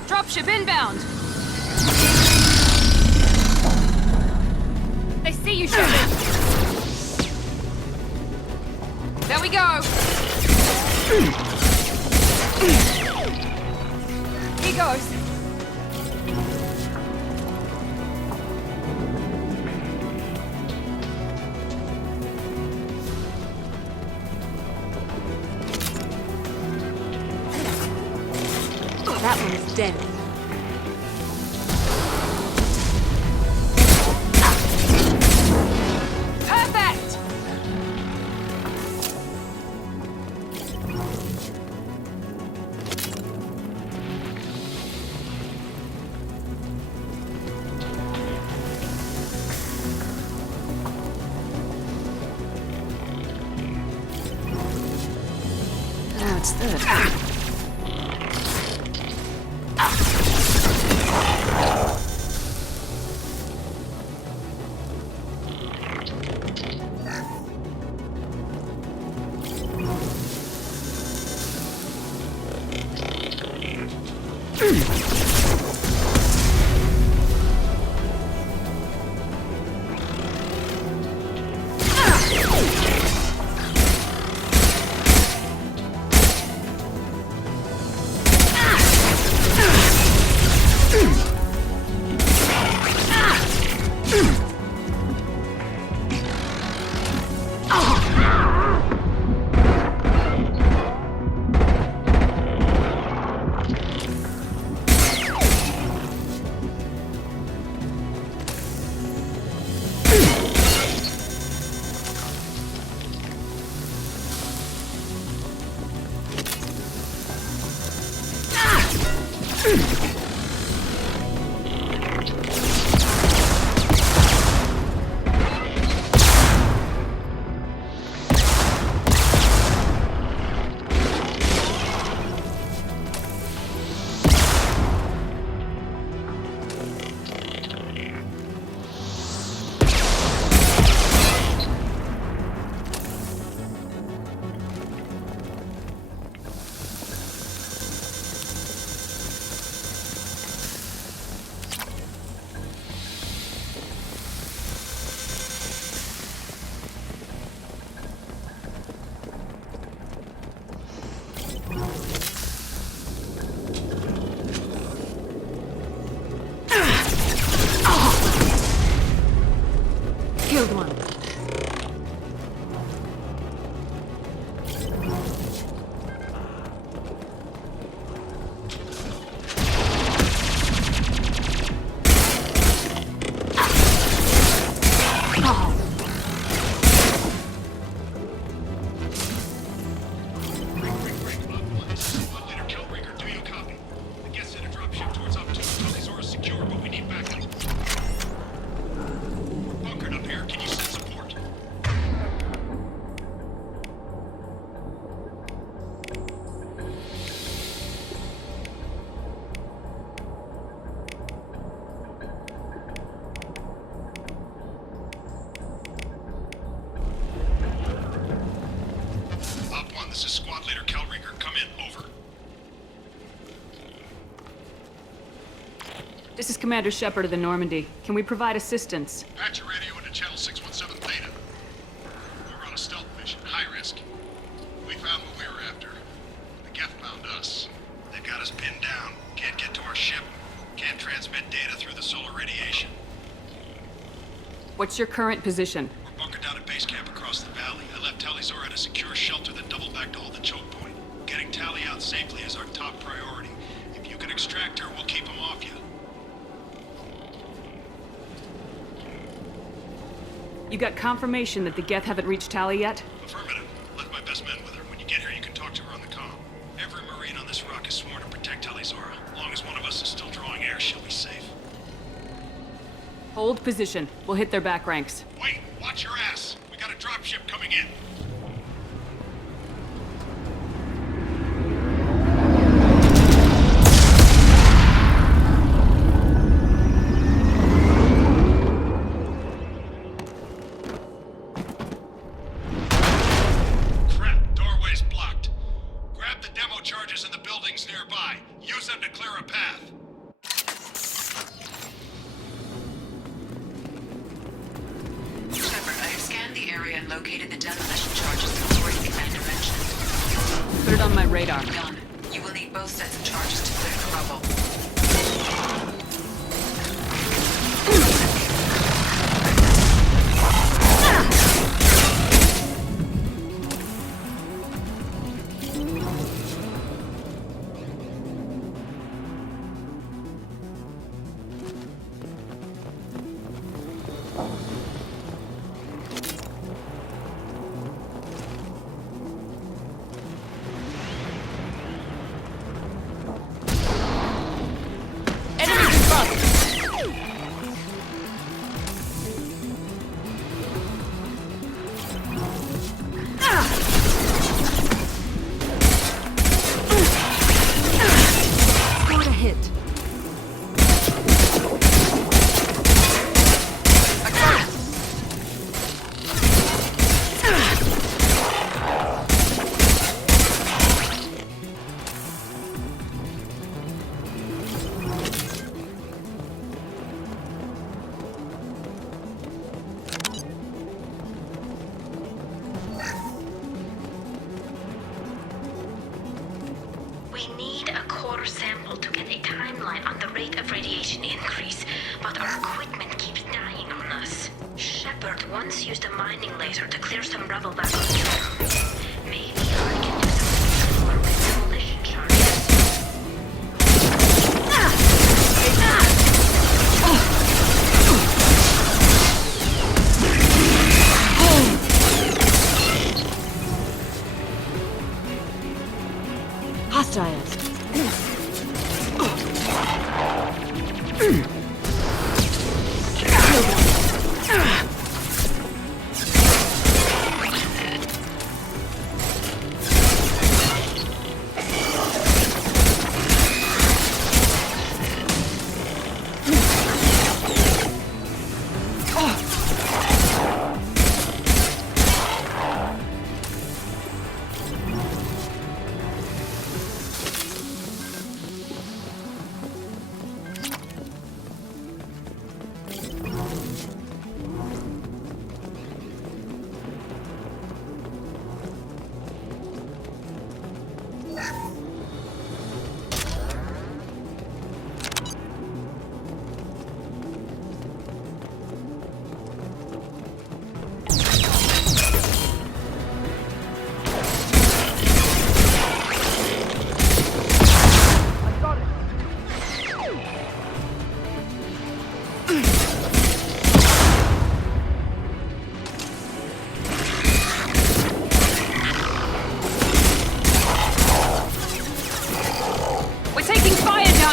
Dropship inbound! They see you, Shepard! There we go! Here goes! Oh, that one is dead. Perfect! Oh, it's this. Killed one. This is Squad Leader Kelringer. Come in. Over. This is Commander Shepard of the Normandy. Can we provide assistance? Patch your radio into Channel 617 Theta. We're on a stealth mission. High risk. We found what we were after. The Geth found us. They've got us pinned down. Can't get to our ship. Can't transmit data through the solar radiation. What's your current position? We're bunkered down at base camp across the valley. I left Talizora at a secure shelter, then doubled back to hold the choke point. Getting Tally out safely is our top priority. If you can extract her, we'll keep him off you. You got confirmation that the Geth haven't reached Tally yet? Affirmative. Left my best men with her. When you get here, you can talk to her on the comm. Every Marine on this rock is sworn to protect Talizora. As long as one of us is still drawing air, she'll be safe. Hold position. We'll hit their back ranks. Wait! Watch your ass! We got a dropship coming in! Located the demolition charges the Lord Commander mentioned. Put it on my radar. Done. You will need both sets of charges to clear the rubble. Once used a mining laser to clear some rubble back on the ground. Maybe I can do something similar with demolition charges. Hostiles.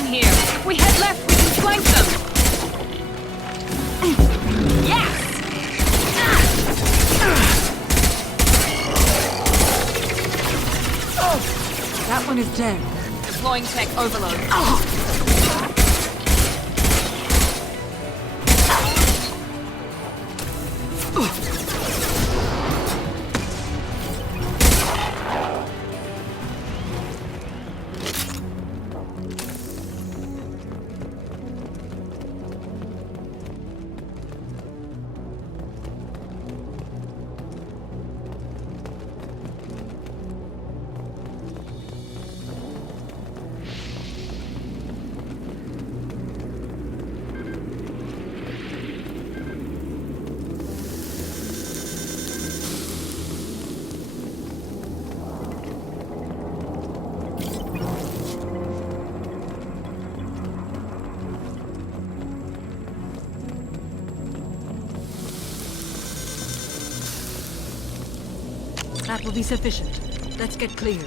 Here. If we head left, we can flank them. Yes! That one is dead. Deploying tech overload. That will be sufficient. Let's get clear.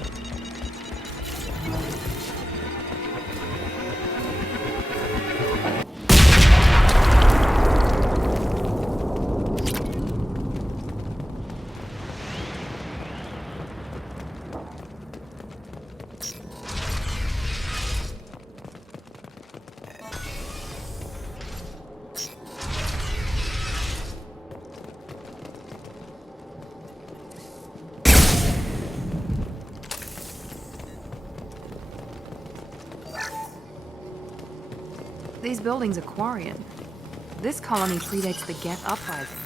These buildings are Quarian. This colony predates the Geth uprising.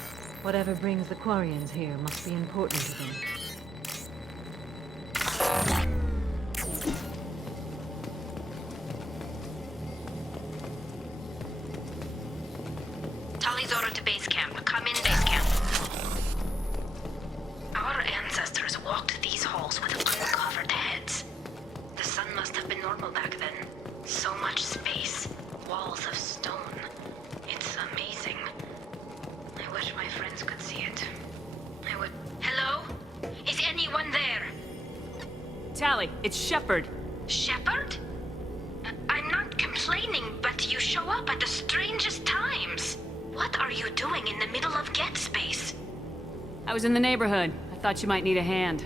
Whatever brings the Quarians here must be important to them. Talizora to base camp. Come in, base camp. Our ancestors walked these halls with uncovered heads. The sun must have been normal back then. So much space. Walls of stone. It's amazing. I wish my friends could see it. I would... Hello? Is anyone there? Tally, it's Shepard. Shepard? I'm not complaining, but you show up at the strangest times. What are you doing in the middle of Get Space? I was in the neighborhood. I thought you might need a hand.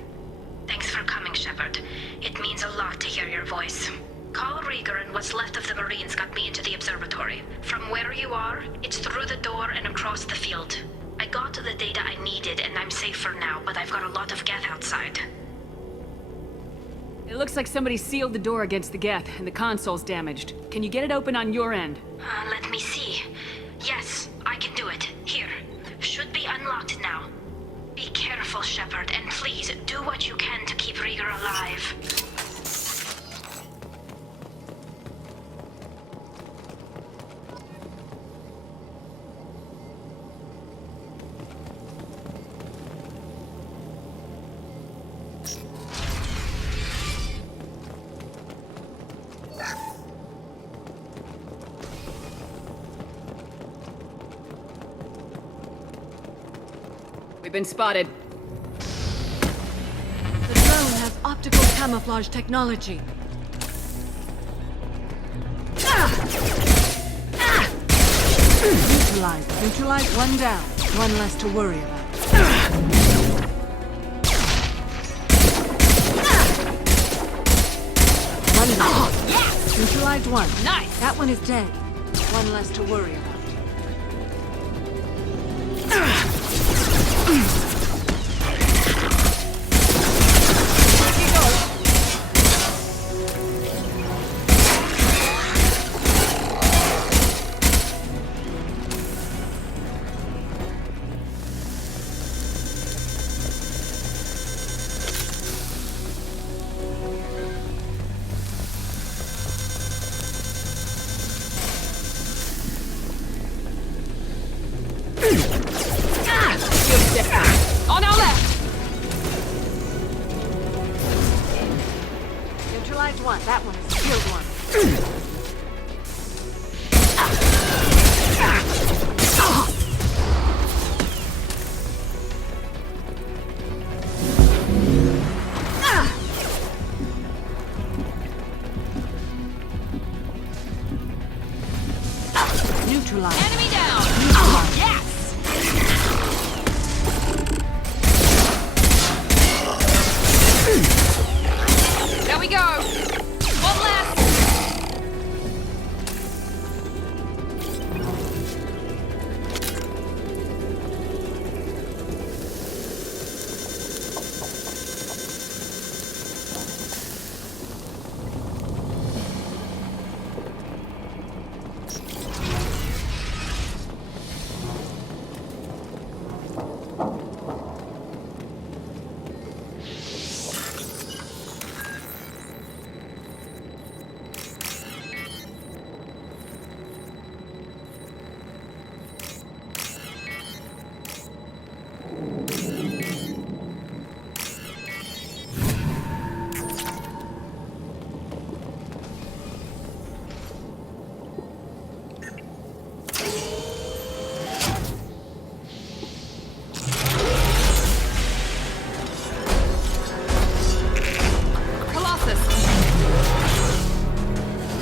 Thanks for coming, Shepard. It means a lot to hear your voice. Carl Rieger and what's left of the Marines got me into the observatory. From where you are, it's through the door and across the field. I got to the data I needed and I'm safe for now, but I've got a lot of Geth outside. It looks like somebody sealed the door against the Geth, and the console's damaged. Can you get it open on your end? Let me see. Yes, I can do it. Here. Should be unlocked now. Be careful, Shepard, and please do what you can to keep Rieger alive. We've been spotted. The drone has optical camouflage technology. Neutralize. Neutralize. One down. One less to worry about. One down. Yes! Neutralized one. Nice! That one is dead. One less to worry about. On our left! Neutralized one. That one is killed one. Neutralized. Enemy down! Yes! There we go! One left!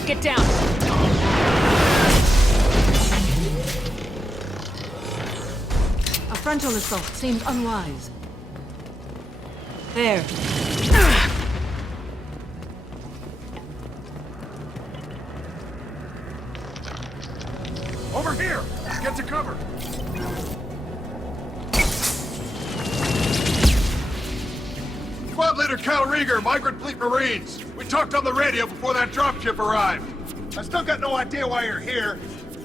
get down! A frontal assault seems unwise. There. Over here! Get to cover! Squad Leader Cal Rieger, Migrant Fleet Marines. We talked on the radio before that dropship arrived. I still got no idea why you're here.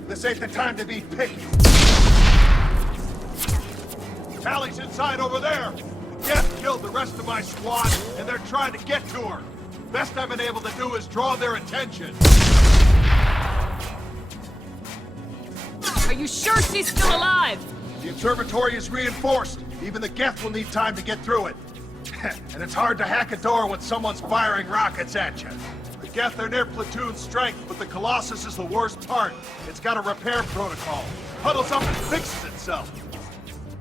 This ain't the time to be picky. Tally's inside over there. Geth killed the rest of my squad, and they're trying to get to her. Best I've been able to do is draw their attention. Are you sure she's still alive? The observatory is reinforced. Even the Geth will need time to get through it. And it's hard to hack a door when someone's firing rockets at you. The Geth are near platoon strength, but the Colossus is the worst part. It's got a repair protocol. Huddles up and fixes itself.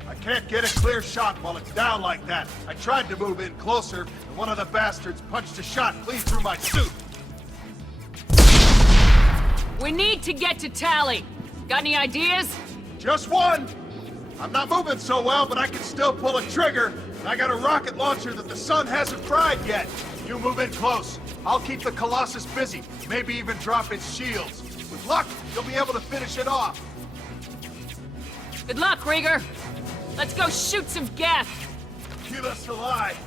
I can't get a clear shot while it's down like that. I tried to move in closer, and one of the bastards punched a shot clean through my suit. We need to get to Tally. Got any ideas? Just one! I'm not moving so well, but I can still pull a trigger. I got a rocket launcher that the sun hasn't tried yet. You move in close. I'll keep the Colossus busy, maybe even drop its shields. With luck, you'll be able to finish it off. Good luck, Rieger. Let's go shoot some Geth. Keep us alive.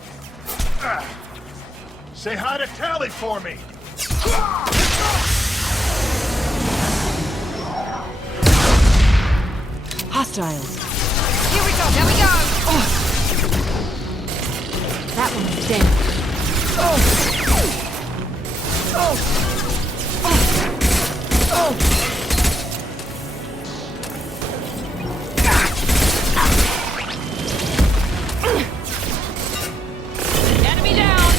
Say hi to Tally for me. Hostiles. Here we go, there we go! Oh. That one's dead. Enemy down!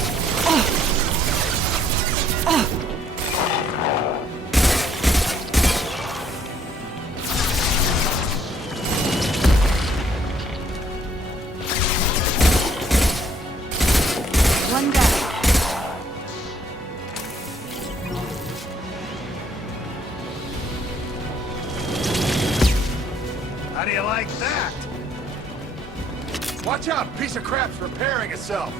One down. How do you like that? Watch out, piece of crap's repairing itself.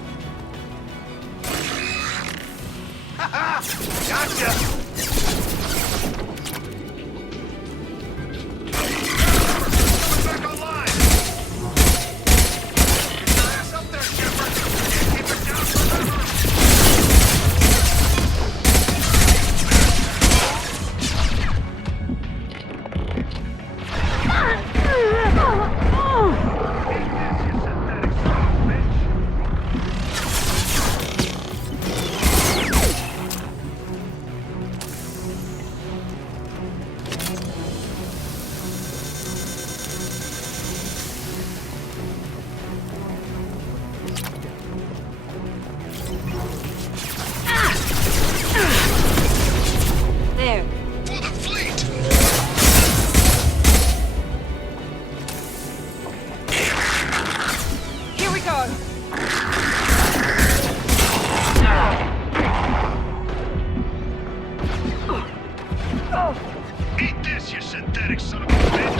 Ha gotcha! Back online! Get your ass up there, Shepard! Can't keep it down forever! There. For the fleet! Here we go. Eat this, you synthetic son of a bitch!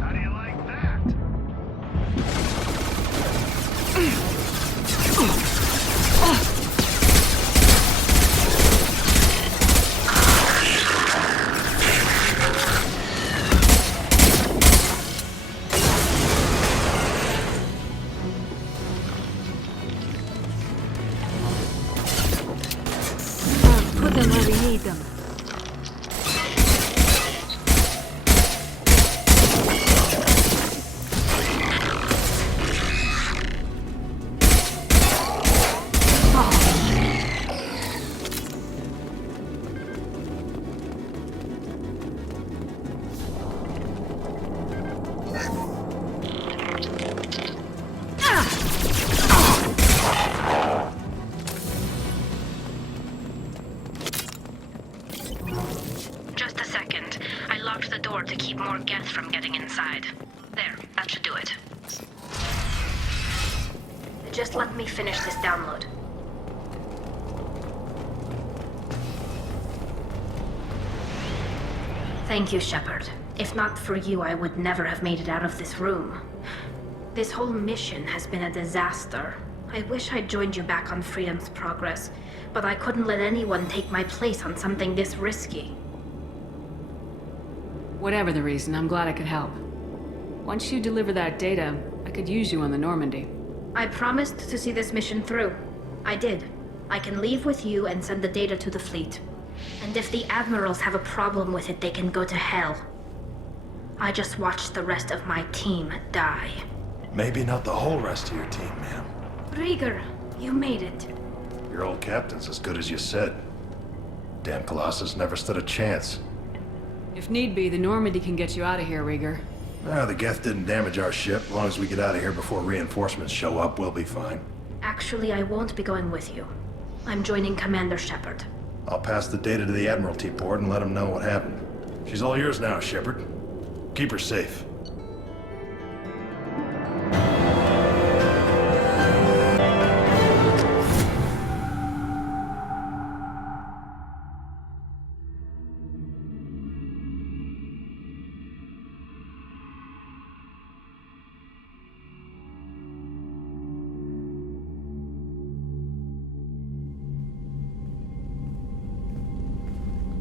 How do you like that? Put them where we need them. more Geth from getting inside. There, that should do it. Just let me finish this download. Thank you, Shepard. If not for you, I would never have made it out of this room. This whole mission has been a disaster. I wish I'd joined you back on Freedom's Progress, but I couldn't let anyone take my place on something this risky. Whatever the reason, I'm glad I could help. Once you deliver that data, I could use you on the Normandy. I promised to see this mission through. I did. I can leave with you and send the data to the fleet. And if the admirals have a problem with it, they can go to hell. I just watched the rest of my team die. Maybe not the whole rest of your team, ma'am. Rieger, you made it. Your old captain's as good as you said. Damn Colossus never stood a chance. If need be, the Normandy can get you out of here, Rieger. The Geth didn't damage our ship. As long as we get out of here before reinforcements show up, we'll be fine. Actually, I won't be going with you. I'm joining Commander Shepard. I'll pass the data to the Admiralty board and let them know what happened. She's all yours now, Shepard. Keep her safe.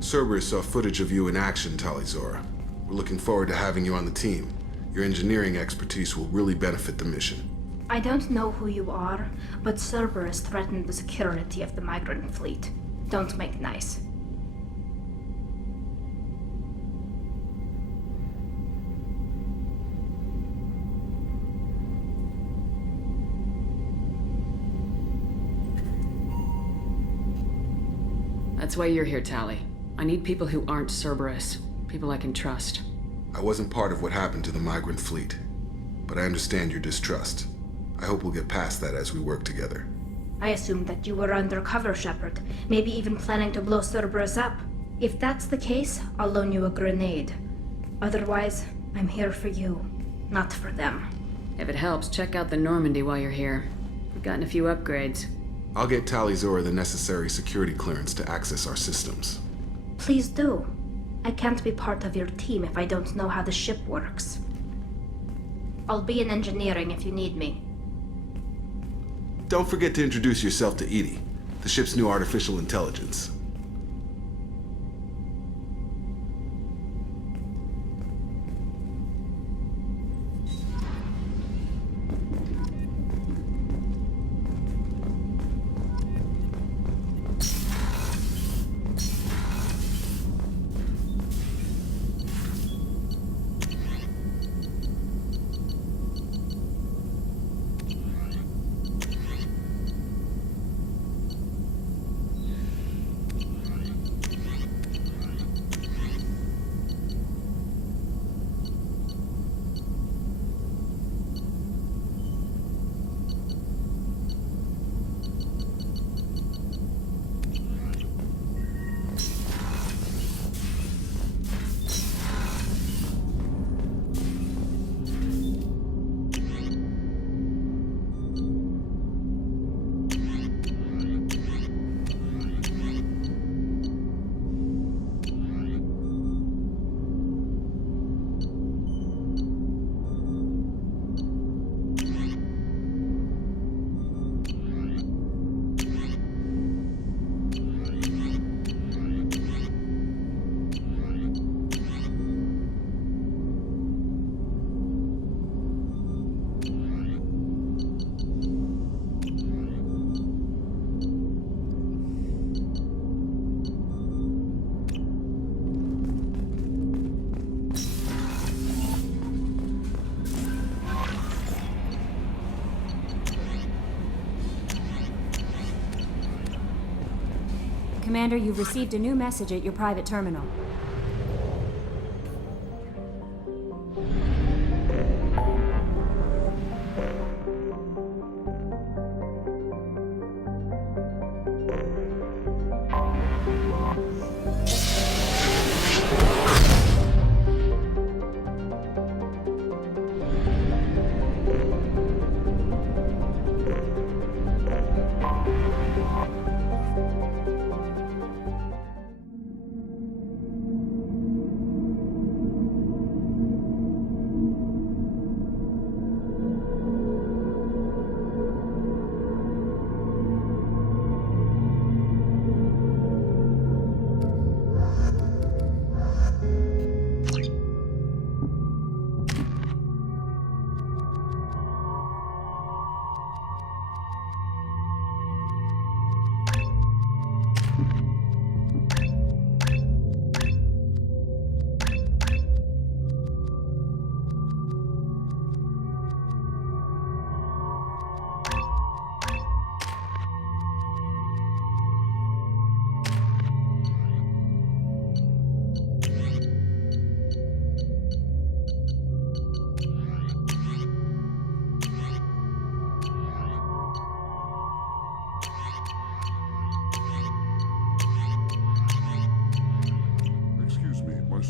Cerberus saw footage of you in action, Talizora. We're looking forward to having you on the team. Your engineering expertise will really benefit the mission. I don't know who you are, but Cerberus threatened the security of the migrant fleet. Don't make nice. That's why you're here, Tali. I need people who aren't Cerberus. People I can trust. I wasn't part of what happened to the migrant fleet, but I understand your distrust. I hope we'll get past that as we work together. I assumed that you were undercover, Shepard. Maybe even planning to blow Cerberus up. If that's the case, I'll loan you a grenade. Otherwise, I'm here for you, not for them. If it helps, check out the Normandy while you're here. We've gotten a few upgrades. I'll get Talizora the necessary security clearance to access our systems. Please do. I can't be part of your team if I don't know how the ship works. I'll be in engineering if you need me. Don't forget to introduce yourself to Edie, the ship's new artificial intelligence. Commander, you've received a new message at your private terminal.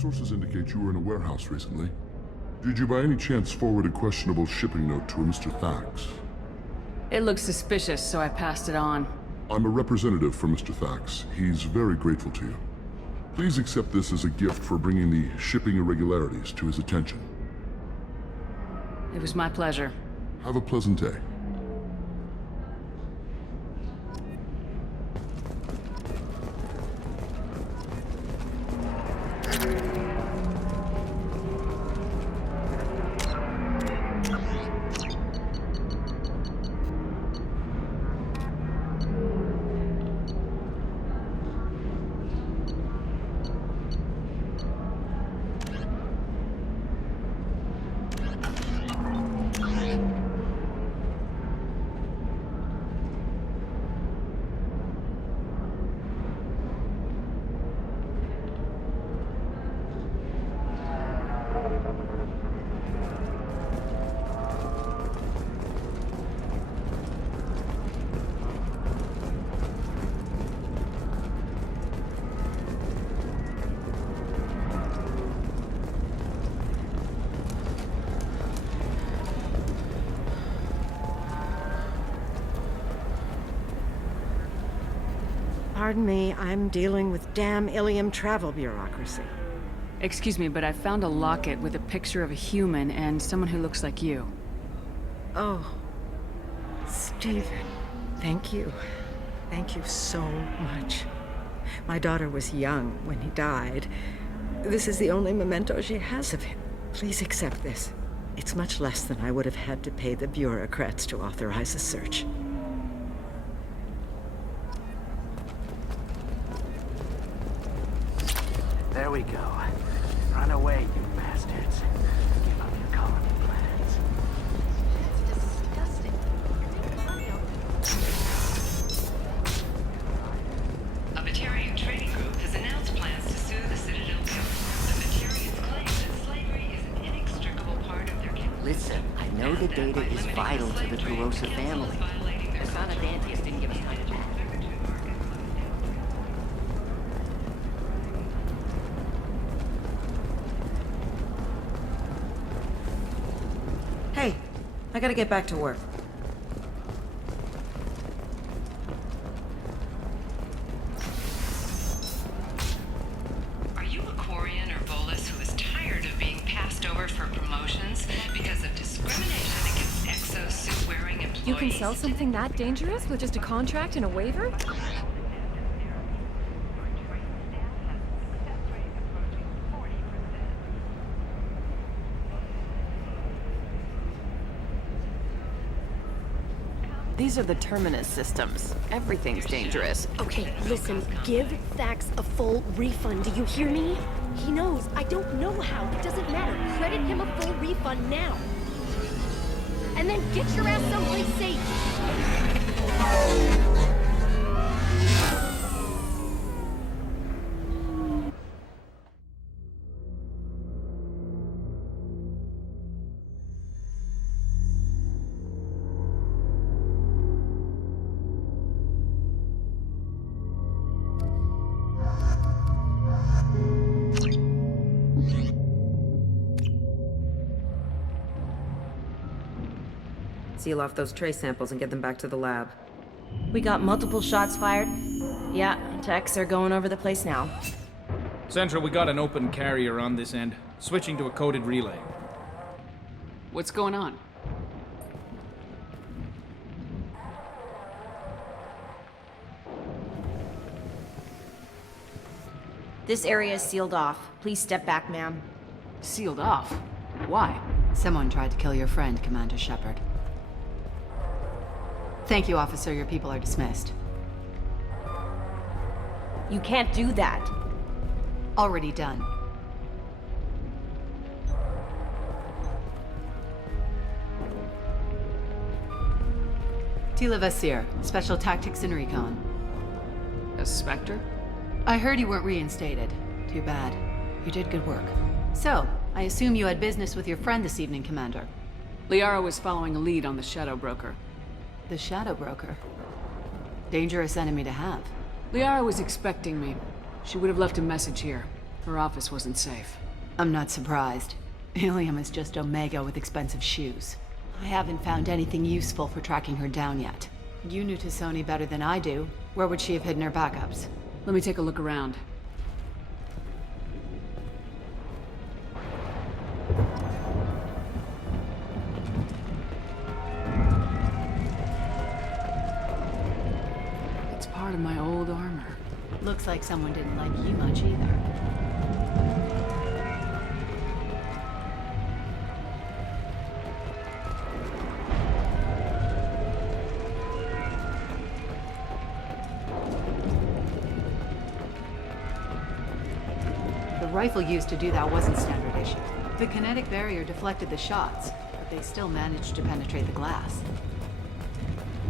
sources indicate you were in a warehouse recently. Did you by any chance forward a questionable shipping note to a Mr. Thax? It looked suspicious, so I passed it on. I'm a representative for Mr. Thax. He's very grateful to you. Please accept this as a gift for bringing the shipping irregularities to his attention. It was my pleasure. Have a pleasant day. Pardon me, I'm dealing with damn Ilium travel bureaucracy. Excuse me, but I found a locket with a picture of a human and someone who looks like you. Oh, Stephen, thank you. Thank you so much. My daughter was young when he died. This is the only memento she has of him. Please accept this. It's much less than I would have had to pay the bureaucrats to authorize a search. There we go. Run away, you bastards. Give up your colony plans. It's disgusting. A Batarian trading group has announced plans to sue the Citadel government. The Batarians claim that slavery is an inextricable part of their culture. Listen, I know the data is vital to the Kurosa family. The son of Dantius didn't give us time to talk. Hey, I gotta get back to work. Are you a Quarian or Volus who is tired of being passed over for promotions because of discrimination against exosuit-wearing employees? You can sell something that dangerous with just a contract and a waiver? These are the Terminus systems. Everything's dangerous. Okay, listen, give Thax a full refund, do you hear me? He knows, I don't know how, it doesn't matter. Credit him a full refund now. And then get your ass someplace safe. Seal off those trace samples and get them back to the lab. We got multiple shots fired. Yeah, techs are going over the place now. Central, we got an open carrier on this end. Switching to a coded relay. What's going on? This area is sealed off. Please step back, ma'am. Sealed off? Why? Someone tried to kill your friend, Commander Shepard. Thank you, officer. Your people are dismissed. You can't do that. Already done. Tila Vasir, Special Tactics and Recon. A Spectre? I heard you weren't reinstated. Too bad. You did good work. So, I assume you had business with your friend this evening, Commander. Liara was following a lead on the Shadow Broker. The Shadow Broker? Dangerous enemy to have. Liara was expecting me. She would have left a message here. Her office wasn't safe. I'm not surprised. Ilium is just Omega with expensive shoes. I haven't found anything useful for tracking her down yet. You knew Tassoni better than I do. Where would she have hidden her backups? Let me take a look around. It's part of my old armor. Looks like someone didn't like you much either. The rifle used to do that wasn't standard issue. The kinetic barrier deflected the shots, but they still managed to penetrate the glass.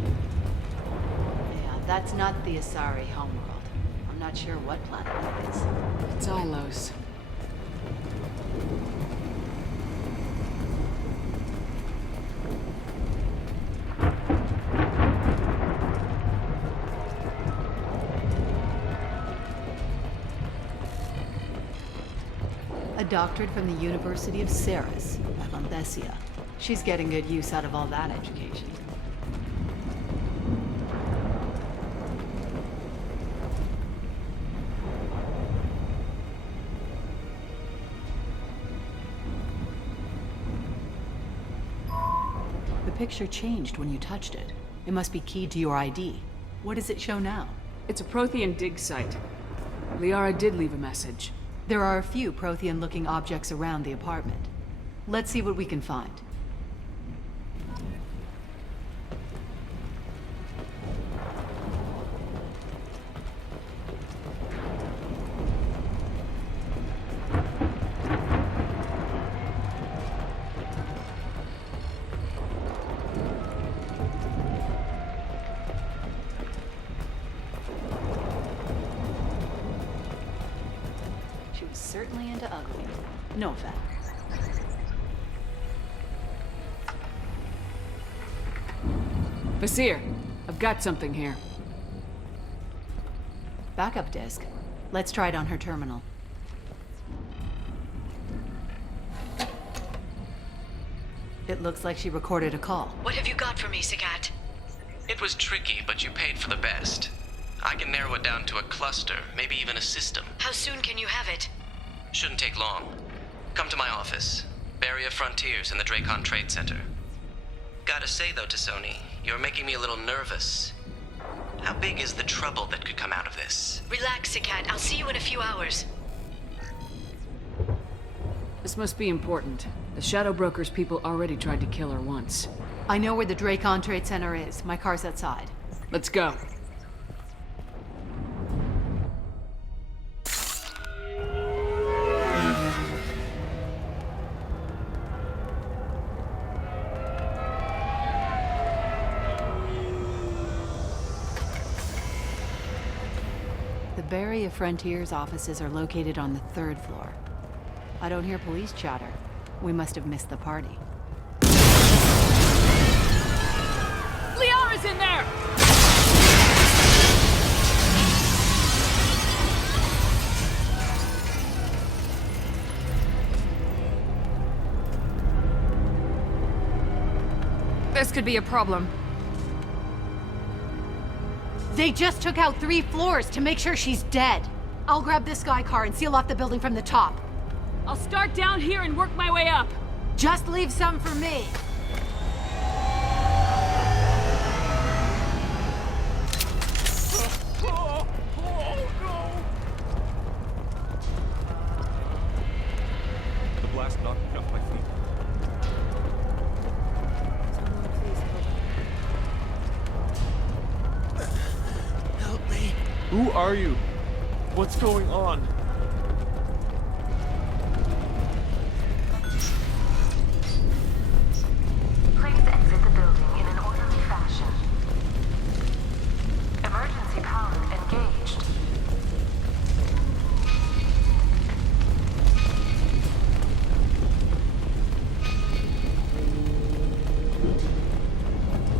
Yeah, that's not the Asari homeworld. I'm not sure what planet it is. It's Ilos. A doctorate from the University of Ceres, Avanthesia. She's getting good use out of all that education. The picture changed when you touched it. It must be keyed to your ID. What does it show now? It's a Prothean dig site. Liara did leave a message. There are a few Prothean-looking objects around the apartment. Let's see what we can find. She was certainly into ugly. No offense. Basir, I've got something here. Backup disk. Let's try it on her terminal. It looks like she recorded a call. What have you got for me, Sagat? It was tricky, but you paid for the best. I can narrow it down to a cluster, maybe even a system. How soon can you have it? Shouldn't take long. Come to my office. Barrier Frontiers in the Dracon Trade Center. Gotta say though, Tassoni, you're making me a little nervous. How big is the trouble that could come out of this? Relax, Sagat. I'll see you in a few hours. This must be important. The Shadow Broker's people already tried to kill her once. I know where the Dracon Trade Center is. My car's outside. Let's go. The Barrier Frontiers offices are located on the 3rd floor. I don't hear police chatter. We must have missed the party. Liara's in there! This could be a problem. They just took out 3 floors to make sure she's dead. I'll grab this Sky car and seal off the building from the top. I'll start down here and work my way up. Just leave some for me. The blast knocked me off my feet. Help me. Who are you? What's going on? Please exit the building in an orderly fashion. Emergency power engaged.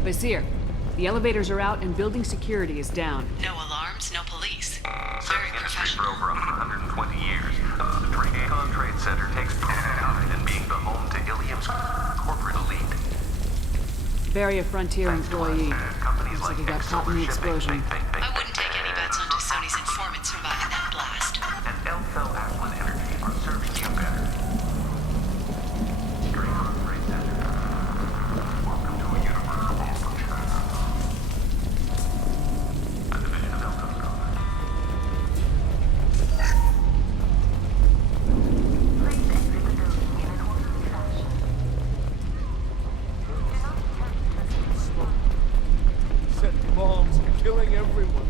Basir, the elevators are out and building security is down. No alarms, no police. Serving industry for over 120 years. Dracon Trade Center takes pride in being the home to Ilium's corporate elite. Bury a Frontier employee. Looks like he got caught in the explosion. I wouldn't take any bets on Sony's informants surviving that blast. And Elso Ashland Energy are serving you better. Dracon Trade Center. Welcome to a universe of malfunction. A division of Elso's government. Set bombs, killing everyone.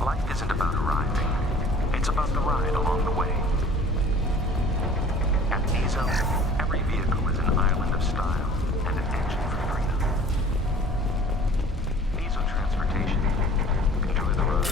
Life isn't about arriving. It's about the ride along the way. At Nizo, every vehicle is an island of style and an engine for freedom. Nizo Transportation. Enjoy the ride.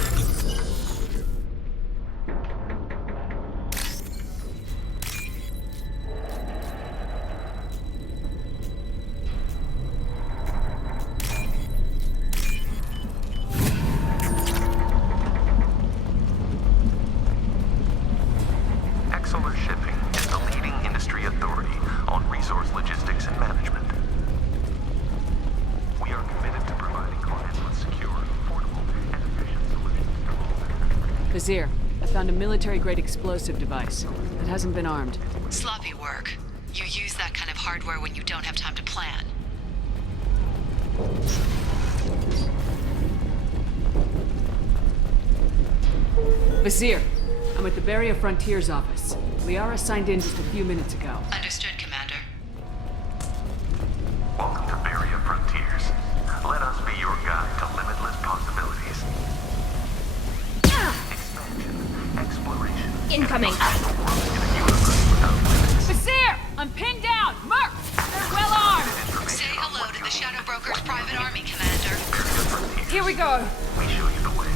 Exeler Shipping is the leading industry authority on resource logistics and management. We are committed to providing clients with secure, affordable, and efficient solutions to all their Vizier, I found a military-grade explosive device. It hasn't been armed. Sloppy work. You use that kind of hardware when you don't have time to plan. Vizier, I'm at the Barrier Frontiers office. Liara signed in just a few minutes ago. Understood, Commander. Welcome to Barrier Frontiers. Let us be your guide to limitless possibilities. Expansion, exploration. Incoming. Vizier! I'm pinned down! Merc! They're well armed! Say hello to the Shadow Broker's private army, Commander. Here we go! We show you the way.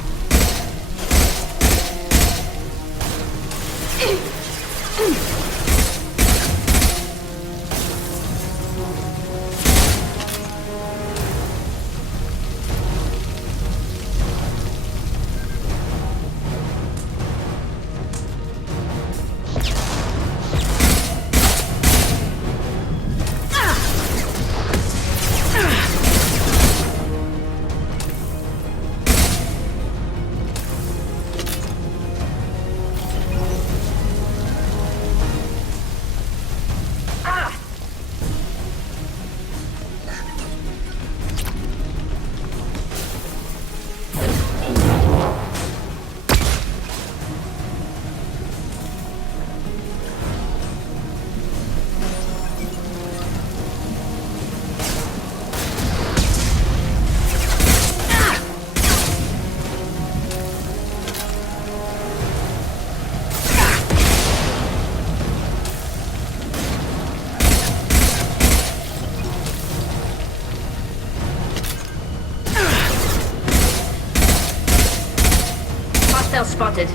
Hostile spotted.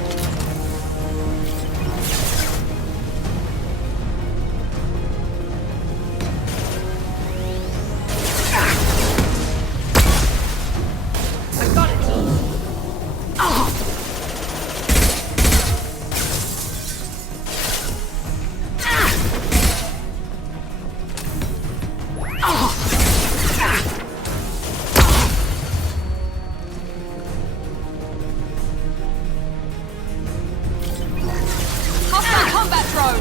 I got it. Oh. Hostile combat drone!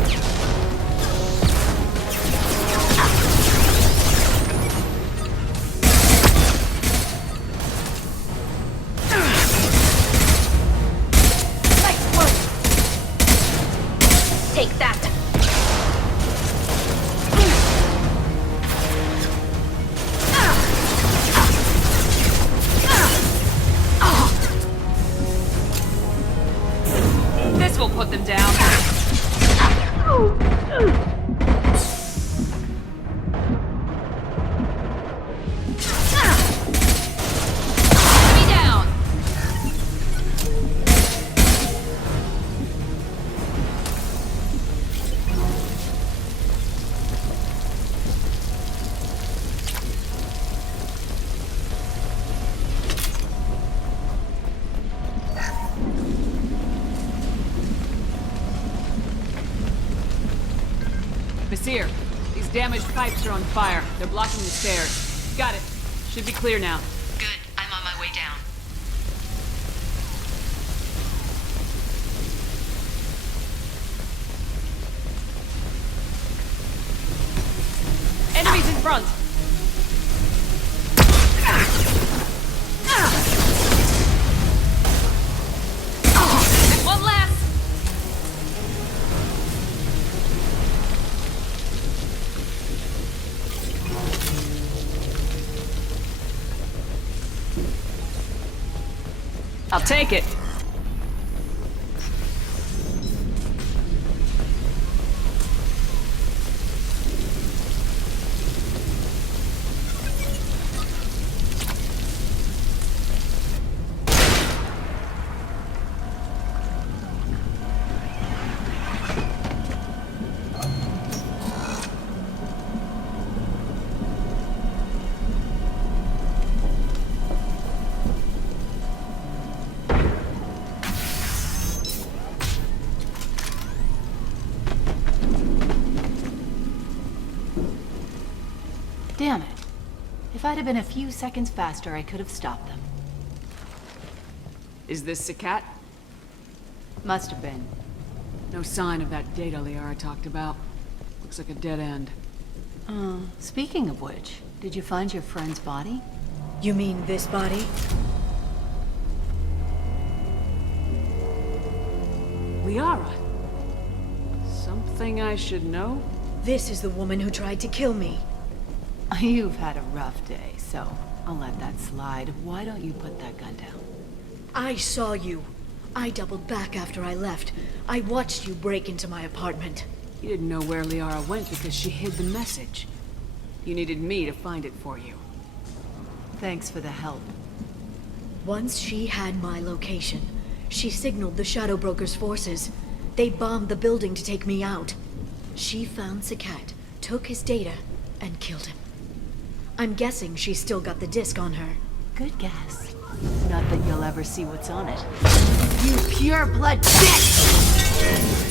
Nice work. Take that. This will put them down. Enemy down! Nasir, these damaged pipes are on fire. They're blocking the stairs. Got it. Should be clear now. Good. I'm on my way down. Enemies in front! One last! I'll take it. Damn it. If I'd have been a few seconds faster, I could have stopped them. Is this Sakat? Must have been. No sign of that data Liara talked about. Looks like a dead end. Speaking of which, did you find your friend's body? You mean this body? Liara? Something I should know? This is the woman who tried to kill me. You've had a rough day, so I'll let that slide. Why don't you put that gun down? I saw you. I doubled back after I left. I watched you break into my apartment. You didn't know where Liara went because she hid the message. You needed me to find it for you. Thanks for the help. Once she had my location, she signaled the Shadow Broker's forces. They bombed the building to take me out. She found Sakat, took his data, and killed him. I'm guessing she's still got the disc on her. Good guess. Not that you'll ever see what's on it. You pure blood bitch!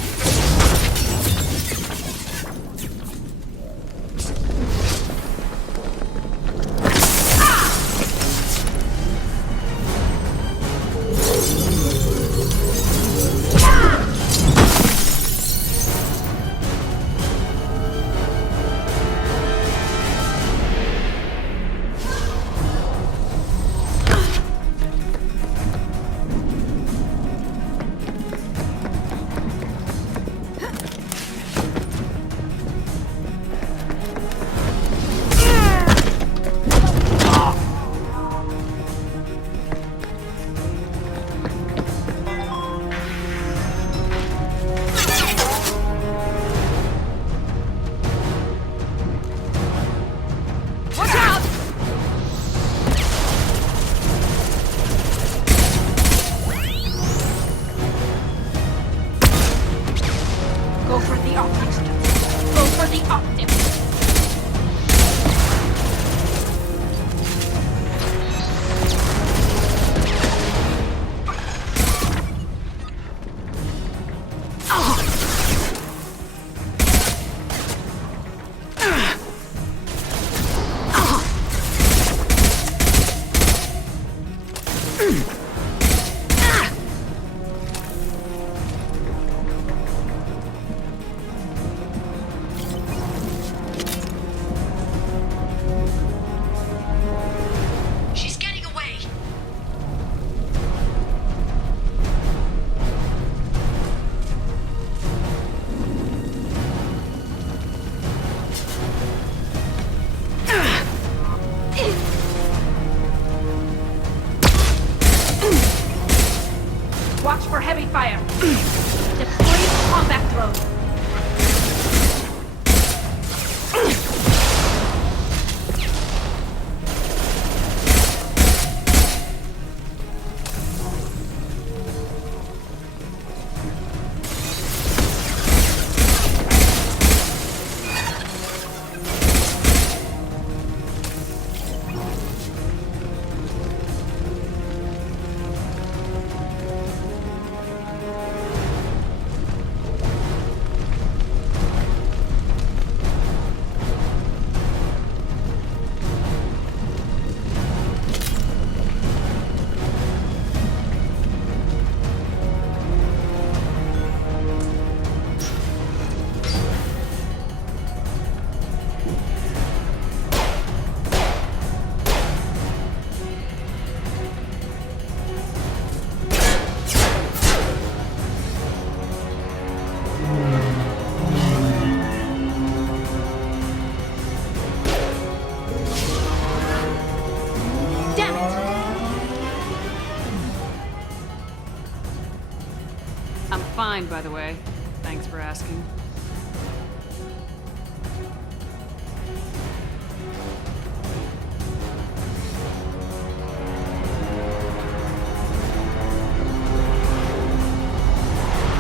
I'm fine, by the way. Thanks for asking.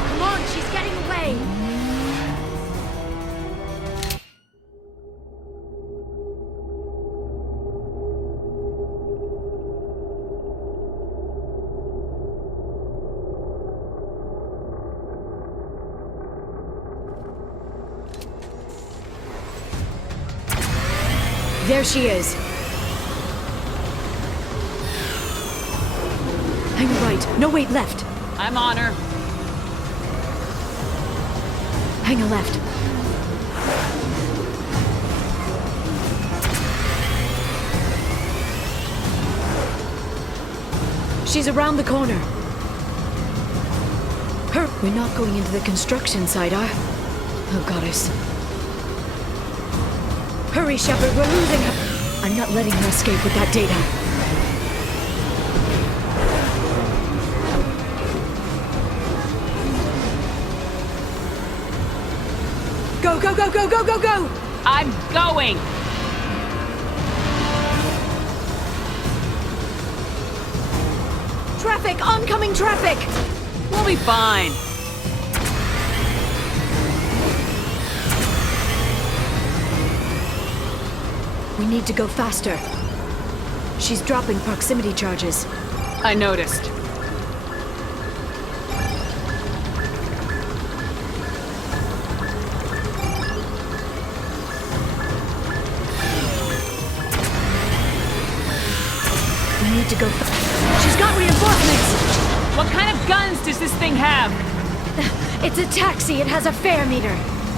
Come on, she's getting away! There she is. Hang right. No, wait, left. I'm on her. Hang a left. She's around the corner. We're not going into the construction site, Oh, goddess. Hurry, Shepard, we're losing her. I'm not letting her escape with that data. Go, go, go, go, go, go, go! I'm going! Traffic! Oncoming traffic! We'll be fine. We need to go faster. She's dropping proximity charges. I noticed. We need to go She's got reinforcements! What kind of guns does this thing have? It's a taxi. It has a fare meter.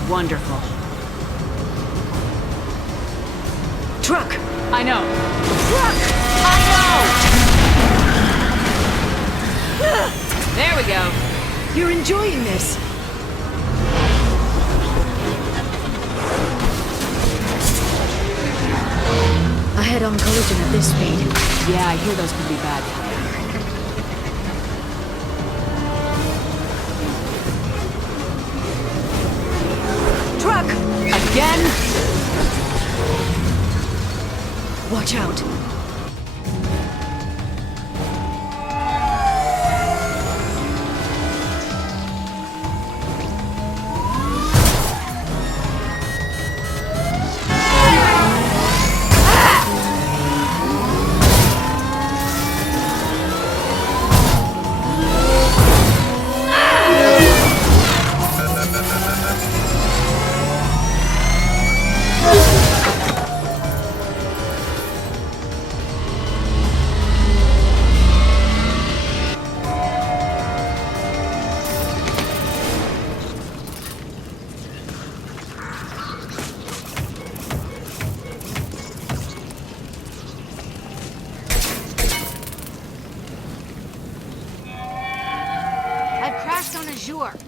Wonderful. Truck! I know. Truck! I know! There we go. You're enjoying this. A head-on collision at this speed. Yeah, I hear those can be bad. Truck! Again? Watch out.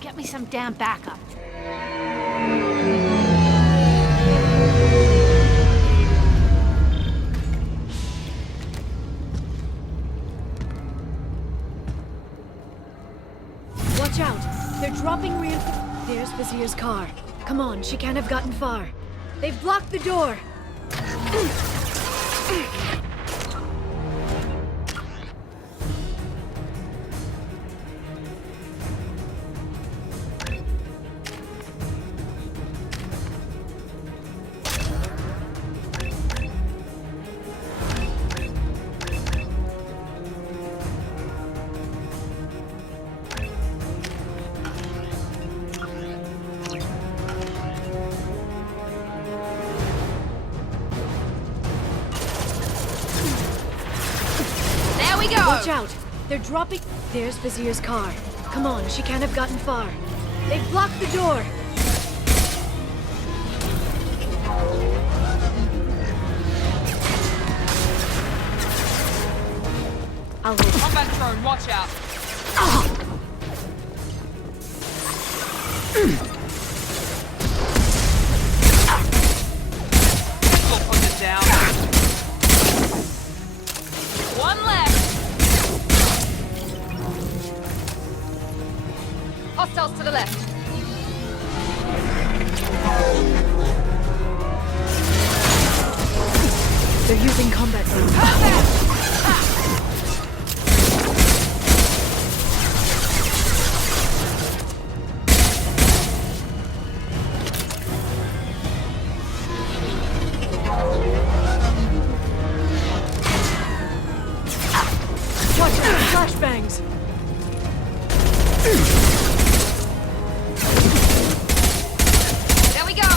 Get me some damn backup. Watch out! They're dropping reinforcements. There's Vizier's car. Come on, she can't have gotten far. They've blocked the door. Watch out! They're dropping... There's Vizier's car. Come on, she can't have gotten far. They've blocked the door! I'll hold it. Combat drone, watch out! We'll put it down. One left! Hostiles to the left. They're using combat drones. Watch out! Flashbangs! There we go!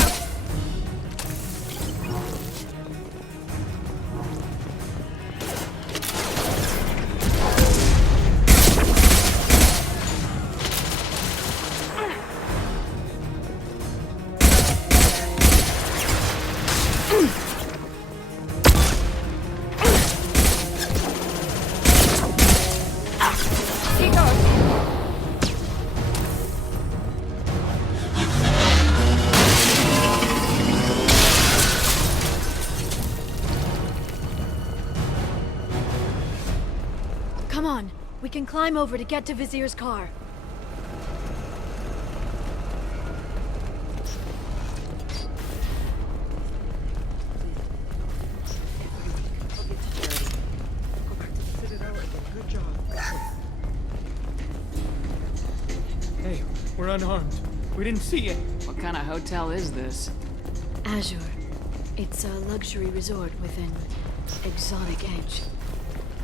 Come on, we can climb over to get to Vizier's car. Hey, we're unarmed. We didn't see it. What kind of hotel is this? Azure. It's a luxury resort with an exotic edge.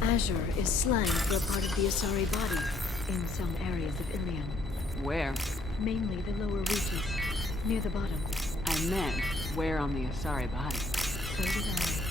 Azure is slang for a part of the Asari body in some areas of Ilium. Where? Mainly the lower reaches, near the bottom. I meant, where on the Asari body? So did I.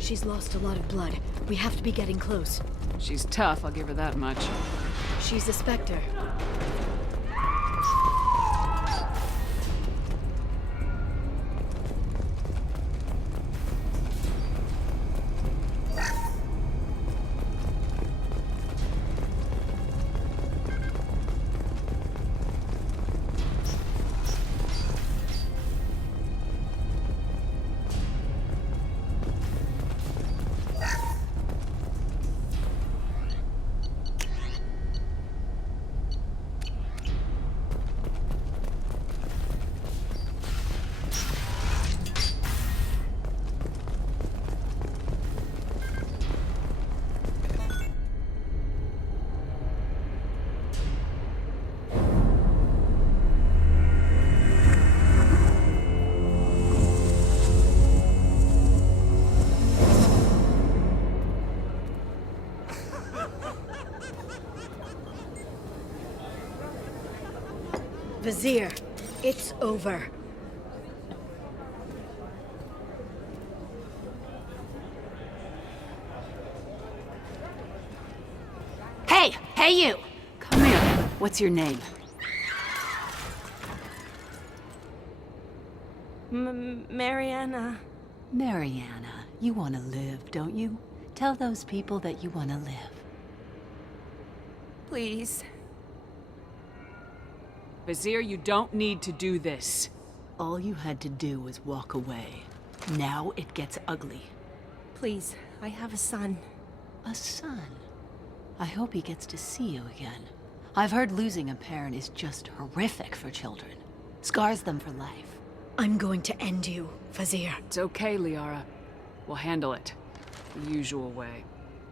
She's lost a lot of blood. We have to be getting close. She's tough, I'll give her that much. She's a Spectre. Vizier, it's over. Hey! Hey, you! Come here. What's your name? Mariana. Mariana, you want to live, don't you? Tell those people that you want to live. Please. Vizier, you don't need to do this. All you had to do was walk away. Now it gets ugly. Please, I have a son. A son? I hope he gets to see you again. I've heard losing a parent is just horrific for children. Scars them for life. I'm going to end you, Vizier. It's okay, Liara. We'll handle it. The usual way.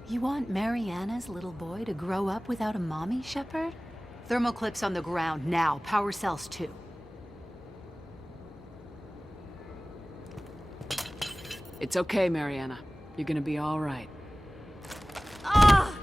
You want Mariana's little boy to grow up without a mommy, Shepard? Thermal clips on the ground now. Power cells too. It's okay, Mariana. You're gonna be all right. Ah!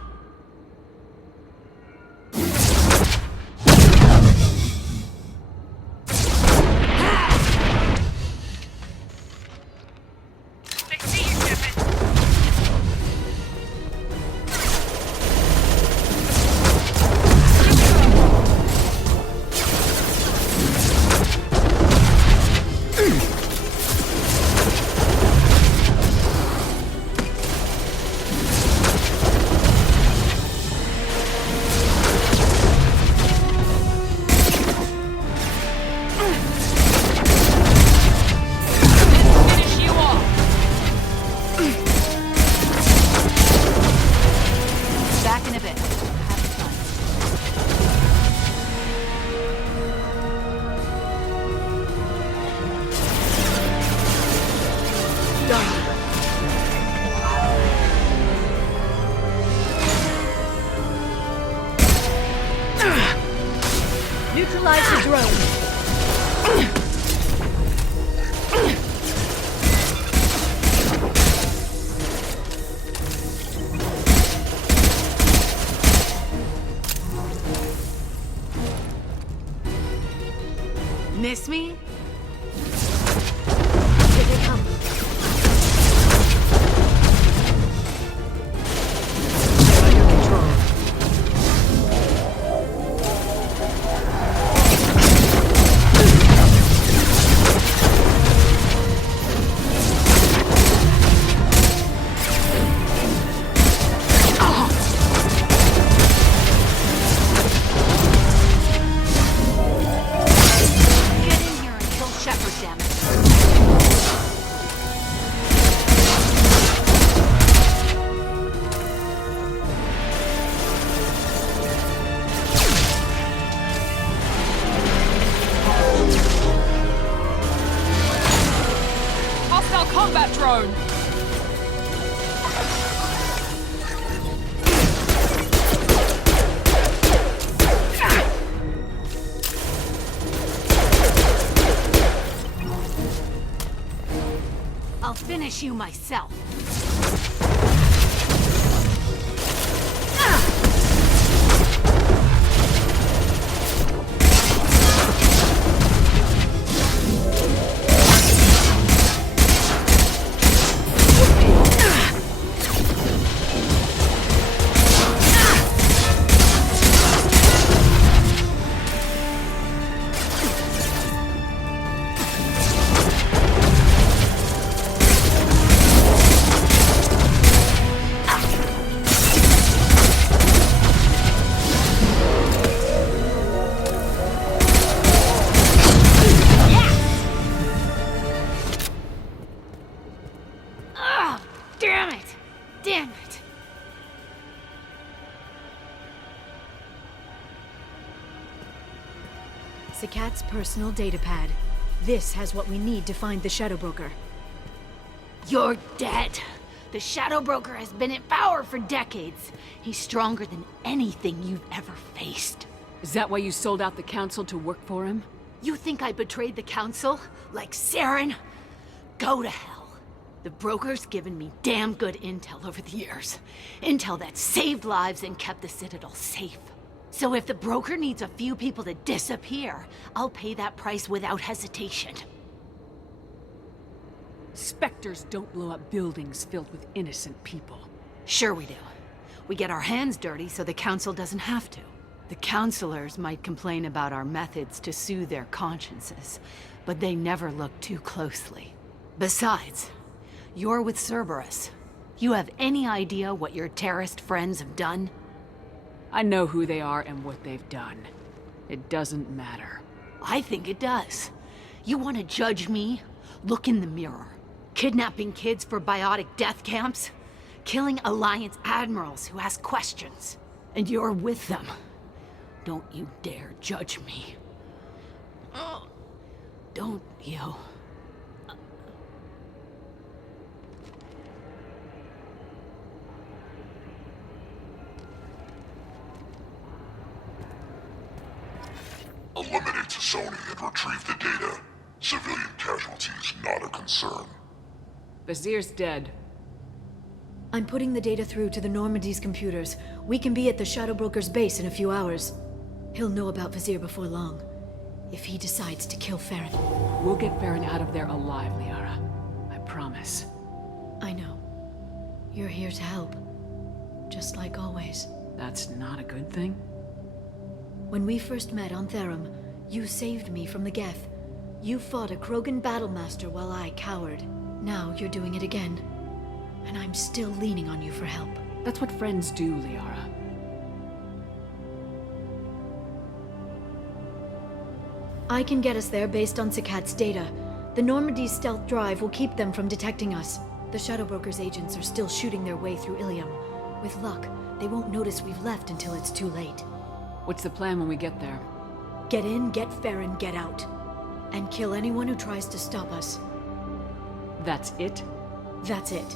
done. Neutralize the drone. Miss me? Here they come. Under control. Hostile combat drone! I'll finish you myself. Damn it! Damn it! Sakat's personal data pad. This has what we need to find the Shadow Broker. You're dead. The Shadow Broker has been in power for decades. He's stronger than anything you've ever faced. Is that why you sold out the Council to work for him? You think I betrayed the Council? Like Saren? Go to hell. The Broker's given me damn good intel over the years. Intel that saved lives and kept the Citadel safe. So if the Broker needs a few people to disappear, I'll pay that price without hesitation. Spectres don't blow up buildings filled with innocent people. Sure we do. We get our hands dirty so the Council doesn't have to. The Councilors might complain about our methods to soothe their consciences, but they never look too closely. Besides, you're with Cerberus. You have any idea what your terrorist friends have done? I know who they are and what they've done. It doesn't matter. I think it does. You want to judge me? Look in the mirror. Kidnapping kids for biotic death camps? Killing Alliance admirals who ask questions. And you're with them. Don't you dare judge me. Don't you? Eliminate Sony and retrieve the data. Civilian casualties not a concern. Vazir's dead. I'm putting the data through to the Normandy's computers. We can be at the Shadow Broker's base in a few hours. He'll know about Vazir before long. If he decides to kill Farron. We'll get Farron out of there alive, Liara. I promise. I know. You're here to help. Just like always. That's not a good thing? When we first met on Therum, you saved me from the Geth. You fought a Krogan battlemaster while I cowered. Now you're doing it again. And I'm still leaning on you for help. That's what friends do, Liara. I can get us there based on Sakat's data. The Normandy's stealth drive will keep them from detecting us. The Shadow Broker's agents are still shooting their way through Ilium. With luck, they won't notice we've left until it's too late. What's the plan when we get there? Get in, get Farron, get out. And kill anyone who tries to stop us. That's it? That's it.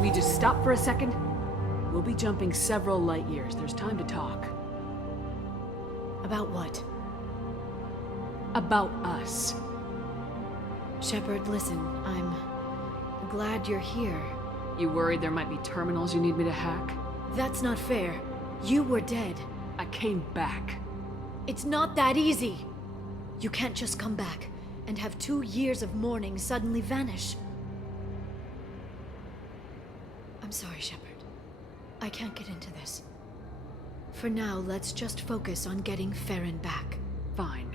We just stop for a second? We'll be jumping several light years. There's time to talk. About what? About us. Shepard, listen, I'm glad you're here. You worried there might be terminals you need me to hack? That's not fair. You were dead. I came back. It's not that easy. You can't just come back and have 2 years of mourning suddenly vanish. I'm sorry, Shepard. I can't get into this. For now, let's just focus on getting Farron back. Fine.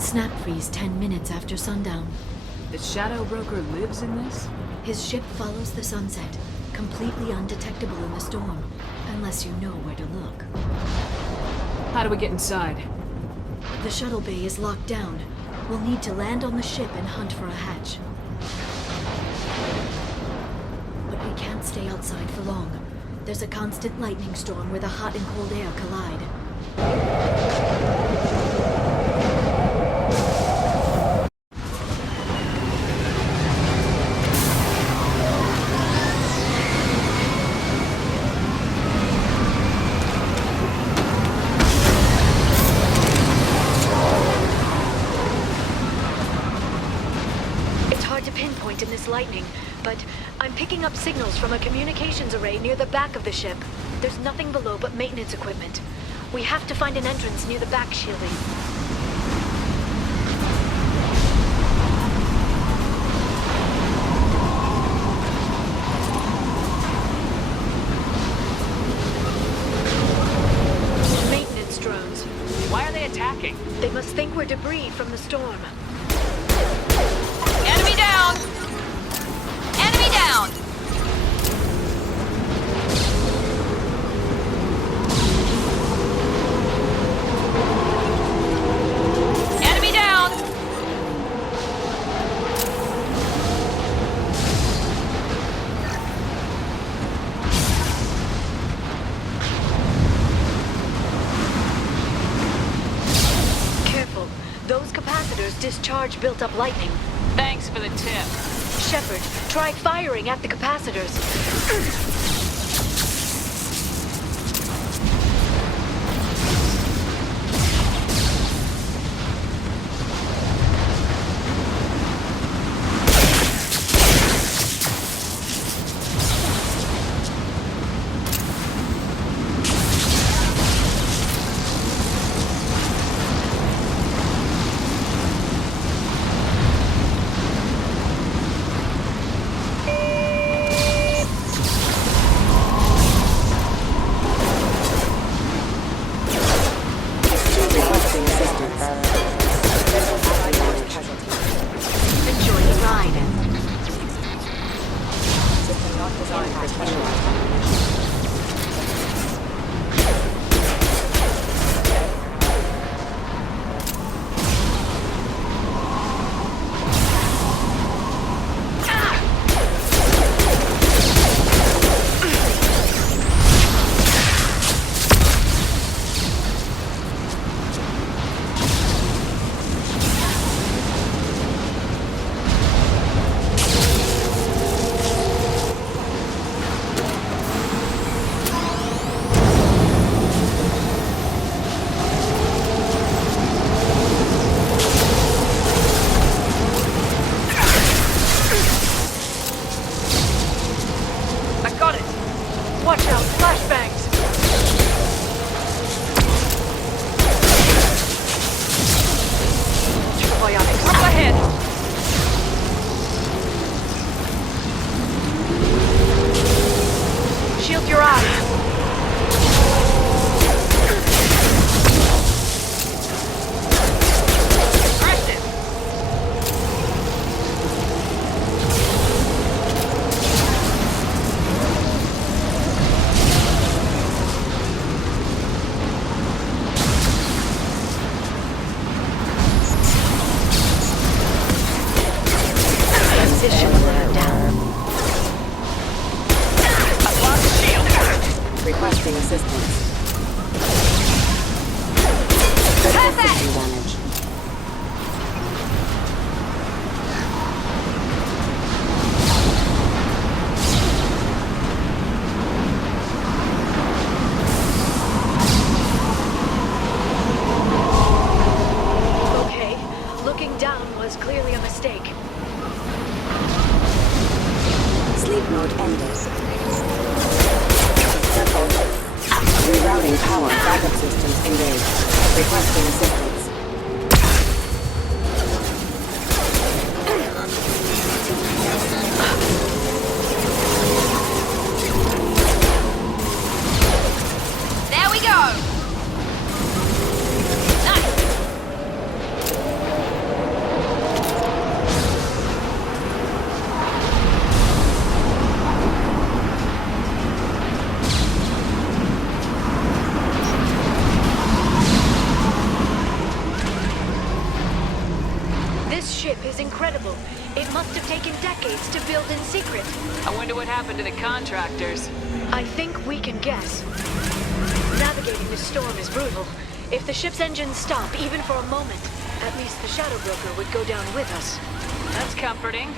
Snap freeze 10 minutes after sundown. The Shadow Broker lives in this? His ship follows the sunset, completely undetectable in the storm, unless you know where to look. How do we get inside? The shuttle bay is locked down. We'll need to land on the ship and hunt for a hatch. But we can't stay outside for long. There's a constant lightning storm where the hot and cold air collide. In this lightning, but I'm picking up signals from a communications array near the back of the ship. There's nothing below but maintenance equipment. We have to find an entrance near the back shielding. Maintenance drones. Why are they attacking? They must think we're debris from the storm. Enemy down! Enemy down! Enemy down! Careful. Those capacitors discharge built-up lightning. Thanks for the tip. Shepard, try firing at the capacitors. battery damage. Okay, looking down was clearly a mistake. Sleep mode ended. Rerouting power backup systems engaged. Requesting assistance. There we go! This ship is incredible. It must have taken decades to build in secret. I wonder what happened to the contractors. I think we can guess. Navigating this storm is brutal. If the ship's engines stop, even for a moment, at least the Shadow Broker would go down with us. That's comforting.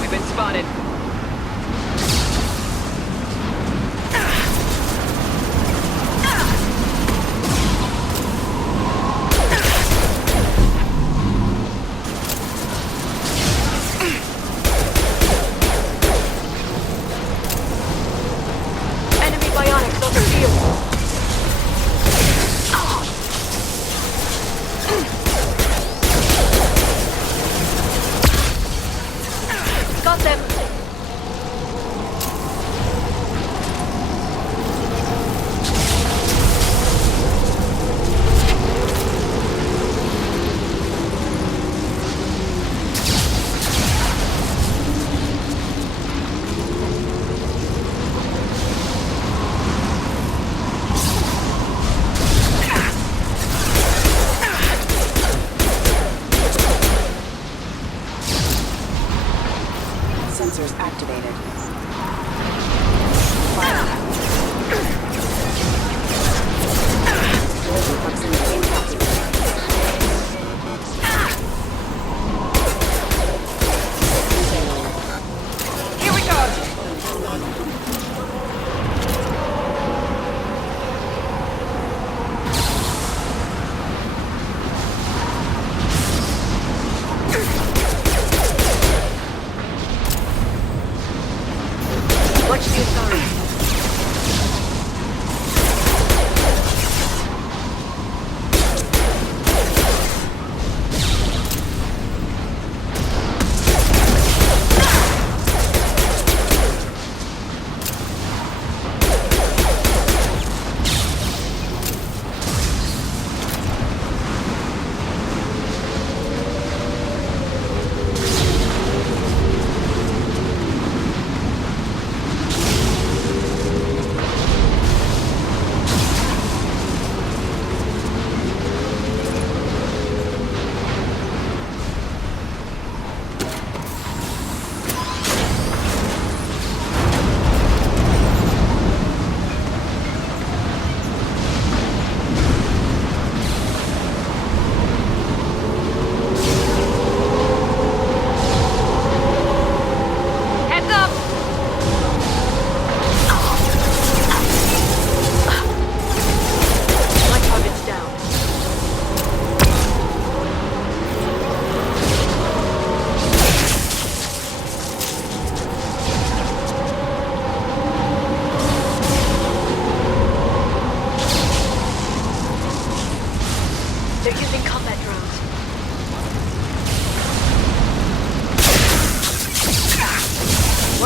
We've been spotted. Enemy bionics on the field. Got them. Sensors activated. Collision proximity encountered. Here we go!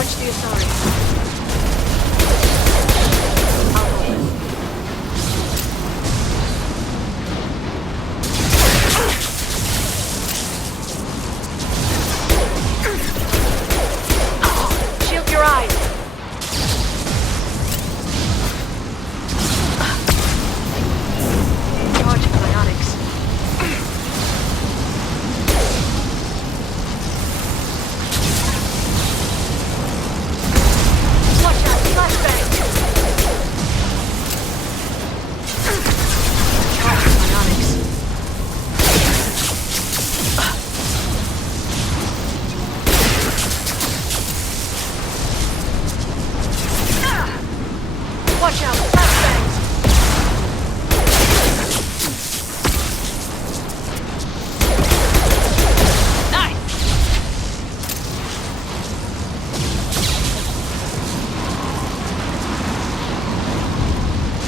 Watch the Asari. Shield your eyes. Charge biotics. Watch out, flashbang. Charge biotics. Watch out, flashbangs.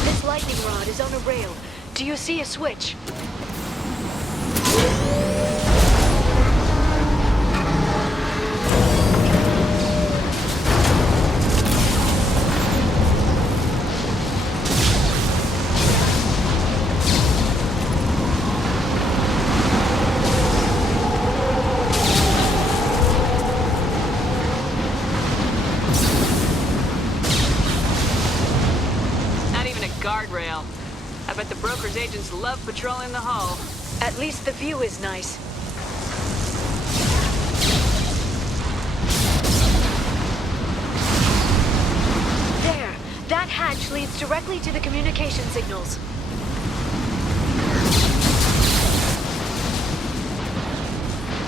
This lightning rod is on a rail. Do you see a switch? Not even a guardrail. I bet the broker's agents love patrolling the hull. At least the view is nice. There! That hatch leads directly to the communication signals.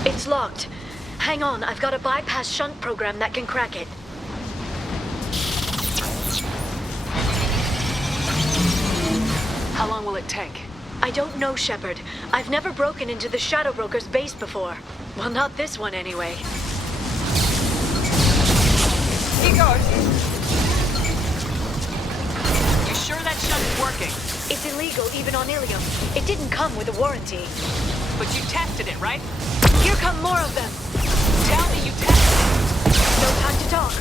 It's locked. Hang on, I've got a bypass shunt program that can crack it. How long will it take? I don't know, Shepard. I've never broken into the Shadow Broker's base before. Well, not this one anyway. Igor! You sure that shunt is working? It's illegal even on Ilium. It didn't come with a warranty. But you tested it, right? Here come more of them. Tell me you tested it. No time to talk.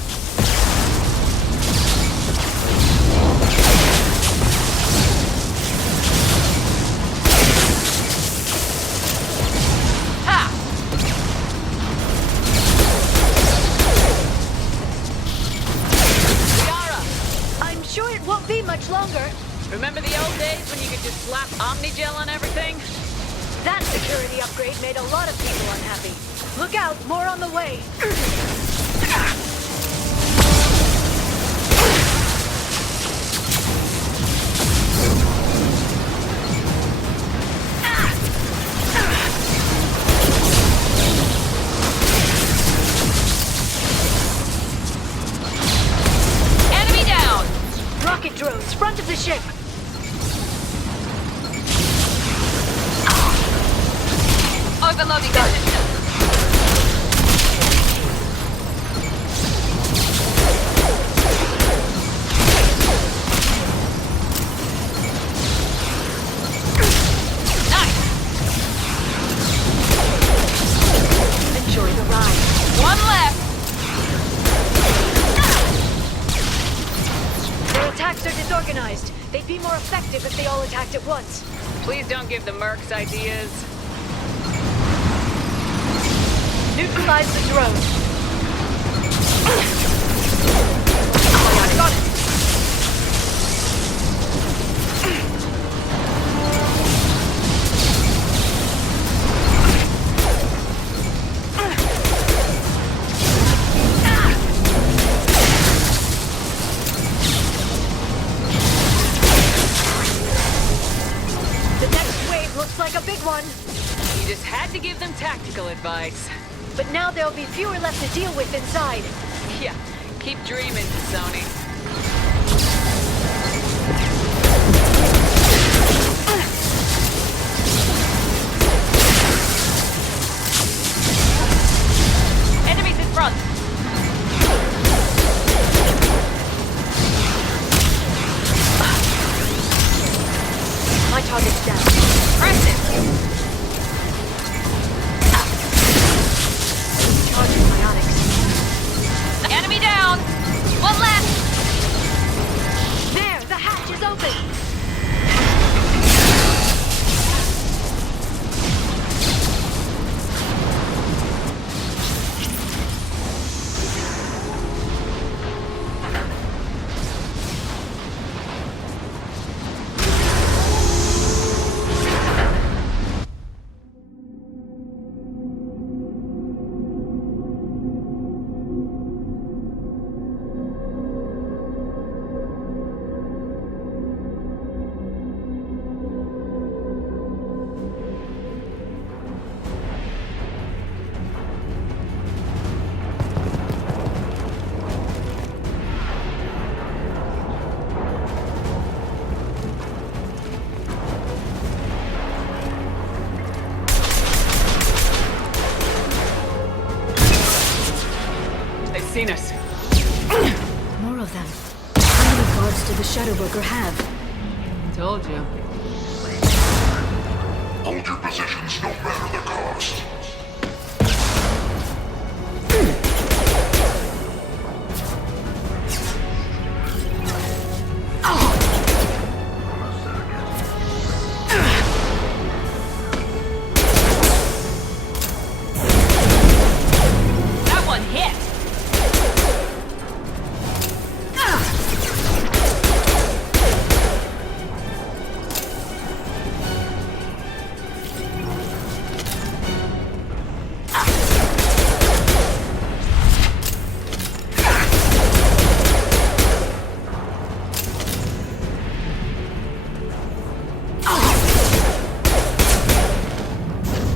I'm sure it won't be much longer. Remember the old days when you could just slap Omnigel on everything? That security upgrade made a lot of people unhappy. Look out, more on the way. Enemy down! Rocket drones, front of the ship. Overloading the system. Nice! Enjoy the ride. One left! Their attacks are disorganized. They'd be more effective if they all attacked at once. Please don't give the mercs ideas. Neutralize the drone. I got it! The next wave looks like a big one. You just had to give them tactical advice. But now there'll be fewer left to deal with inside. Yeah, keep dreaming, Sony. Enemies in front! My target's down. Press it! Charging biotics. Enemy down! seen us. More of them. How many guards did the Shadow Broker have? Told you. Hold your positions no matter the cost. That one hit!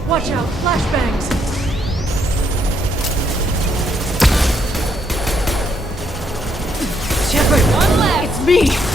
Watch out, flashbangs! Shepard, One left! it's me!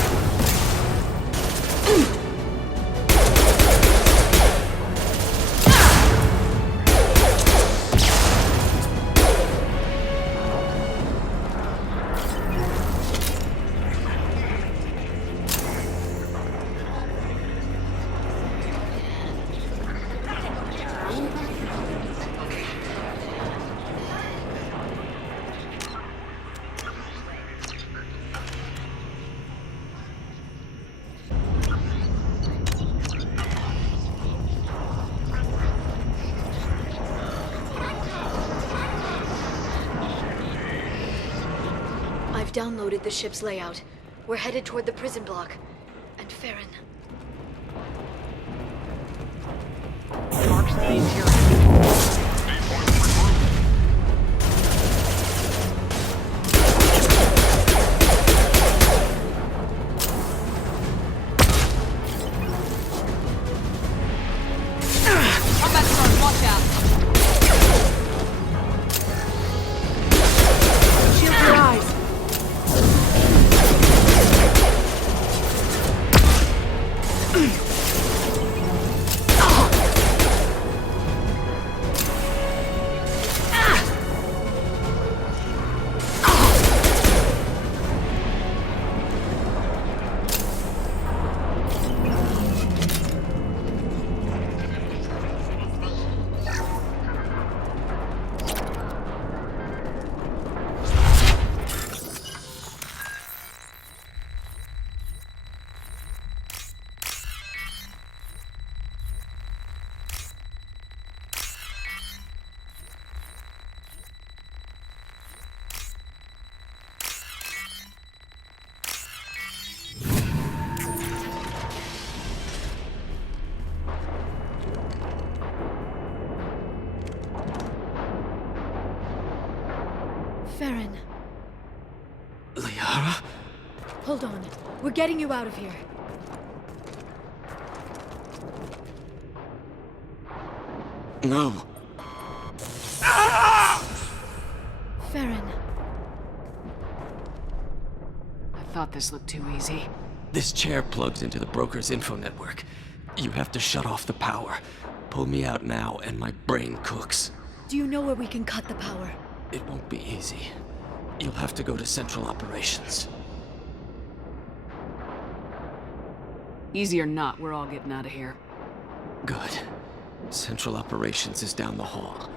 I've downloaded the ship's layout. We're headed toward the prison block. And Farron. Mark stage here. Combat stars, watch out! Shield your eyes! Farron. Liara? Hold on. We're getting you out of here. No. Farron. I thought this looked too easy. This chair plugs into the broker's info network. You have to shut off the power. Pull me out now and my brain cooks. Do you know where we can cut the power? It won't be easy. You'll have to go to Central Operations. Easy or not, we're all getting out of here. Good. Central Operations is down the hall.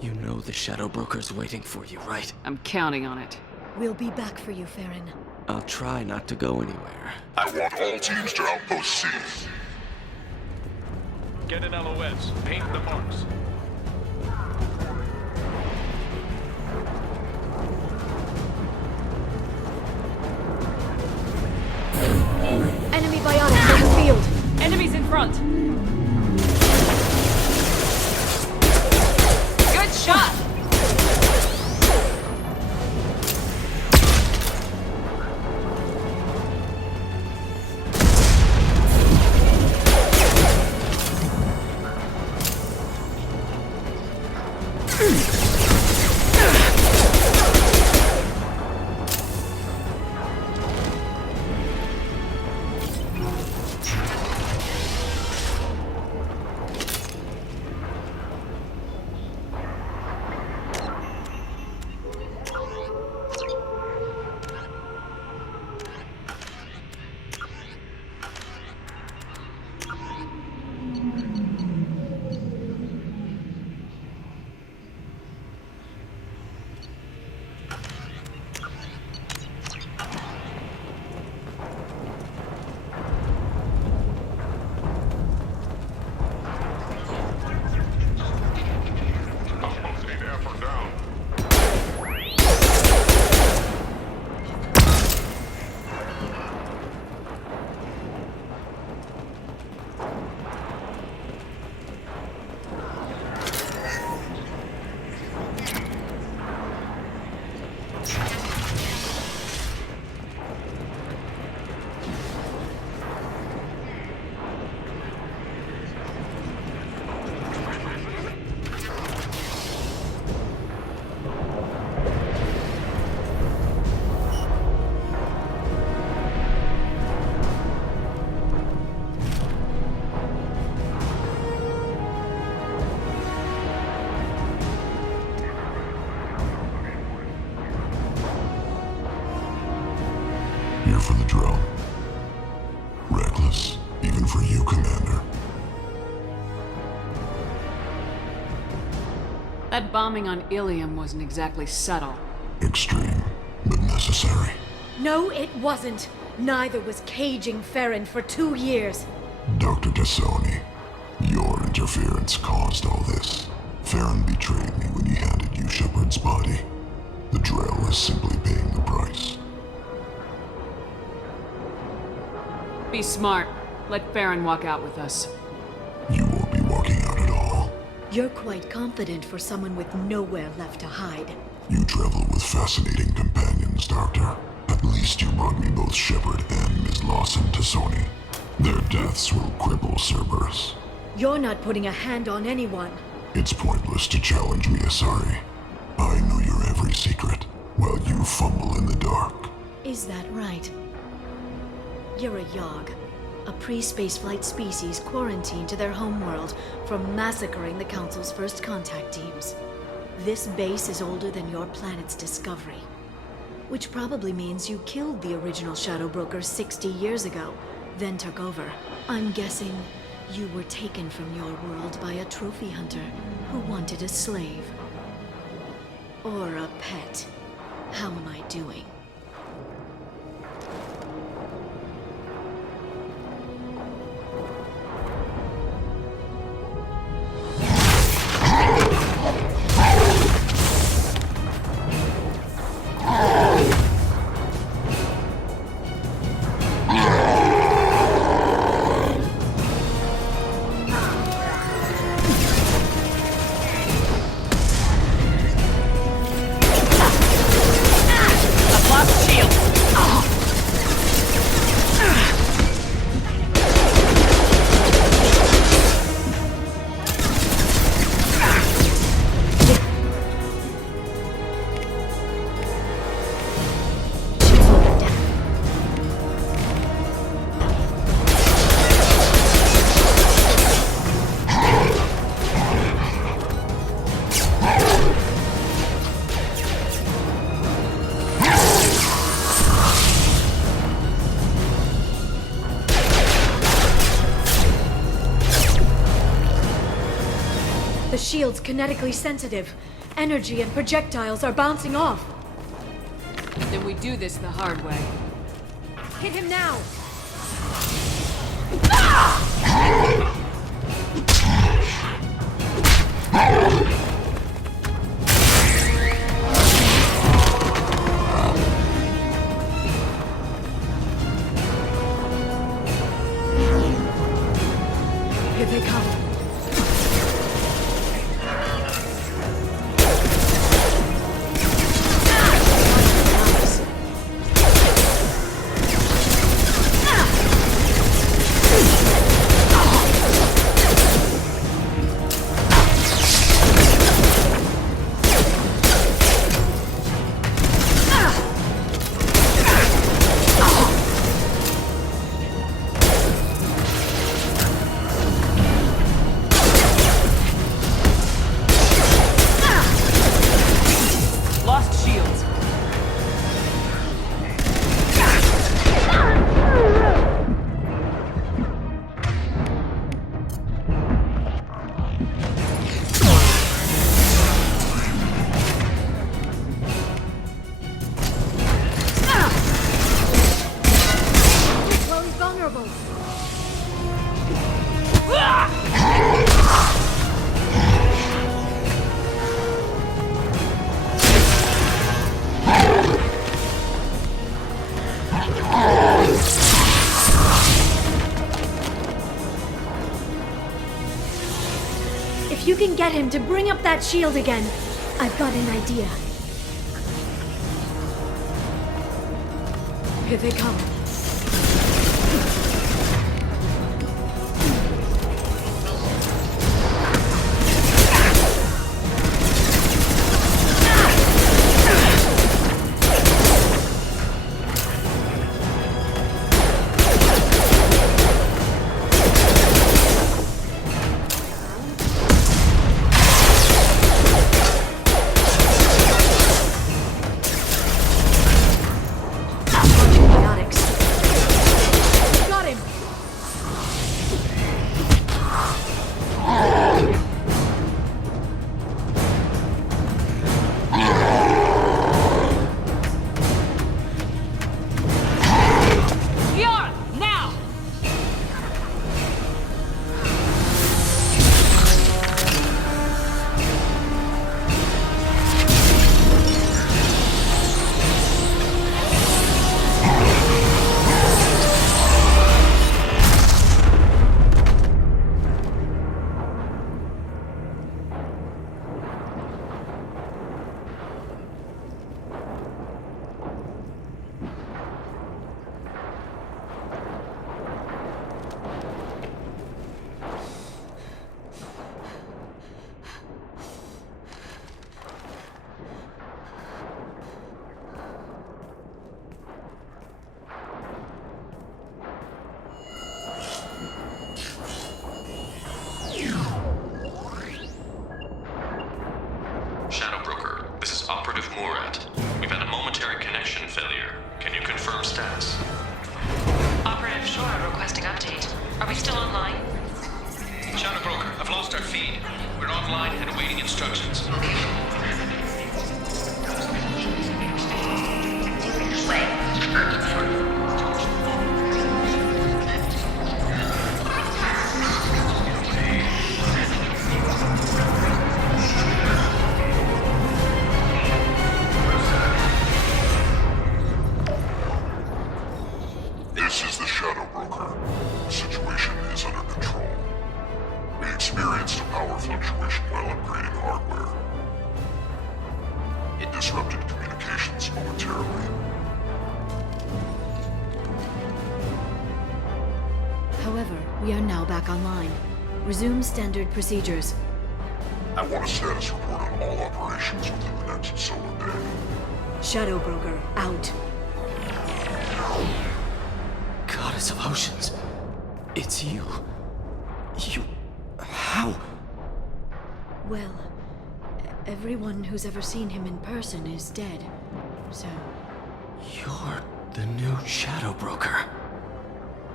You know the Shadow Broker's waiting for you, right? I'm counting on it. We'll be back for you, Farron. I'll try not to go anywhere. I want all teams to Outpost C. Get an LOS. Paint the marks. Enemy biotics in the field! Enemies in front! Good shot! for the drill. Reckless, even for you, Commander. That bombing on Ilium wasn't exactly subtle. Extreme, but necessary. No, it wasn't. Neither was caging Farron for 2 years. Dr. Tassoni, your interference caused all this. Farron betrayed me when he handed you Shepard's body. The Drell is simply paying the price. Be smart. Let Farron walk out with us. You won't be walking out at all. You're quite confident for someone with nowhere left to hide. You travel with fascinating companions, Doctor. At least you brought me both Shepard and Ms. Lawson Tassoni. Their deaths will cripple Cerberus. You're not putting a hand on anyone. It's pointless to challenge me, Asari. I know your every secret, while you fumble in the dark. Is that right? You're a Yogg, a pre-spaceflight species quarantined to their homeworld from massacring the Council's first contact teams. This base is older than your planet's discovery, which probably means you killed the original Shadow Brokers 60 years ago, then took over. I'm guessing you were taken from your world by a trophy hunter who wanted a slave. Or a pet. How am I doing? The shield's kinetically sensitive. Energy and projectiles are bouncing off. Then we do this the hard way. Hit him now! Here they come. If you can get him to bring up that shield again, I've got an idea. Here they come. Chaotics. failure. Can you confirm status? Operative Shore requesting update. Are we still online? Shadow Broker, I've lost our feed. We're online and awaiting instructions. This is the Shadow Broker. The situation is under control. We experienced a power fluctuation while upgrading hardware. It disrupted communications momentarily. However, we are now back online. Resume standard procedures. I want a status report on all operations within the next solar day. Shadow Broker, out. Goddess of Oceans. It's you. You... How? Well, everyone who's ever seen him in person is dead. So... You're the new Shadow Broker.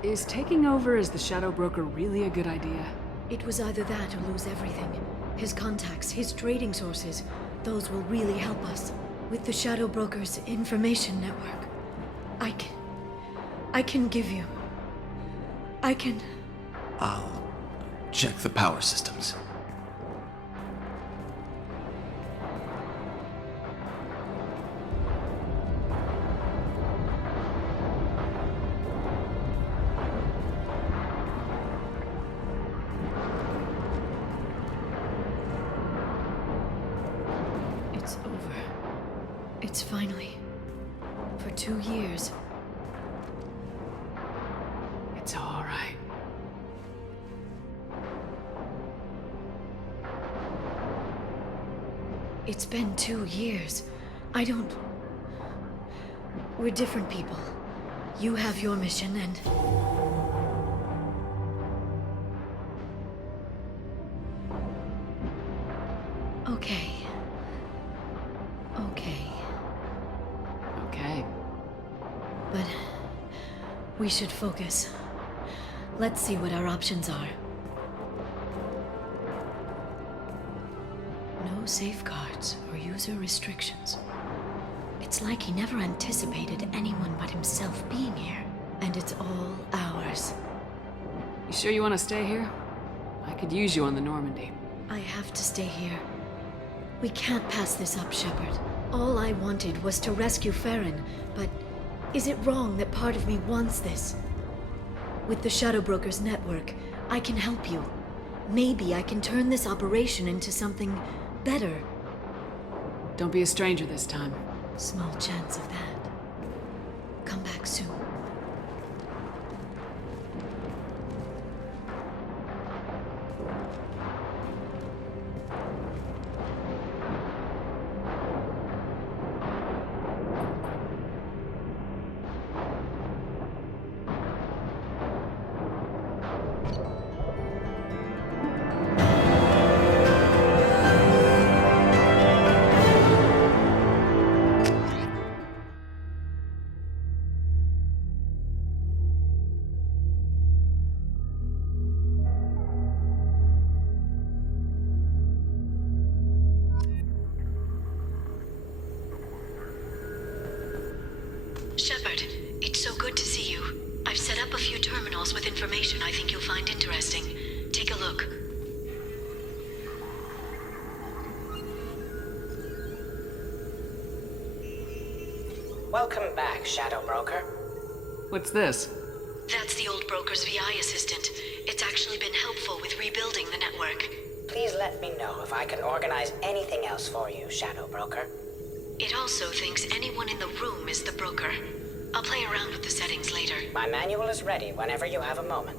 Is taking over as the Shadow Broker really a good idea? It was either that or lose everything. His contacts, his trading sources, those will really help us. With the Shadow Broker's information network, I can give you... I'll check the power systems. It's over. It's finally... For 2 years. It's all right. It's been 2 years. I don't... We're different people. You have your mission and... Okay. Okay. But... we should focus. Let's see what our options are. No safeguards or user restrictions. It's like he never anticipated anyone but himself being here. And it's all ours. You sure you want to stay here? I could use you on the Normandy. I have to stay here. We can't pass this up, Shepard. All I wanted was to rescue Farron, but is it wrong that part of me wants this? With the Shadow Broker's network, I can help you. Maybe I can turn this operation into something better. Don't be a stranger this time. Small chance of that. Come back soon. Shepard, it's so good to see you. I've set up a few terminals with information I think you'll find interesting. Take a look. Welcome back, Shadow Broker. What's this? That's the old broker's VI assistant. It's actually been helpful with rebuilding the network. Please let me know if I can organize anything else for you, Shadow Broker. It also thinks anyone in the room is the broker. I'll play around with the settings later. My manual is ready whenever you have a moment.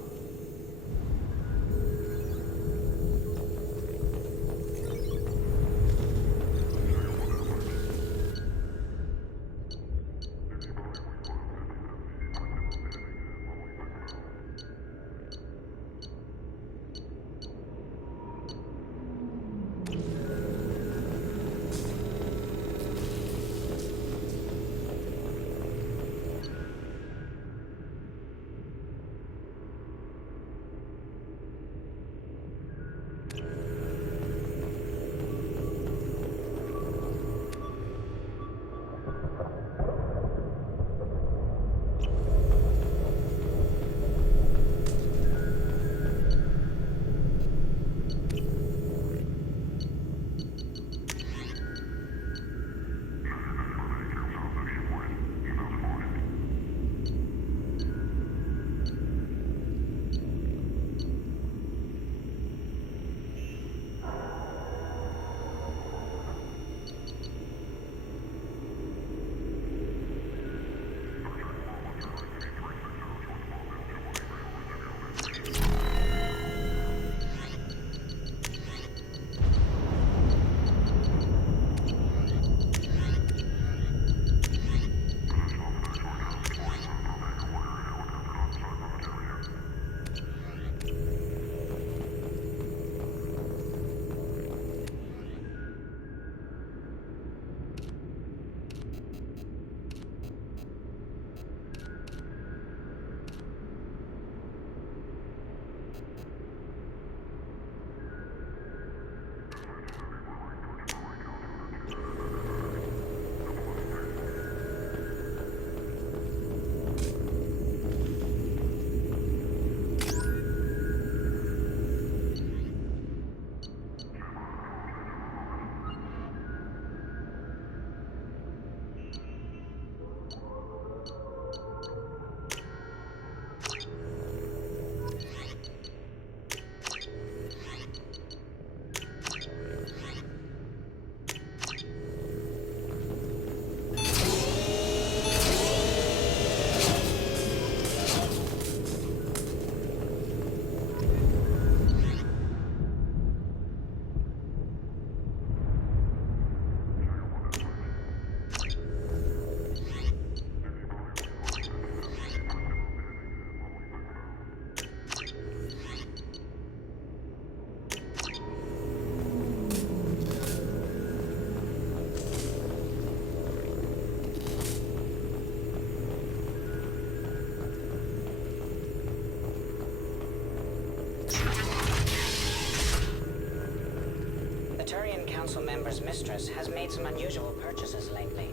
Barbarian Council member's mistress has made some unusual purchases lately.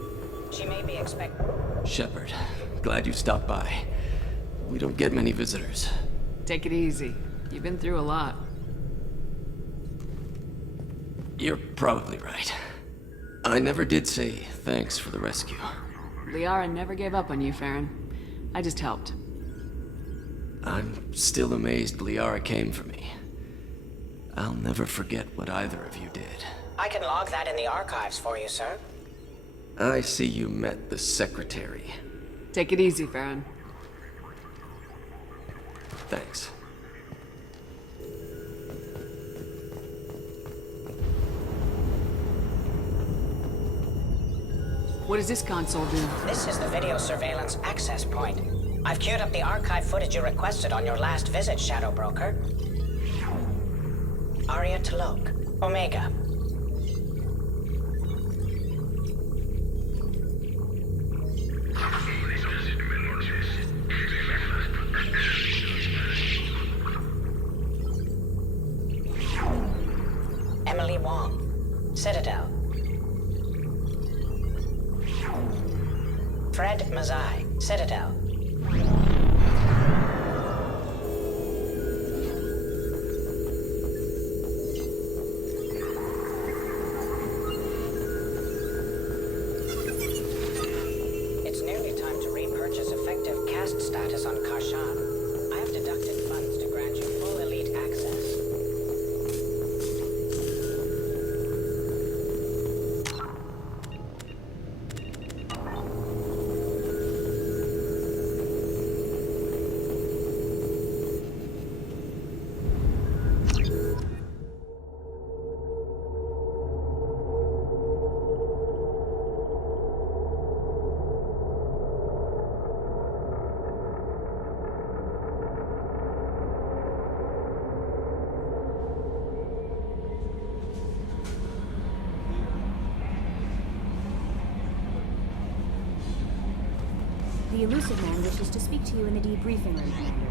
She may be Shepard, glad you stopped by. We don't get many visitors. Take it easy. You've been through a lot. You're probably right. I never did say thanks for the rescue. Liara never gave up on you, Farron. I just helped. I'm still amazed Liara came for me. I'll never forget what either of you did. I can log that in the archives for you, sir. I see you met the secretary. Take it easy, Farron. Thanks. What does this console do? This is the video surveillance access point. I've queued up the archive footage you requested on your last visit, Shadow Broker. Aria Talok, Omega. Emily Wong, Citadel. Fred Mazai, Citadel. It's nearly time to repurchase effective caste status on Karshan. I have deducted funds to grant you full elite access. The elusive man wishes to speak to you in the debriefing room, Commander.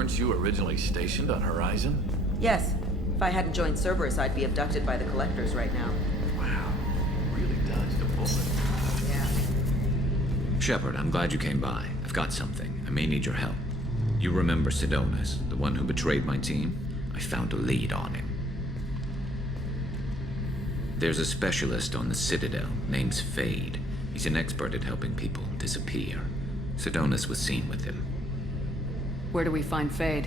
Weren't you originally stationed on Horizon? Yes. If I hadn't joined Cerberus, I'd be abducted by the Collectors right now. Wow. Really dodged a bullet. Yeah. Shepard, I'm glad you came by. I've got something. I may need your help. You remember Sidonis, the one who betrayed my team? I found a lead on him. There's a specialist on the Citadel, name's Fade. He's an expert at helping people disappear. Sidonis was seen with him. Where do we find Fade?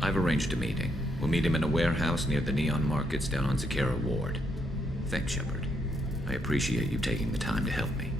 I've arranged a meeting. We'll meet him in a warehouse near the Neon Markets down on Zakera Ward. Thanks, Shepard. I appreciate you taking the time to help me.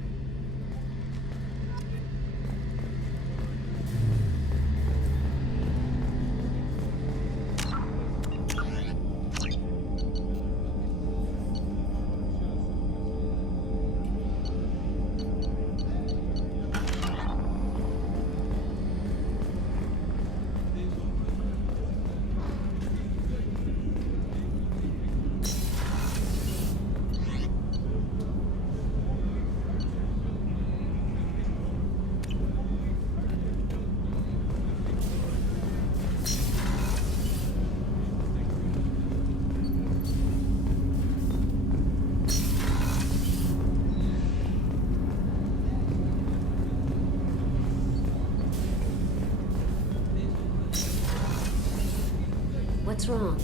What's wrong?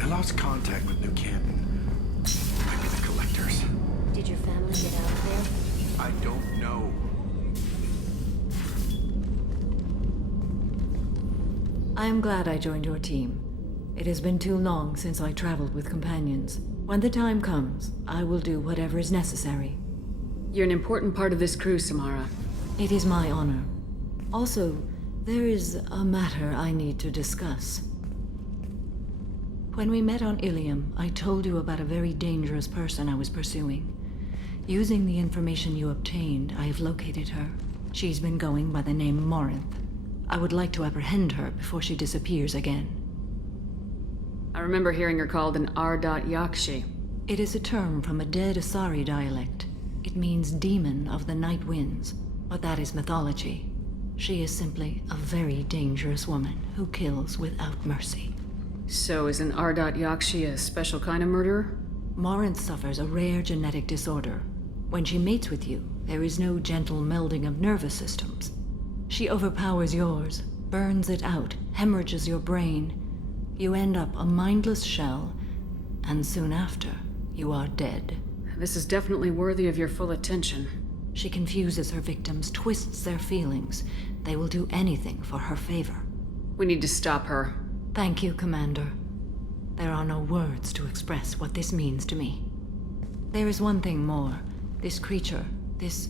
I lost contact with New Canton. Might be the Collectors. Did your family get out of there? I don't know. I'm glad I joined your team. It has been too long since I traveled with companions. When the time comes, I will do whatever is necessary. You're an important part of this crew, Samara. It is my honor. Also, there is a matter I need to discuss. When we met on Ilium, I told you about a very dangerous person I was pursuing. Using the information you obtained, I have located her. She's been going by the name Morinth. I would like to apprehend her before she disappears again. I remember hearing her called an Yakshi. It is a term from a dead Asari dialect. It means demon of the night winds, but that is mythology. She is simply a very dangerous woman who kills without mercy. So is an Yakshi a special kind of murderer? Morinth suffers a rare genetic disorder. When she mates with you, there is no gentle melding of nervous systems. She overpowers yours, burns it out, hemorrhages your brain. You end up a mindless shell, and soon after, you are dead. This is definitely worthy of your full attention. She confuses her victims, twists their feelings. They will do anything for her favor. We need to stop her. Thank you, Commander. There are no words to express what this means to me. There is one thing more. This creature, this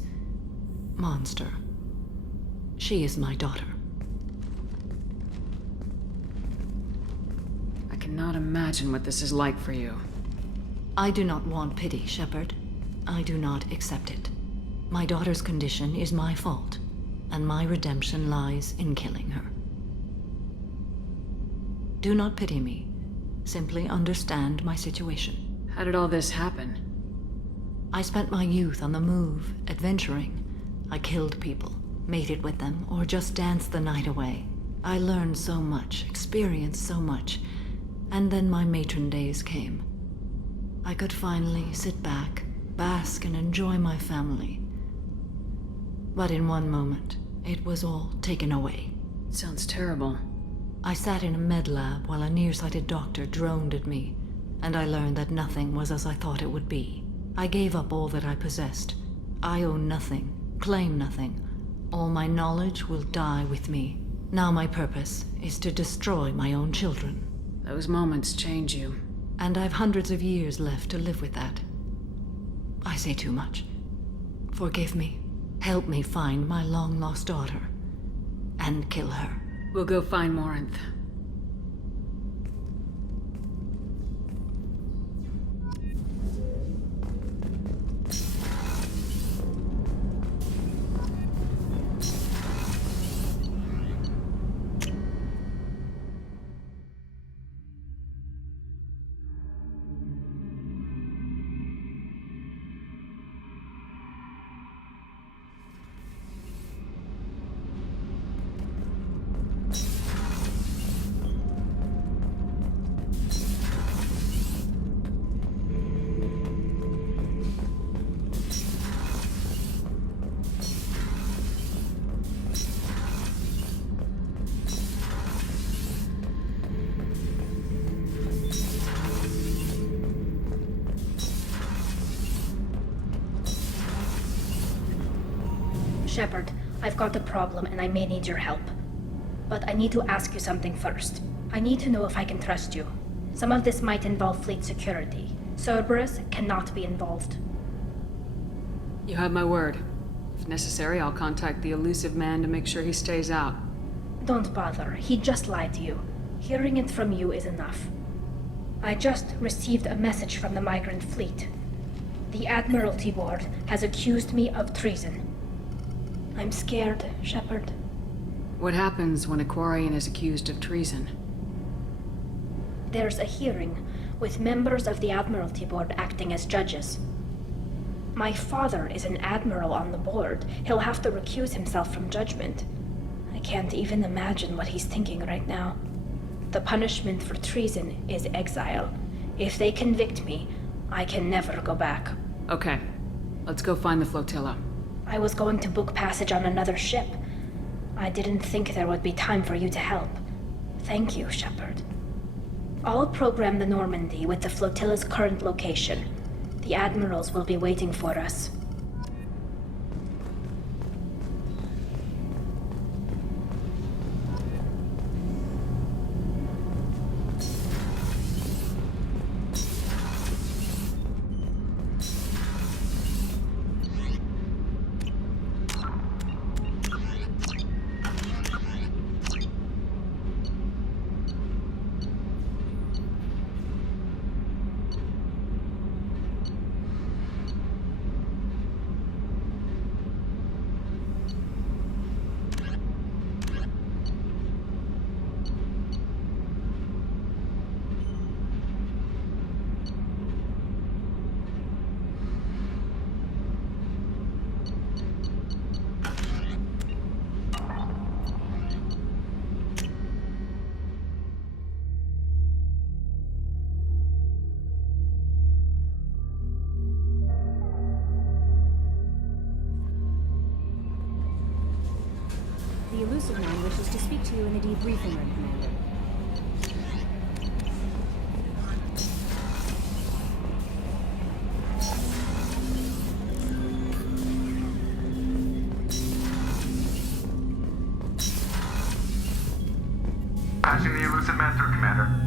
monster. She is my daughter. I cannot imagine what this is like for you. I do not want pity, Shepard. I do not accept it. My daughter's condition is my fault, and my redemption lies in killing her. Do not pity me. Simply understand my situation. How did all this happen? I spent my youth on the move, adventuring. I killed people, mated with them, or just danced the night away. I learned so much, experienced so much, and then my matron days came. I could finally sit back, bask, and enjoy my family. But in one moment, it was all taken away. Sounds terrible. I sat in a med lab while a nearsighted doctor droned at me, and I learned that nothing was as I thought it would be. I gave up all that I possessed. I own nothing, claim nothing. All my knowledge will die with me. Now my purpose is to destroy my own children. Those moments change you. And I've hundreds of years left to live with that. I say too much. Forgive me. Help me find my long-lost daughter. And kill her. We'll go find Morinth. Shepard, I've got a problem and I may need your help. But I need to ask you something first. I need to know if I can trust you. Some of this might involve fleet security. Cerberus cannot be involved. You have my word. If necessary, I'll contact the elusive man to make sure he stays out. Don't bother. He just lied to you. Hearing it from you is enough. I just received a message from the migrant fleet. The Admiralty Board has accused me of treason. I'm scared, Shepard. What happens when a Quarian is accused of treason? There's a hearing, with members of the Admiralty Board acting as judges. My father is an admiral on the board. He'll have to recuse himself from judgment. I can't even imagine what he's thinking right now. The punishment for treason is exile. If they convict me, I can never go back. Okay. Let's go find the flotilla. I was going to book passage on another ship. I didn't think there would be time for you to help. Thank you, Shepard. I'll program the Normandy with the flotilla's current location. The admirals will be waiting for us. elusive man wishes to speak to you in the debriefing room, Commander. Patching the elusive man through, Commander.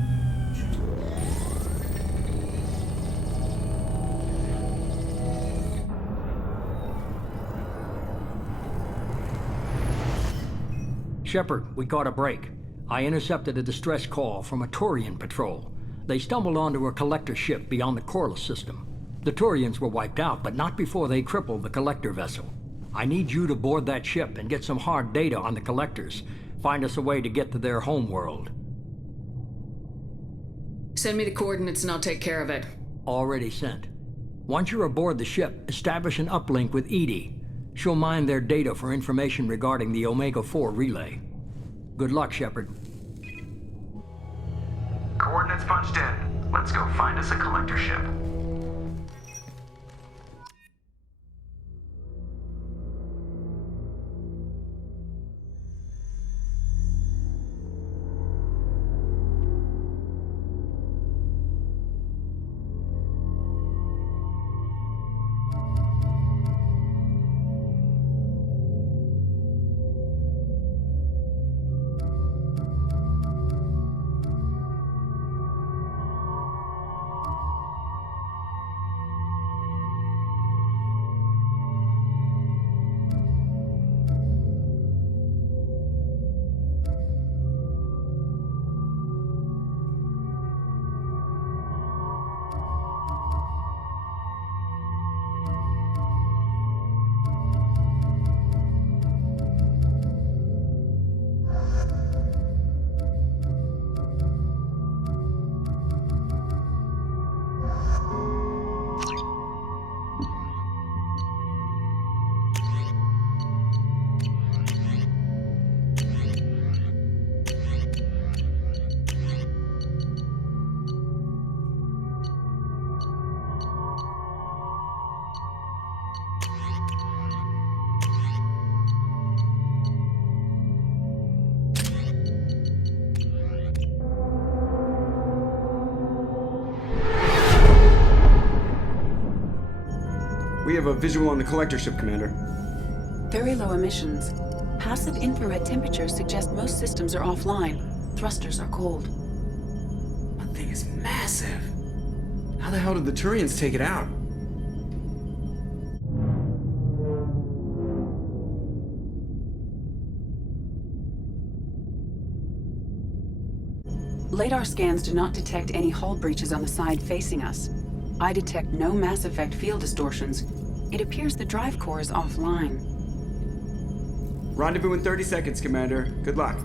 Shepard, we caught a break. I intercepted a distress call from a Turian patrol. They stumbled onto a collector ship beyond the Corliss system. The Turians were wiped out, but not before they crippled the collector vessel. I need you to board that ship and get some hard data on the collectors. Find us a way to get to their homeworld. Send me the coordinates and I'll take care of it. Already sent. Once you're aboard the ship, establish an uplink with Edie. She'll mine their data for information regarding the Omega-4 relay. Good luck, Shepard. Coordinates punched in. Let's go find us a collector ship. We have a visual on the collector ship, Commander. Very low emissions. Passive infrared temperatures suggest most systems are offline. Thrusters are cold. That thing is massive. How the hell did the Turians take it out? Radar scans do not detect any hull breaches on the side facing us. I detect no mass effect field distortions. It appears the drive core is offline. Rendezvous in 30 seconds, Commander. Good luck.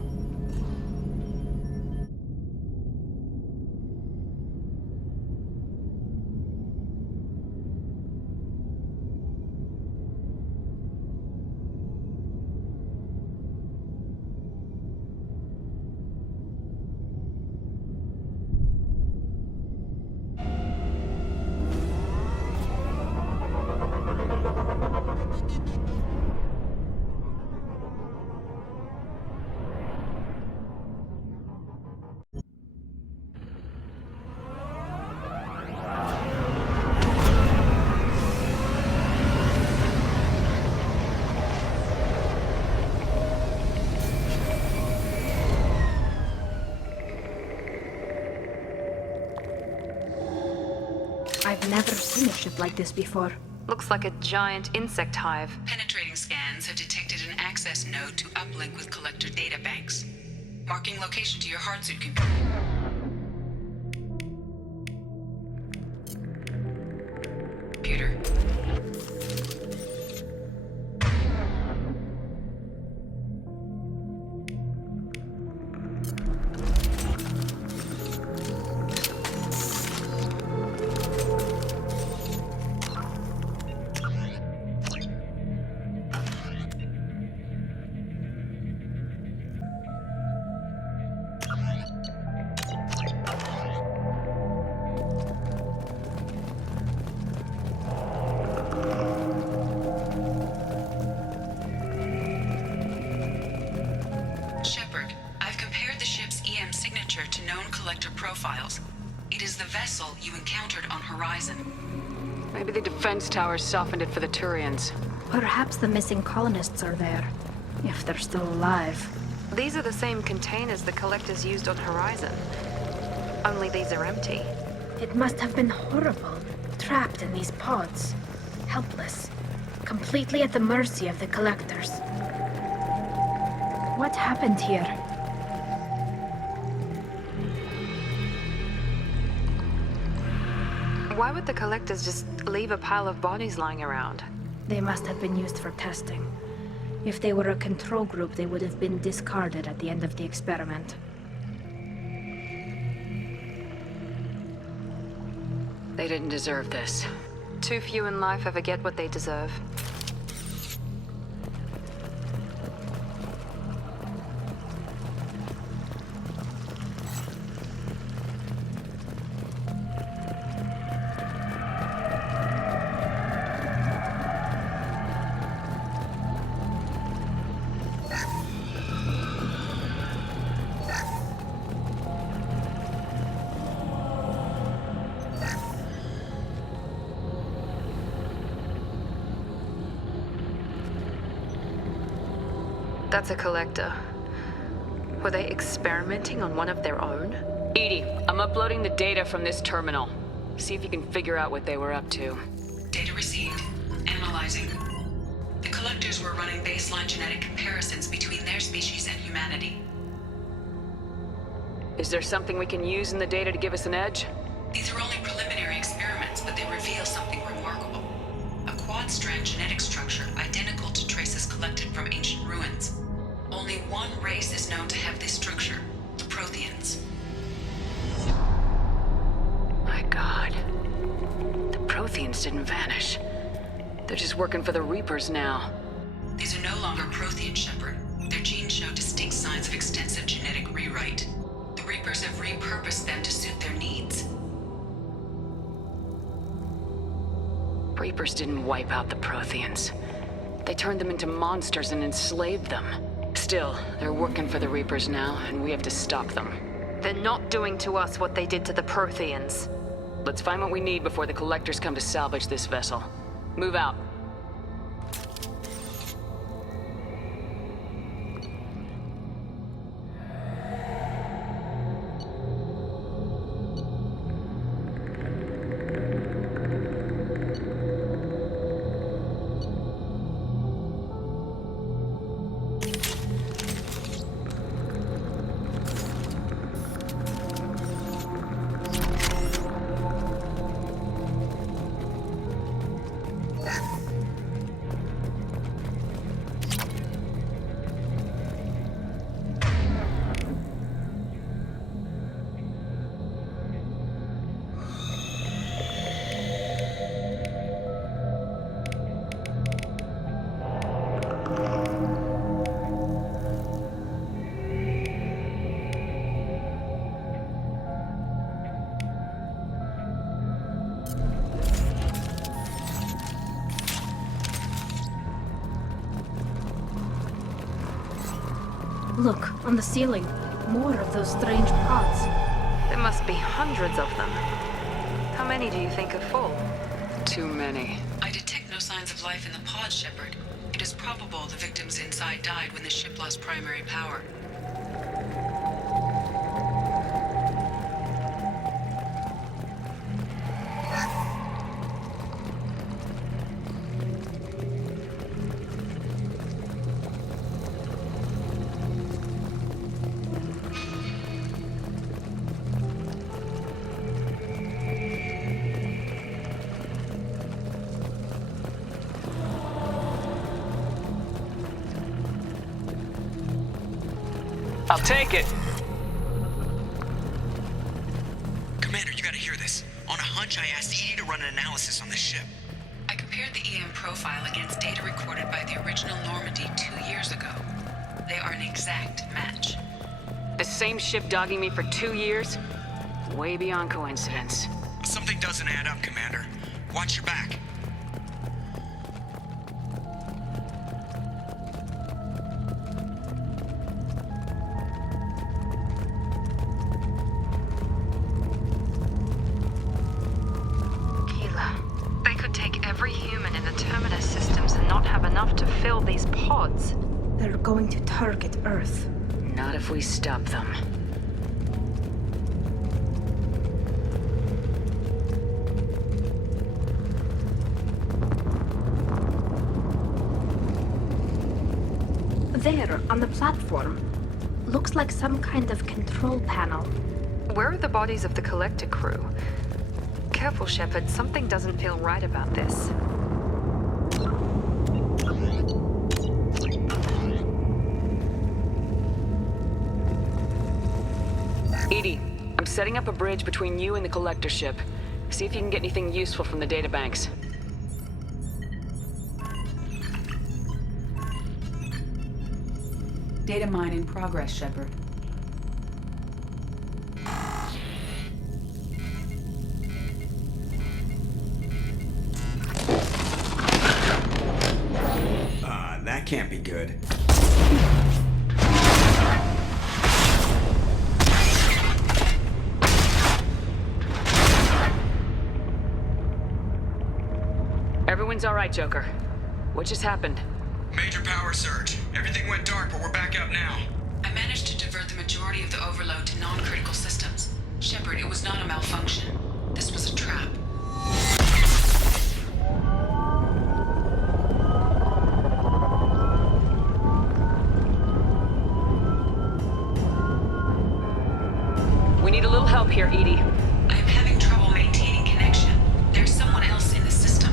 I've never seen a ship like this before. Looks like a giant insect hive. Penetrating scans have detected an access node to uplink with collector databanks. Marking location to your hardsuit computer. vessel you encountered on Horizon. Maybe the defense towers softened it for the Turians. Perhaps the missing colonists are there, if they're still alive. These are the same containers the collectors used on Horizon. Only these are empty. It must have been horrible, trapped in these pods. Helpless. Completely at the mercy of the collectors. What happened here? Why would the collectors just leave a pile of bodies lying around? They must have been used for testing. If they were a control group, they would have been discarded at the end of the experiment. They didn't deserve this. Too few in life ever get what they deserve. That's a collector. Were they experimenting on one of their own? EDI, I'm uploading the data from this terminal. See if you can figure out what they were up to. Data received. Analyzing. The collectors were running baseline genetic comparisons between their species and humanity. Is there something we can use in the data to give us an edge? These are only preliminary experiments, but they reveal something remarkable. A quad-strand genetic structure identical to traces collected from ancient ruins. Only one race is known to have this structure, the Protheans. My God. The Protheans didn't vanish. They're just working for the Reapers now. These are no longer Prothean, Shepard. Their genes show distinct signs of extensive genetic rewrite. The Reapers have repurposed them to suit their needs. Reapers didn't wipe out the Protheans. They turned them into monsters and enslaved them. Still, they're working for the Reapers now, and we have to stop them. They're not doing to us what they did to the Protheans. Let's find what we need before the collectors come to salvage this vessel. Move out. Look, on the ceiling. More of those strange pods. There must be hundreds of them. How many do you think are full? Too many. I detect no signs of life in the pod, Shepard. It is probable the victims inside died when the ship lost primary power. I'll take it. Commander, you gotta hear this. On a hunch, I asked EDI to run an analysis on this ship. I compared the EM profile against data recorded by the original Normandy 2 years ago. They are an exact match. The same ship dogging me for 2 years? Way beyond coincidence. Something doesn't add up, Commander. Watch your back. fill these pods. They're going to target Earth. Not if we stop them. There, on the platform. Looks like some kind of control panel. Where are the bodies of the Collector crew? Careful, Shepard. Something doesn't feel right about this. Edie, I'm setting up a bridge between you and the Collector ship. See if you can get anything useful from the databanks. Data mine in progress, Shepard. That can't be good. Everyone's all right, Joker. What just happened? Major power surge. Everything went dark, but we're back up now. I managed to divert the majority of the overload to non-critical systems. Shepard, it was not a malfunction. This was a trap. We need a little help here, Edie. I am having trouble maintaining connection. There's someone else in the system.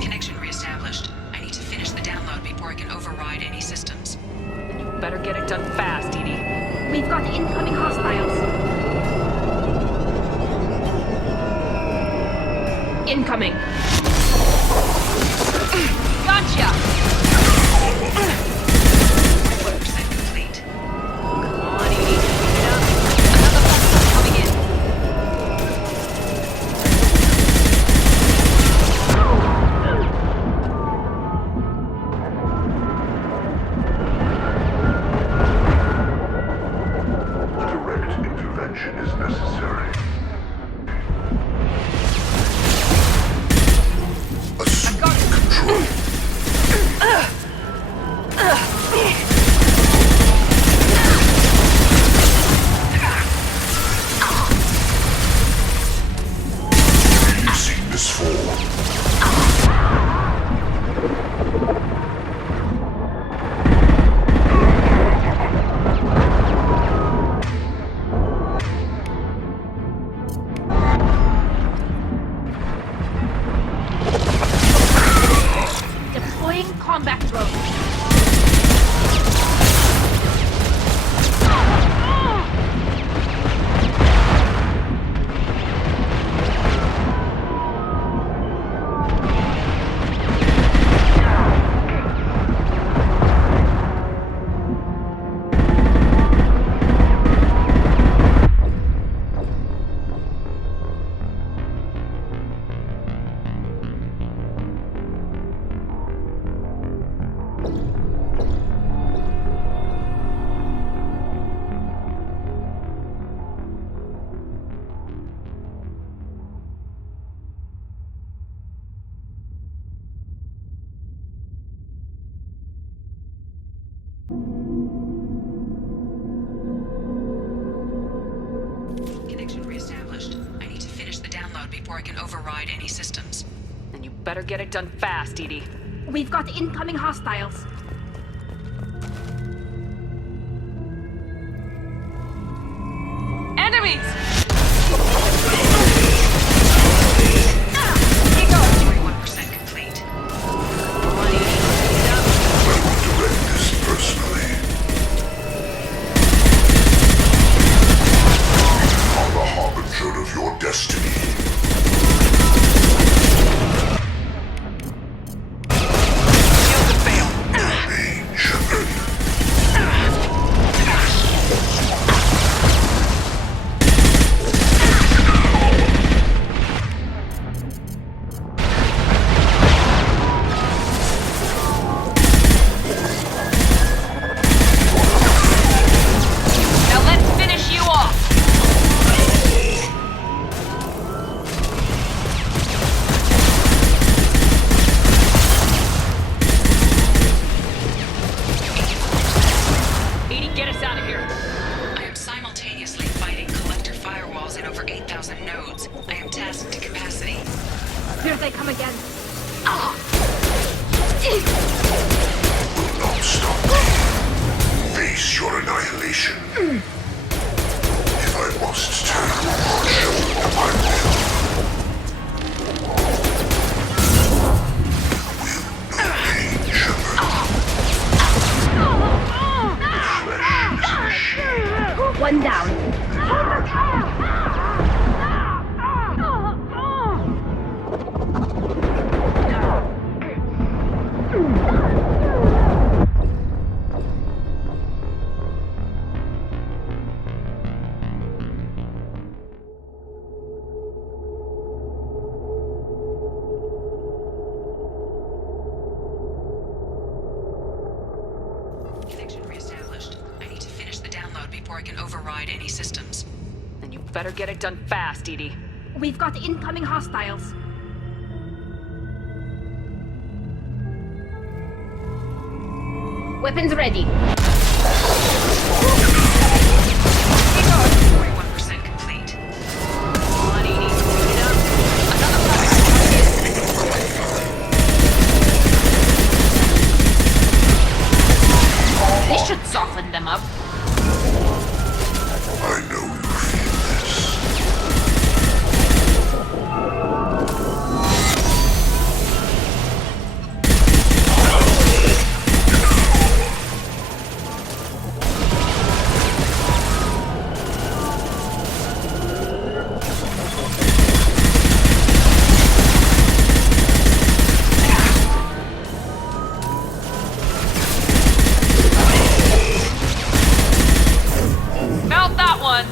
Connection reestablished. I need to finish the download before I can override any systems. Then you better get it done fast, Edie. We've got incoming hostiles. Incoming. Gotcha! 1% complete. Come on, Edie. Get up. Another pulse coming in. Direct intervention is necessary. Assuming control. Have you seen this fall? Deploying combat drone. Connection reestablished. I need to finish the download before I can override any systems. Then you better get it done fast, Edie. We've got incoming hostiles. Enemies! 41% complete. Come on, Edie. Get up. I will direct this personally. I'm the harbinger of your destiny. Shield to fail. Pain, Shepard. again. Will not stop me. Face your annihilation. If I must tear you apart, I will. Will no pain, Shepard. Flesh is machine. One down. Connection reestablished. I need to finish the download before I can override any systems. Then you better get it done fast, Edie. We've got incoming hostiles. Weapons ready. 41% complete. Come on, Edie. Speed it up. Another target. This should soften them up. I know you feel this. Melt that one.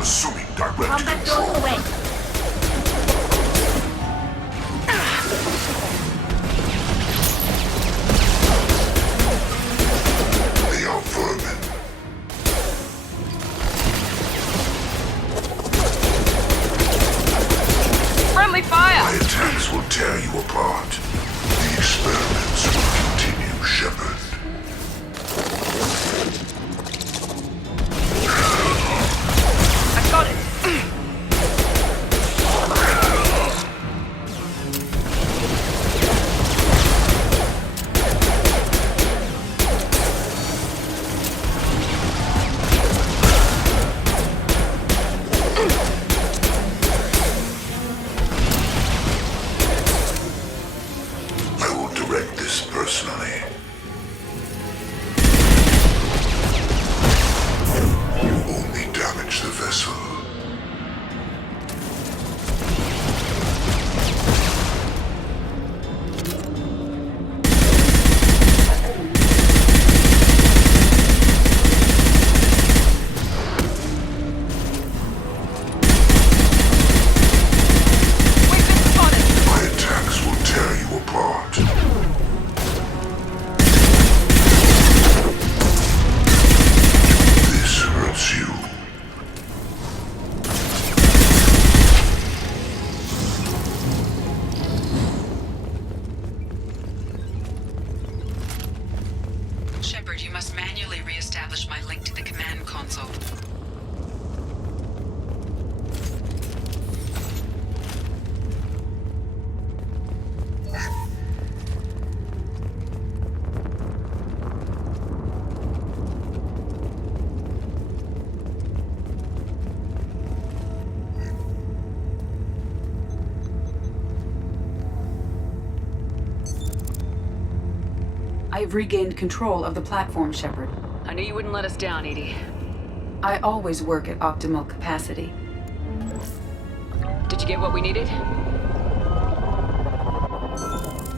Assuming direct Combat control. goes away. They are vermin. Friendly fire. My attacks will tear you apart. The experiments will continue, Shepard. I got it. I will direct this personally. You only damage the vessel. My attacks will tear you apart. This hurts you. Shepard, you must manually reestablish my link to the command console. I've regained control of the platform, Shepard. I knew you wouldn't let us down, Edie. I always work at optimal capacity. Did you get what we needed?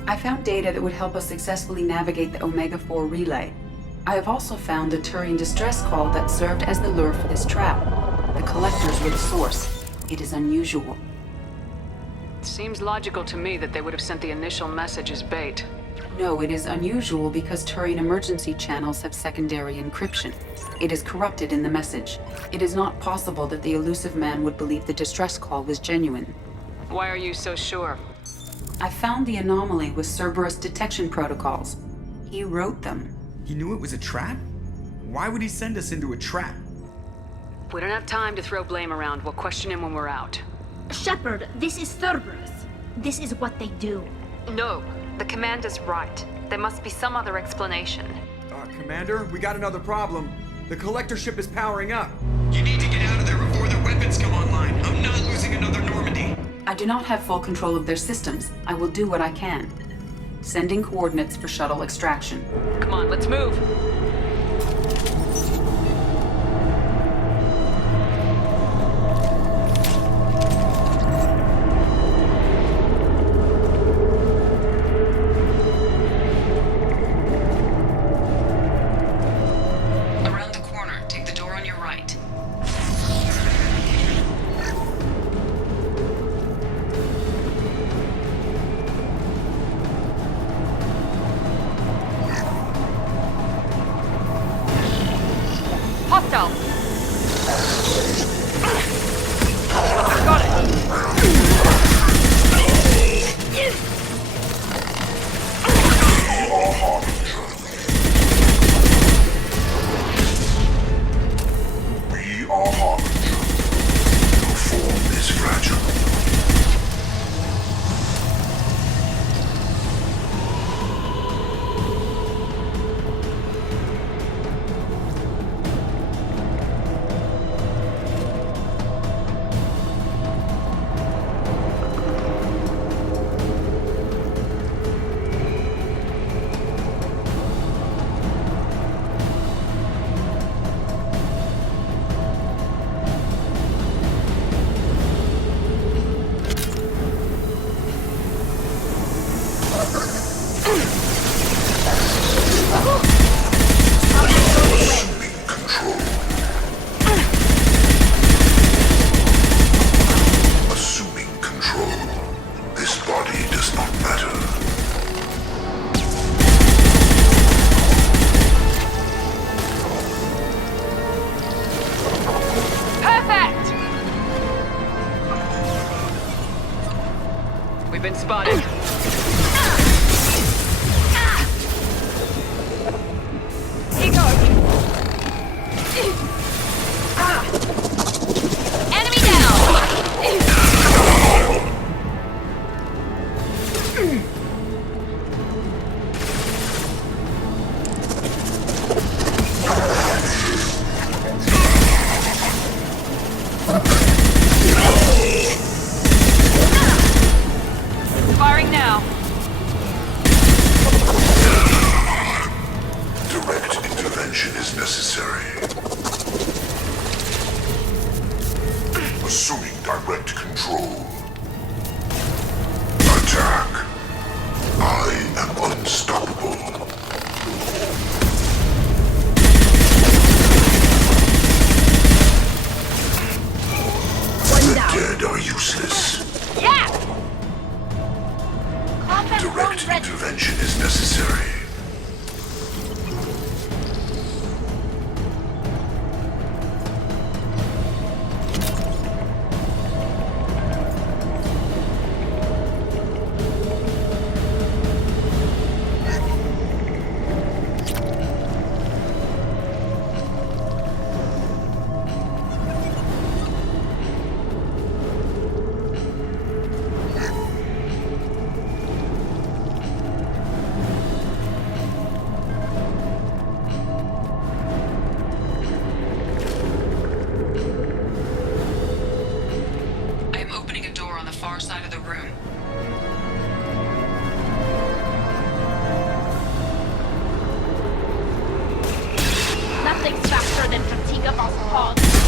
I found data that would help us successfully navigate the Omega-4 relay. I have also found a Turian distress call that served as the lure for this trap. The collectors were the source. It is unusual. Seems logical to me that they would have sent the initial message as bait. No, it is unusual because Turian emergency channels have secondary encryption. It is corrupted in the message. It is not possible that the elusive man would believe the distress call was genuine. Why are you so sure? I found the anomaly with Cerberus detection protocols. He wrote them. He knew it was a trap? Why would he send us into a trap? We don't have time to throw blame around. We'll question him when we're out. Shepard, this is Cerberus. This is what they do. No, the commander's right. There must be some other explanation. Commander, we got another problem. The collector ship is powering up. You need to get out of there before their weapons come online. I'm not losing another Normandy. I do not have full control of their systems. I will do what I can. Sending coordinates for shuttle extraction. Come on, let's move. Around the corner, take the door on your right. Hostile! We are harbinger. Your form is fragile. Assuming control. This body does not matter. Perfect! We've been spotted. Here goes! Enemy Firing now. Direct intervention is necessary. Assuming direct control. Attack. I am unstoppable. The dead are useless. Yeah! Direct intervention is necessary. I am opening a door on the far side of the room. Nothing's faster than fatigue of us hogs.